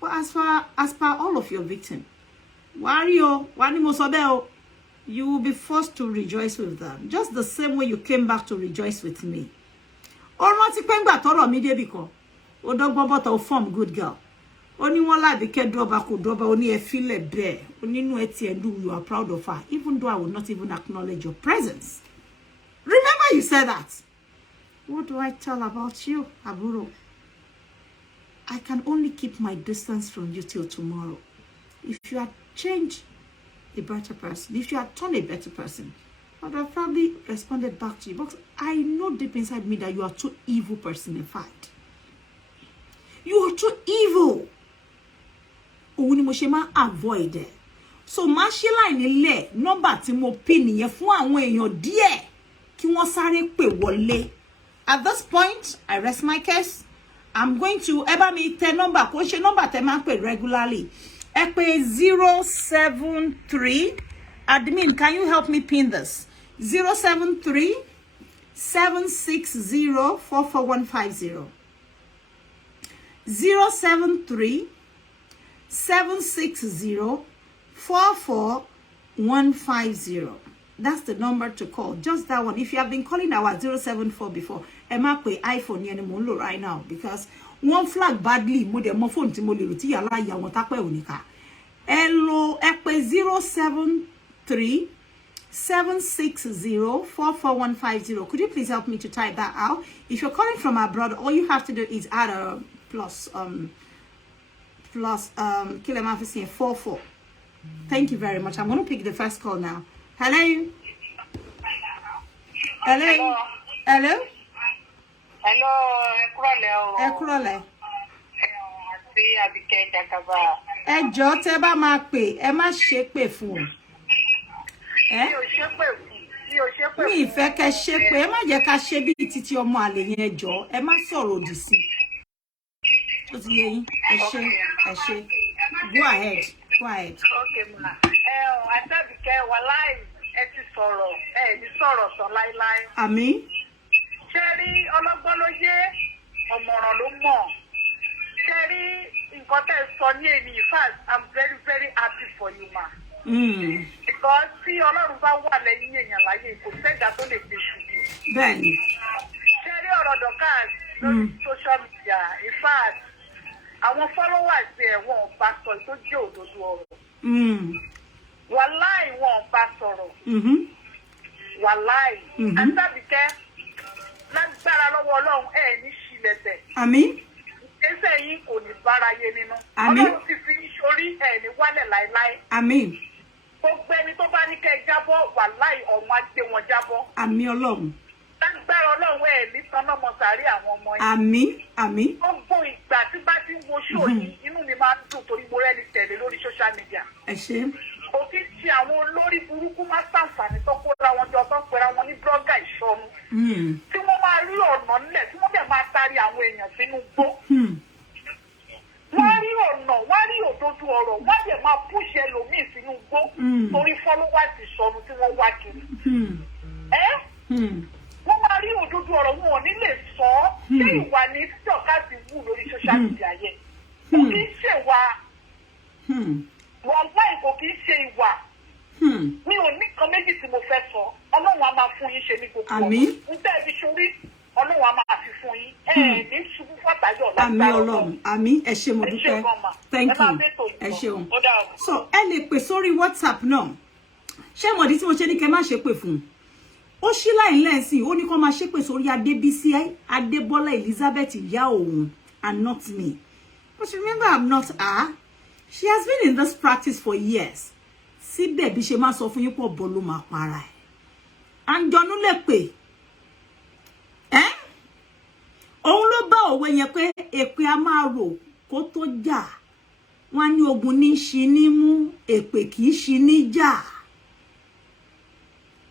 But as per all of your victims, Wario, wani mo sọ bẹ́ẹ̀ o, you will be forced to rejoice with them, just the same way you came back to rejoice with me. Ọ̀rọ̀ ti pé ńgbà tọ́rọ̀ mi dé bìkan, ó dọ́gbọ́n bọ́ta ó form good girl. Ó ní wọ́n Abike dọ́ba kò dọ́ba, ó ní ẹ fílẹ̀ bẹ́ẹ̀, ó nínú ẹ ti ẹ̀dùn, you are proud of her, even though I will not even acknowledge your presence. Remember you said that. What do I tell about you, Aburo? I can only keep my distance from you till tomorrow. If you had changed a better person, if you had turned a better person, I would have probably responded back to you. But I know deep inside me that you are too evil personified. You are too evil. Òun mo ṣe máa avoid it. So máa ṣe line ilé number tí mo pin yẹn fún àwọn èèyàn díẹ̀ kí wọ́n sáré pè wọlé. At this point, I rest my case. I'm going to eba mi te number kò ṣe number te máa pè regularly. Ẹ pè 073. Admin, can you help me pin this? 073 760 44150. 073 760 44150. That's the number to call. Just that one. If you have been calling our 074 before, Emma pay iPhone yen mo nlo right now because one flag badly mo de mo phone ti mo le ro ti yala ya won ta pe onika. Hello, e pe 073 760 44150. Could you please help me to type that out? If you're calling from abroad, all you have to do is add a plus 44. Thank you very much. I'm going to pick the first call now. Hello. Hello. Hello. Hello, Ekurole. Abike Jagaban. Ẹ jọ̀ọ́ tẹ́ bá máa pè, ẹ má ṣépè fún. Mi ò ṣépè fún. Mi ìfẹ́ kẹ́ ṣépè, ẹ má jẹ́ ká ṣe bí títí ọmọ àlè yẹn ẹ jọ̀ọ́, ẹ má sọ̀rọ̀ òdì sí. Ó ti yé yín, ẹ ṣé. Go ahead. Okay, ma. Abike wallahi ẹ ti sọ̀rọ̀, ní sọ̀rọ̀ sọ láíláí. Àmín. Ṣé rí ọlọ́gbọ́n ló yé, ọ̀mọ̀ràn ló mọ̀. Ṣé rí nǹkan tẹ́ sọ ní èmi, in fact, I'm very, very happy for you, ma. Because tí Ọlọ́run bá wà lẹ́yìn èèyàn láyé, kò sẹ́dá tó lè gbé ṣubú. Bẹ́ẹ̀ni. Ṣé rí ọ̀rọ̀ Dorcas lórí social media, in fact, àwọn followers ẹ̀ wọ́n bá sọ tó jẹ́ òdodo ọ̀rọ̀. Wàláì wọ́n bá sọ̀rọ̀. Wàláì. Àtàbíkẹ́ lágbára lọ́wọ́ Ọlọ́run ní ṣílẹ̀tẹ̀. Àmín. Ìgbésẹ̀ yín kò ní báráyé nínú. Àmín. Ọlọ́run ti fi sórí ní wálẹ̀ láéláé. Àmín. Gbogbo ẹni tó bá ní kẹ́ jábọ́ wàláì ọ̀run á gbé wọn jábọ́. Àmín Ọlọ́run. Lágbára Ọlọ́run ní tanná mọ sàárè àwọn ọmọ yín. Àmín. Àmín. Gbogbo ìgbà tí bá ti ń wo ṣó yìí, inú mi máa ń dùn torí mo rẹ́ni tẹ̀lé lórí social media. Ẹ ṣé. Òkè tí àwọn olórí burúkú máa ṣàǹfààní tó kóra wọn jọ tó ń pera wọn ní blọ́gà ìṣọ́nu. Tí wọ́n máa rí ọ̀nà nílẹ̀ tí wọ́n dẹ̀ máa tarí àwọn èèyàn sínú gbó. Wọ́n rí ọ̀nà, wọ́n rí òdodo ọ̀rọ̀, wọ́n dẹ̀ máa púṣẹ ẹlòmíì sínú gbó torí followers ìṣọ́nu tí wọ́n wá kiri. Wọ́n máa rí òdodo ọ̀rọ̀ wọn ò ní lè sọ ọ́. Ṣé ìwà ní Dorcas wù lórí social media yẹn? Kò kí ń ṣèwà. Wọ́n láì kò kí ń ṣe ìwà. Mi ò ní kan méjì tí mo fẹ́ sọ. Ọlọ́run á máa fún yín ṣe ní gbogbo ọ̀nà. Ń tẹ́ ibi ṣorí, Ọlọ́run á máa fi fún yín. Ní ṣubú fàtàjọ́ lágbára Ọlọ́run. Àmín Ọlọ́run. Àmín. Ẹ ṣé mo dúpẹ́. Thank you. Ẹ ṣeun. So ẹ lè pè sórí WhatsApp náà. Ṣé mọ̀dí tí mo ṣe ní kẹ́ má ṣe pè fún? ó ṣí láì lẹ́sìn ó ní kó máa ṣépè sórí Adébísí Adébọ́lá Elizabeth ìyá òun and not me. But remember, I'm not her. She has been in this practice for years. Síbẹ̀ bí ṣe máa sọ fún yín pọ̀ bọ́ ló máa para ẹ̀. Àǹjọ̀nú lè pè. Òun ló bá òwe yẹn pé èpè a máa rò kó tó jà. Wọ́n ní ogun ní ṣi ní mú, èpè kì í ṣi ní jà.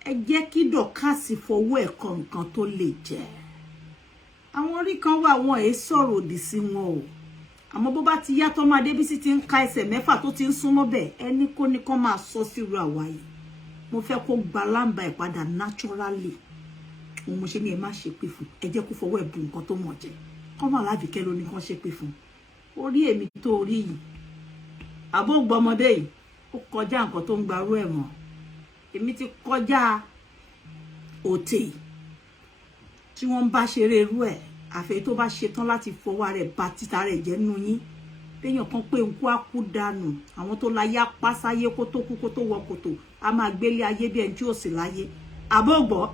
Ẹ jẹ́ kí Dorcas fọwọ́ ẹ̀ kan nǹkan tó lè jẹ. Àwọn orí kan wà wọn ẹ sọ̀rọ̀ òdì sí wọn o. Àmọ́ bó bá ti yàtọ̀ máa Adébísí ti ń ka ẹsẹ̀ mẹ́fà tó ti ń súnmọ́ bẹ̀ ẹni kó ní kó máa sọ síru àwa yìí. Mo fẹ́ kó gba lámbà ẹ̀ padà naturally. Òun mo ṣe ní ẹ má ṣe pé fún. Ẹ jẹ́ kó fọwọ́ ẹ̀ bu nǹkan tó mọ̀ jẹ. Kọ́mọ Àbíkẹ́ ló ní kán ṣe pé fún. Orí èmi tó rí yìí. Àbó gbọmọdé yìí ó kọjá nǹkan tó ń gbarú ẹ̀ mọ́. Èmi ti kọjá òtè tí wọ́n bá ṣeré irú ẹ̀ àfẹ́ tó bá ṣe tán láti fọwọ́ rẹ̀ bá títa rẹ̀ jẹ́ nú yín téèyàn kan pé nkú á kú dànù àwọn tó láyé apá sáyé kó tó kú kó tó wọ kòtò a máa gbélé ayé bí ẹni tí ò sì láyé àbó gbọ́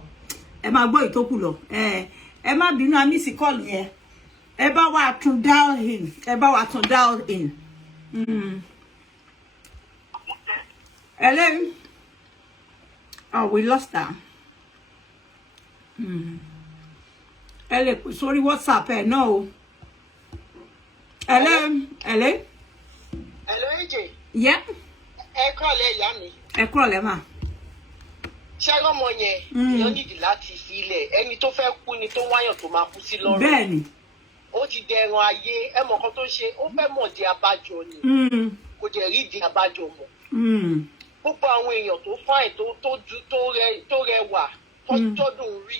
ẹ máa gbọ́ ìtókù lọ ẹ má bínú amísì kọ́ọ̀lù yẹn ẹ bá wa tún dial in ẹ bá wa tún dial in. Hello. Oh, we lost that. Ẹ lè pè sórí WhatsApp ẹ náà o. Hello. Hello. Hello, AJ. Yeah. Ẹ kúrọ̀lẹ́ ìyá mi. Ẹ kúrọ̀lẹ́ mà. Ṣé ọmọ yẹn èèyàn nídìí láti fi ilẹ̀ ẹni tó fẹ́ kú ni tó wáyàn tó máa kú sí lọ́rùn. Bẹ́ẹ̀ni. Ó ti dẹran ayé ẹ mọ̀ kan tó ṣe ó fẹ́ mọ̀ di abájọ ni. Kò dẹ̀ rí di abájọ mọ̀. Púpọ̀ àwọn èèyàn tó fáìn tó rẹwà tọ́dún rí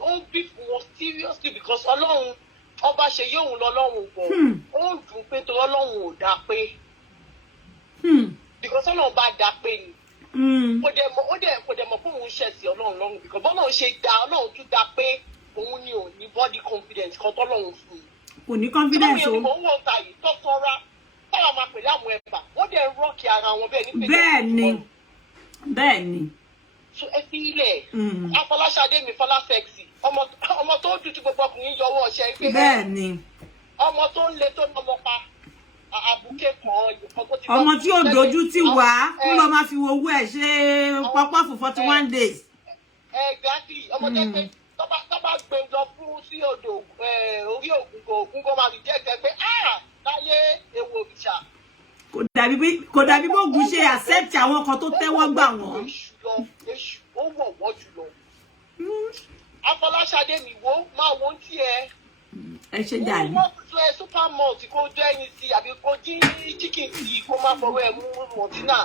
ó bí fún wọn seriously because Ọlọ́run ọba ṣe yóò lọ lọ́run bọ̀ ó dùn pé torí Ọlọ́run ò dá pé because Ọlọ́run bá dá pé ni kò dẹ̀ mọ̀ pé òun ṣẹ̀ sí Ọlọ́run lọ́run because bọ́lọ́run ṣe dá Ọlọ́run tún dá pé òun ni ò ní body confidence kan tọ́lọ́run fún un. Kò ní confidence o. Tí wọ́n yẹn ni mò ń wọ̀ ta yìí tọ́tọ́ra táwọn máa pèlè àwọn ẹ̀bà wọ́n dẹ̀ rọ́ọ̀kì ara wọn bẹ́ẹ̀ ní pé bẹ́ẹ̀ni. So ẹ fi ilẹ̀ Folashade mi Folashexy ọmọ tó dùn tí gbogbo ọkùnrin yọwọ́ ọṣẹ pé bẹ́ẹ̀ni. ọmọ tó ń le tó ní ọmọ pa àbùké kan ọmọ tí ó dojú tì wá kó lọ máa fi wo owó ẹ̀ ṣe pápá fún 41 days. Exactly ọmọ tẹ́ pé tó bá gbé lọ fún sí odò orí ògùn kó máa rí jẹ́ pé láyé ewu òrìṣà. Kò dàbí bó Ògún ṣe accept àwọn kan tó tẹ́wọ́ gbà wọ́n. Èṣù ó wọ̀wọ́ jùlọ. Folashade mi wo máa wo ń tiẹ̀. Ẹ ṣe jàre. Wọ́n tún ẹ supermalt kó jẹ́ ẹni sí àbí kó jí chicken sí kó má fọwọ́ ẹ̀ mú mọ̀tínà.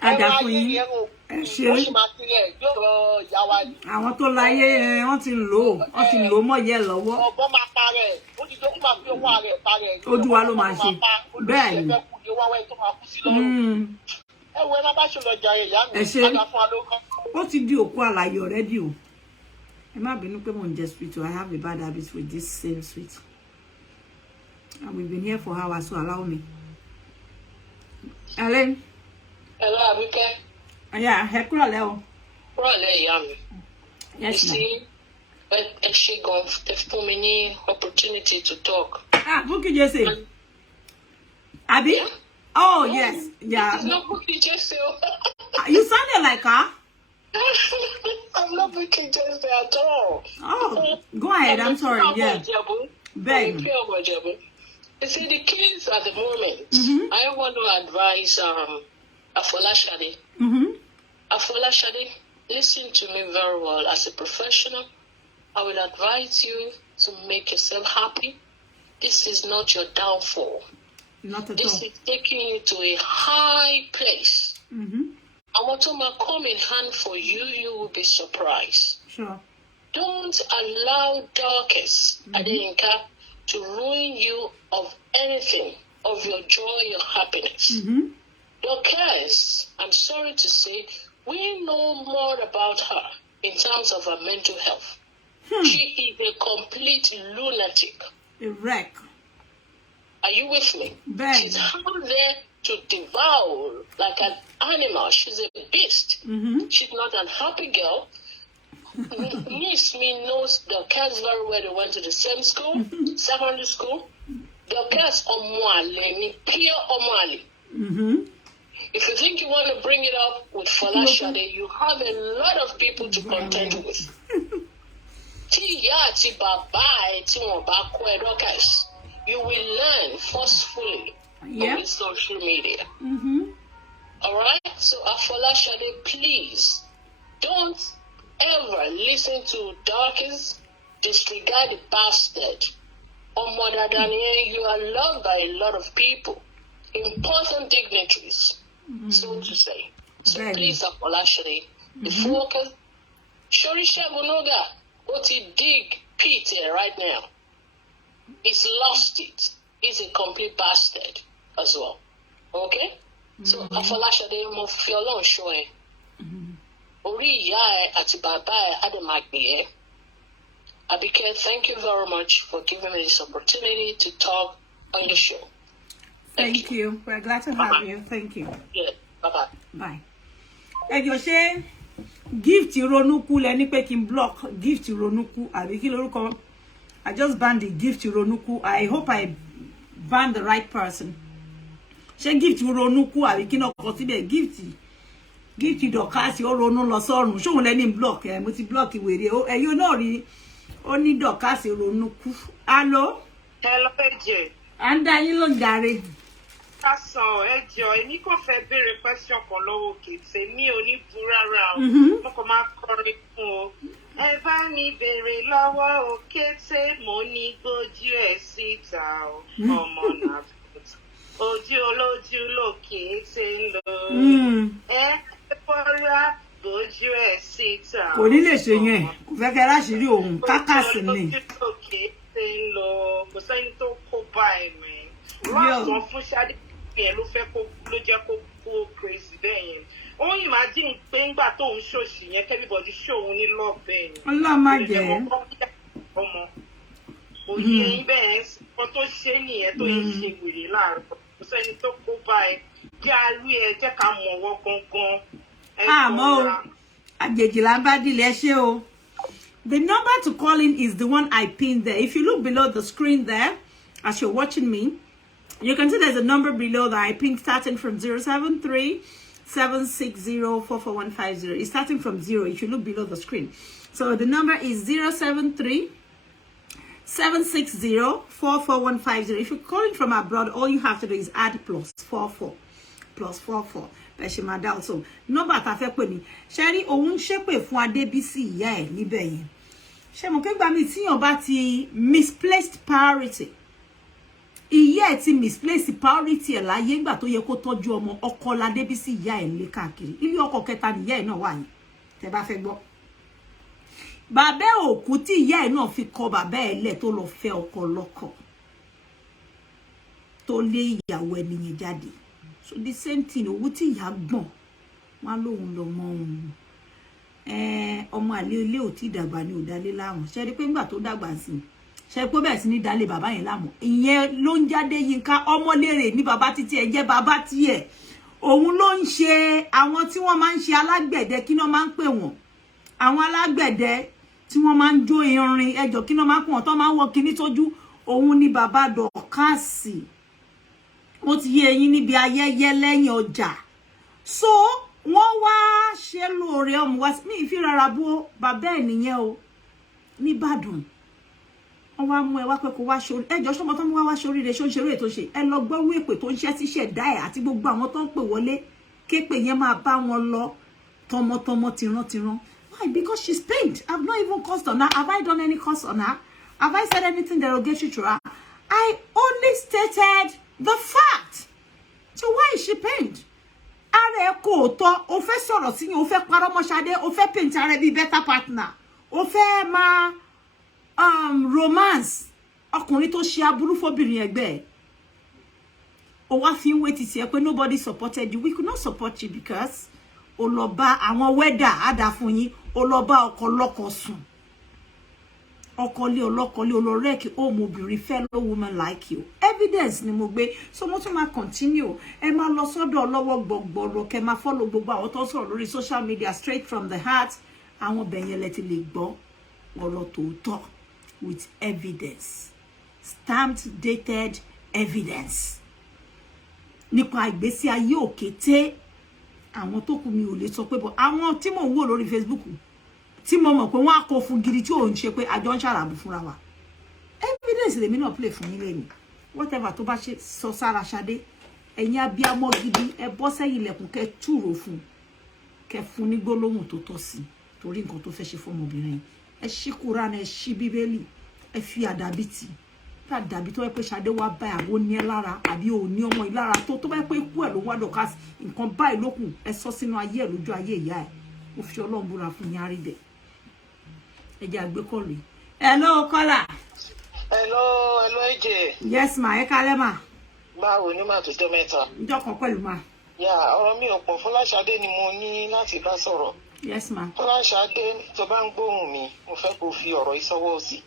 Ada fún yín. Ẹ ṣe. Ó sì máa ti rẹ̀ yóò ìyá wa yìí. Àwọn tó láyé wọ́n ti lò ó mọ́ yẹ lọ́wọ́. Ọ̀bọ máa parẹ́ ó ti jókòó máa fi owó rẹ̀ parẹ́. Ojú wa ló máa ṣe. Bẹ́ẹ̀ ni. Ẹ wo ẹ má bá ṣe lọ jàre ìyá mi. Ẹ ṣe. Ó ti di òkú àlàyé already o. Ẹ má bínú pé mo ń jẹ sweet o. I have a bad habit with this same sweet. And we've been here for hours, so allow me. Hello. Hello, Abike. Yeah, ẹ kúrọ̀lẹ́ o. Kúrọ̀lẹ́ ìyá mi. Yes, ma'am. Ẹ ṣe gan fún mi ní opportunity to talk. Bukky Jesse. Abi? Yeah. Oh, yes. Yeah. It's not Bukky Jesse. You sounded like her. I'm not Bukky Jesse at all. Oh, go ahead. I'm sorry. Yeah. Beg. You see, the kids at the moment, I want to advise Folashade. Folashade, listen to me very well. As a professional, I will advise you to make yourself happy. This is not your downfall. Not at all. This is taking you to a high place. And what will come in hand for you, you will be surprised. Sure. Don't allow Dorcas Adeyinka to ruin you of anything, of your joy, your happiness. Dorcas, I'm sorry to say, we know more about her in terms of her mental health. She is a complete lunatic. A wreck. Are you with me? Bang. She's out there to devour like an animal. She's a beast. She's not an happy girl. Niece me knows Dorcas very well. They went to the same school, secondary school. Dorcas Omwale, pure Omwale. If you think you want to bring it up with Folashade, you have a lot of people to contend with. You will learn forcefully on social media. Alright? So Folashade, please don't ever listen to Dorcas, disregard the bastard. Or Mother Daniel, you are loved by a lot of people, important dignitaries, so to say. So please, Folashade, the focus. Segun Nuga, what he dig pit right now, he's lost it. He's a complete bastard as well. Okay? So Folashade, mo fi Ọlọ́run ṣọ́ ẹ. Orí ìyá ẹ àti bàbá ẹ á dẹ̀ máa gbé ẹ. Abike, thank you very much for giving me this opportunity to talk on your show. Thank you. We're glad to have you. Thank you. Yeah. Bye-bye. Bye. Ẹ jọ̀ọ́ ṣé gift Ronuku lẹni pé kí n block gift Ronuku àbí kí lórúkọ. I just banned the gift Ronuku. I hope I banned the right person. Ṣé gift Ronuku àbí kí no kọ síbẹ̀ gift Dorcas o ronú lọ sọ́run. Ṣé òun lẹni block mo ti block wèrè o. Ẹ̀yin náà rí ó ní Dorcas Ronuku. Hello? Hello, Eje. Anda yín ló jàre. Kásán, ẹjọ́, èmi kò fẹ́ béèrè question kan lọ́wọ́ Kété, mi ò ní bu rárá o. Mo kàn máa kọrin fún o. Ẹ bá mi béèrè lọ́wọ́ Kété, mo ní gbójú ẹ̀ síta o. Ọmọ náà ojú olójú lókè tí ń lọ. Ẹ bọ́ra gbójú ẹ̀ síta. Kò ní lè ṣe yẹn, kò fẹ́ kẹ́ láṣìírí òun, kákàsì ni. Ojú olójú lókè tí ń lọ, kò sẹ́ni tó kó bá ẹ̀mí. Wọ́n fún Ṣadé yẹn ló fẹ́ kó ló jẹ́ kó crazy bẹ́ẹ̀ yẹn. Ó imagine pé ńgbà tó ń ṣòṣì yẹn everybody show òun ní love bẹ́ẹ̀ yẹn. Allah má jẹ́. Ọmọ òye yín bẹ́ẹ̀ kan tó ṣe nìyẹn tó ń ṣe wèrè láàárọ̀. Kò sẹ́ni tó kó bá ẹ. Jẹ́ àrí ẹ jẹ́ ká mọ̀ ọwọ́ gangan. Àmọ́ o, àjèjì là ń bá dìlẹ̀ ṣé o. The number to call in is the one I pinned there. If you look below the screen there, as you're watching me, you can see there's a number below that I pinned starting from 073-760-44150. It's starting from 0 if you look below the screen. So the number is 073-760-44150. If you're calling from abroad, all you have to do is add +44. Also, number ta fẹ́ pè ní. Ṣé rí òun ṣépè fún Adébísí ìyá ẹ̀ níbẹ̀ yẹn. Ṣé mo ke gba mi tí yan bá ti misplaced priority. Ìyá ẹ̀ ti misplaced priority ẹ̀ láyé ńgbà tó yẹ kó tọ́jú ọmọ ọkọ la Adébísí ìyá ẹ̀ lé káàkiri. Ilé ọkọ kẹta ni ìyá ẹ̀ náà wà yẹn. Tẹ́ bá fẹ́ gbọ́. Bàbá òkú tí ìyá ẹ̀ náà fi kọ bàbá ẹ̀ lẹ̀ tó lọ fẹ́ ọkọ lọ́kọ. Tó lé ìyàwó ẹni yẹn jáde. So the same thing, owó tí ìyá gbọ̀n wọ́n lóhun lọ mọ ohun ọmọ àlè ilé ò tí dàgbà ní òdálé láwọn ṣe rí pé ńgbà tó dàgbà sí ṣe pé bẹ́ẹ̀ sí ní dálé bàbá yẹn láwọn ìyẹn ló ń jáde Yínká ọmọlérè ní bàbá títí ẹ jẹ́ bàbá tiẹ̀ òun ló ń ṣe àwọn tí wọ́n máa ń ṣe alágbẹ̀dẹ kí wọ́n máa ń pè wọ́n àwọn alágbẹ̀dẹ tí wọ́n máa ń jó irin ẹjọ́ kí wọ́n máa ń pè wọ́n tó máa ń wọ kíní tójú òun ni bàbá Dorcas mo ti yé yín níbi ayẹyẹ lẹ́yìn ọjà so wọ́n wá ṣe lóore ọmọ wá mi fi rárá bó bàbá ẹ̀ nìyẹn o ní Ìbàdàn wọ́n wá mú ẹ wá pé kó wá ṣorí ẹjọ́ ṣọmọ tó mú wá ṣorí rẹ̀ ṣó ń ṣeré tó ṣe ẹ lọ gbọ́ wí èpè tó ń ṣẹ́ sí ṣẹ̀dá ẹ̀ àti gbogbo àwọn tó ń pè wọlé képe yẹn máa bá wọn lọ tọmọtọmọ tìran why because she's pained. I've not even cursed on her. Have I done any curse on her? Have I said anything derogatory to her? I only stated the fact. So why is she pained? Are ko to o fẹ́ sọ̀rọ̀ sí yín o fẹ́ parọ́ mọ́ Ṣadé o fẹ́ paint are be better partner o fẹ́ ma romance ọkùnrin tó ṣe aburú fóbìnrin ẹgbẹ́ o wá fi wait ti ẹ pé nobody supported you. We could not support you because o lọ bá àwọn weather ada fún yín o lọ bá ọkọ lọ́kọ sùn Okole olokole oloreki ọmọbìnrin fellow woman like you. Evidence ni mo gbé. So mo tún máa continue. Ẹ máa lọ sọ́dọ̀ lọ́wọ́ gbogboro kẹ́ máa follow gbogbo àwọn tó sọ̀rọ̀ lórí social media straight from the heart. Àwọn beyen lẹ ti lè gbọ́ ọ̀rọ̀ tòótọ́ with evidence. Stamped dated evidence. Nípa ìgbésí ayé òkété àwọn tó kù mi ò lè sọ pé bọ́ àwọn tí mò ń wò lórí Facebook tí mo mọ̀ pé wọ́n á kó fún gidi tí ò ń ṣe pé àjọ ń ṣàràbù fúnra wa evidence lèmi náà play fún yín lẹ́nu whatever tó bá ṣe sọ sára Ṣadé ẹ̀yin abiyamọ gidi ẹ bọ́ sẹ́yìn ilẹ̀kùn kẹ́ túrò fún kẹ́ fún ní gbólóhùn tó tọ́ sí torí nǹkan tó fẹ́ ṣe fún ọmọbìnrin ẹ ṣí Kùránì ẹ ṣí Bíbélì ẹ fi àdàbí tì tá dàbí tó yẹ pé Ṣadé wá bá àwọn ní ẹ lára àbí ò ní ọmọ ìlara tó bá yẹ pé ikú ẹ ló wá Dorcas nǹkan báyìí lókun ẹ sọ sínú ayé ẹ lójú ayé ìyá ẹ ó fi Ọlọ́run búra fún yín àrídẹ ẹ jẹ́ àgbékọ̀lé hello caller. hello eje. Yes ma ẹ kálẹ́ ma. Báwo ni màá tó jẹ́ mẹ́ta. Ǹjọ́ kan pẹ̀lú ma. Ya ọ̀rọ̀ mi ò pọ̀ Fọláṣadé ni mo ní láti bá sọ̀rọ̀. Yes ma. Fọláṣadé tó bá ń gbóhùn mi mo fẹ́ kó fi ọ̀rọ̀ ìsọwọ́ sí.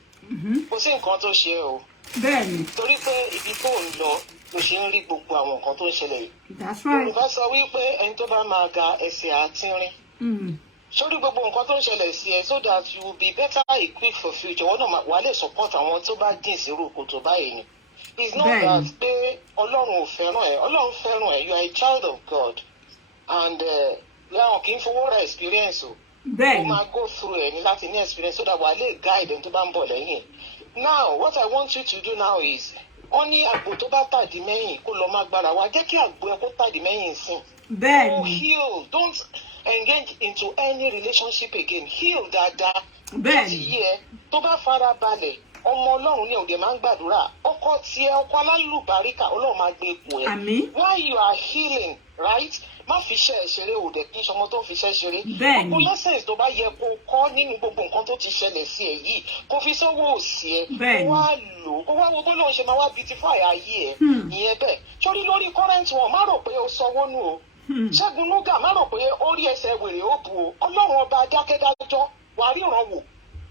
Kò sí nǹkan tó ṣe o. Bẹ́ẹ̀ni. Torí pé ibi tó ń lọ ló ṣe ń rí gbogbo àwọn nǹkan tó ń ṣẹlẹ̀ yìí. That's right. Yorùbá sọ wípé ẹni tó bá máa ga ẹsẹ̀ àtínrín. Sórí gbogbo nǹkan tó ń ṣẹlẹ̀ sí ẹ so that you will be better equipped for future wọ́n náà wà lè support àwọn tó bá dín sí irú kòtò báyìí ni. It's not that pé Ọlọ́run ò fẹ́ràn ẹ Ọlọ́run fẹ́ràn ẹ you are a child of God and láwọn kì í fowó ra experience o. Bẹ́ẹ̀ni. O máa go through ẹ ní láti ní experience so that wà lè guide ẹni tó bá ń bọ̀ lẹ́yìn. Now what I want you to do now is wọ́n ní àgbò tó bá tàdí mẹ́yìn kó lọ má gbára wa jẹ́ kí àgbò ẹ kó tàdí mẹ́yìn sìn. Bẹ́ẹ̀ni. Oh, heal. Don't engage into any relationship again. Heal dáadáa. Bẹ́ẹ̀ni. Ti yẹ tó bá fara balẹ̀ ọmọ Ọlọ́run ní òde máa ń gbàdúrà ọkọ tiẹ̀ ọkọ alálùbáríkà Ọlọ́run máa gbé ipò ẹ̀. Àmín. While you are healing, right? Má fi iṣẹ́ ṣeré òde kí sọmọ tó fi iṣẹ́ ṣeré. Bẹ́ẹ̀ni. Gbogbo lessons tó bá yẹ kó kọ́ nínú gbogbo nǹkan tó ti ṣẹlẹ̀ sí ẹ yìí kó fi sọ́wọ́ òsì ẹ. Bẹ́ẹ̀ni. Kó wá lò kó wá wo bó lóun ṣe máa wá beautify ayé ẹ. Ìyẹn bẹ́ẹ̀. Sórí lórí current wọn má rò pé o sanwó nù o. Segun Nuga má rò pé ó rí ẹsẹ̀ wèrè ó bu o Ọlọ́run ọba dákẹ́dájọ́ wàá ríran wò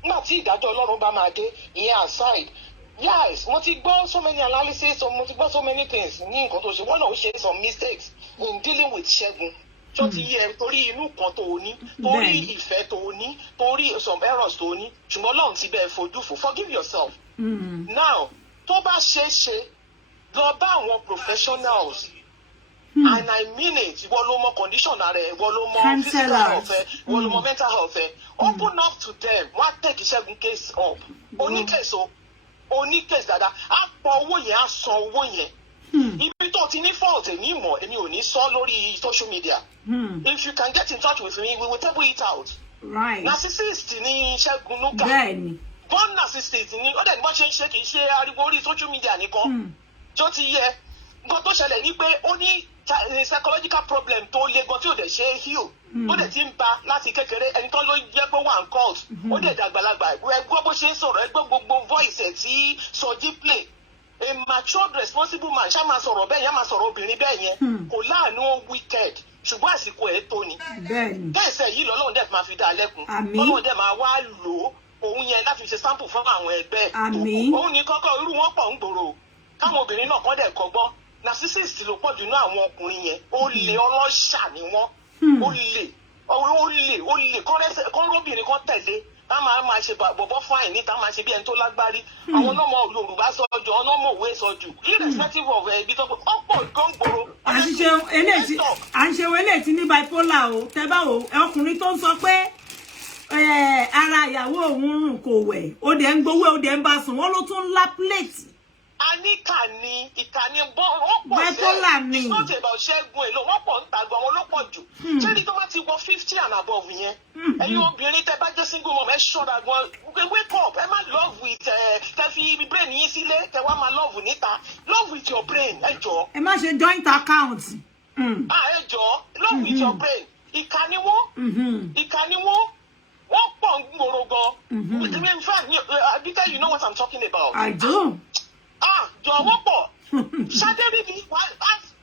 nígbà tí ìdájọ́ Ọlọ́run bá máa dé ìyẹn aside yes mo ti gbọ́ so many analysis mo ti gbọ́ so many things ní nǹkan tó ṣe wọ́n náà ó ṣe some mistakes in dealing with Segun tó ti yẹ torí inú kan tó o ní torí ìfẹ́ tó o ní torí some errors tó o ní ṣùgbọ́n Ọlọ́run ti bẹ́ẹ̀ fojú fò forgive yourself. Now tó bá ṣe é ṣe lọ bá àwọn professionals. And I mean it. Ìwọ ló mọ condition rẹ, ìwọ ló mọ physical health ẹ, ìwọ ló mọ mental health ẹ. Open up to them. Wọ́n á take Segun case up. Oní case o, oní case dada. Á pọ owó yẹn, á san owó yẹn. Ibi tó ti ní fault èmi mọ̀, èmi ò ní sọ lórí social media. If you can get in touch with me, we will table it out. Right. Narcissist ni Segun Nuga. Bẹ́ẹ̀ni. Born narcissist ni ó dẹ̀ ní bọ́ ṣe ń ṣe kì í ṣe ariwo orí social media nìkan. Tó ti yẹ. Nǹkan tó ṣẹlẹ̀ ni pé ó ní psychological problem tó le gan tí ò dẹ̀ ṣe é heal ó dẹ̀ ti ń ba láti kékeré ẹni tó ló jẹ́ pé wà ń cult ó dẹ̀ dàgbàlagbà ẹgbẹ́ bó ṣe ń sọ̀rọ̀ ẹgbẹ́ gbogbo voice ẹ̀ tí Sọjí play a matured responsible man ṣá máa sọ̀rọ̀ bẹ́ẹ̀ yẹn máa sọ̀rọ̀ obìnrin bẹ́ẹ̀ yẹn kò láàánú wicked ṣùgbọ́n àsìkò ẹ̀ tó ni bẹ́ẹ̀sẹ̀ yìí lọ́lọ́run dẹ̀ máa fi dá lẹ́kun Ọlọ́run dẹ̀ máa wá lò ó òun yẹn láti ṣe sample fún àwọn ẹgbẹ́ òun ní kọ́kọ́ irú wọn pọ̀ ń gbòòrò káwọn obìnrin náà kọ́ dẹ̀ kọ́gbọ́n narcissist ló pọ̀ jù ní àwọn ọkùnrin yẹn ó lè ọlọ́ṣà ni wọ́n ó lè kọ́rọ́bìnrin kan tẹ̀lé tá máa ṣe bọ̀bọ̀ fáìn ní tá máa ṣe bí ẹni tó lágbárí àwọn ọlọ́mọ Yorùbá sọjọ ọlọ́mọ òwe sọjù irrespective of ibi tó ọ̀pọ̀ nǹkan gbòòrò. à ń ṣe eléyìí ní bipolar o tẹ́ bá wo ọkùnrin tó ń sọ pé ara ìyàwó òun rùn kò wẹ̀ ó dẹ̀ ń gbowó ó dẹ̀ ń bá sùn wọ́n ló tún ń lá plate. Ìkànnì wọ́n pọ̀ sí it's not about Segun èlò wọ́n pọ̀ ń ta gan wọn ló pọ̀ jù ṣé tó bá ti wọ 50 and above yẹn ẹ̀yin obìnrin tẹ́ bá jẹ́ single mom ẹ ṣọ́ra gan wake up ẹ má love with tẹ́ fi brain yín sílé tẹ́ wá máa love níta love with your brain ẹ jọ. ẹ má ṣe joint account. ẹ jọ love with your brain ìkànnì wọ́n pọ̀ ń gbòòrò gan in fact Abike you know what I'm talking about. I do. Jọ̀wọ́ pọ̀ Ṣadé rí mi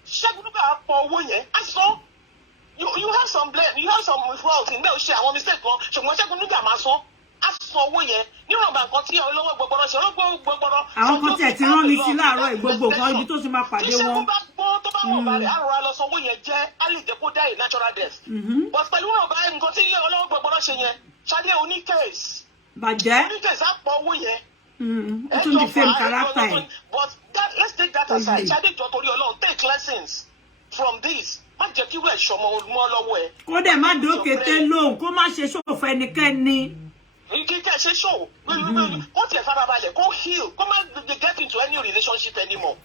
Segun Nuga pọ̀ owó yẹn á sọ you have some blame you have some fault ní ẹ̀ ṣe àwọn mistake kan ṣùgbọ́n Segun Nuga máa sọ á sọ owó yẹn níwọ̀nba nǹkan tí olówó gbọgbọrọ ṣe olówó gbọgbọrọ. àwọn kan tiẹ̀ ti rán mi sí láàárọ̀ ìgbogbo nǹkan ibi tó ti máa pàdé wọn. tó bá wọ̀ bá rẹ̀ àrùn alọ́sọ owó yẹn jẹ́ á lè jẹ́ kó dá a natural death. but pẹ̀lú ọ̀bá nǹkan tí olówó gbọgbọrọ ṣe yẹn Ṣadé oní case. bàjẹ́. oní case á pọ̀ owó yẹn. ó tún di fame character ẹ̀. but let's take that aside. Ṣadé jọ torí Ọlọ́run take lessons from this. Má jẹ́ kí wọ́n ẹ̀ṣọ́ ọmọ lọ́wọ́ ẹ̀. Kó dẹ̀ má dókété lóhùn kó má ṣe ṣòfò ẹnikẹ́ni. Kíkẹ́ ṣe ṣòwò. Kó tiẹ̀ farabalẹ̀ kó heal kó má get into any relationship anymore.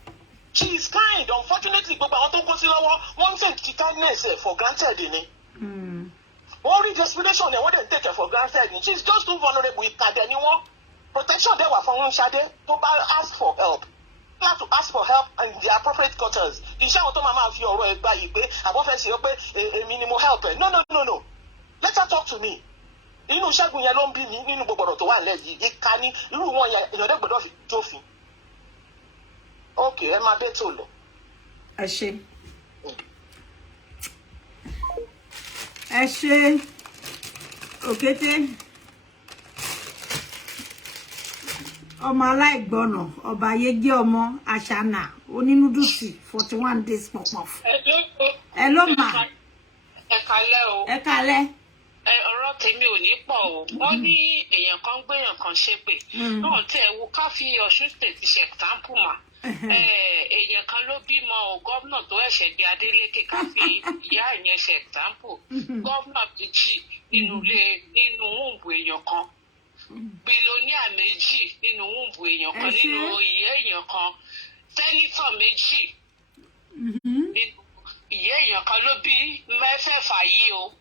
She is kind. Unfortunately, gbogbo àwọn tó kó sí lọ́wọ́ wọ́n ń take kindness for granted ni. Wọ́n rí desperation ẹ̀ wọ́n dẹ̀ ń take her for granted ni. She is just too vulnerable. Ìkàdé ni wọ́n. Protection dẹ̀ wà fún Ṣadé tó bá ask for help. You have to ask for help in the appropriate quarters. Iṣẹ́ àwọn tó máa fi ọ̀rọ̀ ẹ̀ gbà yìí pé àbọ̀ fẹ́ ṣe pé èmi ni mo help ẹ̀. No. Let her talk to me. Inú Ṣẹ́gun yẹn ló ń bí mi nínú gbogbo ọ̀rọ̀ tó wà nílẹ̀ yìí. Ìka ni irú wọn yẹn èèyàn dẹ́ gbọ́dọ̀ fi jófin. Ok, ẹ máa bẹ́ tó lọ. Ẹ ṣe òkété. Ọmọ aláìgbọnà ọba ayé jẹ́ ọmọ àṣànà onínúdùsì 41 days pọ̀pọ̀. Hello ma. Ẹ kálẹ́ o. Ẹ kálẹ́. Ọ̀rọ̀ tèmi ò ní pọ̀ o. Wọ́n ní èèyàn kan gbéyàn kan ṣépè. Náà tí ẹ wo ká fi Ọ̀ṣun state ṣe example mà. Èèyàn kan ló bímọ o gómìnà tó ẹ̀ṣẹ̀ gbé Adélékè ká fi ìyá ìyẹn ṣe example. Gómìnà méjì nínú wúńbù èèyàn kan. Bílíọ̀nìà méjì nínú wúńbù èèyàn kan nínú ìyá èèyàn kan sẹ́nítọ̀ méjì nínú ìyá èèyàn kan ló bí mẹ́fẹ̀ẹ̀fà yìí o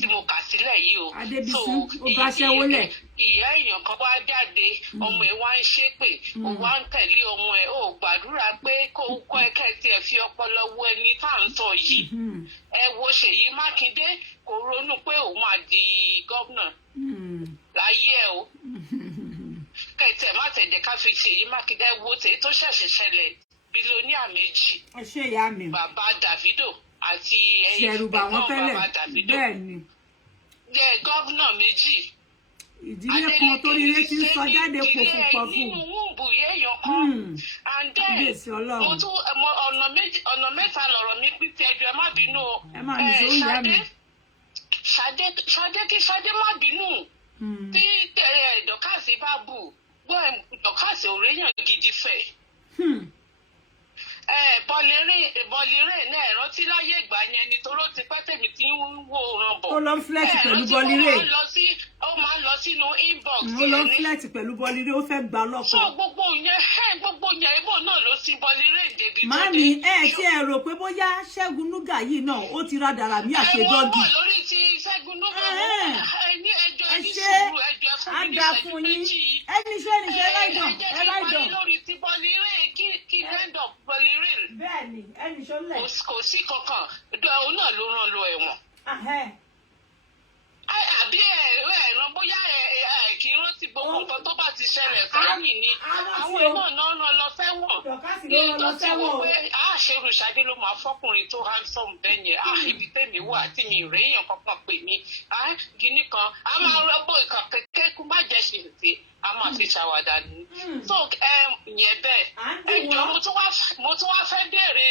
tí mo kà sílẹ̀ yìí o. Adébísí ó bá ṣẹ́wó lẹ̀. Ìyá èèyàn kan wá jáde ọmọ ẹ̀ wá ń ṣépè ó wá ń tẹ̀lé ọmọ ẹ̀ ó gbàdúrà pé kó kọ́ ẹ̀kẹ́ tí ẹ fi ọpọlọ wo ẹni tá à ń sọ yìí. Ẹ wo Ṣèyí Mákindé kò ronú pé òun máa di gómìnà láyé ẹ o. Kẹ̀tẹ̀ má tẹ̀jẹ̀ ká fi Ṣèyí Mákindé wo tèyí tó ṣẹ̀ṣẹ̀ ṣẹlẹ̀ bílíọ̀nìà méjì. Ẹ ṣe ìyá mi. Bàbá Davido àti ẹ̀gbọ́n bàbá Davido. Bẹ́ẹ̀ni. Gọ́vnà méjì. Ìdílé kan tó rí létí ń sọ jáde pòfupọ̀fù. Nínú wúńbù yéèyàn kan. And then mo tún ọ̀nà mẹ́ta lọ̀rọ̀ mi pín ti ẹjọ́ ẹ má bínú o. Ẹ má nìṣó ìyá mi. Ṣadé kí Ṣadé má bínú. Tí Dorcas bá bù gbọ́ Dorcas ò réyàn gidi fẹ̀. Bọ̀lìrè náà rántí láyé ìgbà yẹn nítorí ó ti pẹ́ tèmi tí ń wo ràn bọ̀. Ó lọ flex pẹ̀lú Bọ̀lìrè. Ó máa ń lọ sínú inbox. Ó lọ flex pẹ̀lú Bọ̀lìrè ó fẹ́ gbà lọ́kọ̀. So gbogbo yẹn ibo náà ló sí Bọ̀lìrè débi tó dé. Màámi tí ẹ rò pé bóyá Ṣẹ́gun Nuga yìí náà ó ti ra dàrà bí àṣedọ́gì. Wọ́n wọ̀ lórí ti Ṣẹ́gun Nuga ní ẹjọ́ ní sùúrù ẹjọ́ fún mi ní ìṣẹ́jú méjì. Ẹni ṣe láìdàn. Ẹ láìdàn. Lórí ti Bọ̀lìrè kí end up Bọ̀lìrè. Bẹ́ẹ̀ni ẹni ṣe lẹ̀. Kò sí kankan òun náà ló rán lọ ẹ̀wọ̀n. Àbí ẹ̀ràn bóyá kì í rántí gbogbo nǹkan tó bá ti ṣẹlẹ̀ sẹ́yìn ni àwọn náà rán lọ sẹ́wọ̀n. Tó ti wọ pé àṣẹrù Ṣadé ló máa fọkùnrin tó handsome bẹ́ẹ̀ yẹn ibi tẹ́mi wà tí mi ìrẹ́yìn kankan pè mí gíní kan a máa rọ́bọ̀ ìkàn kékeré kú má jẹ́ ṣèǹtì a máa fi ṣàwàdà ní. So yẹn bẹ́ẹ̀ ẹjọ́ mo tún wá fẹ́ béèrè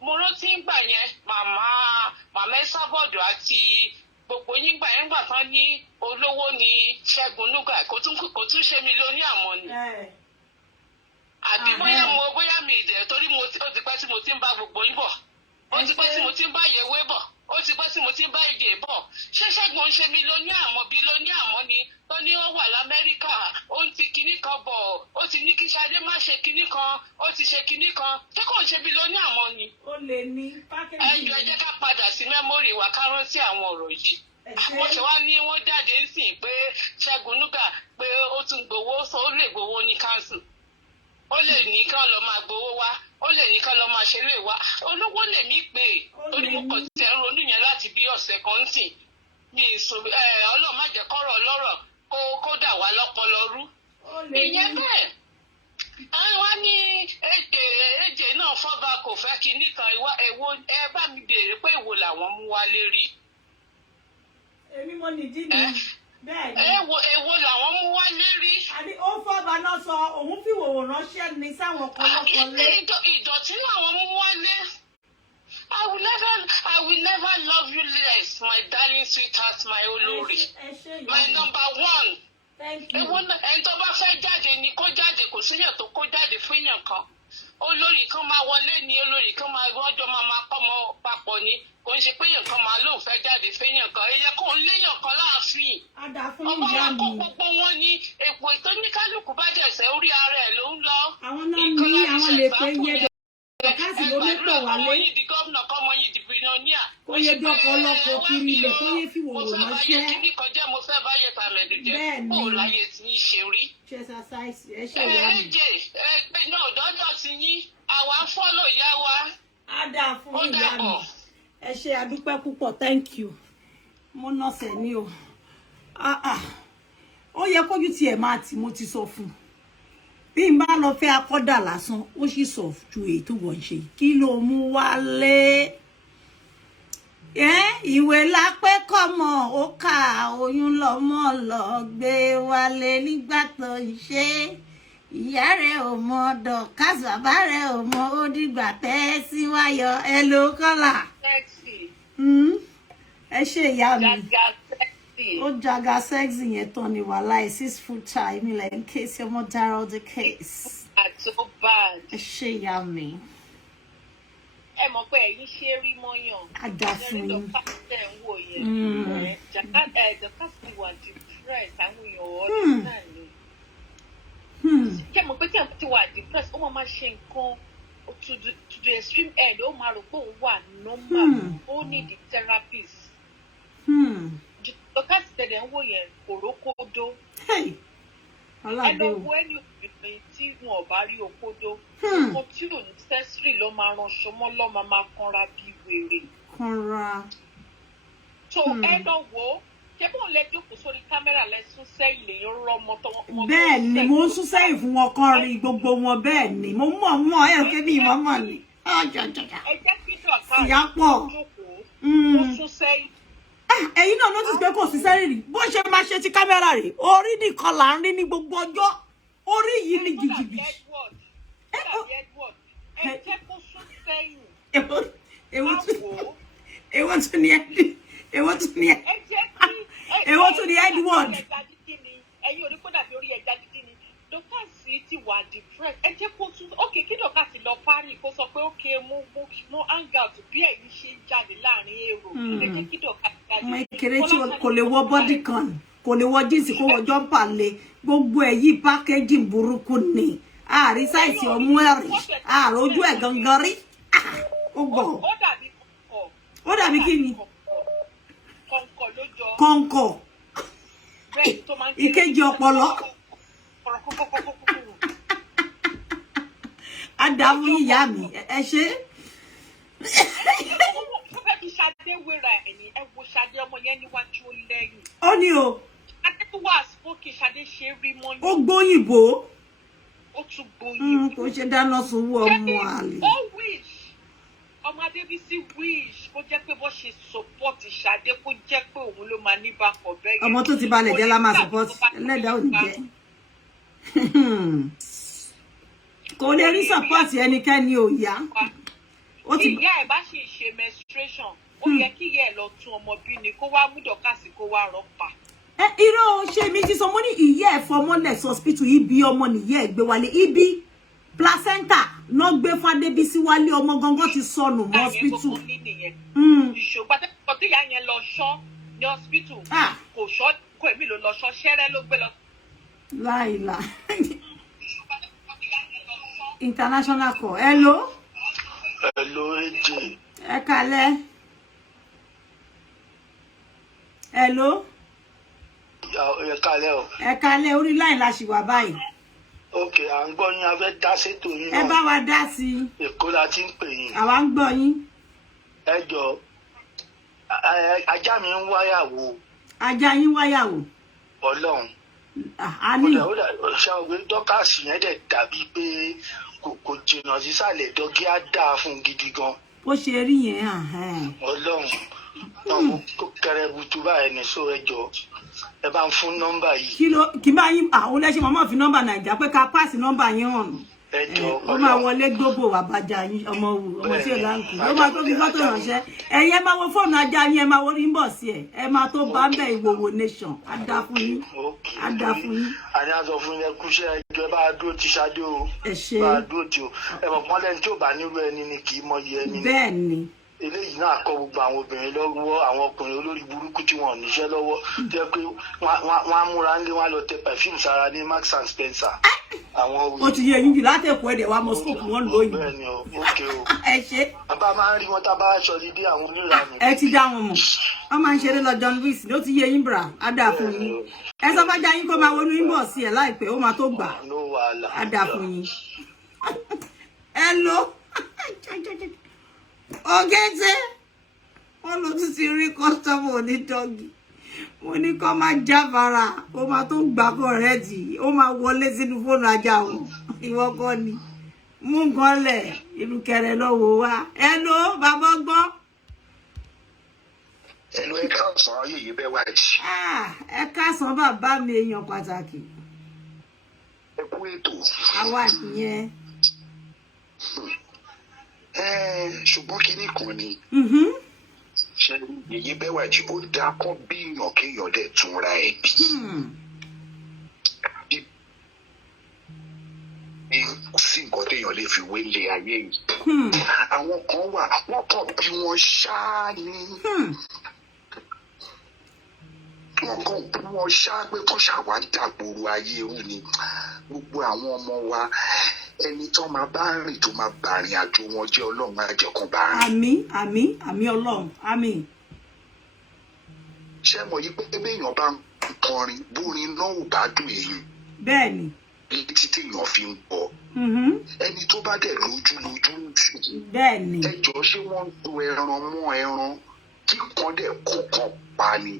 mo rántí ń gbà yẹn màmá Ẹsábọ̀dù àti gbogbo yín gbà yẹn gbà tán ní olówó ni Ṣẹ́gun Nuga kò tún ṣe mílíọ̀nìà mọ́ ni. Àbí bóyá mi ìdẹ̀ torí ó ti pẹ́ tí mo ti ń bá gbogbo yín bọ̀ ó ti pẹ́ tí mo ti ń bá Yewé bọ̀ ó ti pẹ́ tí mo ti ń bá Ìjè bọ̀ ṣé Ṣẹ́gun ṣe mílíọ̀nìà mọ́ bílíọ̀nìà mọ́ ni tó ní ó wà l'Amẹ́ríkà ó ń ti kinní kan bọ̀ ó ti ní kí Ṣadé má ṣe kinní kan ó ti ṣe kinní kan ṣé kò ń ṣe mílíọ̀nìà mọ́ ni. Ó lè ní pákẹ́jì. Ẹjọ́ ẹ jẹ́ ká padà sí mẹ́mórì wa ká rántí àwọn ọ̀rọ̀ yìí. Wọ́n ṣe wá ní wọ́n jáde ń sìn pé Ṣẹ́gun Nuga pé ó tún gbowó ó lè gbowó ní council ó lè ní kán lọ máa gbowó wá ó lè ní kán lọ máa ṣe lè wá olówó lè mí pé torí mo kàn tẹ̀ ń ronú yẹn láti bí ọ̀sẹ̀ kan ń sìn mi Ọlọ́run má jẹ́ kọ́rọ̀ ọlọ́rọ̀ kó dà wá lọ́pọlọ rú. Ìyẹn bẹ́ẹ̀ àwọn ní èjè náà fọ́ba kò fẹ́ kí nìkan ẹ bá mi béèrè pé èwo làwọn mú wá lérí. Èmi mo nìdí ni. Èwo làwọn mú wá lérí. Àní ó fọ́ba náà sọ òun fi wòwò ránṣẹ́ ní sáwọn kọlọ́kọlé. Ìdọ̀tí làwọn mú wá lé. I will never love you less, my darling sweetheart, my olórí. My number one. Ẹni tó bá fẹ́ jáde ni kó jáde, kò síyàn tó kó jáde fúnyàn kan. Olórí kan máa wọlé ni olórí kan máa wọ́jọ́ máa kọ́mọ papọ̀ ni. Kò ń ṣe pé èèyàn kan máa lóun fẹ́ jáde fẹ́yàn kan. Ẹyẹ kò ń léyàn kan láàfin. Ọmọ wa kó gbogbo wọn ní èpò ìtóníkálùkù bá jẹ̀sẹ̀ orí ara ẹ̀ ló ń lọ. Àwọn náà ní àwọn lè pé yẹ Dorcas ló ní pọ̀ wálé. Ọmọ yìí di gómìnà kọ́mọ yìí di billionaire. Kó yẹ dọ́kọ̀ ọlọ́kọ̀ kiri ilẹ̀ kó yẹ fi wòwò ránṣẹ́. Mo sábà yẹ kí kọjá mo fẹ́ báyẹ̀ tàmẹ̀dù jẹ́. Bẹ́ẹ̀ni. Kó láyé tí ń ṣe rí. Exercise ẹ ṣe ìyá mi. Ẹgbẹ́ náà dọ́dọ̀ ti yín. Àwa ń fọ́lọ̀ ìyá wa. Á dáa fún ìyá mi. Ẹ ṣe àdúpẹ́ púpọ̀, thank you. Mo nọ́ọ̀sẹ̀ ni o. Ó yẹ kójú tiẹ̀ máa tì mo ti sọ fún un. Bí n bá lọ fẹ́ akọ́dà lásán ó sì sọ ju èyí tó wọ́n ṣe kí ló mú wálé. Ìwé lápẹ́ kọ́mọ ó kà oyún lọ́mọ lọ gbé wálé nígbà tó ń ṣe ìyá rẹ̀ ò mọ Dorcas bàbá rẹ̀ ò mọ ó dìgbà tẹ́ sí wáyọ ẹ ló kọ́là. Ẹ ṣe ìyá mi. Ó jaga sexy yẹn tán ni wàhálà 6 foot time ilẹ̀ in case ọmọ dára all the case. So bad. Ẹ ṣe ìyá mi. Ẹ mọ̀ pé ẹ̀yin ṣe rí mọ́yàn. Àdá fún yín. Dorcas tẹ̀ ń wò yẹn. Dorcas ti wà depressed àwọn èèyàn ọ̀ọ́dún náà ni. Kẹ́ mọ̀ pé tí àwọn ti wà depressed ó máa ṣe nǹkan to the extreme end ó máa rò pé òun wà normal ó need the therapist. Dorcas tẹ̀lé ń wò yẹn kòrókódó. Ẹ lọ wo ẹni obìnrin tí wọn ò bá rí okódó. Ọkọ tí ò ní sẹ́sírì ló máa ránṣọ mọ́ lọ́ọ́ máa kanra bí wèrè. So ẹ lọ wo ṣé bóun lè jókòó sórí kámẹ́rà lẹ́sùn sẹ́yìn lèyàn rọ́ ọmọ tó wọn. Bẹ́ẹ̀ ni mo ń sún sẹ́yìn fún wọn kan rí gbogbo wọn bẹ́ẹ̀ ni mo mọ̀ ẹ̀ kébí ìmọ̀mọ̀ ni. Ẹ jẹ́ kí Dorcas jókòó ó sún sẹ́yìn. Ẹ̀yin náà notice pé kò sí sẹ́rìn rí bó ṣe máa ṣe ti kámẹ́rà rè orí nìkan là ń rí ní gbogbo ọjọ́ orí yìí ni jìjìbì. Ẹ jẹ́ kó sún sẹ́yìn. Èwo tún ni Edward. Ẹ̀yin ò ní kó dàbí orí ẹja dídí ni. Dorcas ti wà depressed. Ẹ jẹ́ kó sún kí Dorcas lọ Paris kó sọ pé mo hang out bí ẹ̀yin ṣe ń jáde láàrin èrò. Ẹ jẹ́ kí Dorcas jáde. Ọmọ ìkéré tí kò lè wọ body kan kò lè wọ jíǹsì kó wọ jọ́mpà lé gbogbo ẹ̀ yìí packaging burúkú ni àárí sáìsì ọmú ẹ̀rì àròjú ẹ̀ gangan rí. Ó dàbí kí ni? Kọ̀ǹkọ̀ ló jọ. Kọ̀ǹkọ̀. Ìkejì ọpọlọ. Adamu ìyá mi ẹ ṣe. Ó ní o. Ó gbóyìnbó. Kò ṣe dáná sunwó ọmọ àlè. Ọmọ Adébísí wish kó jẹ́ pé bó ṣe support Ṣadé kó jẹ́ pé òun ló máa ní bákọ̀ bẹ́ẹ̀. Ọmọ tó ti balẹ̀ jẹ́ la máa support ẹlẹ́dàá ò ní jẹ́. Kò lè rí support ẹnikẹ́ni ò yá. Tí ìyá ẹ̀ bá ṣe ṣe menstruation ó yẹ kí ìyá ẹ̀ lọ tún ọmọ bí ni kó wá mú Dorcas kó wá rọ́pà. Irọ́ ṣe mi ti sọ mo ní ìyá ẹ̀ fọmọ́lẹ̀ hospital ibi ọmọ nìyá ẹ̀ gbé wálé ibi placenta no gbé Fadébísí wálé ọmọ gangan ti sọnù mọ́ hospital. Ṣùgbọ́n tí ìyá yẹn lọ ṣọ́ ní hospital kò ṣọ́ kó èmi ló lọ ṣọ́ ṣẹ́rẹ́ ló gbé lọ. Láìla international call. Hello. AJ. Ẹ kálẹ́. Hello. Ẹ kálẹ́ o. Ẹ kálẹ́ orí line la ṣì wà báyìí. Ok, à ń gbọ́ yín, a fẹ́ dá sétò yín náà. Ẹ bá wa dá sí i. Èkó la ti ń pè yín. Àwa ń gbọ́ yín. Ẹ jọ̀ọ́, ajá mi ń wáyàwó. Ajá yín wáyàwó. Ọlọ́run. A ní. Ṣé o gbé Dorcas yẹn dẹ̀ dàbí pé kò jìnnà sísàlẹ̀ dọ́gí á dáa fún gidi gan. Bó ṣe rí yẹn Ọlọ́run náà mo kẹrẹ butu báyìí ní so ẹ jọ̀ọ́ ẹ bá ń fún nọ́mbà yìí. kí bá yín àwọn lẹ́sìn mọ́mọ́ fi nọ́mbà nàìjà pé ká páàsì nọ́mbà yín hàn ó máa wọlé gbogbo àbájá yín ọmọ tí ò láǹkù ló máa tó fi fọ́tò ránṣẹ́ ẹ̀yin ẹ máa wo fóònù ajá yín ẹ máa wo rí ń bọ̀ sí ẹ máa tó bá ń bẹ̀ ìwòwò nation á dá fún yín á dá fún yín. àní àzọ fún yẹn kúṣẹ́ ẹjọ́ bá a dúró ti Ṣadé o bá a dúró ti o ẹ mọ̀ pọ́nlẹ́ni tí ò bá nírú ẹni ni kì í mọyì ẹni. bẹ́ẹ̀ ni eléyìí náà kọ́ gbogbo àwọn obìnrin lọ́wọ́ àwọn ọkùnrin olórí burúkú tí wọn ò níṣẹ́ lọ́wọ́ jẹ́ pé wọ́n á múra ńlé wọn á lọ tẹ perfume sára ní Marks and Spencer. ó ti yẹ yín jù látẹ̀kọ́ ẹ̀dẹ̀ wa mọ̀ scope wọn lóyún. bẹ́ẹ̀ ni o ókè o. ẹ ṣe. bàbá máa ń rí wọn tá a bá aṣọ dídé àwọn oníranù. ẹ ti dá wọn mọ̀ wọ́n máa ń ṣeré lọ John Lewis ló ti yẹ yín bra á dà fún yín ẹ sọ fẹ́ já yín kó máa wọnú inbox sí ẹ láìpẹ́ ó máa tó gbà á dà fún yín. ẹ lọ ọ̀gẹ́tẹ̀ wọ́n ló tún ti rí kọ́sítọ́mù onítọ́gì mo ní kó máa jáfara ó máa tó gbà kọ̀rẹ́ẹ̀tì ó máa wọlé sínú fóònù ajá wọn ìwọ kọ́ ni mú nǹkan lẹ̀ ìlú kẹrẹ lọ́wọ́ wa ẹ ló bàbá gbọ́n. ẹ ló ẹ káàsán yèyé bẹ́ẹ̀ wá jì. ẹ káàsán bàbá mi èèyàn pàtàkì. ẹ kú ètò. àwa nìyẹn. ṣùgbọ́n kinní kan ni. ṣe yèyé bẹ́ẹ̀ wá jì ó dáa kọ́ bí èèyàn kéèyàn dẹ̀ túnra ẹ̀ bí. sí nǹkan téèyàn lè fi wé lé ayé yìí. àwọn kan wà wọ́n kàn bí wọ́n ṣáá ni. wọ́n kàn bí wọ́n ṣáá pé kọ́ ṣàwá dàgbòrò ayé irú ni. gbogbo àwọn ọmọ wa ẹni tó máa bá rìn tó máa bá rìn àjò wọn jẹ́ Ọlọ́run máa jẹ́ kán bá rìn. àmín àmín àmín Ọlọ́run àmín. ṣé mọ̀ yí pé béèyàn bá ń kọrin bórin náà ò bá dùn èyí. bẹ́ẹ̀ ni. létí téèyàn fi ń gbọ́. ẹni tó bá dẹ̀ lójú ń tù. bẹ́ẹ̀ ni. ẹjọ́ ṣé wọ́n ń do ẹran mọ́ ẹran kí kan dẹ̀ kó kan pa ni.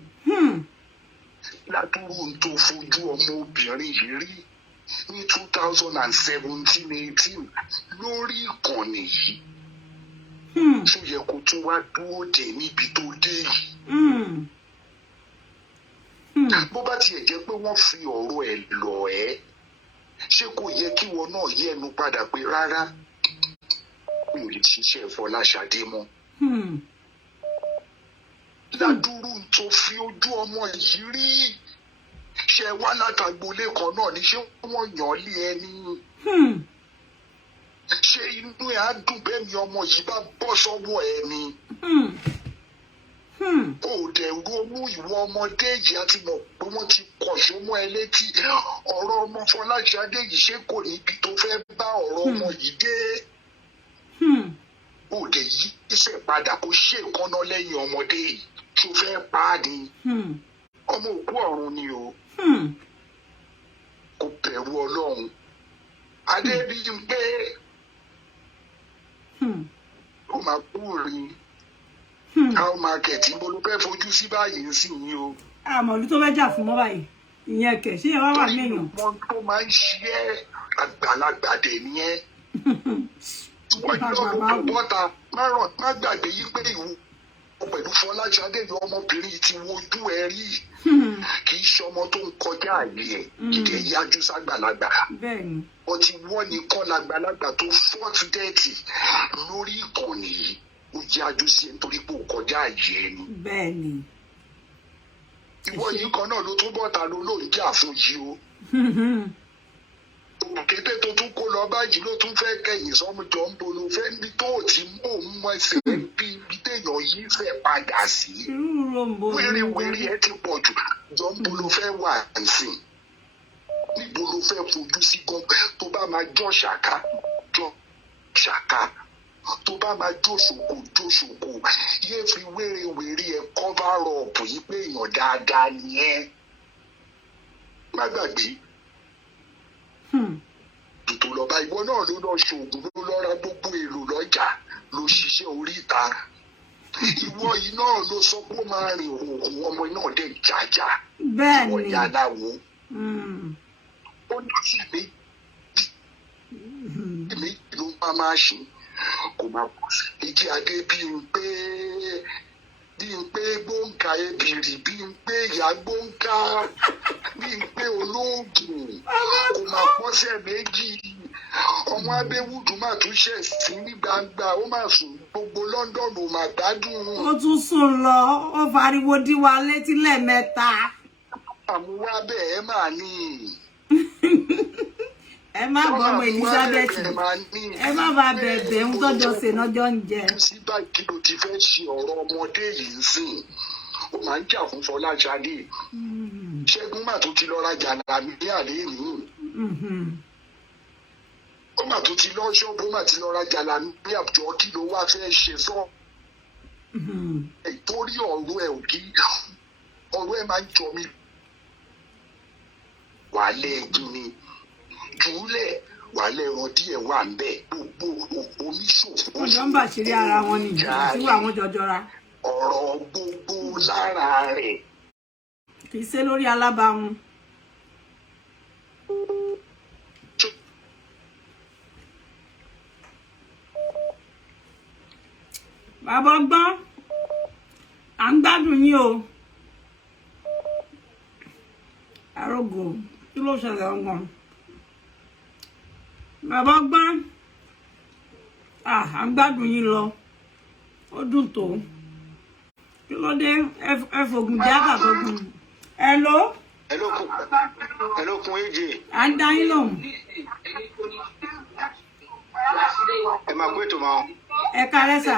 ládùúrú tó fojú ọmọbìnrin yìí rí ní 2017-18 lórí ìkànnì yìí. tó yẹ kó tún wá dúró dé níbi tó dé yìí. bó bá tiẹ̀ jẹ́ pé wọ́n fi ọ̀rọ̀ ẹ̀ lọ̀ ẹ́ ṣé kò yẹ kí wọn náà yẹnu padà pé rárá mi ò lè ṣiṣẹ́ Fọláṣadé mọ́. ládùúrú tó fi ojú ọmọ yìí rí ṣe wá látàgbólé kan náà ní ṣé wọ́n yàn lé ẹni. ṣé inú ẹ̀ á dùn bẹ́ẹ̀ ni ọmọ yìí bá bọ́ sọ́wọ́ ẹ ni. ó dẹ̀ ronú ìwọ ọmọdé yìí àti mọ̀ pé wọ́n ti kọ̀ṣọ́ mọ́ ẹ létí ọ̀rọ̀ ọmọ Fọláṣadé yìí ṣé kò níbi tó fẹ́ bá ọ̀rọ̀ ọmọ yìí dé. ó dẹ̀ yí iṣẹ́ padà kó ṣe ìkànnà lẹ́yìn ọmọdé yìí tó fẹ́ pa á ni. ọmọ òkú ọ̀run ni o. kò bẹ̀rù Ọlọ́run. Adébíyìnpé ó máa kú rin. How market ibo ló fẹ́ fojú sí báyìí ń sìn yín o. àmọ̀lú tó fẹ́ jà fún mọ́ báyìí ìyẹn kẹ̀ ṣé ẹ wá wà léèyàn. wọ́n tó máa ń ṣe àgbàlagbà dẹ̀ nìyẹn. wọ́n yọ ọ̀rọ̀ bọ́ta má gbàgbé yí pé ìwọ pẹ̀lú Fọláṣadé ni ọmọbìnrin ti wojú ẹ rí. kì í ṣọmọ tó ń kọjá àyè ẹ̀ kìdẹ̀ yájú ságbàlagbà. wọ́n ti wọ́n nìkan lágbàlagbà tó fọ́ọ̀tù dẹ́ẹ̀tì lórí ìkànnì yìí. ó yájú sí nítorí pé ó kọjá àyè ẹni. bẹ́ẹ̀ni. ìwọ yìí kan náà ló tún bọ́ta ló ló ń jà fún yìí o. kété tó tún kó lọ báyìí ló tún fẹ́ kẹ̀yìn sọ́mùjọ ń bolo fẹ́ ní tó ti mú òun mọ ẹsẹ̀ bí ibi téèyàn yìí fẹ́ padà sí. wéríwérí ẹ ti pọ̀ jù jọ ń bolo fẹ́ wà nísìn. níbo ló fẹ́ fojú sí gan tó bá máa jọ ṣàká tó bá máa jóṣòkò yé fi wéréwéré ẹ cover up yìí pé èèyàn dáadáa ni ẹ. má gbàgbé tòtò lọ́ba ìwọ náà ló lọ ṣoògùn ló lọ ra gbogbo èlò lọ́jà ló ṣiṣẹ́ oríta. ìwọ yìí náà ló sọ pé ó máa rìn òògùn ọmọ náà dẹ̀ jájá. bẹ́ẹ̀ni ìwọ ìyá aláwo. ó ní sí méjì ló máa ṣe kò máa kú sí. ìjì adé Bímpé gbóǹkà ebìrì bí n pé ìyàgbó ń ká bí n pé olóògùn kò máa pọ́sẹ̀ méjì ọmọ abẹ́wùdù máa tún ṣẹ̀ sí ní gbangba ó máa sùn gbogbo London ò máa gbádùn. ó tún sùn lọ ó fariwo dí wa létí lẹ́ẹ̀mẹ́ta. àmúwá bẹ́ẹ̀ ẹ máa ní. ẹ má gbọ́ ọmọ Elizabeth ẹ má bá bẹ̀bẹ̀ ń tọ́jọ́ ṣe lọ́jọ́ ń jẹ. sí báyìí kí ló ti fẹ́ ṣe ọ̀rọ̀ ọmọdé yìí sìn ó máa ń jà fún Fọláṣadé Ṣẹ́gun mà tó ti lọ rajà ní àlẹ́ yìí ó mà tó ti lọ ṣọ́ọ̀bù ó mà ti lọ rajà ní àjọ kí ló wá fẹ́ ṣe sọ torí ọ̀rọ̀ ẹ̀ ò kí ọ̀rọ̀ ẹ̀ máa ń jọ mí wàhálẹ̀ ẹ̀gbìn ni jùlẹ̀ wàhálẹ̀ ẹran díẹ̀ wà ń bẹ̀ gbogbo oníṣòwò. ọjọ́ ń bàṣírí ara wọn ni ìwà àwọn jọjọra. ọ̀rọ̀ gbogbo lára rẹ̀. kì í ṣe lórí alábàáhùn. bàbá ọgbọ́n à ń gbádùn yín o. arógo kí ló ṣẹlẹ̀ ọgbọ́n. bàbá ọgbọ́n à ń gbádùn yín lọ ó dùn tó kí ló dé ẹ fògùn jẹ́ àgàgọ́gùn. hello kun èjè. à ń dá yín lóhùn. ẹ máa kó ètò máa. ẹ kálẹ́ sà.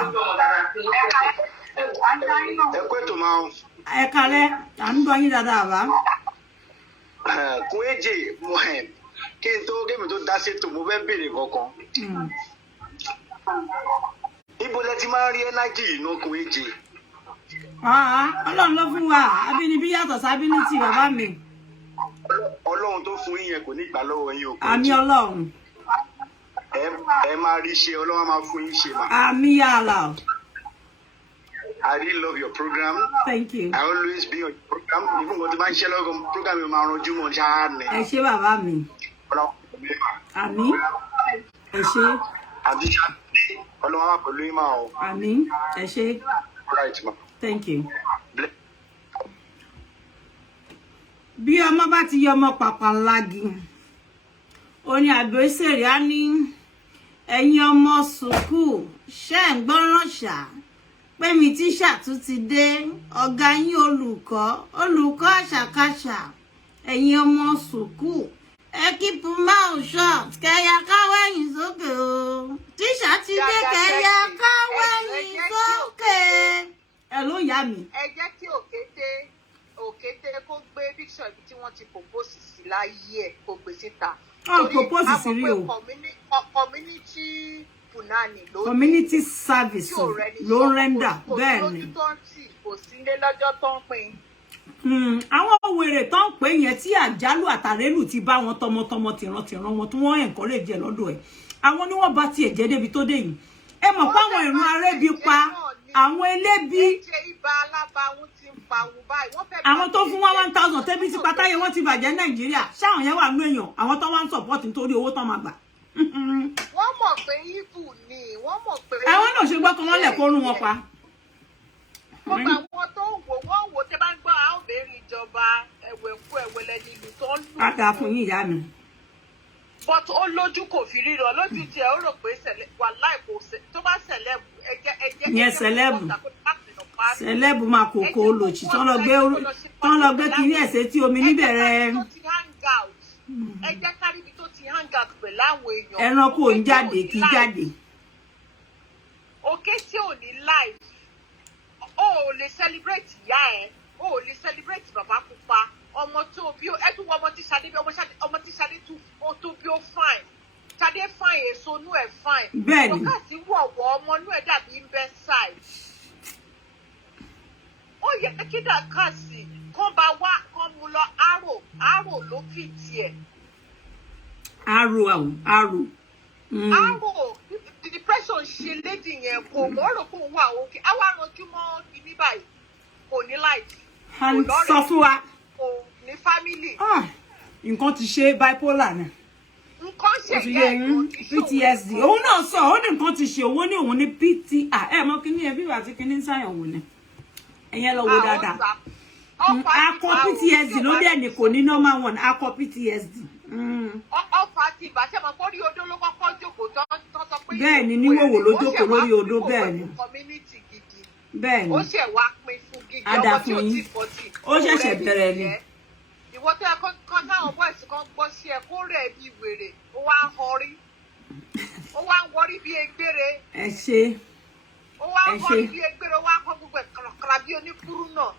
ẹ kó ètò máa. ẹ kálẹ́ à ń gbọ́ yín dáadáa bá. kun èjè kí n tó gémi tó dá sétò mo fẹ́ béèrè kankan. ibo lẹ ti máa ń rí ẹnájì inú kun èjè. Ọlọ́run ló fún wa abínibí yàtọ̀ sábínítì bàbá mi. Ọlọ́run tó fún yín yẹn kò ní gbà lọ́wọ́ yín o. Àmì Ọlọ́run. Ẹ máa rí ṣe Ọlọ́run máa fún yín ṣe mà. Àmì yàrá. I really love your program. Thank you. I always be on your program. Even when the share log program you máa ranjú mọ́ ṣáá ni. Ẹ ṣé bàbá mi. Àmì. Ẹ ṣé. Àbí Ọlọ́run wà pẹ̀lú yín mà o. Àmì. Ẹ ṣé. Right ma. Thank you. Bí ọmọ bá ti yọ ọmọ pàpà ńlági ó ní àbẹ̀sẹ̀rì á ní ẹ̀yin ọmọ sùkúù ṣe ń gbọ́ràn ṣá pé mi tíṣà tún ti dé ọ̀gá yín olùkọ́ àṣàkáṣà ẹ̀yin ọmọ sùkúù ẹ keep mouth shut kẹyà káwẹ́yìn sókè o tíṣà ti dé kẹyà káwẹ́yìn sókè. Ẹ ló yá mi. Ẹ jẹ́ kí òkété kó gbé picture ibi tí wọ́n ti compose sí láyé ẹ̀ kó gbé síta. Compose sí rí o. Community punani ló ní. Community service ló ń rẹ́ndà bẹ́ẹ̀ ni. Kò sí ilé lọ́jọ́ tó ń pín. Àwọn wèrè tó ń pè yẹn tí àjálù àtàrélù ti bá wọn tọmọtọmọ tìrantìran wọn tí wọ́n encourage ẹ lọ́dọ̀ ẹ̀. Àwọn ni wọ́n bá tiẹ̀ jẹ́ débi tó dé yìí. Ẹ mọ̀ pé àwọn ìrun arẹ́bí pa àwọn elébi àwọn tó fún 1,000 tẹ́bí sí pátáyé wọ́n ti bàjẹ́ Nàìjíríà ṣáwọn yẹn wà nú èèyàn àwọn tó wá ń support nítorí owó tó máa gbà. Wọ́n mọ̀ pé ibù ni wọ́n mọ̀ pé. Àwọn náà ṣe gbọ́kàn wọ́n lẹ̀ kó rún wọn pa. Wọ́n gba àwọn tó ń wò tẹ́ bá ń gbọ́ àwọn obìnrin ìjọba ẹ̀wẹ̀lẹ̀ nílùú tó ń lù. Àdá fún yín ìyá mi. But ó lójú kò fi ríran lójú tí ẹ ó rò pé wà láì kò tó bá sẹ̀lẹ̀bù ẹjẹ́ yẹn sẹ̀lẹ̀bù máa kòkó olòṣì tán lọ gbé kiri ẹ̀sẹ̀ tí omi níbẹ̀rẹ̀. Ẹ jẹ́ kárí ibi tó ti hang out pẹ̀lú àwọn èèyàn. Ẹranko ń jáde kì í jáde. Òkè tí ò ní life o ò lè celebrate ìyá ẹ o ò lè celebrate bàbá pupa ọmọ tó bí ẹ tún wọ ọmọ tí Ṣadé bí ọmọ tí Ṣadé tún ó tó bí ó fine Ṣadé fine èso inú ẹ fine bẹ́ẹ̀ni Dorcas wọ̀wọ̀ ọmọ inú ẹ dàbí imbecile ó yẹ kí Dorcas kán bá wá kán mú lọ arrow ló fi tiẹ̀. arrow. Arrow depression ṣe lady yẹn kò mọ̀ rò kó wà òkè àwa ranjúmọ́ kìíní báyìí kò ní life kò sọ fún wa kò ní family. Nǹkan ti ṣe bipolar ni. Nǹkan ṣe yẹn PTSD òun náà sọ ó ní nǹkan ti ṣe owó ní òun ní PTR ẹ mọ̀ kíní ẹ bí wà tí kíní ń ṣàyẹ̀wò ni ẹ̀yẹn lọ wo dáadáa. Akọ PTSD ló dẹ̀ ní kò ní normal one. Akọ PTSD. Ọ̀fà ti ìbáṣẹ́ máa kọ́ rí odó ló kọ́kọ́ jókòó tán sọ pé. Bẹ́ẹ̀ ni níwòwò ló jókòó lórí odó bẹ́ẹ̀ ni. Community gidi. Bẹ́ẹ̀ ni. Ó ṣẹ̀ wá pín fún gidi ọmọ tí ó ti pọ̀ sí. Ó ṣẹ̀ṣẹ̀ bẹ̀rẹ̀ ni. Ìwọ tẹ́ ẹ kọ́ táwọn boys kan gbọ́ sí ẹ kó rẹ̀ bí wèrè ó wá ń họrí. Ó wá ń wọrí bí egbére. Ẹ ṣe. Ó wá ń họrí bí egbére ó wá ń kọ́ gbogbo ẹ̀ kàràkàrà bí oníkúrú náà.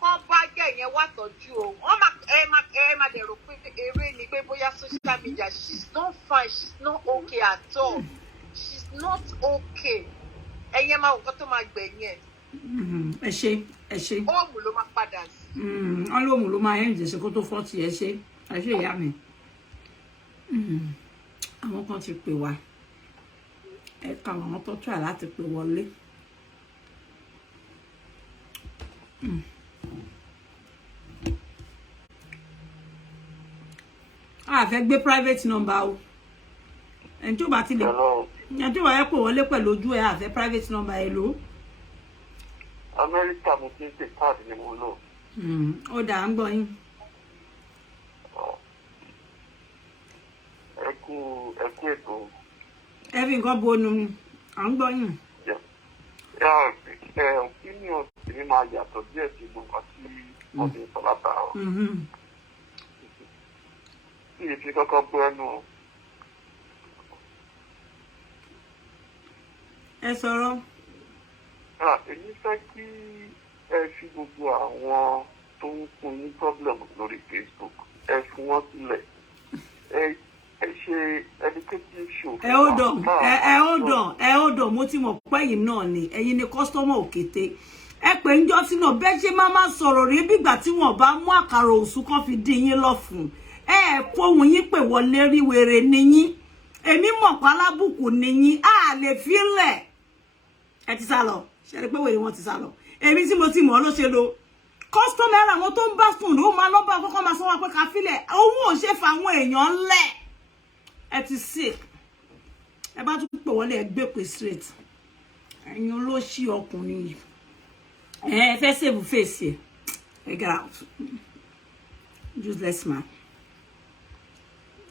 Kọ́ bá gẹ̀ yẹn wá tọ́jú o. Wọ́n máa dẹ̀rọ pé eré ni pé bóyá social media she's not fine, she's not okay at all. She's not okay. Ẹ̀yẹ́ máa wò kọ́ tó máa gbẹ̀yìn ẹ̀. Ẹ ṣe, ẹ ṣe. Óòmù ló máa padà sí. Ọlọ́mù ló máa ń jẹ́ kó tó 40 ẹ ṣe. Ẹ ṣe ìyá mi. Àwọn kan ti pè wá. Ẹ ka àwọn tó try láti pè wọlé. A fẹ́ gbé private number o. En tó bá ti lè. En tó bá yẹ pé wọlé pẹ̀lú ojú ẹ a fẹ́ private number ẹ lò. America mo ti ṣe card ni mo lò. Ó dà ń gbọ́ yín. Ẹ kú ètò. Ẹ fi nǹkan bonu à ń gbọ́ yín. Opinion mi máa yàtọ̀ díẹ̀ sí gbogbo àti ọdún sọ́láta ọ̀. Kí ni fi kọ́kọ́ gbọ́ ẹnu? Ẹ sọ̀rọ̀. Èmi fẹ́ kí ẹ fi gbogbo àwọn tó ń fún ní problem lórí Facebook ẹ fún wọn sílẹ̀. Ẹ ṣe educative show. Hold on. Mo ti mọ̀ pé ẹ̀yin náà ni ẹ̀yin ni customer òkété. Ẹ pé ńjọ́ tí náà bẹ́ẹ̀ ṣe máa sọ̀rọ̀ rí bígbà tí wọ́n bá mú àkàrà òsù kan fi dín yín lọ́fun. Fohùn yín pé wọlé rí wèrè ni yín. Èmi mọ̀ pa lábùkù ni yín. A lè fi lẹ̀. Ẹ ti sá lọ. Ṣé rí pé wèrè wọn ti sá lọ. Èmi tí mo ti mọ̀ ló ṣe lo customer àwọn tó ń bá sùn ló máa lọ bá kọ́kọ́ máa sọ wá pé ká filẹ̀. Owó ò ṣe fa àwọn èèyàn lẹ̀. Ẹ ti sick. Ẹ bá tún pè wọlé ẹ gbé pé straight. Ẹ̀yin olóṣì ọkùnrin yìí. Ẹ fẹ́ save face ẹ. Ẹ get out. Useless man.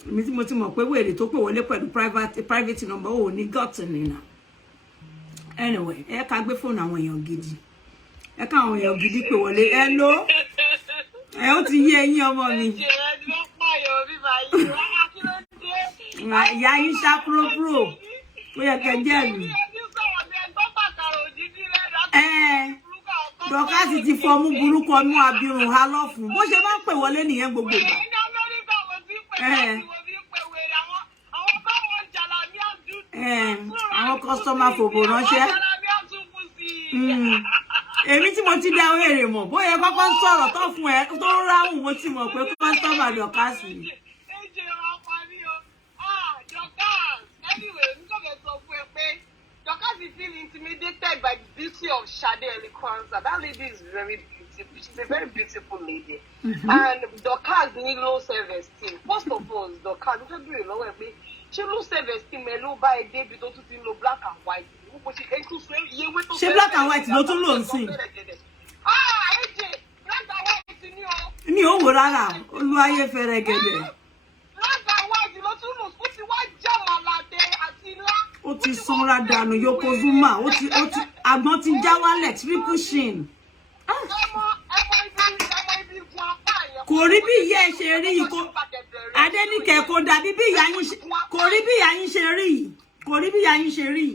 Èmi tí mo ti mọ̀ pé wèrè tó pè wọlé pẹ̀lú private number ò ní gut nínú. Anyway, ẹ ká gbé phone àwọn èèyàn gidi. Ẹ ká àwọn èèyàn gidi pè wọlé. Hello. Ẹ ó ti yé ẹ̀yin ọmọ mi. Ìyá yín ṣá pro. Ó yẹ kẹ́ jẹ́ mi. Dorcas ti fọmú burúkú ọmú abirùn ha lọ́fun. Bó ṣe máa ń pè wọlé nìyẹn gbogbo ìgbà. Àwọn customer fòbò ránṣẹ́. Èmi tí mo ti dá wèrè mọ̀ bóyá kọ́kọ́ ń sọ̀rọ̀ tó fún ẹ tó ń ráhùn mo ti mọ̀ pé customer Dorcas ni. Dorcas is being intimidated by the beauty of Shade Adeyinka. That lady is very beautiful. She's a very beautiful lady. And Dorcas needs low self-esteem. First of all, Dorcas, we do a lot of me. She low self-esteem. Low by a day, we don't do no black and white. She black and white ló tún lò ń sìn. Black and white ni o. Mi ò wò rárá. Olúwayé fẹ́rẹ̀ gẹ̀dẹ̀. Black and white ló tún lò. Ó ti wá jamalade àti ńlá. Ó ti sanra dànù Yokozuna. Ó ti àgbọn ti já wálẹ̀ triple shin. Kò rí bí ìyá ẹ ṣe rí kò Adéníkẹ́ kò dàbí bí ìyá yín kò rí bí ìyá yín ṣe rí. Kò rí bí ìyá yín ṣe rí.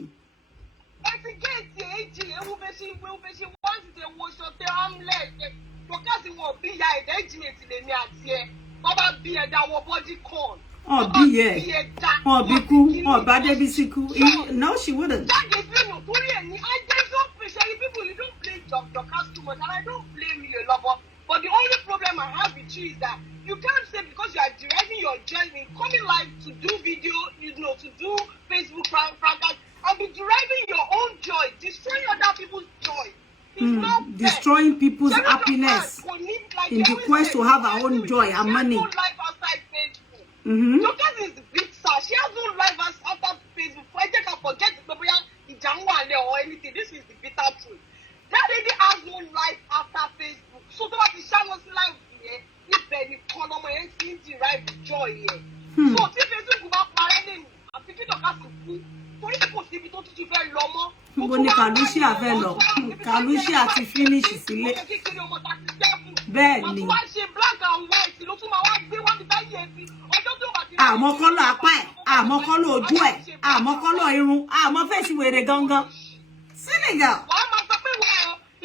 Once they wash up their omelette, because it will be ya, they genius in the idea. Baba be a down body corn. Oh, be ye. Oh, be cool. Oh, bad baby cool. No, she wouldn't. That is no Korean. I don't appreciate people. You don't blame Dorcas too much, and I don't blame you, lover. But the only problem I have with you is that you can't say because you are deriving your journey, coming live to do video, to do Facebook prank, and be deriving your own joy, destroying other people's joy. Destroying people's happiness in the quest to have our own joy and money. Dorcas is bitter. She has no life outside Facebook. I think I forget or anything. This is the bitter truth. That lady has no life la fẹ́ lọ. Kalushi àti finish sílé. Bẹ́ẹ̀ ni. Àmọ́ kọ́lọ̀ apá ẹ̀, àmọ́ kọ́lọ̀ ojú ẹ̀, àmọ́ kọ́lọ̀ irun, àmọ́ fèsì wèrè gangan. Senegal. Wọ́n máa sọ pé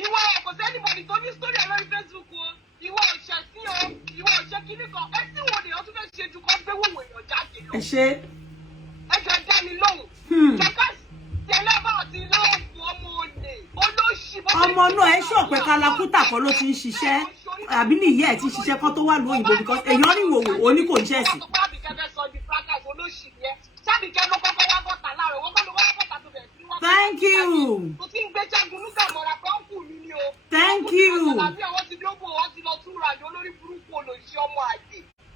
ìwọ kò sẹ́ni bọ̀dì tó ní sórí ẹ̀rọ Facebook o. Ìwọ òṣè sí o, ìwọ òṣè kíní kan. Ẹ tí wọn lè ọtún fẹ́ ṣe ju kọ́ gbé wòwò èèyàn jáde lọ. Ẹ ṣe. Ẹ jẹ́ dá mi lóhùn. Dorcas tẹlẹ́bà ti lọ́ọ̀fù ọmọ olè. Olóṣì. Ọmọ náà ẹ ṣọ̀ pé Kalakuta kan ló ti ń ṣiṣẹ́. Àbí ní ìyá ẹ̀ ti ń ṣiṣẹ́ kan tó wà lóyìnbó because èèyàn rí ìwòwò oní kò ń ṣẹ̀ sí. Thank you. Thank you.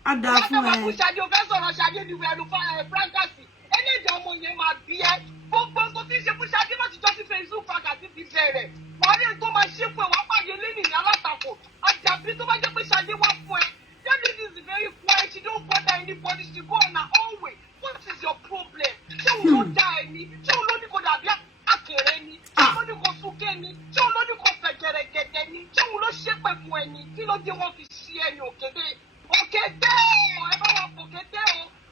Ada fún ẹ. Is very quiet. She don't bother anybody. She go on her own way. What is your problem? She will not die me. She will not go there. Akereni. She will not go sukeni. She will not go fegeregedeni. She will not shape up when he. She not want to see any okede. Okede. Everyone okede.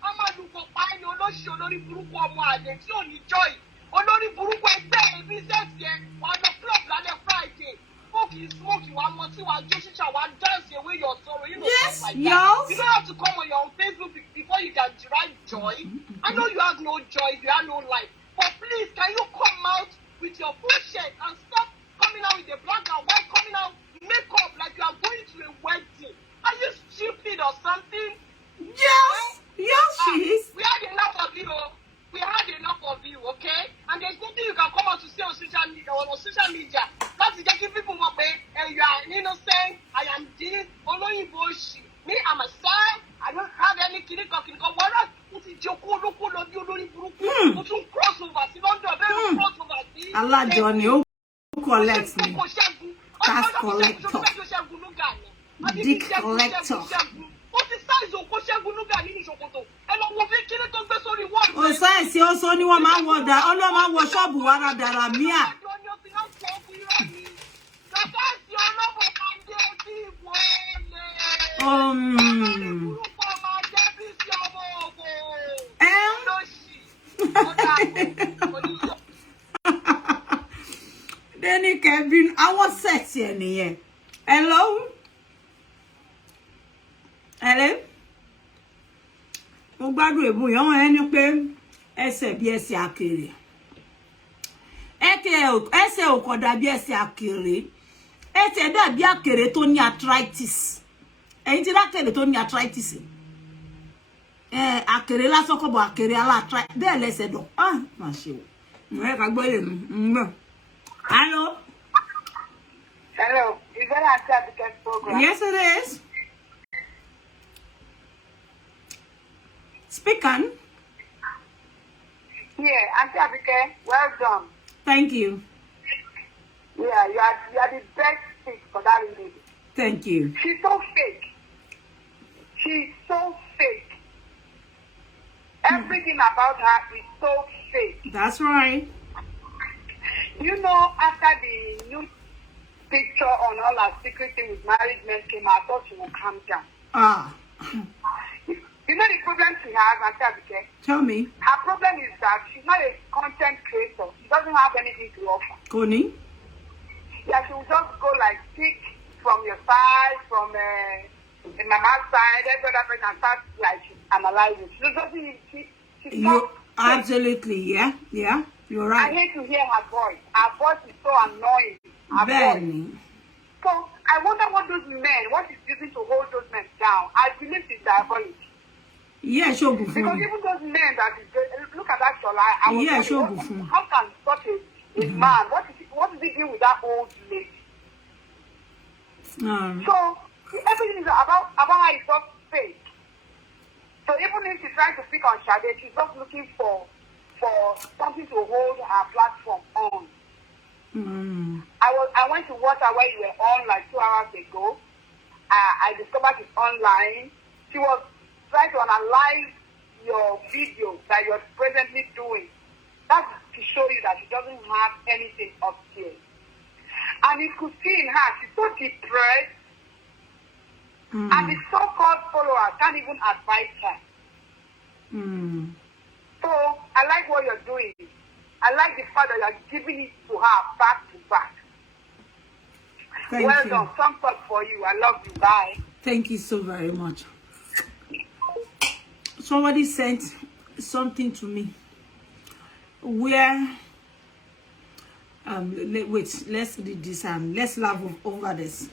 I'm a look for fine. You not show no buruku omo ade. She only joy. Olórí burúkú ẹgbẹ́ business yẹn. Wọ́n lọ club lálẹ́ Friday. Smoking, one more thing, one just one dance away your sorrow. You know, yes, like yes. You don't have to come on your own Facebook before you can derive joy. I know you have no joy, you have no life. But please, can you come out with your bullshit and stop coming out with the black and white, coming out makeup like you are going to a wedding? Are you stupid or something? Yes, yes, she is. We had enough of you. We had enough of you, okay? And there's nothing you can come out to say on social media. That's to give people more pay, and you are innocent. I am this. Only bullshit. Me, I'm a son. I don't have any clinical. What else? Put it your cool, look, put some crossover. You don't do a very crossover. Allah, Johnny, who collects me? Tax collector. Dick collector. O sáyẹ̀sì ọ̀sọ́ ni wọ́n máa ń wọ dà ọlọ́ọ̀ máa ń wọ ṣọ́ọ̀bù wàrà dàrà míà. Dẹ́ni Kevin, àwọn sẹ́ẹ̀tì ẹ̀ nìyẹn. Hello? Hello? Mo gbádùn èbú yẹn wọ́n ẹni pé ẹsẹ̀ bí ẹsẹ̀ àkèrè. Ẹsẹ̀ ò kọ̀ dàbí ẹsẹ̀ àkèrè. Ẹsẹ̀ dàbí àkèrè tó ní arthritis. Ẹ̀yin tí lákèrè tó ní arthritis. Àkèrè lásán kọ́ bọ̀ àkèrè aláàtráìtì. Bẹ́ẹ̀ lẹ́sẹ̀ dọ̀. Má ṣe o. Mo rẹ́ ká gbọ́ lè mú. Hello? Hello. Is that Auntie Abike's program? Yes, it is. Speak on. Yeah, Auntie Abike, well done. Thank you. Yeah, you are the best fit for that lady. Thank you. She's so fake. She's so fake. Everything about her is so fake. That's right. You know, after the new picture on all her secret thing with married men came out, I thought she would calm down. You know the problem she has, Auntie Abike? Tell me. Her problem is that she's not a content creator. She doesn't have anything to offer. Connie? Yeah, she will just go like pick from your side, from the mama's side, every other person, and start like analyzing. She's not absolutely, yeah, you're right. I hate to hear her voice. Her voice is so annoying. Very. So I wonder what those men, what is using to hold those men down. I believe it's diabolic. Yeah, sure. Because even those men that look at that Shola, yeah, sure. How can such a man? What is he doing with that old lady? So everything is about her is just fake. So even if she's trying to pick on Sade, she's just looking for something to hold her platform on. I went to watch her when you were on like 2 hours ago. I discovered she's online. She was trying to analyze your video that you're presently doing. That's to show you that she doesn't have anything upstairs. And you could see in her, she's so depressed. And the so-called followers can't even advise her. So I like what you're doing. I like the fact that you're giving it to her back to back. Well done. Thumbs up for you. I love you. Bye. Thank you so very much. Somebody sent something to me where wait, let's read this and let's laugh over this.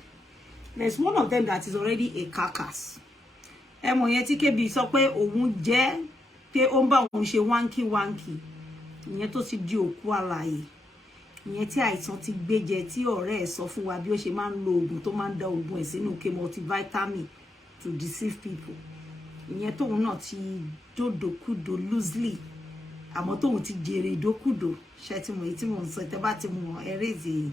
There's one of them that is already a carcass. Emo yen ti kebi sọ pé òun jẹ́ pé ó ń bá òun ṣe wanky ìyẹn tó ti di òkú alààyè ìyẹn tí àìsàn ti gbéjẹ tí ọ̀rẹ́ ẹ̀ sọ fún wa bí ó ṣe máa ń lo oògùn tó máa ń dá oògùn ẹ̀ sínú ke multivitamin to deceive people ìyẹn tóun náà ti dòdòkúdò loosely àmọ́ tóun ti jèrè ìdókúdò ṣe tí mo èyí tí mo ń sọ tẹ́ bá ti mọ ẹrẹ́zì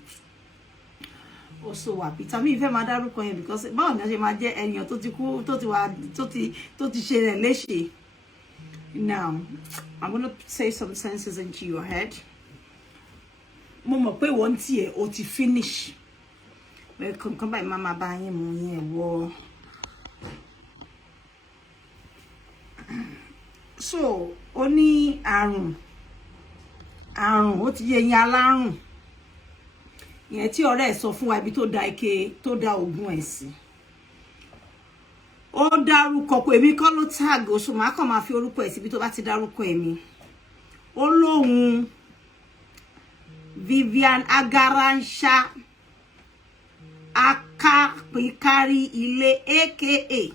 also wa Peter mi fẹ́ máa dárúkọ yẹn because báwo ni a ṣe máa jẹ́ ènìyàn tó ti kú tó ti ṣe rẹ̀ léṣe. Now I'm going to say some senses into your head. Mo mọ̀ pé wọ́n tiẹ̀ o ti finish. Welcome, come by mama bá yín mo yẹn wọ. So, ó ní àrùn ó ti yẹ yín alárùn. Ìyẹn tí ọ̀rẹ́ ẹ̀ sọ fún wa ibi tó da ike tó da oògùn ẹ̀ sí. Ó dárúkọ pé èmi kọ́ ló tag oṣù máa kàn máa fi orúkọ ẹ̀ síbi tó bá ti dárúkọ èmi. Ó lóhun Vivian Agaransha aka Pinkari Ile aka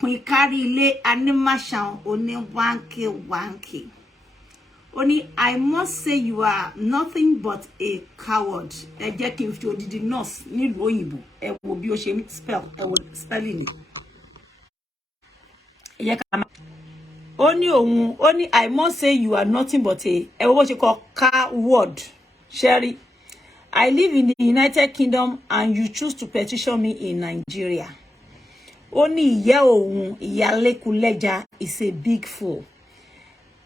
Pinkari Ile animation oni wanky. Only I must say you are nothing but a coward. Ẹ jẹ́ kí n fi odidi nurse nílùú òyìnbó. Ẹ wo bí ó ṣe spell, ẹ wo spelling. Ẹ jẹ́ ká máa. Only I must say you are nothing but a ẹ wo bó ṣe kọ coward. Sherry, I live in the United Kingdom and you choose to petition me in Nigeria. Only ìyá òun, ìyá Lekuleja is a big fool.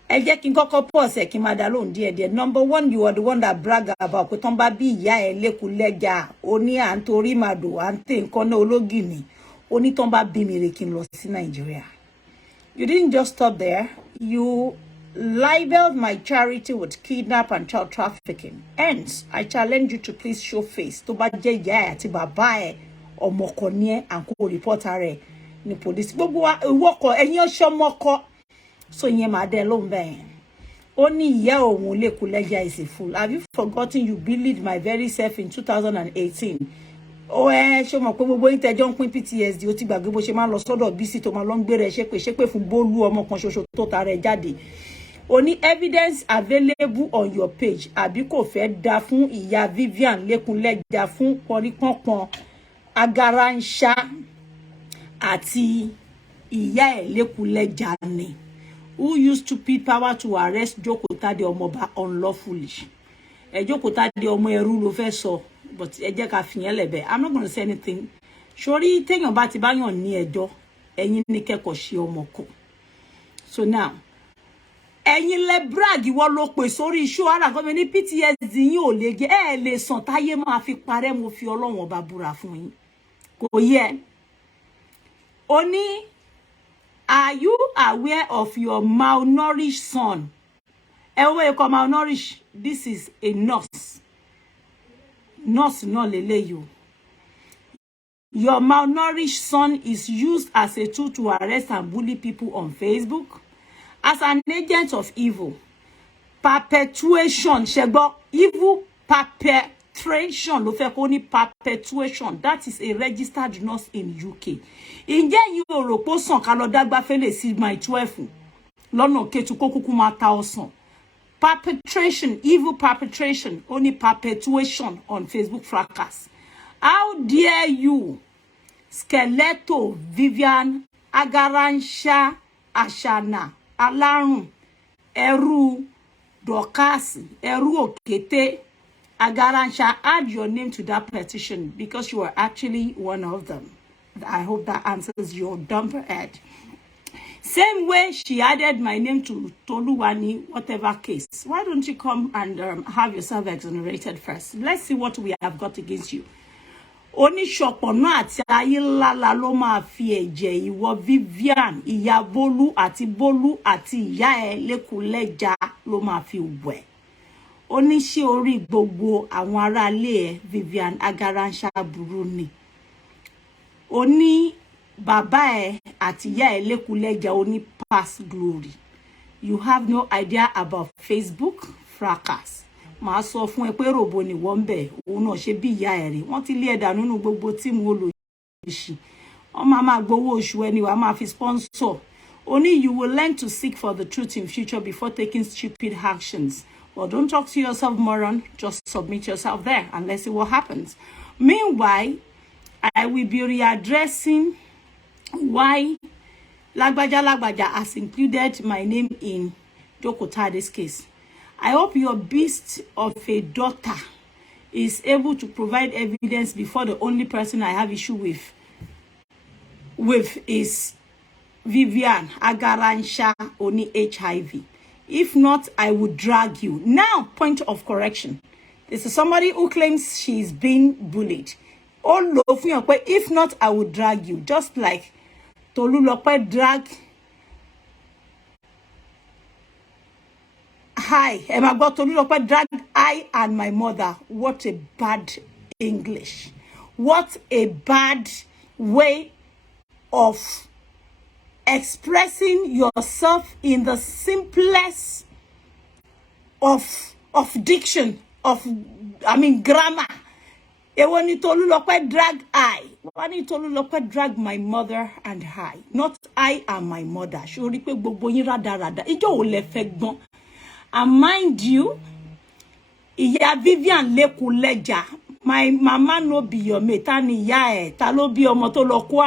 Ẹ jẹ́ kí n kọ́kọ́ pause ẹ kí n máa dá lóhùn díẹ̀. Number one, you are the one that brag about pé tọ́n bá bí ìyá ẹ Lekuleja oní à ń torí màdò à ń tẹ̀ nǹkan náà ológìní oní tọ́n bá bí mi rè kí n lọ sí Nigeria. You didn't just stop there. You libeled my charity with kidnap and child trafficking. Hence, I challenge you to please show face. Tó bá jẹ́ ìyá ẹ àti bàbá ẹ ọmọkọ ni ẹ and kó report rẹ̀ ní police. Gbogbo wa ìwọ́kọ̀ ẹ̀yin ọ̀ṣọ́mọkọ. So yẹn máa dẹ lóhùn bẹ́ẹ̀. Ó ní ìyá òun Lekuleja is a fool. Have you forgotten you bullied my very self in 2018? Ó ṣé mọ̀ pé gbogbo yín tẹ́jọ́ ń pín PTSD ó ti gbàgbé bó ṣe máa lọ sọ́dọ̀ BC tó máa lọ ń gbé rẹ̀ ṣépè fún Bólú ọmọ kan ṣoṣo tó ta rẹ̀ jáde. Ó ní evidence available on your page. Àbí kò fẹ́ dá fún ìyá Vivian Lekuleja fún pọnrípọ̀npọ̀n Agaransha àti ìyá ẹ̀ Lekuleja ni. Who used stupid power to arrest Jokotade Omoba unlawfully? Jokotade Omo ẹrú ló fẹ́ sọ, but ẹ jẹ́ ká fi yẹn lẹ́bẹ̀. I'm not going to say anything. Sori téèyàn bá ti báyàn ní ẹjọ́, ẹ̀yin ní kẹ́kọ̀ọ́ ṣe ọmọ kan. So now, ẹ̀yin lẹ brag ìwọ ló pè sórí show ara kan ní PTSD yín ò lè jẹ́ ẹ lè sàn táyé máa fi parẹ́ mo fi Ọlọ́run ọba búra fún yín. Kò yẹ. Ó ní are you aware of your malnourished son? Ewe ko malnourished. This is a nurse. Nurse no lele you. Your malnourished son is used as a tool to arrest and bully people on Facebook. As an agent of evil. Perpetuation. Shegbo. Evil perpetration. Lo fe ko ni perpetuation. That is a registered nurse in UK. Ǹjẹ́ yín ò rò pé sàn ká lọ dágbà fẹ́lẹ̀ sí my 12 lọ́nà ketu kó kúkú máa ta ọsàn. Perpetration, evil perpetration, only perpetuation on Facebook fracas. How dare you, Skeleto, Vivian, Agaransha, Ashana, Alarun, Eru, Dorcas, Eru Okete, Agaransha, add your name to that petition because you are actually one of them. I hope that answers your dumb head. Same way she added my name to Toluwani, whatever case. Why don't you come and have yourself exonerated first? Let's see what we have got against you. Oni shopono ati ayilala lo ma fi eje iwo Vivian, iya Bolu ati iya e lekuleja lo ma fi we. Oni si ori gbogbo àwọn ará ilé Vivian Agaransha burú ni. Oni baba e ati iya e lekuleja oni past glory. You have no idea about Facebook fracas. Ma sọ fún ẹ pé robo ni wọ́n bẹ̀ òun náà ṣe bí ìyá ẹ̀ rí wọ́n ti lé ẹ̀dà nínú gbogbo tíìmù olóṣì wọ́n máa gbowó oṣù ẹni wàá máa fi sponsor. Only you will learn to seek for the truth in future before taking stupid actions. Well, don't talk to yourself, moron. Just submit yourself there and let's see what happens. Meanwhile, I will be readdressing why Lagbaja has included my name in Dokotade's case. I hope your beast of a daughter is able to provide evidence before the only person I have issue with is Vivian Agaransha Oni HIV. If not, I would drag you. Now, point of correction. This is somebody who claims she's being bullied. Oh, if not, I would drag you. Just like Tolulope drag. Hi, Emma got Tolulope drag I and my mother. What a bad English. What a bad way of expressing yourself in the simplest of diction, grammar. When you Tolulope drag I, when you Tolulope drag my mother and I, not I and my mother. And mind you, iya Vivian lekuleja, my mama no be your mate, ani ya e, ta lo bi omo to lo ko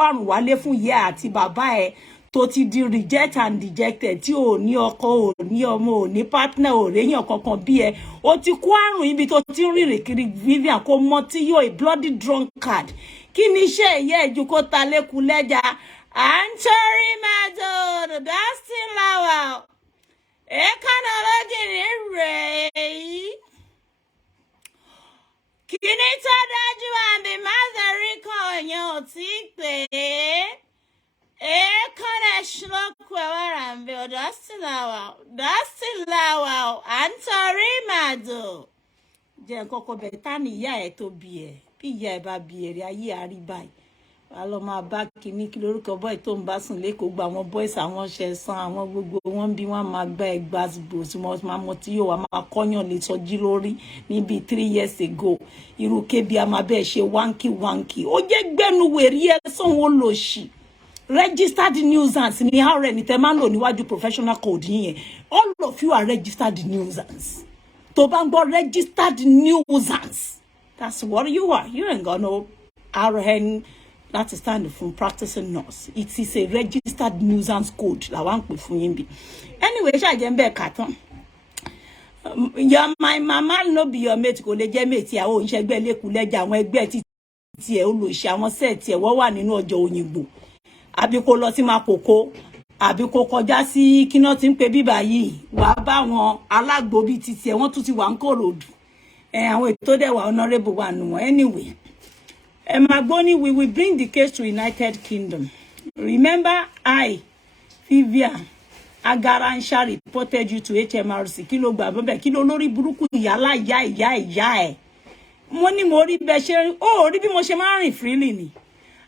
arun wale fun ya ati baba e to ti di reject and dejected ti o ni oko o ni omo o ni partner o reyan kankan bi e o ti ko arun ibi to ti rin kiri Vivian ko mo ti yo a bloody drunkard kini ise ye ju ko ta lekuleja Antori Mado Dustin Lawal Kini to daju ambi mazari konyo tikpe kone shlokwe warambi Dustin Lawal Antori Mado je koko betani ya e to bi ya e ba bi ere aye ari bai alo ma ba kini ki lorúkọ boy tó ń bá sùn leko gba àwọn boys àwọn shesan àwọn gbogbo wọn bí wọn máa gba egbasbo tí wọn máa mọ tí yóò wá máa koyan lè sọjí lórí níbi 3 years ago irú kebi a máa be ṣe wanky ó jẹ́ gbẹnu weri e sanwó lòṣì registered nuisance ni how ni te man lò níwájú professional code yẹn all of you are registered nuisance tó bá ń gbọ́ registered nuisance that's what you are. You ain't got no RN that is stand from practicing nurse. It is a registered nuisance code. La wan pe fun yin bi. Anyway, sha je nbe katon. My mama no be your mate ko le je mate ya o nse gbe lekuleja àwọn ẹgbẹ́ ti e o lo se àwọn set e wo wà nínú ọjọ́ Òyìngbò. Àbí kó lọ sí Makoko, àbí kó kọjá sí kino tin pe bíbá yìí. Wá bá wọn alagbo bi ti e wọ́n tún ti wà Nkorodu. Àwọn ètò de wà honorable wà nu wọn. Anyway, Magboni, we will bring the case to United Kingdom. Remember, I, Vivian Agaransha, reported you to HMRC. Kilo gba kilo lori buruku yala ya. Money mori beshe. Oh, ribi mo se ma rin freely ni.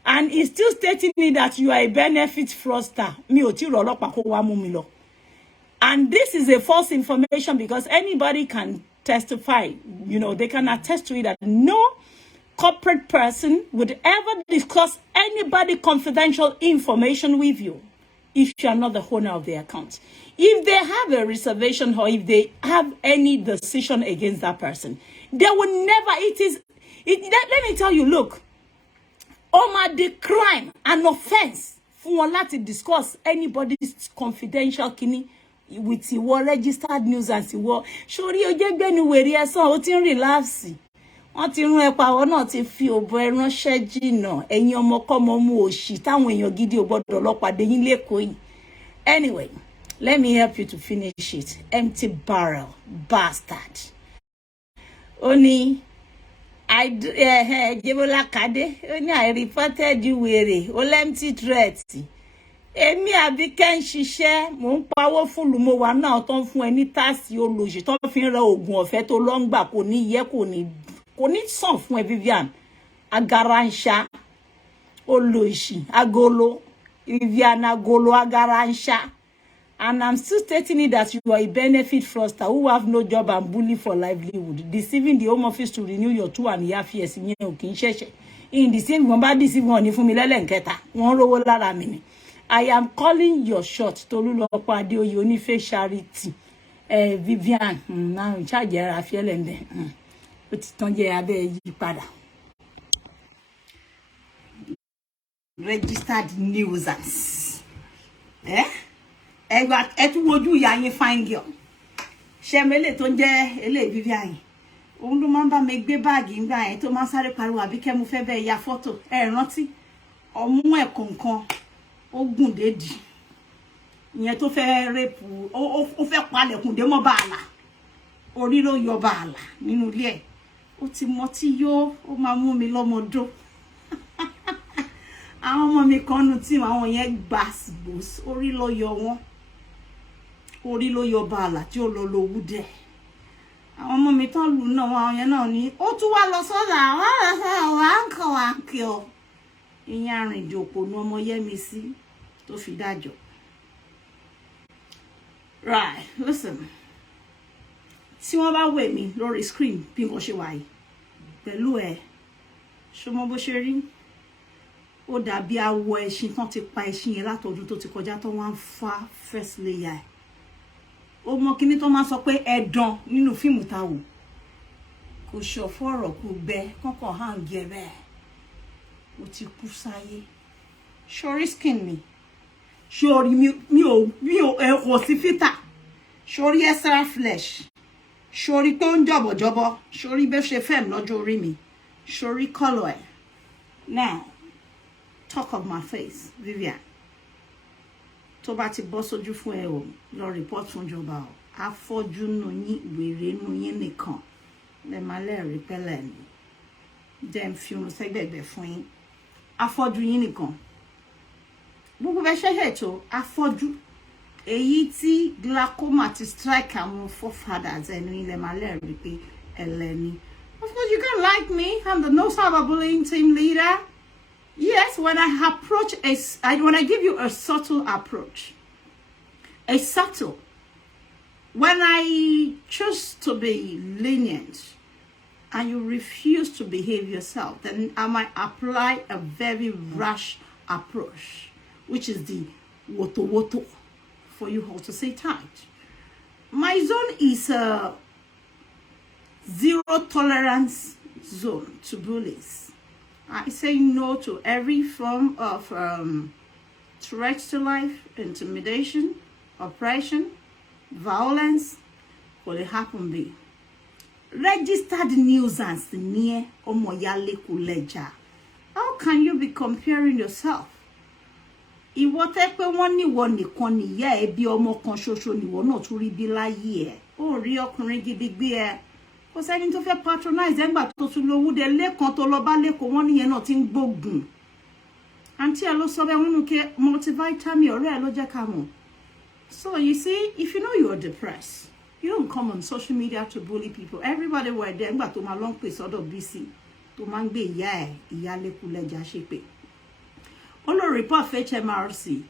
And he's still stating that you are a benefit fraudster. Mi ò tí rolopa kó wá mú mi lọ. And this is a false information because anybody can testify. You know, they can attest to it that no corporate person would ever discuss anybody confidential information with you if you are not the owner of the account. If they have a reservation or if they have any decision against that person, they will never, let me tell you, look, the crime and offense for to discuss anybody's confidential kini with your registered news and your sure you get benu weri asan o tin relax. wọ́n ti rún ẹpa àwọn náà ti fi òbò ẹránṣẹ́ jìnnà ẹ̀yin ọmọkọ́mọ mú òṣì táwọn èèyàn gidi ò gbọ́dọ̀ lọ pàdé yín lẹ́kọ̀ọ́ yìí. Anyway, let me help you to finish it. Empty barrel bastard. Only Jebola Kade, only I reported you weary. Empty threat. Èmi Abike ń ṣiṣẹ́, mo ń pawó fún lu mo wà náà tó ń fún ẹ ní taxi olóṣì tó fi ń ra oògùn ọ̀fẹ́ tó lọ ń gbà kò ní yẹ kò ní sàn fún ẹ Vivian. Agaransha olóṣì agolo Vivian agolo agaransha. And I'm still stating it that you are a benefit fraudster who have no job and bully for livelihood, deceiving the Home Office to renew your 2.5 years. In the same one, deceive one if you I am calling your shot. Tolulopo Adeoye only fake charity. Vivian, now in charge of Rafael and then. But don't you have a pada. Registered nuisance. Egba etu woju ya yin fine girl. Shemele tó jẹ́ ele Vivian. Òun ló máa ń bá mi gbé báàgì ńgbà yẹn tó máa sáré pariwo Abike mo fẹ́ bẹ́ ya photo. Ẹ rántí ọmú ẹ̀ kọ̀ọ̀kan ó gùn dédì. Ìyẹn tó fẹ́ rape ó fẹ́ palẹ̀kùn dé mọ́ bàálà. Orí ló yọ bàálà nínú ilé ẹ̀. Ó ti mọtí yó ó máa mú mi lọ́mọdó. Àwọn ọmọ mi kan nu tí àwọn yẹn gbàsgbòs orí ló yọ wọ́n. Orí ló yọ bàálà tí ó lọ lówú dẹ̀. Àwọn ọmọ mi tán lù náà àwọn yẹn náà ní ó tún wá lọ sọ́dà wá ń kí ọ. Ìyẹn arìnjò òpònú ọmọ Yẹ́misí tó fi dájọ́. Right, listen. Tí wọ́n bá wẹ̀ mí lórí screen bí mo ṣe wà yìí pẹ̀lú ẹ̀ ṣó mọ bó ṣe rí. Ó dàbí awọ ẹṣin tán ti pa ẹṣin yẹn látọdún tó ti kọjá tó wá ń fa first layer. Ó mọ kíní tó máa sọ pé ẹ̀dàn nínú fíìmù tá wò. Kò ṣọ̀fọ̀ ọ̀rọ̀ kò gbẹ kọ́kọ́ hàn gẹ bẹ́ẹ̀. Ó ti kú sáyé. Ṣorí skin mi. Ṣorí mi ò ẹ̀kọ́ sí fítà. Ṣorí extra flesh. Ṣorí pé ó ń jọ̀bọ̀jọ̀bọ̀. Ṣorí bẹ́ẹ̀ ṣe fẹ́m lọ́jọ́ orí mi. Ṣorí color ẹ̀. Now, talk of my face, Vivian. Tó bá ti bọ́ sójú fún ẹ o, lọ report fún ìjọba o. Afọ́jú nù yín, wèrè nù yín nìkan. Lẹ máa lẹ́rìí pẹ́lẹ́ ni. Dem fi orun sẹ́gbẹ̀gbẹ̀ fún yín. Afọ́jú yín nìkan. Gbogbo bẹ́ ṣẹ́ṣẹ́ tó afọ́jú. Èyí tí glaucoma ti strike àwọn forefathers ẹnu ilẹ̀ máa lẹ́rìí pé ẹlẹ́ni. Of course, you can like me. I'm the no cyberbullying team leader. Yes, when when I give you a subtle approach, when I choose to be lenient and you refuse to behave yourself, then I might apply a very rash approach, which is the woto for you all to say tight. My zone is a zero tolerance zone to bullies. I say no to every form of threat to life, intimidation, oppression, violence. Will it happen be? Registered nuisance near Omoyale Kuleja. How can you be comparing yourself? Ìwọ tẹ́ pé wọ́n ní wọ́n nìkan nìyá ẹ bí ọmọ kan ṣoṣo níwọ náà tún rí bí láyé ẹ. Ó rí ọkùnrin gidi gbé ẹ. Kò sẹ́ni tó fẹ́ patronize ẹgbà tó tún lówó dé lẹ́kan tó lọ bá lẹ́kọ̀ọ́ wọ́n níyẹn náà ti ń gbógun. Àǹtí ẹ ló sọ bẹ́ẹ̀ wọ́n nù kí multivitamin ọ̀rẹ́ ẹ ló jẹ́ ká mọ̀. So you see, if you know you are depressed, you don't come on social media to bully people. Everybody were there nígbà tó máa long place ọ̀dọ̀ BC tó máa ń gbé ìyá ẹ̀ ìyá lẹ́kùlẹ́jà ṣépè. Ó lọ report HMRC.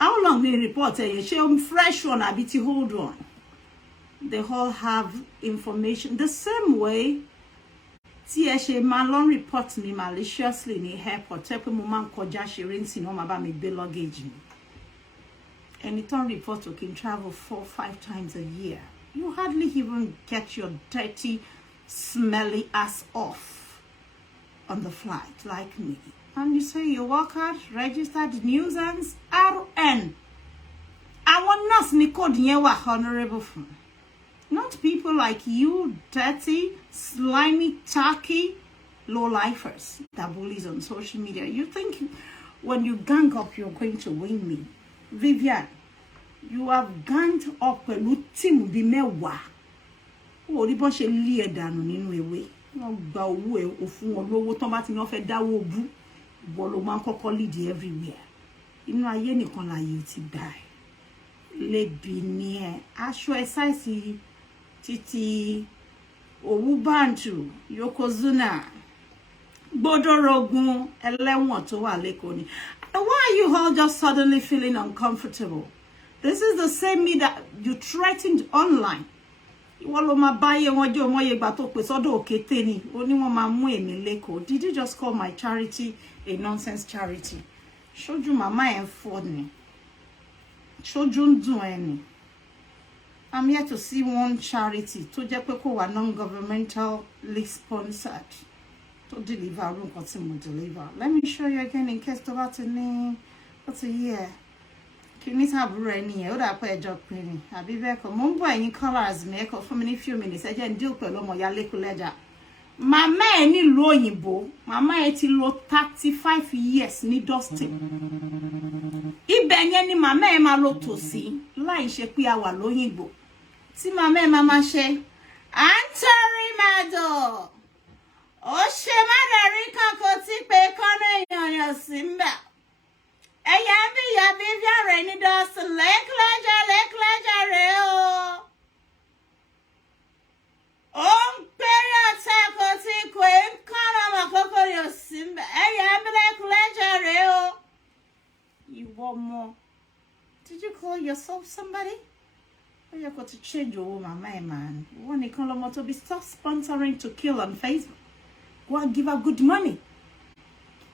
How long they report ẹ̀ yẹn? Ṣé fresh one àbí ti hold on? They all have information the same way. Tí ẹ ṣe máa lọ report me maliciously ní airport tẹ́ pé mo máa ń kọjá ṣeré ń sìn wọ́n máa bá mi gbé luggage mi. Ẹni tó ń report ò kí n travel 4-5 times a year. You hardly even get your dirty, smelly ass off on the flight like me. And you say you work hard, registered nuisance, RN. Àwọn nurse ní code yẹn wà honorable fún. Not people like you, dirty, slimy, tacky, low-lifers that bullies on social media. You think when you gang up, you're going to win me. Vivian, you have ganged up a team be mewa. Oh, the bunch of leer down in way. No bow way or fun or tomati no fe dawo bu. Bolo man lead everywhere. You know, I any con la you to die. Let be near. Asho esai titi Owubantu Yokozuna Bodorogun Elewon to wa lekoni. Why are you all just suddenly feeling uncomfortable? This is the same me that you threatened online. Did you just call my charity a nonsense charity? Showed you mama and Ford me. Showed you do any. I'm here to see one charity to Jepeko were non-governmentally sponsored to deliver. Deliver. Let me show you again in case to what's a name. What's a year? Can you have rainy? Or I pay a job cleaning? I'll be back. Mumbo any colors make for many few minutes. I can do Pelomo Yaleku ledger. Mama any loyibo. Mama eti lo 35 years ni dusting. Ibenye ni mama ema lo tosi. La ishe kuya wa loyibo. Si mama she Antori Mado Oshe Madarika Koti Pe Kono Yon Simba Eyambi Yabivia Rainy Dust Lekleja Reo Peria Takoti Queen Kono Makoko Yon Simba Eyambi Lekleja Reo. You want more? Did you call yourself somebody? You got to change your woman, my man. When you call her to be stop sponsoring to kill on Facebook. Go and give her good money.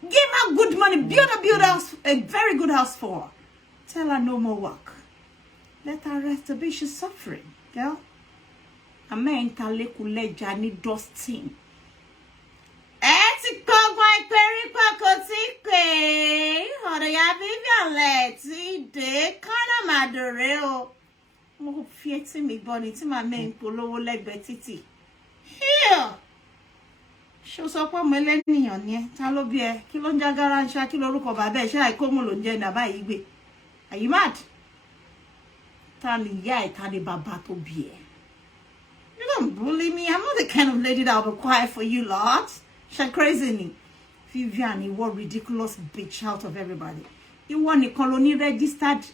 Give her good money. Build a house, a very good house for her. Tell her no more work. Let her rest a bit. She's suffering, girl. A man kule jani dusting. Eti kogwa peri pakotike. Hore ya Vivian leti de kana madoreo. Mo fieti mi boni ti ma men polowo legbe titi. Here. Show so po mele niyan ni ta lo bi e ki lo njagara nsa ki lo ruko baba e sha ikomo lo nje na ba igbe. Are you mad? Tani ya tani baba to bi e. You don't bully me. I'm not the kind of lady that will be quiet for you lot. She crazy me. Vivian, you were ridiculous bitch out of everybody. You want a colony registered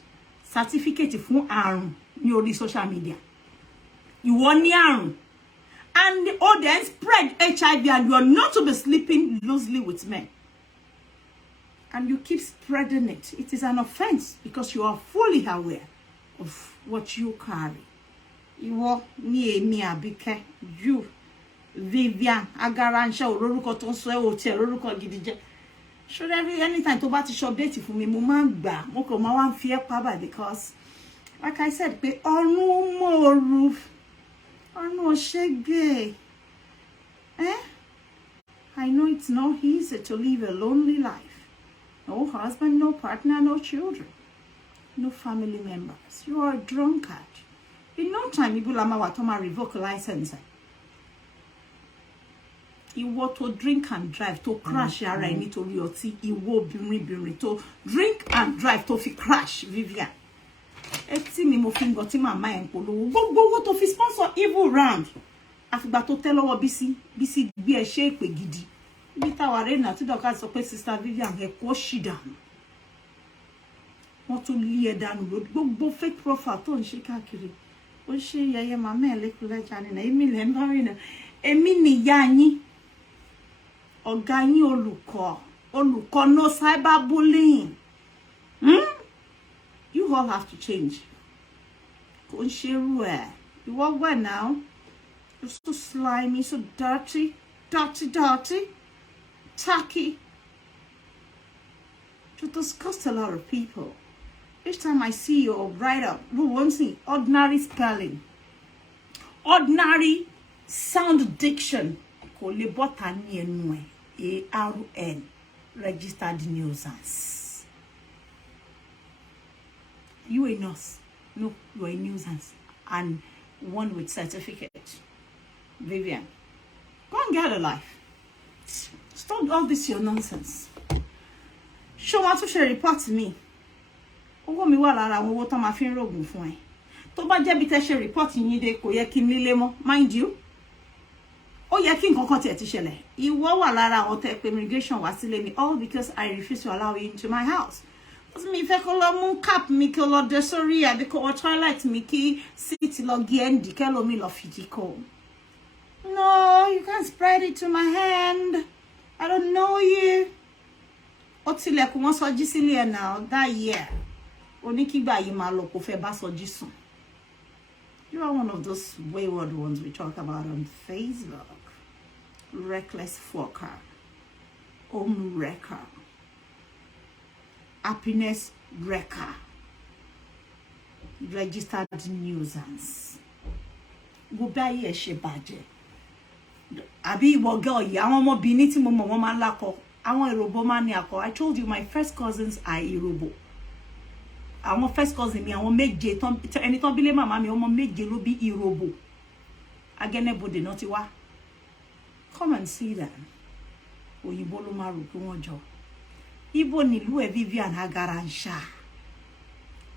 certificate fún àrùn ní orí social media. You want the àrùn. And the audience spread HIV and you are not to be sleeping loosely with men. And you keep spreading it. It is an offense because you are fully aware of what you carry. You are me Abike, you Vivian Agaransha Oruko Tonso Hotel Oruko Gidije. Should anytime to bat show date for me, Mumamba, Moko Mawan fear papa because like I said, be on no more roof. Oh no shege. I know it's not easy to live a lonely life. No husband, no partner, no children, no family members. You are a drunkard. In no time, Ibulama Watoma revoke license. You want to drink and drive to crash yara ni tori oti iwo birin to drink and drive to fi crash Vivian. Eti mi mo fi ngo ti mama en polowo gbogbo to fi sponsor evil round afigba to tell owo bisi gbe e se ipe gidi bi taware na ti Dorcas sọ pé sister Vivian e ko shida wọ́n tún lé ẹ dànù gbogbo fake profile tó ń ṣe káàkiri ó ṣe yẹyẹ mama e lekuleja ni na èmi le nba ri na èmi ni ya yin ọ̀gá yín olùkọ́ no cyberbullying. You all have to change. You all well now. You're so slimy, so dirty, tacky. You disgust a lot of people. Each time I see you write up, no one thing, ordinary spelling, ordinary sound diction. ARN, registered nuisance. You a nurse. No, you are a nuisance. And one with certificate. Vivian, go and get a life. Stop all this your nonsense. Show ma to share report to me. Owó mi wà lára àwọn owó tán máa fi ń rògùn fún ẹ. Tó bá jẹ́ bí tẹ́ ṣe report yín dé kò yẹ kí n nílé mọ́, mind you. Ó yẹ kí nǹkan kan tiẹ̀ ti ṣẹlẹ̀. Ìwọ wà lára àwọn tẹ́ pé immigration wá sílé mi, all because I refuse to allow you into my house. Because mi fẹ́ kó lọ mú cap mi kó lọ dé sórí àbí kó wọ toilet mi kí sit lọ gé ẹ̀ǹdì kẹ́lómi lọ fìdí kó. No, you can't spread it to my hand. I don't know you. Ó tilẹ̀kùn wọ́n sọjí sílé ẹ̀ now that year. Oníkígbà yìí máa lọ kó fẹ́ bá sọjí sùn. You are one of those wayward ones we talk about on Facebook. Reckless fucker. Home wrecker. Happiness wrecker. Registered nuisance. Go bá yẹ ṣe bàjẹ́. Àbí ìwọ girl yìí, àwọn ọmọbìnrin tí mo mọ̀ wọ́n máa ń lákọ. Àwọn Ìròbó máa ń ní akọ. I told you my first cousins are Ìròbó. Àwọn first cousin mi àwọn méje ẹni tán bílé màmá mi ọmọ méje ló bí Ìròbó. Agẹ́nẹ́bodè náà ti wá. Come and see them. Òyìnbó ló máa rò pé wọ́n jọ. Ibo nílùú ẹ̀ Vivian Agaransha.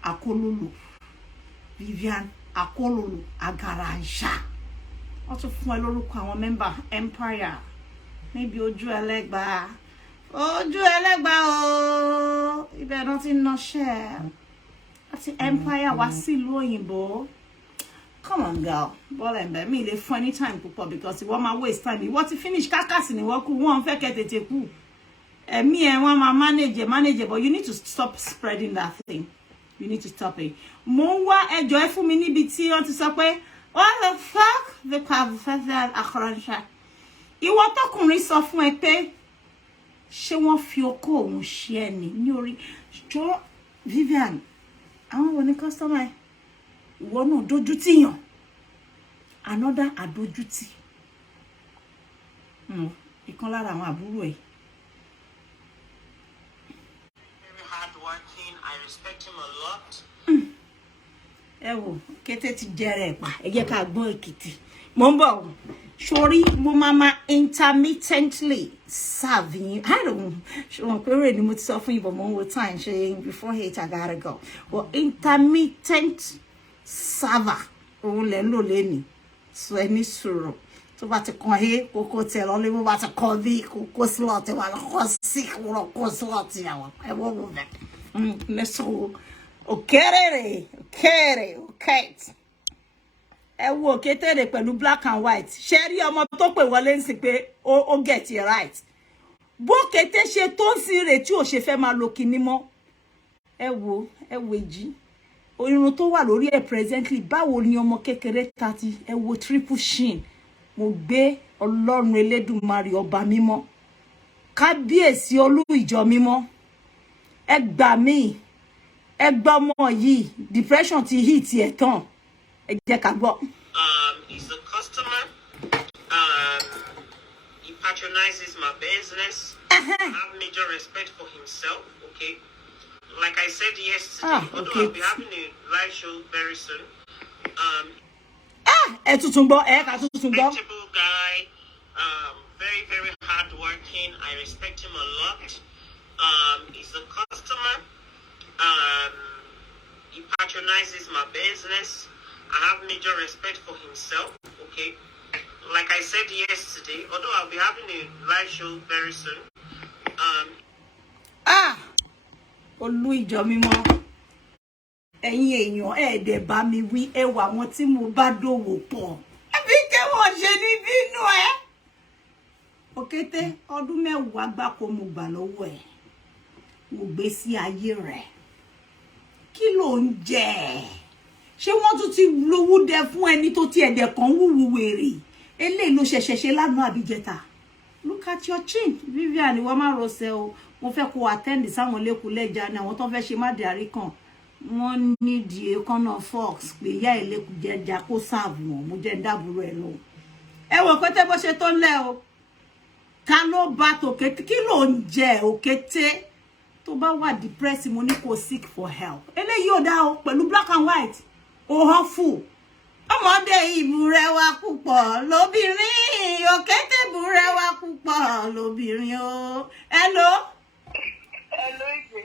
Akololo. Vivian Akololo Agaransha. Wọ́n tún fún ẹ lórúkọ àwọn member Empire. Maybe Ojú Ẹlẹ́gbà. Ojú Ẹlẹ́gbà o. Ibẹ̀ náà ti ń nọṣẹ́. Àti Empire wá sílùú òyìnbó. Come on, girl. Bọ́lá ẹ̀ bẹ̀ mí lè fún any time púpọ̀ because ìwọ máa waste time. Ìwọ ti finish kákàsì ni wọ́n kú. Wọ́n fẹ́ kẹ́ tètè kú. Ẹ̀mí ẹ̀ wọ́n máa manage, but you need to stop spreading that thing. You need to stop it. Mo ń wá ẹjọ́ ẹ fún mi níbi tí wọ́n ti sọ pé what the fuck the Professor Akaransha. Ìwọ tọkùnrin sọ fún ẹ pé ṣé wọ́n fi okó òun ṣe ẹ ní orí jọ Vivian àwọn wo ni customer ìwọ náà dójútì yàn another adójútì ìkan lára àwọn àbúrò ẹ. Very hardworking. I respect him a lot. Ẹ wò kété ti jẹrẹ pa ẹ jẹ́ ká gbọ́ Èkìtì mo ń bọ̀ sórí mo máa intermittently serving. I don't know pé ni mo ti sọ fún ìbọn mo ń wo time ṣe before 8 I gotta go. But intermittent server òun lẹ lò lẹ́ni so ẹni sọ̀rọ̀ tó bá ti kàn he kókó tẹ lọ lé bó bá ti kàn bí kókó slot wà lọ sí kókó slot yàwó ẹ wọ́n wò bẹ́ẹ̀ lẹ́sọ̀ọ́ okay. Ẹ wo kétere pẹ̀lú black and white. Ṣé rí ọmọ tó pè wọlé ń sìn pé ó get it right. Bó kété ṣe tó ń sin rè tí ò ṣe fẹ́ máa lo kinní mọ́. Ẹ wo èjì. Irun tó wà lórí ẹ̀ presently báwo ni ọmọ kékeré tati ẹ wo triple chin. Mo gbé Ọlọ́run Elédùmarè ọba mímọ́. Kábíyèsí olú ìjọ mímọ́. Ẹ gbà mí. Ẹ gbà ọmọ yìí depression ti hit ẹ̀ tán. He's a customer. He patronizes my business. I have major respect for himself. Okay, like I said yesterday, although I'll be having a live show very soon. Respectable guy. Very, very hardworking. I respect him a lot. He's a customer. He patronizes my business. I have major respect for himself, okay? Like I said yesterday, although I'll be having a live show very soon. Olú ìjọ mímọ́. Ẹ̀yin èèyàn dẹ̀ bá mi wí ẹ wà wọn tí mo bá dòwò pọ̀. Àbí ke wọ́n ṣe ní bínú ẹ. Òkété ọdún 10 gbáko mo gbà lọ́wọ́ ẹ. Mo gbé sí ayé rẹ̀. Kí ló ń jẹ? Ṣé wọ́n tún ti lówó dẹ fún ẹni tó ti ẹ̀dẹ̀ kan wúwo wèrè eléyìí ló ṣẹ̀ṣẹ̀ lánàá àbíjẹta. Look at your chin Vivian wọ́n máa rọ̀ṣẹ̀ o mo fẹ́ kó attend sáwọn lẹ́kùn lẹ́jà ni àwọn tó fẹ́ ṣe má dàrí kan wọ́n ní di econo fox pé ìyá ìlẹ́kùn jẹjà kó serve wọn mo jẹ́ dábùrú ẹ̀ lọ. Ẹ wò kété bó ṣe tó lẹ́ o ká ló bá tòkété kí ló ń jẹ òkété tó bá wà depressed mo ní kó seek for help eléyìí ò dá o pẹ̀lú black and white. Oh, awful. ọmọdé ìbúrẹ́wà púpọ̀ lóbìnrin òkété búrẹ́wà púpọ̀ lóbìnrin o. Hello. Hello, Ige.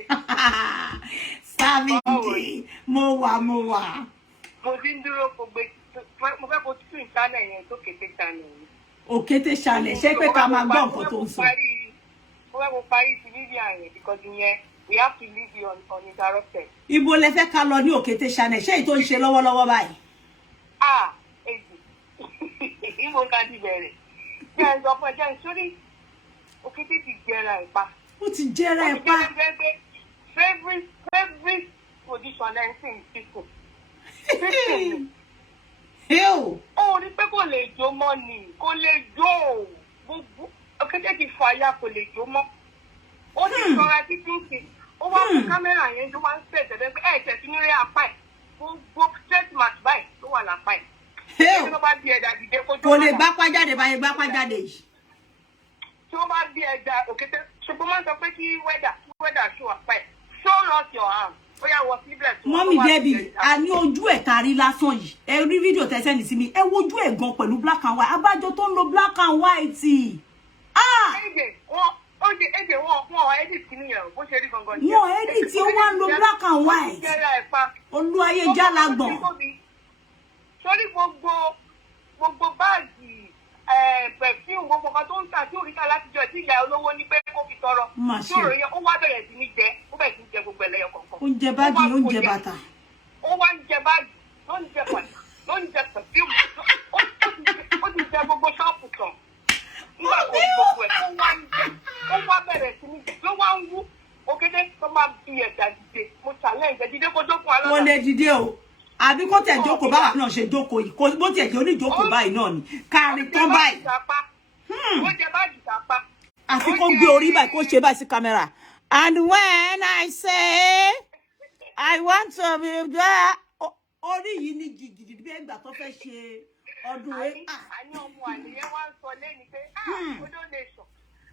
Savage. Mo wà. Mo ti ń dúró kó gbé mo fẹ́ kó tún channel yẹn tó kété channel yẹn. Òkété channel ṣé pé ká máa gbọ́ nǹkan tó ń sọ. Mo fẹ́ kó parí ti media yẹn because yẹn we have to leave you uninterrupted. Ibo lẹ fẹ́ ká lọ ní Òkété channel ṣé èyí tó ń ṣe lọ́wọ́lọ́wọ́ báyìí. Èjì. Ìmọ̀ ká ti bẹ̀rẹ̀. Jẹ́ ń sọ fún ẹ jẹ́ ń sórí Òkété ti jẹra ẹ̀ pa. Ó ti jẹra ẹ̀ pa. Favorite position ẹ̀ ń sìn fífò. Ó ní pé kò lè jó mọ́ ni, kò lè jó. Gbogbo Òkété ti fọ àyà kò lè jó mọ́. Ó ní ìṣọ́ra títí ń ṣe. Ó wá fún kámẹ́rà yẹn ló wá ń pèsè pé tẹ̀sí ní rí apá ẹ̀. Gbogbo straight match báyìí ló wà lápá ẹ̀. Kò lè gbápá jáde báyìí gbápá jáde yìí. Tí wọ́n bá bí ẹja Òkété, ṣùgbọ́n máa ń sọ pé kí wẹ́dà ṣó apá ẹ̀. Show us your hand. Ó yá wọ síbẹ̀ tó. Mọ́mì Debbie, a ní ojú ẹ̀ kárí lásán yìí. Ẹ rí fídíò tẹ́ sẹ́ni sí mi. Ẹ wojú ẹ̀ gan pẹ̀lú black and white. Abájọ tó ń lo black and white. Èdè wọn edit kìíní yẹn bó ṣe rí gangan jẹ́. Wọ́n edit tí ó wá ń lo black and white. Olúwayé Jalagbọ̀n. Sórí gbogbo báàgì perfume gbogbo kan tó ń tà tí òrìṣà látijọ́ tí ìyá olówó ní pé kó fi tọrọ. Tí òrò yẹn ó wá bẹ̀rẹ̀ sí ní jẹ, ó bẹ̀rẹ̀ sí ní jẹ gbogbo ẹlẹ́yọ kọ̀ọ̀kan. Ó ń jẹ báàgì, ó ń jẹ bàtà. Ó wá ń jẹ báàgì, ó ń jẹ pàtà, ó ń jẹ perfume, ó ti jẹ gbogbo ṣọ́ọ̀pù tán. Nígbà tó ń gbogbo ẹ̀ ó wá bẹ̀rẹ̀ sí ní jẹ, ló wá ń wú. Òkété tó máa bí ẹ̀dá dìde, mo challenge dìde kó jókòó alọ́dà. Wọ́n lè dìde o. Àbí kó tẹ̀ jókòó báwa náà ṣe jókòó yìí. Kó bó tiẹ̀ jẹ́ oníjókòó báyìí náà ni. Kárí tán báyìí. Ó jẹ báàgì tàpá. Àfi kó gbé orí báyìí kó ṣe báyìí sí kámẹ́rà. And when I say I want to be there, orí yìí ní gidi bí ẹgbà tó fẹ́ ṣe ọdún ẹ̀. Àní ọmọ àlèyé wá ń sọ lẹ́ni pé Odo nation,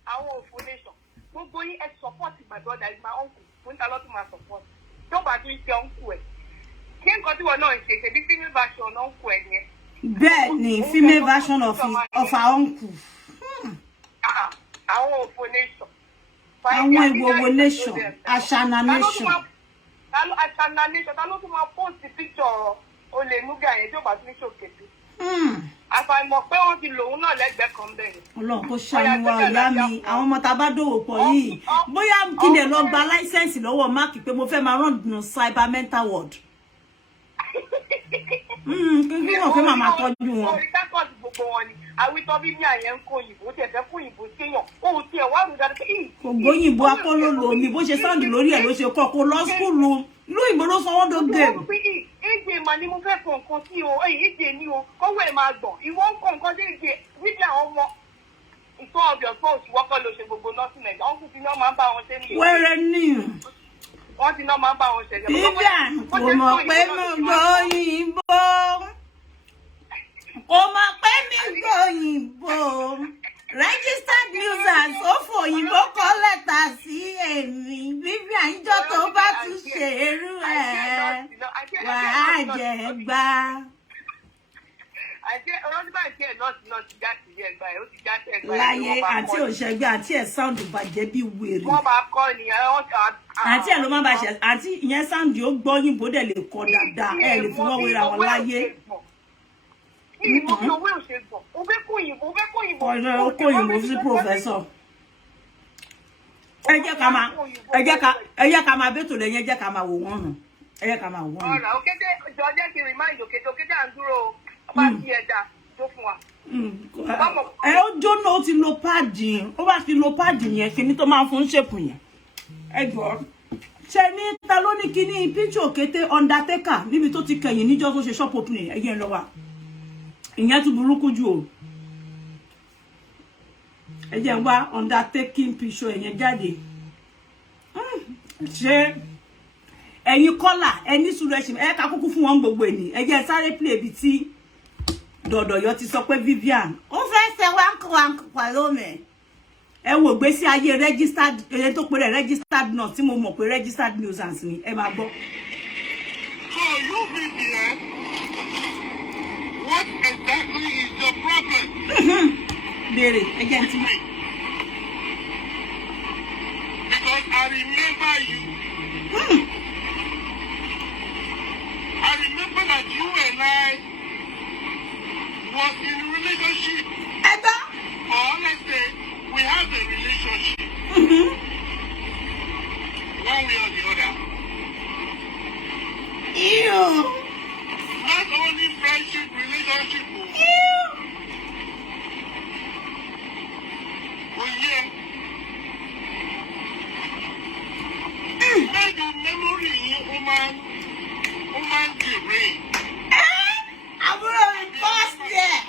àwọn òfò nation. Gbogbo yín ẹ support my brother is my uncle. Fún ta lọ́tún máa support. Tó bá tún ṣe uncle ẹ̀. Kí nǹkan tí wọn náà ń ṣe ṣe bí female version uncle ẹ̀ yẹn. Bẹ́ẹ̀ ni female version of our uncle. Àwọn òfò nation. Àwọn ìwòwò nation. Àṣànà nation. Àṣànà nation. Ta ló tún máa post picture Olè Nuga yẹn tó bá tún ṣòkèdè. Àfàìmọ̀ pé wọ́n ti lòun náà lẹ́gbẹ̀ẹ́ kan bẹ́ẹ̀. Ọlọ́run kó ṣàánú wa ọ̀yá mi. Àwọn ọmọ tá a bá dòwò pọ̀ yìí. Bóyá kí lè lọ gba láísẹ̀nsì lọ́wọ́ máàkì pé mo fẹ́ máa run nù cyber mental ward. Kí wọ́n fẹ́ máa tọ́jú wọn. Oríkàkọ́ọ̀dù gbogbo wọn ni àwítọ́ bí ní àyẹ̀ ń kó òyìnbó tí ẹ̀fẹ́ kó òyìnbó séèyàn. Ohun tí ẹ̀ wá rú dáadáa pé kò gbóyìnbó akólólò mi bó ṣe sáǹdì lórí ẹ̀ ló ṣe kọ́ kó lọ skúlù lóyìnbó ló sanwó dógè. Èdè mà ni mo fẹ́ kọ nǹkan sí o, èdè ni o, kọ́wọ́ ẹ̀ máa gbọ̀n. Ìwọ ń kọ nǹkan dé èdè níbi àwọn ọmọ ìtọ́ ọbẹ̀ ọ̀pọ̀ òsì wọ́kọ́ ló ṣe gbogbo nọ́ọ̀sì Nàìjíríà. Wọ́n kún ti náà máa ń bá wọn ṣe nìyẹn. Wẹ́rẹ́ ní. Wọ́n ti náà máa ń bá wọn ṣe. Vivian kò mọ̀ pé mo gbóyìnbó. Kò mọ̀ pé mi gbóyìnbó. Registered users ó fòyìnbó kọ́ lẹ́tà sí èmi. Vivian ìjọ tó bá tún ṣe irú ẹ̀ wàá jẹ gbá. Láyé àti òṣègbè àti ẹ̀ sound bàjẹ́ bí wèrè. Wọ́n máa kọ́ ni àti ẹ̀ ló máa bá ṣe àti ìyẹn sound yóò gbọ́yìnbó dẹ̀ lè kọ́ dáadáa ẹ̀ lè fi wọ́n wéra wọn láyé. Ọ̀rẹ́ ó kó òyìnbó sí professor. Ẹ jẹ́ ká máa bẹ́tò lẹ́yìn ẹ jẹ́ ká máa wò wọ́n nù. Ẹ jẹ́ ká máa wò wọ́n nù. Ọ̀rọ̀ Òkété jọ jẹ́ kí remind Òkété à ń dúró bá ti ẹ̀dá tó fún wa. Ẹ ó jóná ó ti lo páàdì ó bá ti lo páàdì yẹn kíní tó máa fún ṣèpù yẹn. Ẹ jọ ṣe ní ta ló ní kíní picture Òkété Undertaker níbi tó ti kẹ̀yìn níjọ́ tó ṣe shop opening ẹ̀yẹn lọ wà. Ìyẹn tún burúkú jù o. Ẹ jẹ́ wá undertaking picture ẹ̀yẹn jáde. Ṣé ẹ̀yin kọ́là ẹni sùúrù ẹ̀ṣin ẹ ká kúkú fún wọn gbogbo ẹni ẹ jẹ́ sáré play ibi tí Dọ̀dọ̀yọ̀ ti sọ pé Vivian ó fẹ́ ṣe wánkù pẹ̀lú mi. Ẹ wò gbésí ayé registered ẹni tó pé registered nurse tí mo mọ̀ pé registered nuisance ni ẹ máa gbọ́. So you be there. What exactly is your problem? Very again. Because I remember you. I remember that you and I was in a relationship. Or let's say we have a relationship. One way or the other. Ew. Not only friendship, relationship. Ew. Oh yeah. Maybe memory woman Disgrace. I'm gonna pass there.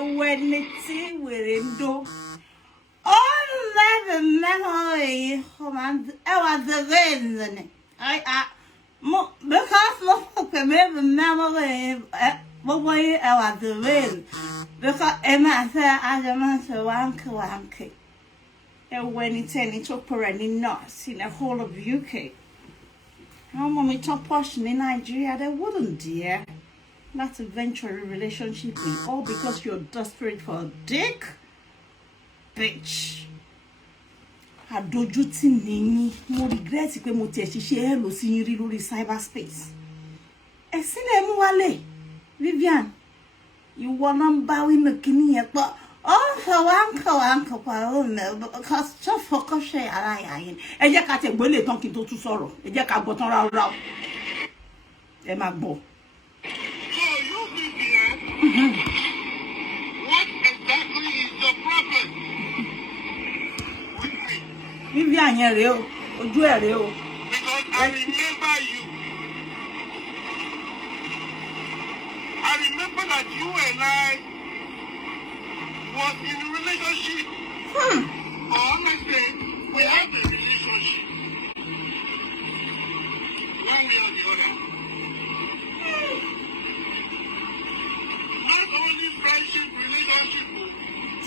When it's we're do all that memory was the reason because most remember memory but why was the reason because Emma said I don't know wanky and when it's any operating nurse in the whole of UK. How many top portion in Nigeria they wouldn't, dear. That's a venture relationship with all because you're desperate for a dick, bitch. I don't you think me more regret if mo te ṣiṣẹ́ hello sí yín rí lórí cyberspace. Ẹ sílẹ̀ mú wálé, Vivian. Ìwọ number we me kini yẹn pọ̀. Oh, for one because just focus ṣe ara yín. Ẹ jẹ́ ká tẹ̀ gbọ́lé tán kí n tó tún sọ̀rọ̀. Ẹ jẹ́ ká gbọ́ tán ráúráú. Ẹ máa gbọ́. What exactly is the problem with me? Vivian yẹn rèé o, ojú ẹ̀ rèé o. Because I remember you. I remember that you and I was in a relationship. Or let's say we have a relationship. One way or the other. Not only friendship, relationship.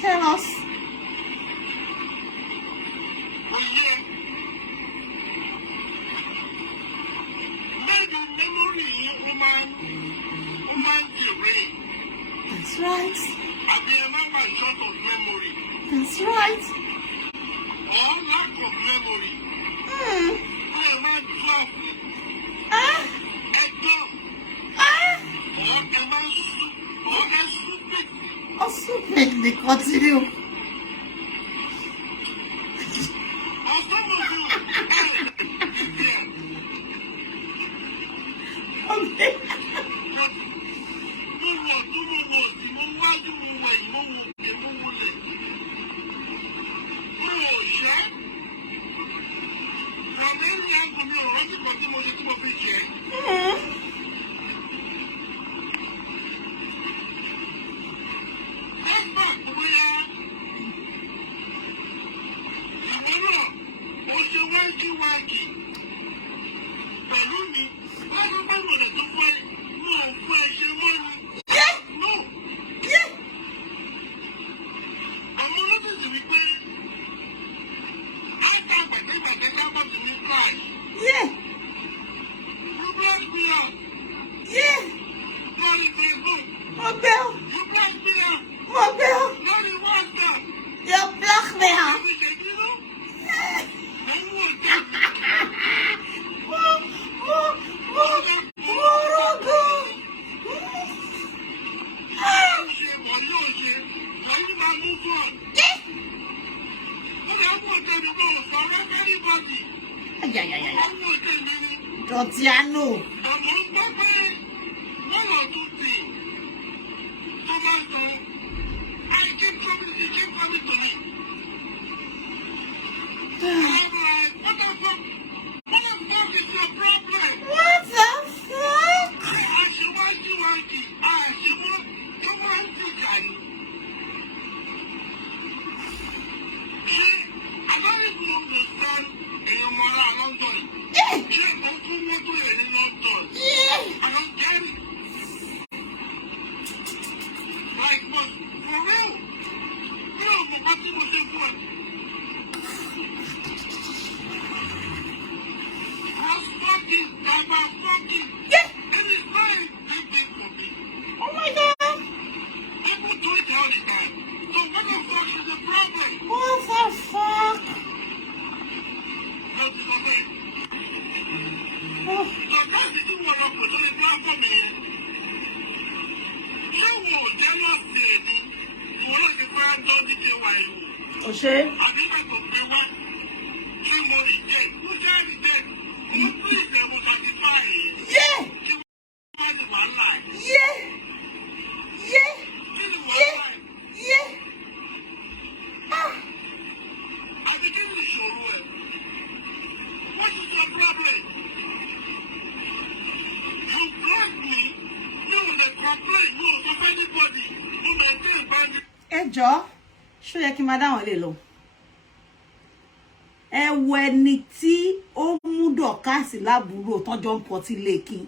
Tell us. Oh yeah. Maybe memory woman Disgrace. That's right. I be a member short of memory. That's right. Or lack of memory. Or a man drop. A dumb. Or a man stupid. Oh, stupid, they continue. Or some of you. Okay. Dotiano. What the fuck? Oshé. Yeah. Ẹjọ́ ṣó yẹ kí n máa dáwọn lè lọ ẹ wo ẹni tí ó mú Dorcas lábúrò tọ́jọ́ ń pọtí lẹ́kìn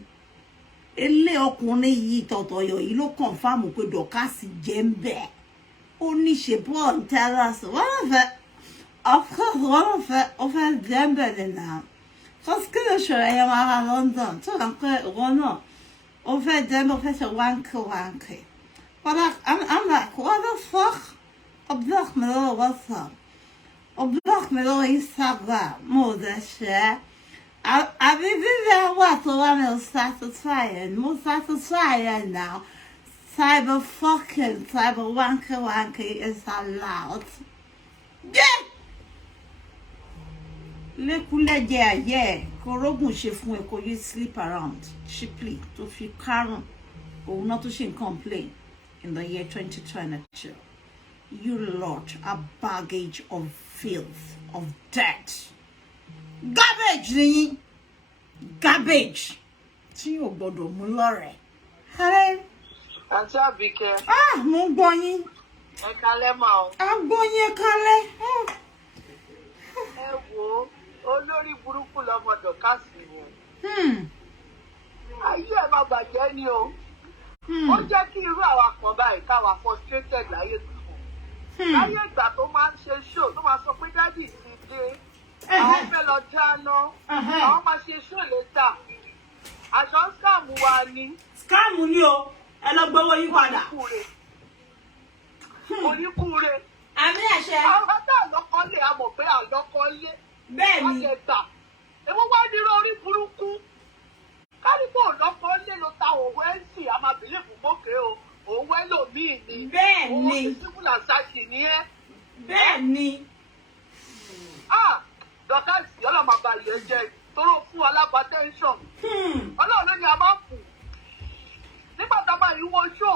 ilé ọkùnrin yìí tọ̀tọ̀yọ̀ yìí ló kọ̀nfàmù pé Dorcas jẹ́ ń bẹ̀ ó ní ṣe bọ́ọ̀ ń tẹ́lá sọ wọ́n fẹ́ ó fẹ́ jẹ́ ń bẹ̀ nìyà kọ́sìkì ló ṣọ̀rọ̀ ẹ̀yẹ máa ra London tó ń pẹ́ ìwọ náà ó fẹ́ jẹ́ ń bẹ̀ ó fẹ́ ṣe wáńkì. But I'm like, what the fuck? Block me on WhatsApp. Block me on Instagram. More than share. I be very what I'm satisfying. More satisfying now. Cyber fucking, cyber wanky is allowed. Yeah! Lekule yeah. Korogun she fun e ko you sleep around. Cheaply to fi karun. Or not to she complain. In the year 2022, you lot a baggage of filth, of debt. Garbage, garbage. Tí o gbọ́dọ̀ mú lọ́rẹ. Hello. Auntie Abike. Mo gbọ́ yín. Ẹ kálẹ́ mà o. A gbọ́ yín kálẹ́. Ẹ wo olórí burúkú lọmọ Dorcas wo. Ayé ẹ má bàjẹ́ ni o. Ó jẹ́ kí irú àwa kan báyìí káwa frustrated láyé tuntun. Láyé ìgbà tó máa ń ṣe show tó máa sọ pé dádì ti dé. Àwọn fẹ́ lọ dáná. Àwọn máa ṣe show later. Àjọ scam wa ni. Scam ni o. Ẹ lọ gbowó yín padà. Oníkúre. Àmì àṣẹ. Àwọn tá àlọ́kọ́lé a mọ̀ pé àlọ́kọ́lé. Bẹ́ẹ̀ni. Wọ́n lè gbà. Èmo wá nírú orí burúkú. Kárípò lọ́kọ́ lé ló ta òwe ń sì a máa bìlẹ̀ fún mọ́kè o òwe lòmíì ni. Bẹ́ẹ̀ni. Owó ti síkúlà ṣáàṣì ni ẹ́. Bẹ́ẹ̀ni. Dorcas yọ́lọ̀ máa ba ìyẹn jẹ́ tóró fún alábàtẹ́ńsọ̀n. Ọlọ́run ló ní a máa kù. Nígbà tá a bá yíwọ́ ṣó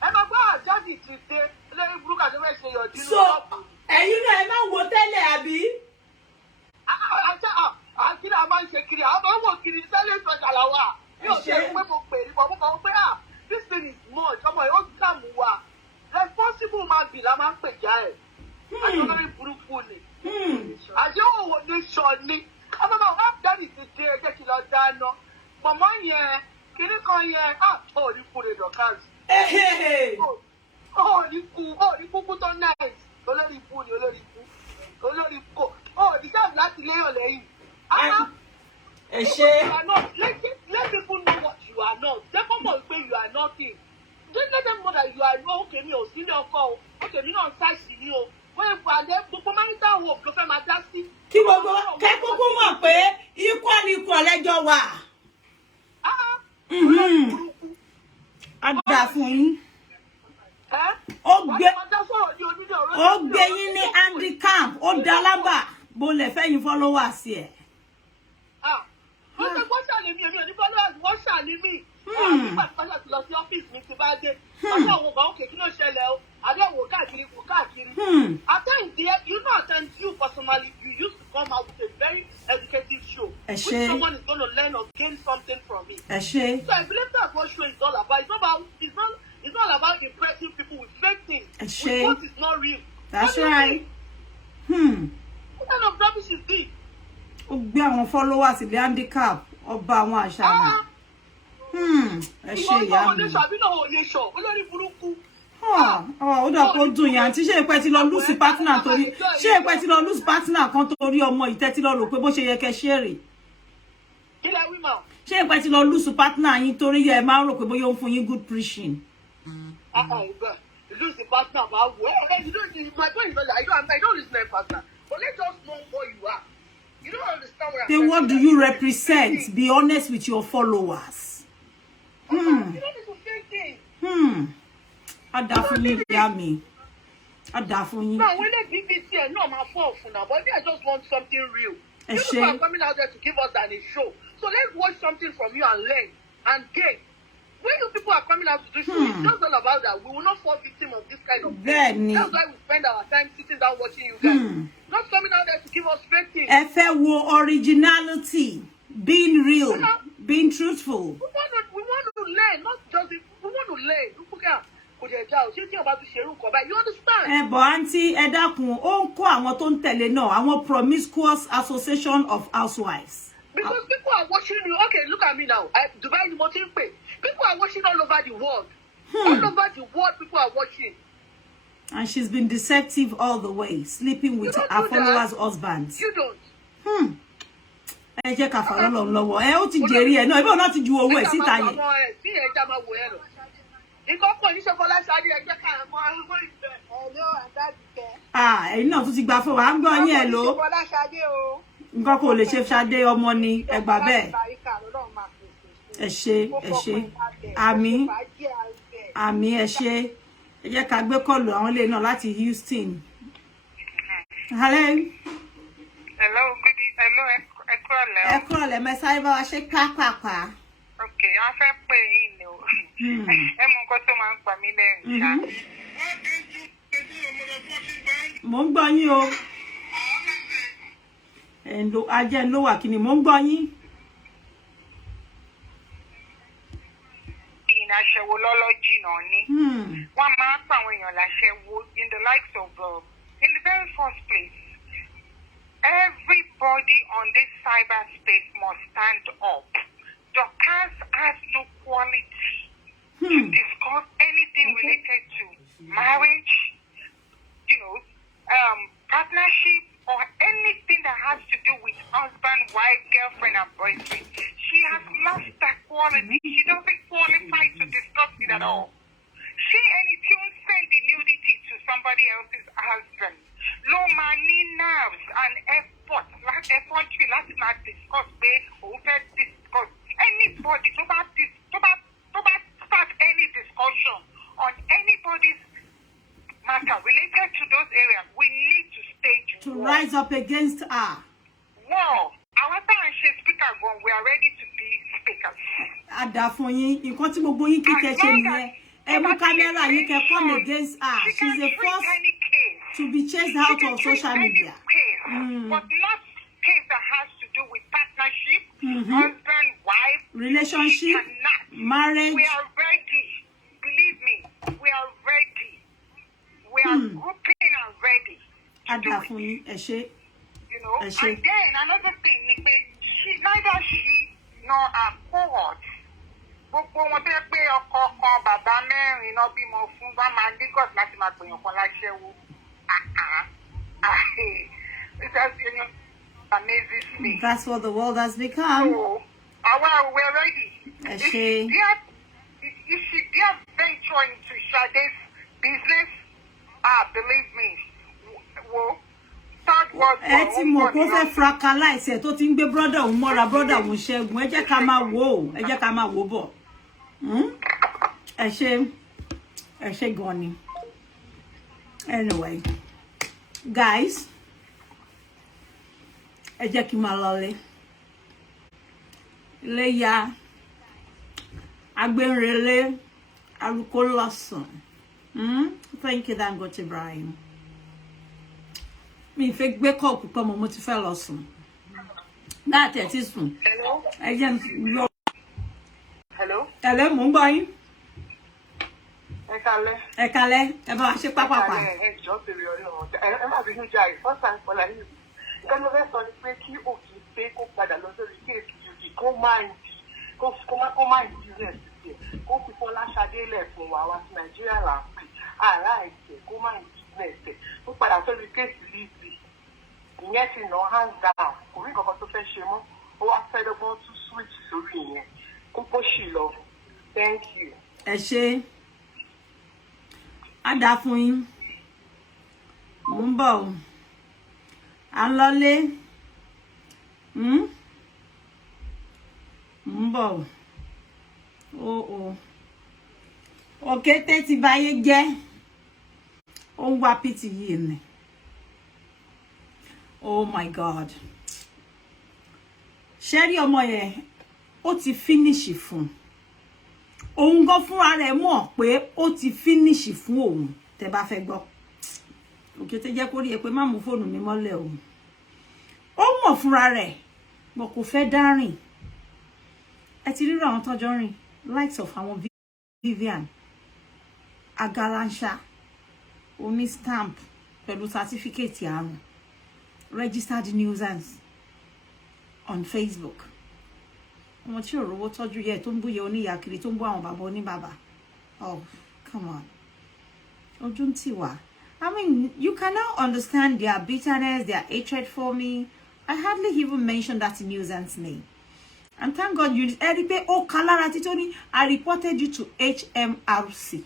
ẹ máa gbọ́ àjáde ti dé lẹ́yìn burúkú àti ẹgbẹ́ ṣe yọ̀dí ní ṣọ́ọ̀bù. Ẹ̀yin náà ẹ máa wo tẹ́lẹ̀ àbí? Kiri a máa ń ṣe kiri àwọn ọmọ kiri sẹ́lẹ̀ ìtọ́jà làwà yóò ṣe pé mo pè ní bọ̀bọ̀ kan pé this thing is much ọmọ yóò dààmú wa responsible man bì la máa ń pè já ẹ̀ àjọ lórí burúkú ni àjọ òwò ní sọ ni ọmọ bá wà dáàdì ti dé ẹjẹ́ kí lọ dáná mọ̀mọ́ yẹn kiri kan yẹn ò ní kú rẹ̀ Dorcas ò ní kúkú tó nice olórí ikú ni olórí ikú ò ní sáà láti léyàn lẹ́yìn. You are not. Let people know what you are not. Let them know you are nothing. Just let them know that you are not okay. Me, senior call. Okay, me not size you. When you are there, gbogbo marital home ló fẹ́ máa dá sí. Kí gbogbo kẹ́ gbogbo mọ̀ pé equal lẹ́jọ́ wà. A dà fún yín. Ó gbé yín ní handicap. Ó dá lábà. Bó lè fẹ́ yín followers ẹ̀. Wọ́n ṣàlè mi, èmi ò ní followers, wọ́n ṣàlè mi. Nígbà tí wọ́n ṣàti lọ sí ọ́fíìsì mi ti bá dé. Wọ́n ṣe àwọn ọ̀gá òkè kí ló ṣẹlẹ̀ o. Àbí ẹ̀wò káàkiri. At times there, you know, at times you personally, you used to come out with a very educative show. Which someone is going to learn or gain something from it. So I believe that's what show is all about. It's not about impressing people with fake things. With what is not real. That's right. What kind of rubbish is this? Ó gbé àwọn followers ilé handicap ọba àwọn àṣà náà. Ẹ ṣe ìyá mi. Ó dà kó dùn yàn tí ṣé ìpẹ́ ti lọ lose partner torí ṣé ìpẹ́ ti lọ lose partner kan torí ọmọ ìtẹ́ ti lọ rò pé bó ṣe yẹ kẹ́ ṣe rè. Ṣé ìpẹ́ ti lọ lose partner yín torí ẹ máa ń rò pé bóyá ó ń fún yín good preaching. lose the partner, but you don't. My point is not that I don't lose my partner. But let's just know what you are. You don't understand what I'm saying. Then what do you represent? Be honest with your followers. You know this is the same thing. I definitely hear me. I definitely. No, when they BBC and no, my fault for now, but I just want something real. You people are coming out there to give us a show. So let's watch something from you and learn and gain. When you people are coming out to do show, it's just all about that. We will not fall victim of this kind of thing. That's why we spend our time sitting down watching you guys. Not coming out there to give us fake things. Originality, being real, being truthful. We want to learn, not just we want to learn. You understand? But auntie, Edakun, onko àwọn tó ń tẹ̀lé náà, àwọn promiscuous association of housewives. Because people are watching you. Okay, look at me now. Dubai is watching pay. People are watching all over the world. All over the world, people are watching. And she's been deceptive all the way, sleeping with her followers' husbands. You don't. Ẹ jẹ́ ká fà lọ́lọ́run lọ́wọ́. Ẹ ó ti jẹ́rí ẹ̀ náà, ibẹ̀ náà ti ju owó ẹ̀ síta yẹn. Ẹ̀yin náà tún ti gbà fún wa, à ń gbọ́ yín ẹ̀ ló. Nǹkan kò lè ṣe Ṣadé ọmọ ni ẹ gbà bẹ́ẹ̀. Ẹ ṣé, àmín, ẹ ṣé. Ẹ jẹ́ ká gbé kọ́ọ̀lù àwọn ilé náà láti Houston. Hello. Hello, good evening. Hello, ẹ kúrọ̀lẹ́ mẹ́ sáré bá wa ṣe pápápá. Okay, a fẹ́ pè yín ni o. Ẹ mọ nǹkan tó máa ń pa mí lẹ́rìn ṣá. Mo ń gbọ́ yín o. Ajẹ́ ló wà kíni, mo ń gbọ́ yín. Aṣẹ́wó lọ́lọ́ jìnnà ni. Wọ́n máa ń pa àwọn èèyàn láṣẹ́wó in the likes of in the very first place. Everybody on this cyberspace must stand up. Dorcas has no quality to discuss anything related to marriage, partnership, or anything that has to do with husband, wife, girlfriend, and boyfriend. She has lost that quality. She doesn't qualify to discuss it at all. She anything say the nudity to somebody else's husband. No money, nerves, and effort. Let's not discuss discuss anybody to start any discussion on anybody's matter related to those areas. We need to stage to rise up against her. Wow. Our time she speaker when we are ready to be speakers. Ada fún yín, nǹkan tí gbogbo yín kíkẹ́ ṣe nìyẹn. Ẹ mú camera yín kẹ́ come against her. She's the first to be chased out of social media. But not case that has to do with partnership, husband, wife, relationship, marriage. We are ready. Believe me, we are ready. We are grouping and ready. Ada fún yín, ẹ ṣé. And then another thing, neither she nor her cohort. Gbogbo wọn tẹ́ pé ọkọ kan bàbá mẹ́rin náà bímọ fún bá máa Lagos láti máa pèèyàn kan láṣẹ́wó. It has been amazing thing. That's what the world has become. So, we're ready. If she dare venture into Sade's business, believe me, ẹ ti mọ̀ kó fẹ́ fracalize ẹ̀ tó ti ń gbé brother òun mọ́ra brother òun Ṣẹ́gun. Ẹ jẹ́ ká máa wò ó, ẹ jẹ́ ká máa wò bọ̀. Ẹ ṣé gan ni. Anyway, guys, ẹ jẹ́ kí n máa lọlé. Ilé ya, agbénrelé, arúkó lọ́sàn. Thank you, Dangote Ibrahim. Mi fẹ́ gbé kọ́ọ̀pù kan mo ti fẹ́ lọ sùn. Láti ẹ̀ ti sùn. Hello? Ẹ jẹ́ lọ. Hello? Hello, mo ń gbọ́ yín. Ẹ kálẹ́, ẹ bá wa ṣe pápápá. Ẹ jọ̀ọ́ bèrè Ọlọ́run. Ẹ má bínú jà ẹ̀ first time for like you. Nǹkan ló fẹ́ sọ ni pé kí òkè pé kó padà lọ sórí kéèkì yìí kó máa ń di rẹ̀ sí ẹ̀ kó fi Folashade lẹ̀ fún wa wá sí Nàìjíríà là ń pè àrà ẹ̀jẹ̀ kó máa ń di ẹ̀sẹ̀ kó padà sórí kéèkì yìí ìyẹn ti nà hands down kò rí nǹkan tó fẹ́ ṣe mọ́ ó wá fẹ́ dọ́gbọ́n tún switch sórí ìyẹn kó sì lọ. Thank you. Ẹ ṣé. á dá fún yín. Mo ń bọ̀ o. À ń lọlé. Mo ń bọ̀ o. Òkété ti báyé jẹ́. Ó ń wá pìtì yìí ni. Oh my God. Sherry ọmọ yẹn, ó ti finish fún. Òun gan fúnra rẹ̀ mọ̀ pé ó ti finish fún òun. Tẹ́ bá fẹ́ gbọ́. Òkété jẹ́ kó rí ẹ pé má mú fóònù mi mọ́lẹ̀ o. Ó mọ̀ fúnra rẹ̀, mo kò fẹ́ dárìn. Ẹ ti ríra àwọn tọ́jọ́ rìn, likes of àwọn Vivian, Agalancha, oní stamp pẹ̀lú certificate àrùn, registered nuisance on Facebook. Wọ́n tí ò rówó tọ́jú yẹ tó ń búyẹ oníyà kiri tó ń bú àwọn bàbá oníbàbá. Oh, come on. Ojú ń tì wá. I mean, you cannot understand their bitterness, their hatred for me. I hardly even mentioned that nuisance name. And thank God you Eripe O Kalara Titoni, I reported you to HMRC.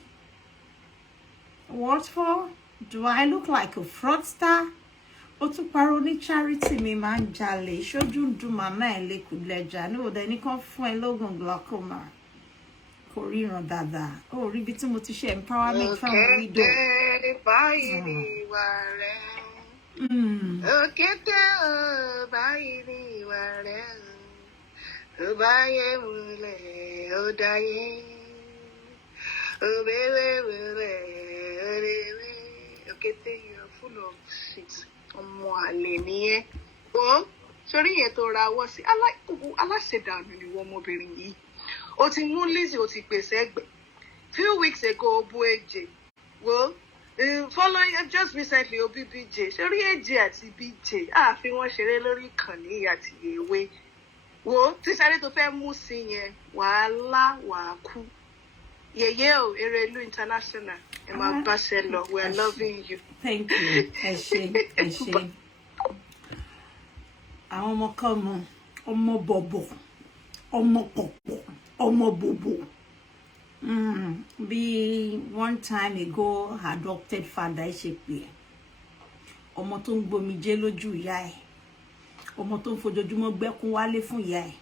What for? Do I look like a fraudster? Otu paroni charity me man jale. Shoju do mama ele kudleja. No, then you come fún logon glaucoma. Korean dada. Oh, ribi tí mo ti ṣe empowerment from widow. Okay, bye ware. Okay, bye ware. Obaye mule, odaye. Obewe mule, odewe. Okay, you're full of shit. Ọmọ àlè nìyẹn. Oh, sorry yẹn tó ra wọ́ sí. Aláṣẹdànù ni wọ́n ọmọbìnrin yìí. O ti mú Lizzy, o ti pèsè ẹgbẹ́. Few weeks ago, Obu AJ. Well, following just recently, Obi BJ. Sorry, AJ àti BJ. Fi wọ́n ṣeré lórí ìkànnì àti ewé. Wo, tí sáré tó fẹ́ mú sí yẹn, wàhálà wàá kú. Yèyé o, Erelu International. Ẹ máa bá ṣe lọ. We are loving you. Thank you. Ẹ ṣé. Àwọn ọmọ kan mọ, ọmọ bọ̀bọ̀, ọmọ pọ̀pọ̀, ọmọ bòbò. Bí one time ago, adopted father ṣe pé ọmọ tó ń gbomijé lójú ìyá ẹ̀, ọmọ tó ń fojoojúmọ́ gbẹ́kún wálé fún ìyá ẹ̀.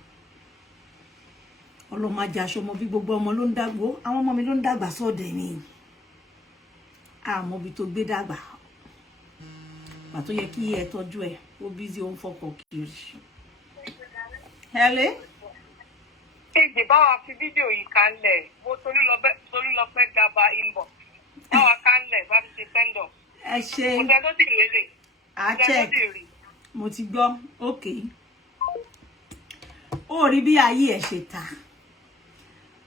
Ọlọ́mọ ajaṣọ ọmọ bí gbogbo ọmọ ló ń dàgbò, àwọn ọmọ mi ló ń dàgbà sọ́dẹ̀ ni. Àmọ́ bí tó gbé dàgbà. Mà tó yẹ kí ẹ tọ́jú ẹ̀, ó busy ó ń fọkọ̀ kiri. Hello? Èdè báwa fi fídíò yìí kanlẹ̀, mo torí lọ pẹ́ gaba inbox. Báwa kanlẹ̀ bá fi ṣe send-off. Ẹ ṣé. Mo tẹ́ tó sì lélẹ̀. A check. Mo ti gbọ́, okay. Ó rí bí ayé ẹ̀ ṣe ta.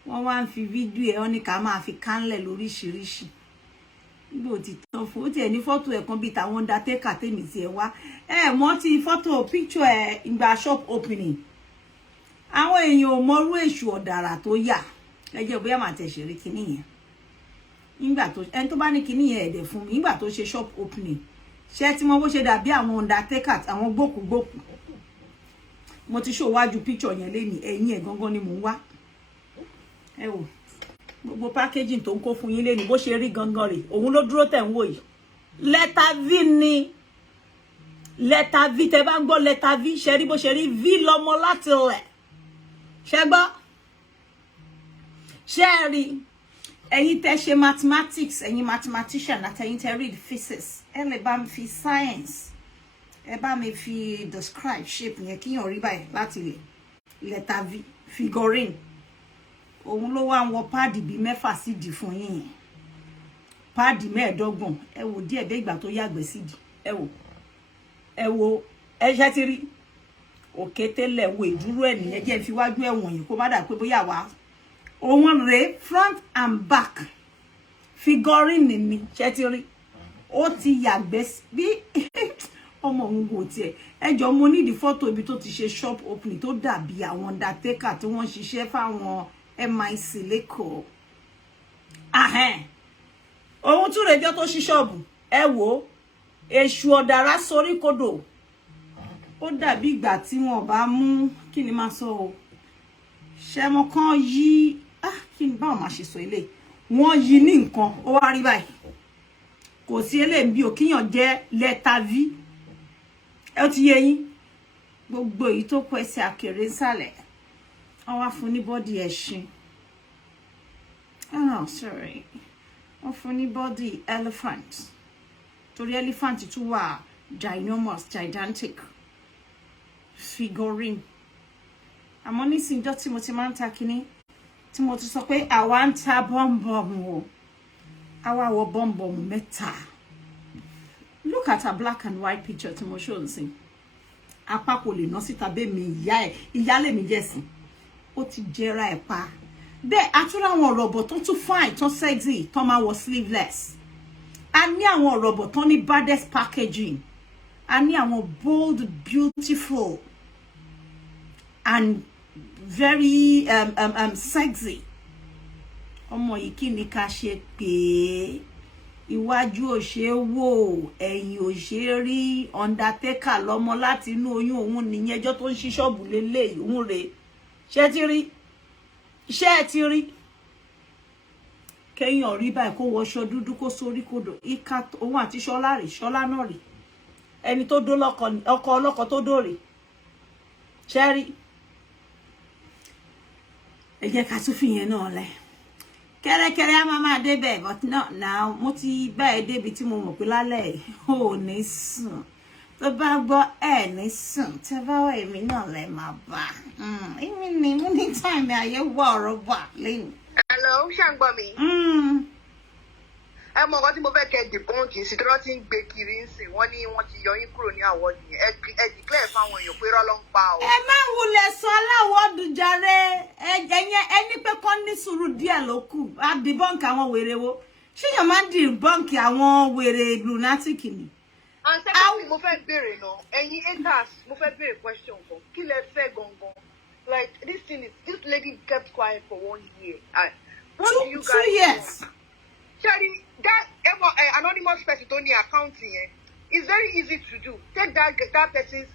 Wọ́n wá ń fi fídíò ẹ̀ wọ́n ní ká máa fi kanlẹ̀ lóríṣiríṣi. Bó ti tán fún ó tiẹ̀ ní fọ́tò ẹ̀ kan bíi tàwọn undertaker tèmi ti ẹ̀ wá. Mọ́ ti fọ́tò picture ẹ̀ ìgbà shop opening. Àwọn èèyàn ò mọrú èṣù ọ̀dàrà tó yà. Ẹ jẹ́ bóyá màá tẹ̀ ṣeré kinní yẹn. Nígbà tó ẹni tó bá ní kinní yẹn ẹ̀dẹ̀ fún mi nígbà tó ṣe shop opening. Ṣé tí mo bó ṣe dàbí àwọn undertaker àwọn gbókùgbókù. Mo ti show wájú picture yẹn lénìí ẹ̀yìn ẹ̀ gangan ni mò ń wá. Ẹ wò gbogbo packaging tó ń kó fún yín lénìí bó ṣe rí gangan rẹ̀ òun ló dúró tẹ̀ ń wò yìí. Letter V ni letter V tẹ́ bá ń gbọ́ letter V ṣe rí bó ṣe rí V lọ́mọ láti lẹ̀. Ṣé gbọ́? Ṣé rí ẹ̀yin tẹ́ ṣe mathematics ẹ̀yin mathematician àtẹ̀yin tẹ́ read physics ẹ lè bá mi fi science ẹ bá mi fi describe shape yẹn kíyàn rí báyìí láti lè letter V figurine òun ló wá ń wọ páàdì bíi 6 sídìí fún yín yẹn páàdì 15 ẹ wò díẹ̀ bẹ́ẹ̀ ìgbà tó yàgbẹ́ sídìí ẹ wò ẹ ṣe ti rí Òkété lẹ̀ wo ìdúró ẹ̀ nìyẹn jẹ́ fi wájú ẹ̀wọ̀n yìí kó má dà pé bóyá wá òun rèé front and back figurine ni ṣe ti rí ó ti yàgbẹ́ bí ọmọ òun wò tiẹ̀ ẹjọ́ mo ní di fọ́tò ibi tó ti ṣe shop opening tó dàbí àwọn undertaker tí wọ́n ṣiṣẹ́ fáwọn MIC lẹ́kọ̀ọ́ òun tún rẹjọ́ tó ṣí ṣọ́ọ̀bù ẹ wò èṣù ọ̀dàrà sórí kodò ó dàbí ìgbà tí wọ́n bá mú kí ni máa sọ o ṣẹmọ kan yí kí ni báwo máa ṣe sọ ilé wọ́n yí ní nǹkan ó wá rí báyìí kò sí eléyìí bí o kíyàn jẹ́ lẹ́tà v ẹ ti yé yín gbogbo èyí tó kọ ẹsẹ̀ àkèrè nsàlẹ̀ wọ́n wá fún ní body ẹṣin oh sorry wọ́n fún ní body elephant torí elephant tún wà ginormous gigantic figurine àmọ́ nísìnyí tí mo ti máa ń ta kíní tí mo ti sọ pé àwa ń ta bọ́m̀bọ̀mù o àwa wọ bọ́m̀bọ̀mù mẹ́ta look at a black and white picture tí mo show nsìn apá kò lè ná síta bẹ́ẹ̀ mi ìyálé mi jẹ́sìn ó ti jẹra ẹ̀ pa bẹ́ẹ̀ àtúrà àwọn ọ̀rọ̀bọ̀ tó tún fine tó sexy tó máa wọ sleeveless a ní àwọn ọ̀rọ̀bọ̀ tó ní baddest packaging a ní àwọn bold beautiful and very sexy ọmọ yìí kí ni ká ṣe pé iwájú ò ṣe wò ẹ̀yìn ò ṣe rí undertaker lọ́mọ láti inú oyún òun nìyẹn ẹjọ́ tó ń ṣí ṣọ́ọ̀bù lélẹ̀ òun rè ṣé ti rí kéèyàn rí báyìí kó wọṣọ dúdú kó sórí kodò ìka òun àti ṣọlá náà rí ẹni tó dó ọkọ ọlọ́kọ tó dóòrè ṣé rí ẹ jẹ́ ká tún fìyẹn náà lẹ̀ kẹ́rẹ́kẹ́rẹ́ á máa débẹ̀ but no now mo ti bá ẹ débi tí mo mọ̀ pé lálẹ́ ò ní sùn tó bá gbọ́ ẹ ní sùn tẹ́ bá wà èmi náà lẹ́ máa bá èmi ni mo ní time ayé wà ọ̀rọ̀ wà lẹ́nu. Hello, ṣé ń gbọ́ mi? Ẹ mọ nǹkan tí mo fẹ́ kẹ́ dìbọ́ǹkì sí tí wọ́n ti ń gbé kiri ń sìn wọ́n ní wọ́n ti yọ yín kúrò ní àwọ̀dù yẹn ẹ declare fáwọn èèyàn pé rọ́lọ́ ń pa o. ẹ má wulẹ̀ sọ aláwọ̀dù jàre ẹni pé kọ́ ní sùúrù díẹ̀ ló kù á dìbọ́ǹkì àwọn wèrè wo ṣéyàn máa ń dìbọ́ǹkì àwọn wèrè lunatic ni. and secondly mo fẹ́ béèrè náà ẹ̀yin haters mo fẹ́ béèrè question kan kí lẹ fẹ́ gangan like this lady kept quiet for 1 year. What do you guys 2 years. Sherry, that anonymous person don't need accounting. It's very easy to do. Take that person's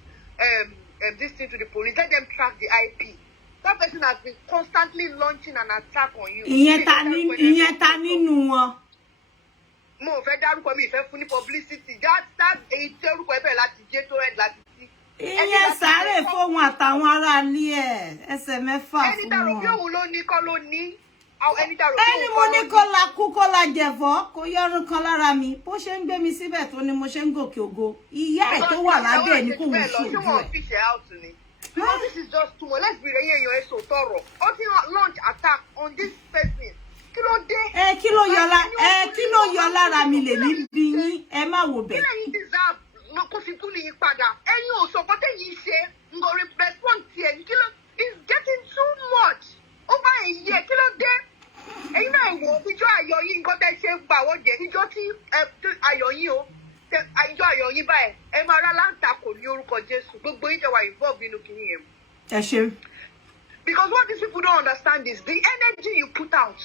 this thing to the police. Let them track the IP. That person has been constantly launching an attack on you. Ìyẹn ta nínú wọn. Mo fẹ́ dárúkọ mi ìfẹ́ fún ní publicity. That èyí tí orúkọ ẹbẹ̀ láti jẹ́ tó ẹ̀ láti sí. Ìyẹn sáré fóun àtàwọn ará ilé ẹ̀ ẹsẹ̀ mẹ́fà fún wọn. Ẹni dàrú bí òun ló ní kọ́ ló ní. Ẹni mo ní kó la kú kó la jẹ̀fọ́ kó yọrùn kan lára mi bó ṣe ń gbé mi síbẹ̀ tó ni mo ṣe ń gòkè ògo ìyá ẹ̀ tó wà lábẹ́ ẹ̀ ní kò wọ́n ṣojú ẹ̀. Because this is just too much. Let's be real here, so thorough. Until launch attack on this person. Kí ló dé? Kí ló yọ lára mi lè ní bí yín ẹ má wò bẹ̀. Kí lẹ́yìn deserve kó fi kú ní yín padà? Ẹ̀yin ò sọ pé yín ṣe ń go respond tiẹ̀ ní kí ló is getting too much. Over a year, kí ló dé? Ẹ̀yin náà wò ìjọ ayọ̀ yín nǹkan tẹ́ ṣe ń gbà wọ́n jẹ́ ìjọ tí ayọ̀ yín o ìjọ ayọ̀ yín báyìí ẹ máa rá láǹtakò ní orúkọ Jésù gbogbo yín tẹ́ wà involved nínú kìíní yẹn. Ẹ ṣe. Because what these people don't understand is the energy you put out,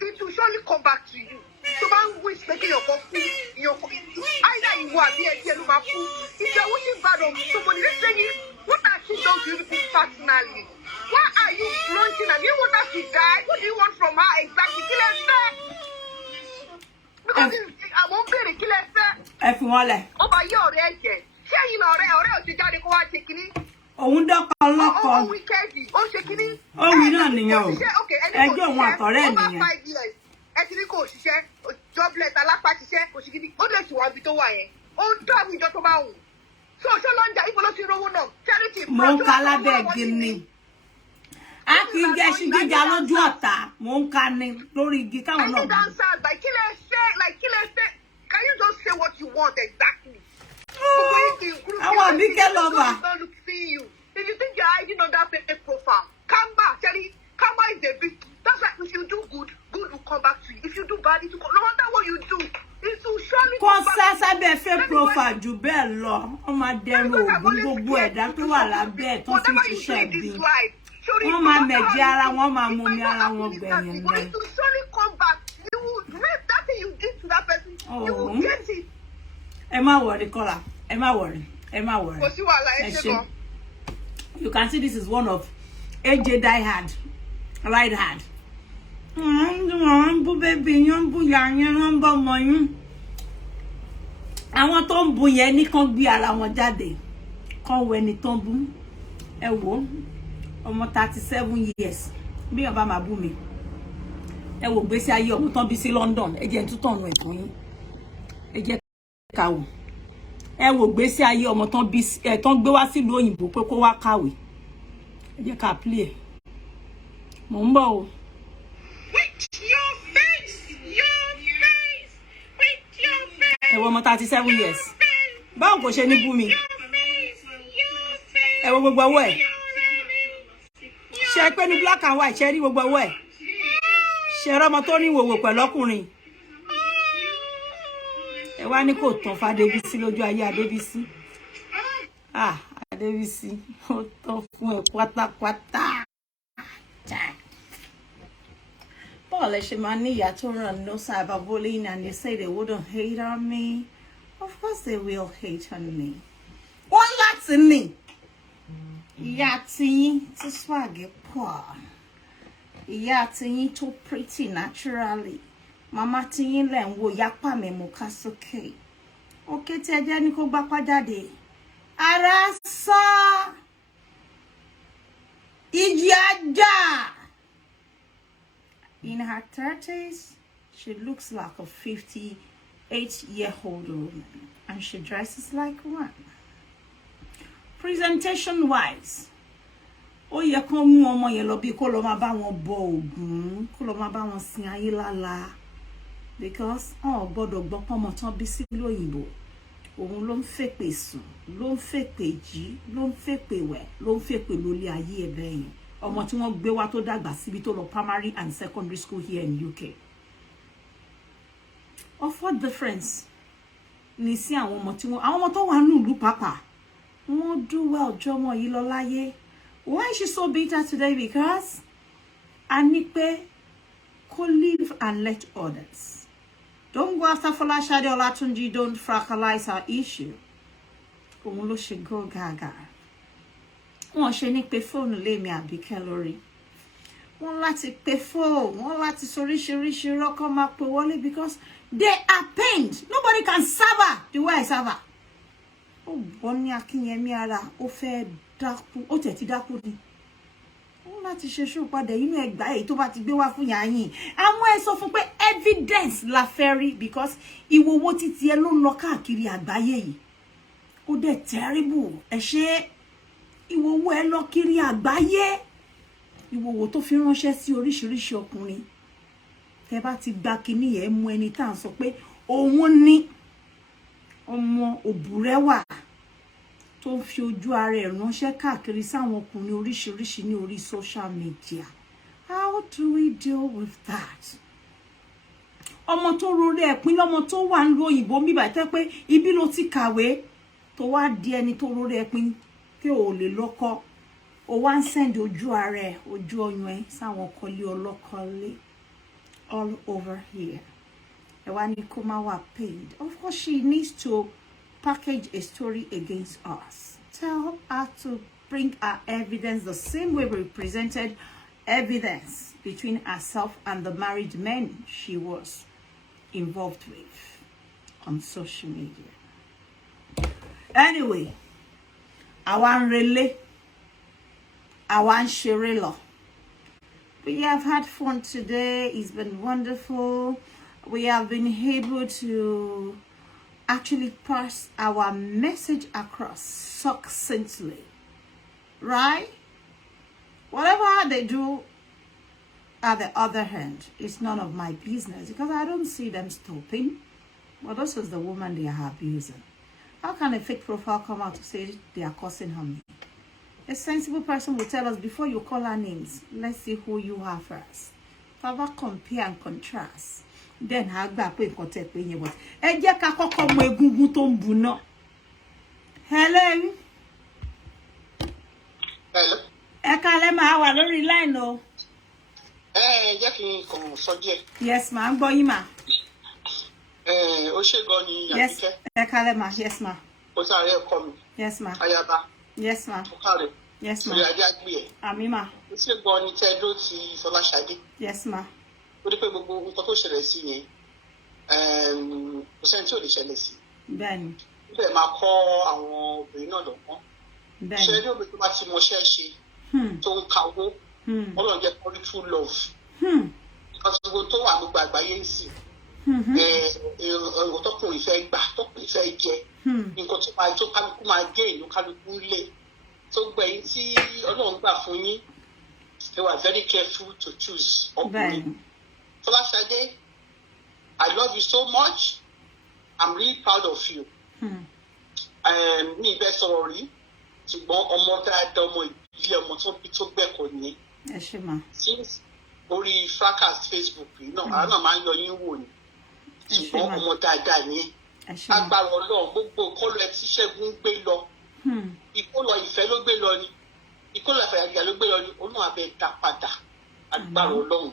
it will surely come back to you. So man who is making your coffee, either ìwọ àbí ẹbí ẹnu máa kú. If you're wishing bad on somebody, let's say what has she done to you people personally? Why are you launching her? Do you want her to die? What do you want from her exactly? Kí lẹ fẹ́? Because àwọn béèrè kí lẹ fẹ́. Ẹ fi wọn lẹ̀. Ó bá yé ọ̀rẹ́ ẹ̀jẹ̀. Ṣé ẹ̀yin náà ọ̀rẹ́ ò ti jáde kó wá ṣe kínní? Òun dọ́kọ̀ ọlọ́kọ̀. Ó wíkẹ́ẹ̀dì, ó ṣe kínní. Ó wí náà nìyẹn o. Ẹjọ́ òun àtọ̀rẹ́ nìyẹn. Ẹ ti ní kò ṣiṣẹ́, jobless alápá ṣiṣẹ́, kò ṣe gidi. Ó lè ṣìwà ibi tó wà yẹn. Ó ń tó àwọn ìjọ tó bá wù. So ṣó ló ń jà ibo ló ti rówó náà? Charity. Mo ń ka lábẹ́ gíní. A kì í jẹ́ ṣí gíga lójú ọ̀tá. Mo ń ka ní lórí igi káwọn náà. I need answers like kí lẹ fẹ́. Can you just say what you want exactly? Àwọn Abike lover. If you think you're hiding on that fake profile, come back. Charlie, come back is a bit. That's why if you do good, good will come back to you. If you do bad, it will come. No matter what you do, it will surely come back. Kò sábẹ́ fake profile jù bẹ́ẹ̀ lọ. Wọ́n máa dẹrù ògùn gbogbo ẹ̀dá tó wà lábẹ́ ẹ̀ tó ti ṣiṣẹ́ bí. Wọ́n máa mẹ̀jẹ̀ ara wọn máa mú mi ara wọn gbẹ̀yìn lọ. It will surely come back. You will rape that thing you did to that person. You will get it. Ẹ má worry, Kọ́lá. Ẹ má worry. Kò sí wàhálà ẹ ṣe gan. You can see this is one of AJ Die Hard, Ride Hard. Bú bébí yín, bú ìyá yín, bú ọmọ yín. àwọn tó ń bu yẹn ní kàn gbé ara wọn jáde kàn wo ẹni tó ń bú ẹ wò ọmọ 37 years bí ọba máa bú mi ẹ wò gbèsè ayé ọmọ tán bí sí London ẹ jẹ́ tún tọ̀nù ẹ̀tún yín ẹ jẹ́ ká wò ẹ wò gbèsè ayé ọmọ tán bí tán gbé wá sílùú òyìnbó pé kó wá kàwé ẹ jẹ́ ká play ẹ mò ń bọ̀ o. Ẹ wò ọmọ 37 years báwo kò ṣe ní bú mi ẹ wò gbogbo ọwọ́ ẹ̀ ṣe pé ní black and white ṣe rí gbogbo ọwọ́ ẹ̀ ṣe rọmọ tó ní wòwò pẹ̀lú ọkùnrin ẹ wá ní kò tán f'Adébísí lójú ayé Adébísí Adébísí ó tán fún ẹ pátápátá. Paul Eshimani Yatoran no cyberbullying and they say they wouldn't hate on me. Of course they will hate on me. One that's in me. Yati to swag poor. Yati too pretty naturally. Mama tin len wo yapa me mukasuke. Okay, te jani ko gba padade. Arasa. Ijaja. In her 30s, she looks like a 58-year-old woman, and she dresses like one. Presentation-wise, ó yẹ kó mú ọmọ yẹn lọ bí kó lọ máa bá wọn bọ Ògún, kó lọ máa bá wọn sin ayé lála, because gbọ́dọ̀ gbọ́ pé ọmọ tán bí sí lóyìnbó, òun ló ń fèpè sùn, ló ń fèpè jí, ló ń fèpè wẹ̀, ló ń fèpè lórí ayé ẹ̀ bẹ́ẹ̀ yẹn. Ọmọ tí wọ́n gbé wá tó dàgbà síbi tó lọ primary and secondary school here in UK. Of what difference ni sí àwọn ọmọ tó wà ní ìlú pàápàá wọ́n do well jọmọ yìí lọ láyé. Why is she so bitter today? Because a ní pé kó live and let others. Don't go after Folashade Olatunji, don't fractalize her issue. Òun ló ṣe go gaga. Wọ́n ṣe ní pé fóònù lé mi Abike lórí. Wọ́n láti pé fóònù, wọ́n láti soríṣiríṣi rọ́kọ́ máa pè wọlé because they are pained. Nobody can serve her the way I serve her. Ó bọ́ ní Akínyẹmí ara, ó fẹ́ dákú, ó tẹ̀ ti dákú ni. Wọ́n láti ṣe ṣó padà inú ẹgbàá èyí tó bá ti gbé wá fún yàyìn. Àwọn ẹ sọ fún pé evidence la fẹ́ rí because ìwòwò títí ẹ ló ń lọ káàkiri àgbáyé yìí. Ó dẹ̀ terrible. Ẹ ṣe ìwòwò ẹ lọ kiri àgbáyé. Ìwòwò tó fi ránṣẹ́ sí oríṣiríṣi ọkùnrin. Tẹ́ bá ti gba kíní yẹn mú ẹni tá ń sọ pé òun ní ọmọ òbúrẹ́wà tó fi ojú ara ẹ̀ ránṣẹ́ káàkiri sáwọn ọkùnrin oríṣiríṣi ní orí social media. How do we deal with that? Ọmọ tó rore ẹ̀pin lọ́mọ tó wà ń lo òyìnbó mi báyìí tẹ́ pé ibi ló ti kàwé tó wá di ẹni tó rore ẹ̀pin tí ò lè lọ́kọ. O wá ń send ojú ara ẹ̀, ojú ọyàn ẹ̀ sáwọn kọ́lé ọlọ́kọ́lé all over here. Ẹ wá ní kó má wà paid. Of course, she needs to package a story against us. Tell her to bring her evidence the same way we presented evidence between herself and the married men she was involved with on social media. Anyway, àwa ń relé, àwa ń ṣeré lọ. We have had fun today. It's been wonderful. We have been able to actually pass our message across succinctly, right? Whatever they do at the other hand, it's none of my business because I don't see them stopping. Well, this is the woman they are abusing. How can a fake profile come out to say they are cursing her me? A sensible person will tell us before you call her names, let's see who you are first. Further compare and contrast. Then ha gba pé nǹkan tẹ́ pé yẹn but ẹ jẹ́ ká kọ́kọ́ mọ egungun tó ń bu náà. Hello. Hello. Ẹ kálẹ́ máa wà lórí line o. Jẹ́ kí n kàn sọ díẹ̀. Yes ma, ń gbọ́ yín ma. Ó ṣe gan ni Abike. Ẹ kálẹ́ ma, yes ma. Ó sáré ẹ̀kọ́ mi. Yes ma. Ayaba. Yes ma. Ó kárẹ̀. Yes ma. Orí adé àgbé ẹ̀. Àmì ma. Ó ṣe gan ni tẹ́ ló ti Folashade. Yes ma. Ó dé pé gbogbo nǹkan tó ṣẹlẹ̀ sí yẹn kò sẹ́ni tí ò lè ṣẹlẹ̀ sí. bẹ́ẹ̀ni. Bẹ́ẹ̀ máa kọ́ àwọn obìnrin náà lọ́gbọ́n. Ṣé ní obìnrin tó bá ti mọṣẹ́ ṣe tó ń kawó, Ọlọ́run jẹ́ kó rí true love. Because gbogbo tó wà gbogbo àgbáyé ń sìn. Ọ̀rọ̀ tọkùnrin fẹ́ gbà, tọkùnrin fẹ́ jẹ. Nǹkan tó kálukú máa gé ìlú kálukú lé. Tó gbẹ̀yìn tí Ọlọ́run gbà fún yín, they were very careful to choose ọkùnrin. Folashade, I love you so much. I'm really proud of you. Mi ìbẹ́ sọ̀rọ̀ rí, ṣùgbọ́n ọmọ dáadáa ọmọ ìbílẹ̀ ọmọ tó bí tó gbẹ̀kọ̀ ní. Ẹ ṣé ma. Since orí fracas Facebook yìí náà, àwọn náà máa ń yọ yín wò ní. Ṣùgbọ́n ọmọ dáadáa ní. Agbára Ọlọ́run gbogbo ìkọlù ẹ tí Ṣẹ́gun gbé lọ. Ìkọlù ìfẹ́ ló gbé lọ ni. Ìkọlù ìfẹ́ àgbà ló gbé lọ ni. Olúwa abẹ́ dá padà. Agbára Ọlọ́run.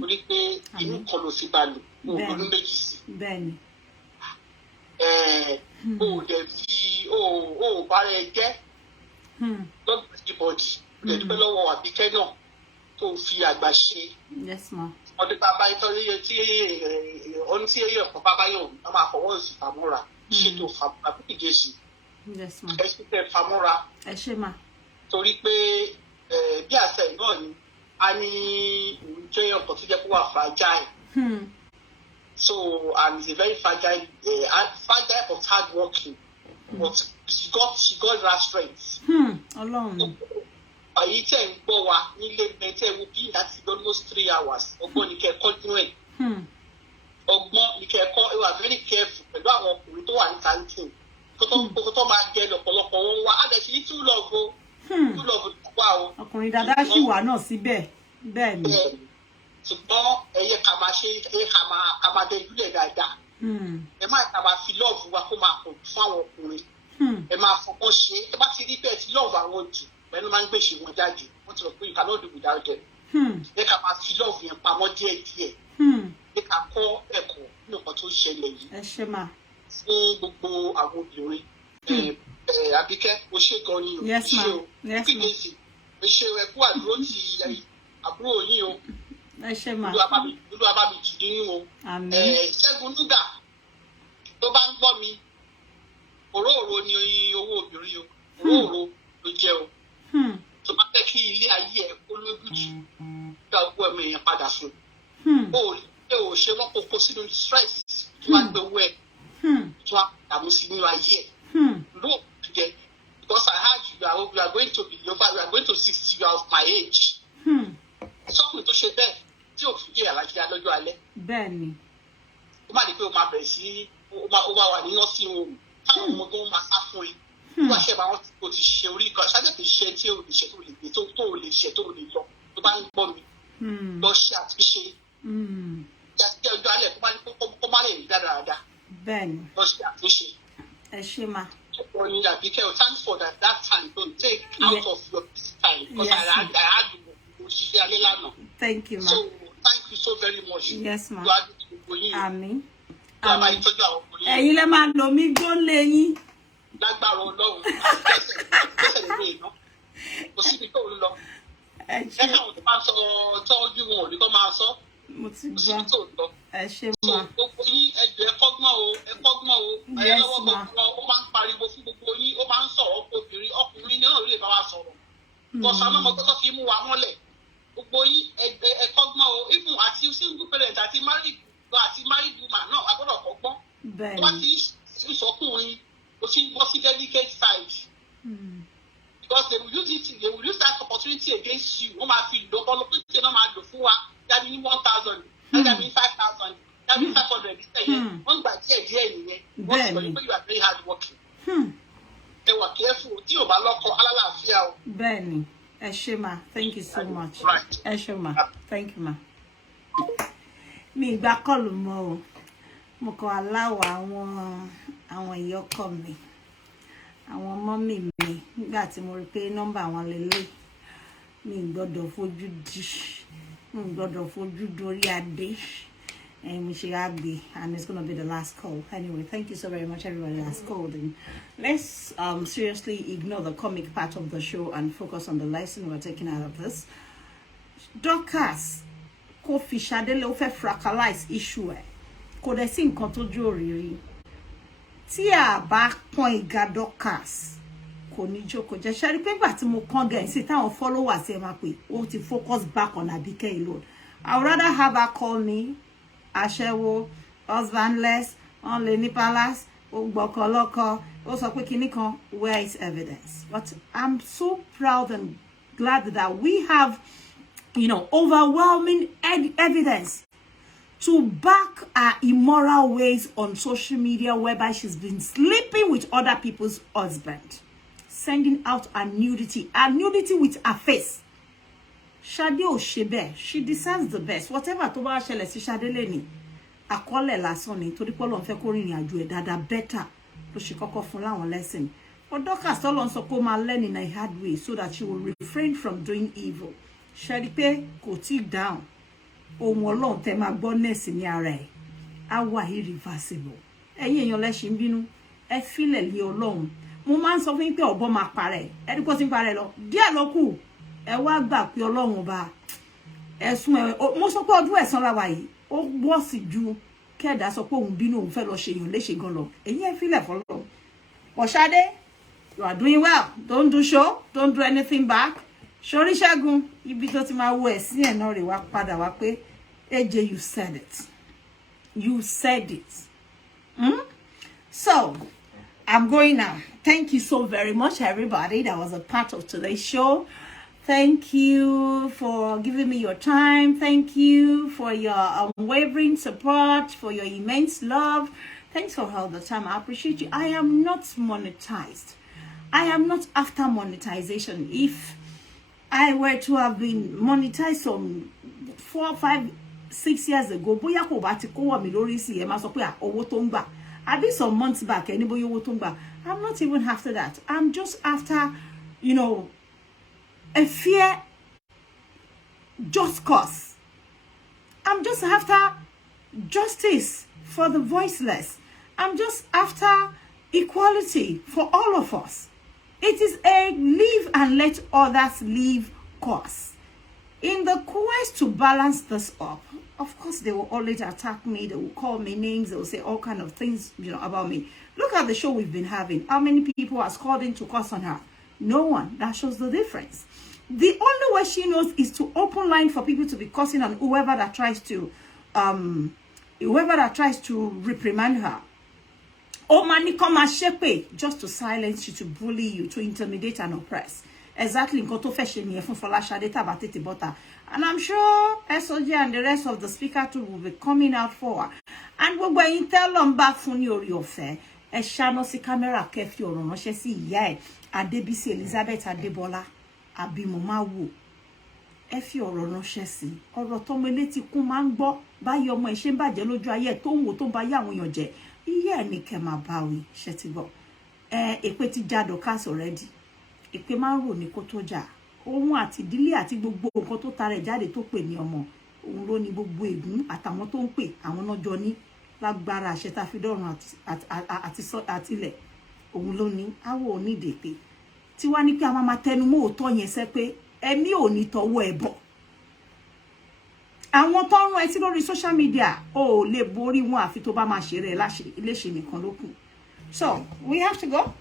Torí pé inú kan ló sì bá lò. Òògùn méjì sí. Bẹ́ẹ̀ni. O dẹ̀ fi o bá rẹ jẹ́ lọ́dún everybody o dẹ̀ dúpẹ́ lọ́wọ́ Àbíkẹ́ náà tó fi àgbà ṣe. Yes ma. Ọdún bàbá ìtọ́jú yẹn tí ọdún tí èyí ọ̀pọ̀ bàbá yẹn wọ́n máa fọwọ́ sí fàmúra ṣètò Abike Jagaban. Yes ma. Ẹ ṣe tẹ fàmúra. Ẹ ṣé ma. Torí pé bí àṣẹ náà ni a ní jẹ́ ọ̀pọ̀ tó jẹ́ kó wà fragile. So and he's a very fragile but hardworking. But she got that strength. Ọlọ́run. Àyè tẹ̀ ń gbọ́ wa nílé mẹ́tẹ́ wo bí láti almost 3 hours. Ọgbọ́n ni kẹ́ kọ́ nínú ẹ̀. Ọgbọ́n ni kẹ́ kọ́ ẹ wà very careful pẹ̀lú àwọn ọkùnrin tó wà ní kantin. Kókó tó máa jẹ lọ́pọ̀lọpọ̀ wọn wá. Á dẹ̀ sí ní true love o. True love wà o. Ọkùnrin dáadáa sì wà náà síbẹ̀. Bẹ́ẹ̀ ni. Ṣùgbọ́n ẹyẹ ká máa ṣe ẹyẹ ká máa dé ìdúlẹ̀ dáadáa. Ẹ má ká máa fi lọ́ọ̀fù wa kó máa pọ̀ fún àwọn ọkùnrin. Ẹ máa fọwọ́ ṣe ẹ bá ti rí bẹ́ẹ̀ tí lọ́ọ̀fù àwọn jù pẹ̀lú máa ń gbèsè wọn jáde wọ́n ti rò pé you cannot do without them. Ẹ ká máa fi lọ́ọ̀fù yẹn pamọ́ díẹ̀díẹ̀. Ẹ ká kọ́ ẹ̀kọ́ nínú nǹkan tó ṣẹlẹ̀ yìí. Ẹ ṣé ma. Fún gbogbo àwọn obìnrin. Àbíkẹ́ o ṣe gan ni o. Yes ma. Yes ma. O ṣe ẹkú àdúró ti àbúrò yín o. Ẹ ṣé ma. Olúwa bá mi tù nínú o. Segun Nuga tó bá ń gbọ́ mi òróòro ni owó obìnrin o òróòro ló jẹ́ o. Tó bá fẹ́ kí ilé ayé ẹ̀ kó lójú jù kí ọgbọ́ ẹ̀mọ èèyàn padà fún o ṣe wọ́n kókó sínú stress tó wá gbé owó ẹ̀ tó wá dààmú sí nínú ayé ẹ̀ lóò jẹ́ because I heard you are going to be over you are going to 60 you are of my age. Sọ́kùnrin tó ṣe bẹ́ẹ̀ tí ò fi yé àlàáfíà lọ́jọ́ alẹ́. Bẹ́ẹ̀ni. Ó má ní pé ó máa bẹ̀rẹ̀ sí ó máa wà ní nọ́ọ̀sì ohun táwọn ọmọ tó máa sá fún ẹ. Wọ́n ṣe bá wọn kò ti ṣe orí kan ṣáájú ti ṣe tí ò lè ṣe tó lè gbé tó lè ṣe tó lè lọ tó bá ń gbọ́ mi. Lọ ṣe àtúnṣe. Ìyàtí ọjọ́ alẹ́ tó bá ní kó má lè rí dáadáa. Bẹ́ẹ̀ni. Lọ ṣe àtúnṣe. Ẹ ṣé ma. Ọ̀ni Àbíkẹ́ thanks for that time don't take out of your time because I had òṣìṣẹ́ alẹ́ lánàá. Thank you ma. So thank you so very much. Yes ma. Àmín. Ẹ̀yin lẹ máa lò mí gbóńlé yín. Lágbára Ọlọ́run gbẹ́sẹ̀ lórí iná kò síbi tó ń lọ. Ẹ káwọn tó máa sọ tọ́jú wọn ò ní kó máa sọ. Mo ti gbọ́. Kò síbi tó ń lọ. Ẹ ṣé ma. So gbogbo yín ẹjọ́ ẹ kọ́gbọ́n o ayẹlọ́wọ́ gbogbo ó máa ń pariwo fún gbogbo yín ó máa ń sọ̀rọ̀ ọkùnrin náà ló lè bá wa sọ̀rọ̀. Kọ̀sán náà mo tó fi mú wa mọ́lẹ̀. Gbogbo yín ẹ̀kọ́gbọ́n o even àti single parent àti married woman náà agbọ́dọ̀ kọ́gbọ́n. Bẹ́ẹ̀ni. Wọ́n ti sọkùnrin o ti ń bọ́ sí delicate side. Because they will use that opportunity against you. Wọ́n máa fi lò opportunity náà máa lò fún wa jáde ní 1,000 jáde ní 5,000 jáde ní 500 ìṣẹ̀yẹ. Wọ́n gbà díẹ̀ nìyẹn. Wọ́n ti sọ pé you are very hard working. Ẹ wà careful tí ò bá lọ́kọ alálàáfíà o. Bẹ́ẹ̀ni. Ẹ ṣé ma. Thank you so much. Ẹ ṣé ma. Thank you ma. Mi ìgbà kọlù mọ́ o. Mo kọ aláwọ̀ àwọn ìyọkọ mi. Àwọn mọ́mì mi nígbà tí mo rí pé nọ́mbà wọn lélẹ̀. Mi gbọ́dọ̀ fojú di. Mi gbọ́dọ̀ fojú dorí adé. And we should be, and it's going to be the last call. Anyway, thank you so very much, everybody that's called. And let's seriously ignore the comic part of the show and focus on the lesson we're taking out of this. Dorcas, Folashade ló fẹ́ fractalize issue ẹ̀. Kò dẹ̀ sí nǹkan tó jó rírì tí a bá pọ́n ìgà Dorcas kò ní jókòó jẹ́ ṣe rí pé gbà tí mo kàn gẹ̀ sí táwọn followers ẹ máa pè ó ti focus back on Abike alone. I would rather have her call me aṣẹ́wó husbandless only ní palace ó gbọ́kọlọ́kọ ó sọ pé kinní kan. Where is evidence? But I'm so proud and glad that we have, you know, overwhelming evidence to back her immoral ways on social media, whereby she's been sleeping with other people's husband, sending out her nudity with her face. Shade Oshebe, she deserves the best. Whatever to ba ṣẹlẹ̀ sí Shade leni, akọ́lẹ̀ lásán ni torí pé Ọlọ́run fẹ́ kó rìnrìn àjò ẹ̀ dáadáa better ló ṣe kọ́kọ́ fún láwọn lesson. But Dorcas Ọlọ́run sọ pé ó máa learn in a hard way so that she will refrain from doing evil. Shade pé kò tí down. Ohun Ọlọ́run tẹ́ máa gbọ́ nẹ́ẹ̀sì ní ara ẹ̀ á wà irreversible. Ẹ̀yin èèyàn lẹ́ṣin bínú ẹ fílẹ̀ lé Ọlọ́run. Mo máa ń sọ fún yín pé ọ̀bọ máa parẹ́ ẹ dípò tí ń parẹ́ lọ díẹ̀ ló kù ẹ wá gbà pé Ọlọ́run ọba ẹ̀sùn ẹ̀ mo sọ pé ọdún ẹ̀san la wà yìí ó gbọ́ sí ju kẹ́ẹ̀dá sọ pé òun bínú òun fẹ́ lọ ṣe èèyàn léṣe gan lọ ẹ̀yin ẹ fílẹ̀ fọlọ́. Folashade, you are doing well. Don't do show, don't do anything back. Sori Segun ibi tó ti máa wo ẹ̀sìn ẹ̀ náà rè wá padà wá pé AJ, you said it. You said it. So, I'm going now. Thank you so very much, everybody that was a part of today's show. Thank you for giving me your time. Thank you for your unwavering support, for your immense love. Thanks for all the time. I appreciate you. I am not monetized. I am not after monetization. If I were to have been monetized some 4, 5, 6 years ago, bóyá kò bá ti kówó mi lórí sí ẹ máa sọ pé owó tó ń gbà. I did some months back, anybody owó tó ń gbà. I'm not even after that. I'm just after, you know, a fair, just cause. I'm just after justice for the voiceless. I'm just after equality for all of us. It is a live and let others live cause. In the quest to balance this up, of course, they will always attack me. They will call me names. They will say all kinds of things, you know, about me. Look at the show we've been having. How many people has called in to curse on her? No one. That shows the difference. The only way she knows is to open line for people to be cursing on whoever that tries to reprimand her. Or manikoma shepe, just to silence you, to bully you, to intimidate and oppress. Exactly in Koto Fashion from Folashade Tabatete Butter. And I'm sure SOJ and the rest of the speaker too will be coming out for her. And we're going to tell them back from your affair. A shano si camera kefi or no she si ye Adebisi Elizabeth Adebola Abimoma wo. Efi ọ̀rọ̀ ránṣẹ́ sí ọ̀rọ̀ tó mo létí kún máa ń gbọ́ báyìí ọmọ ẹ ṣe ń bàjẹ́ lójú ayé tó ń wò tó ń bá yá àwọn èèyàn jẹ iye ẹ̀ ní kẹ́ máa bá wí ṣe ti gbọ́ èpè ti já Dorcas already èpè máa ń rò ní kó tó jà òun àti ìdílé àti gbogbo nǹkan tó tara ẹ̀ jáde tó pè ní ọmọ òun ló ní gbogbo ègún àtàwọn tó ń pè àwọn náà jọ ní lágbára àṣẹ tá fi dọ̀run àtilẹ̀ òun ló ní àwọ̀ onídèpè tí wá ní pé a máa tẹnu mọ́ òótọ́ yẹn sẹ́ pé ẹ̀mí ò ní tọwọ́ ẹ̀ bọ̀ àwọn tó ń rán ẹ sí lórí social media ó lè borí wọn àfi tó bá máa ṣeré léṣe nìkan ló kù. So we have to go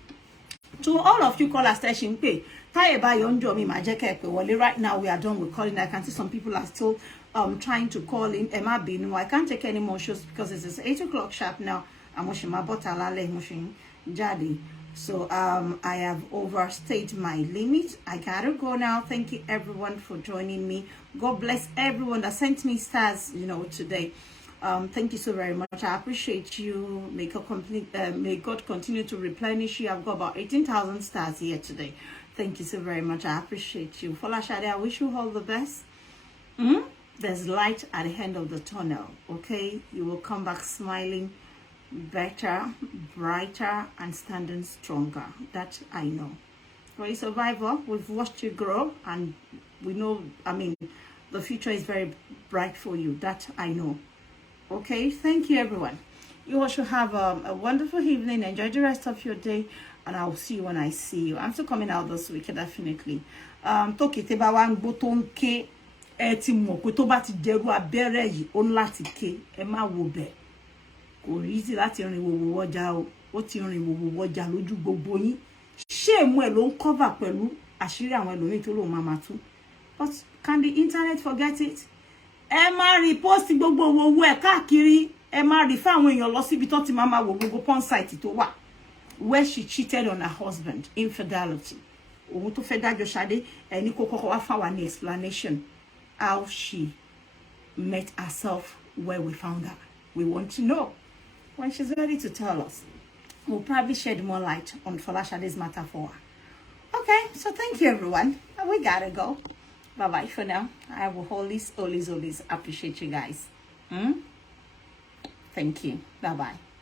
to all of you callers tẹ́ṣin ń pè táyé báyọ̀ ń jọ mi máa jẹ́ kẹ́ ẹ pè wọlé. Right now we are done with calling. I can see some people are still trying to call in. Ẹ má bínú, I can't take any more shows because it is 8 o'clock sharp now. Àmọ́ ṣe máa bọ́ta lálẹ́ mo ṣe ń jáde. So I have overstayed my limit. I gotta go now. Thank you everyone for joining me. God bless everyone that sent me stars, you know, today. Thank you so very much. I appreciate you. May God continue to replenish you. I've got about 18,000 stars here today. Thank you so very much. I appreciate you. Folashade, I wish you all the best. There's light at the end of the tunnel. Okay, you will come back smiling, better, brighter, and standing stronger. That I know. For a survivor, we've watched you grow, and we know, I mean, the future is very bright for you. That I know. Okay, thank you everyone. You all should have a wonderful evening. Enjoy the rest of your day, and I'll see you when I see you. I'm still coming out this week, definitely. Toki te ba wa ngbo to nke e ti mo pe to ba ti jeru abere yi o láti ke e ma wo be. Kò easy láti rin wo ọjà o. ó ti rìn wòwò wọjà lójú gbogbo yín shame ẹ ló ń cover pẹ̀lú àṣírí àwọn ẹlòmíì tó lóun máa tú. But can the internet forget it? Ẹ máa repost gbogbo owó ẹ káàkiri, ẹ máa rí fáwọn èèyàn lọ síbi tó ti máa wò gbogbo porn site tó wà where she cheated on her husband, infidelity. Òun tó fẹ́ dájọ́ Ṣadé ẹni kó kọ́kọ́ wá fáwa ní explanation how she met herself where we found her. We want to know. When she's ready to tell us, we'll probably shed more light on Folashade's matter for her. Okay, so thank you, everyone. We gotta go. Bye-bye for now. I will always appreciate you guys. Thank you. Bye-bye.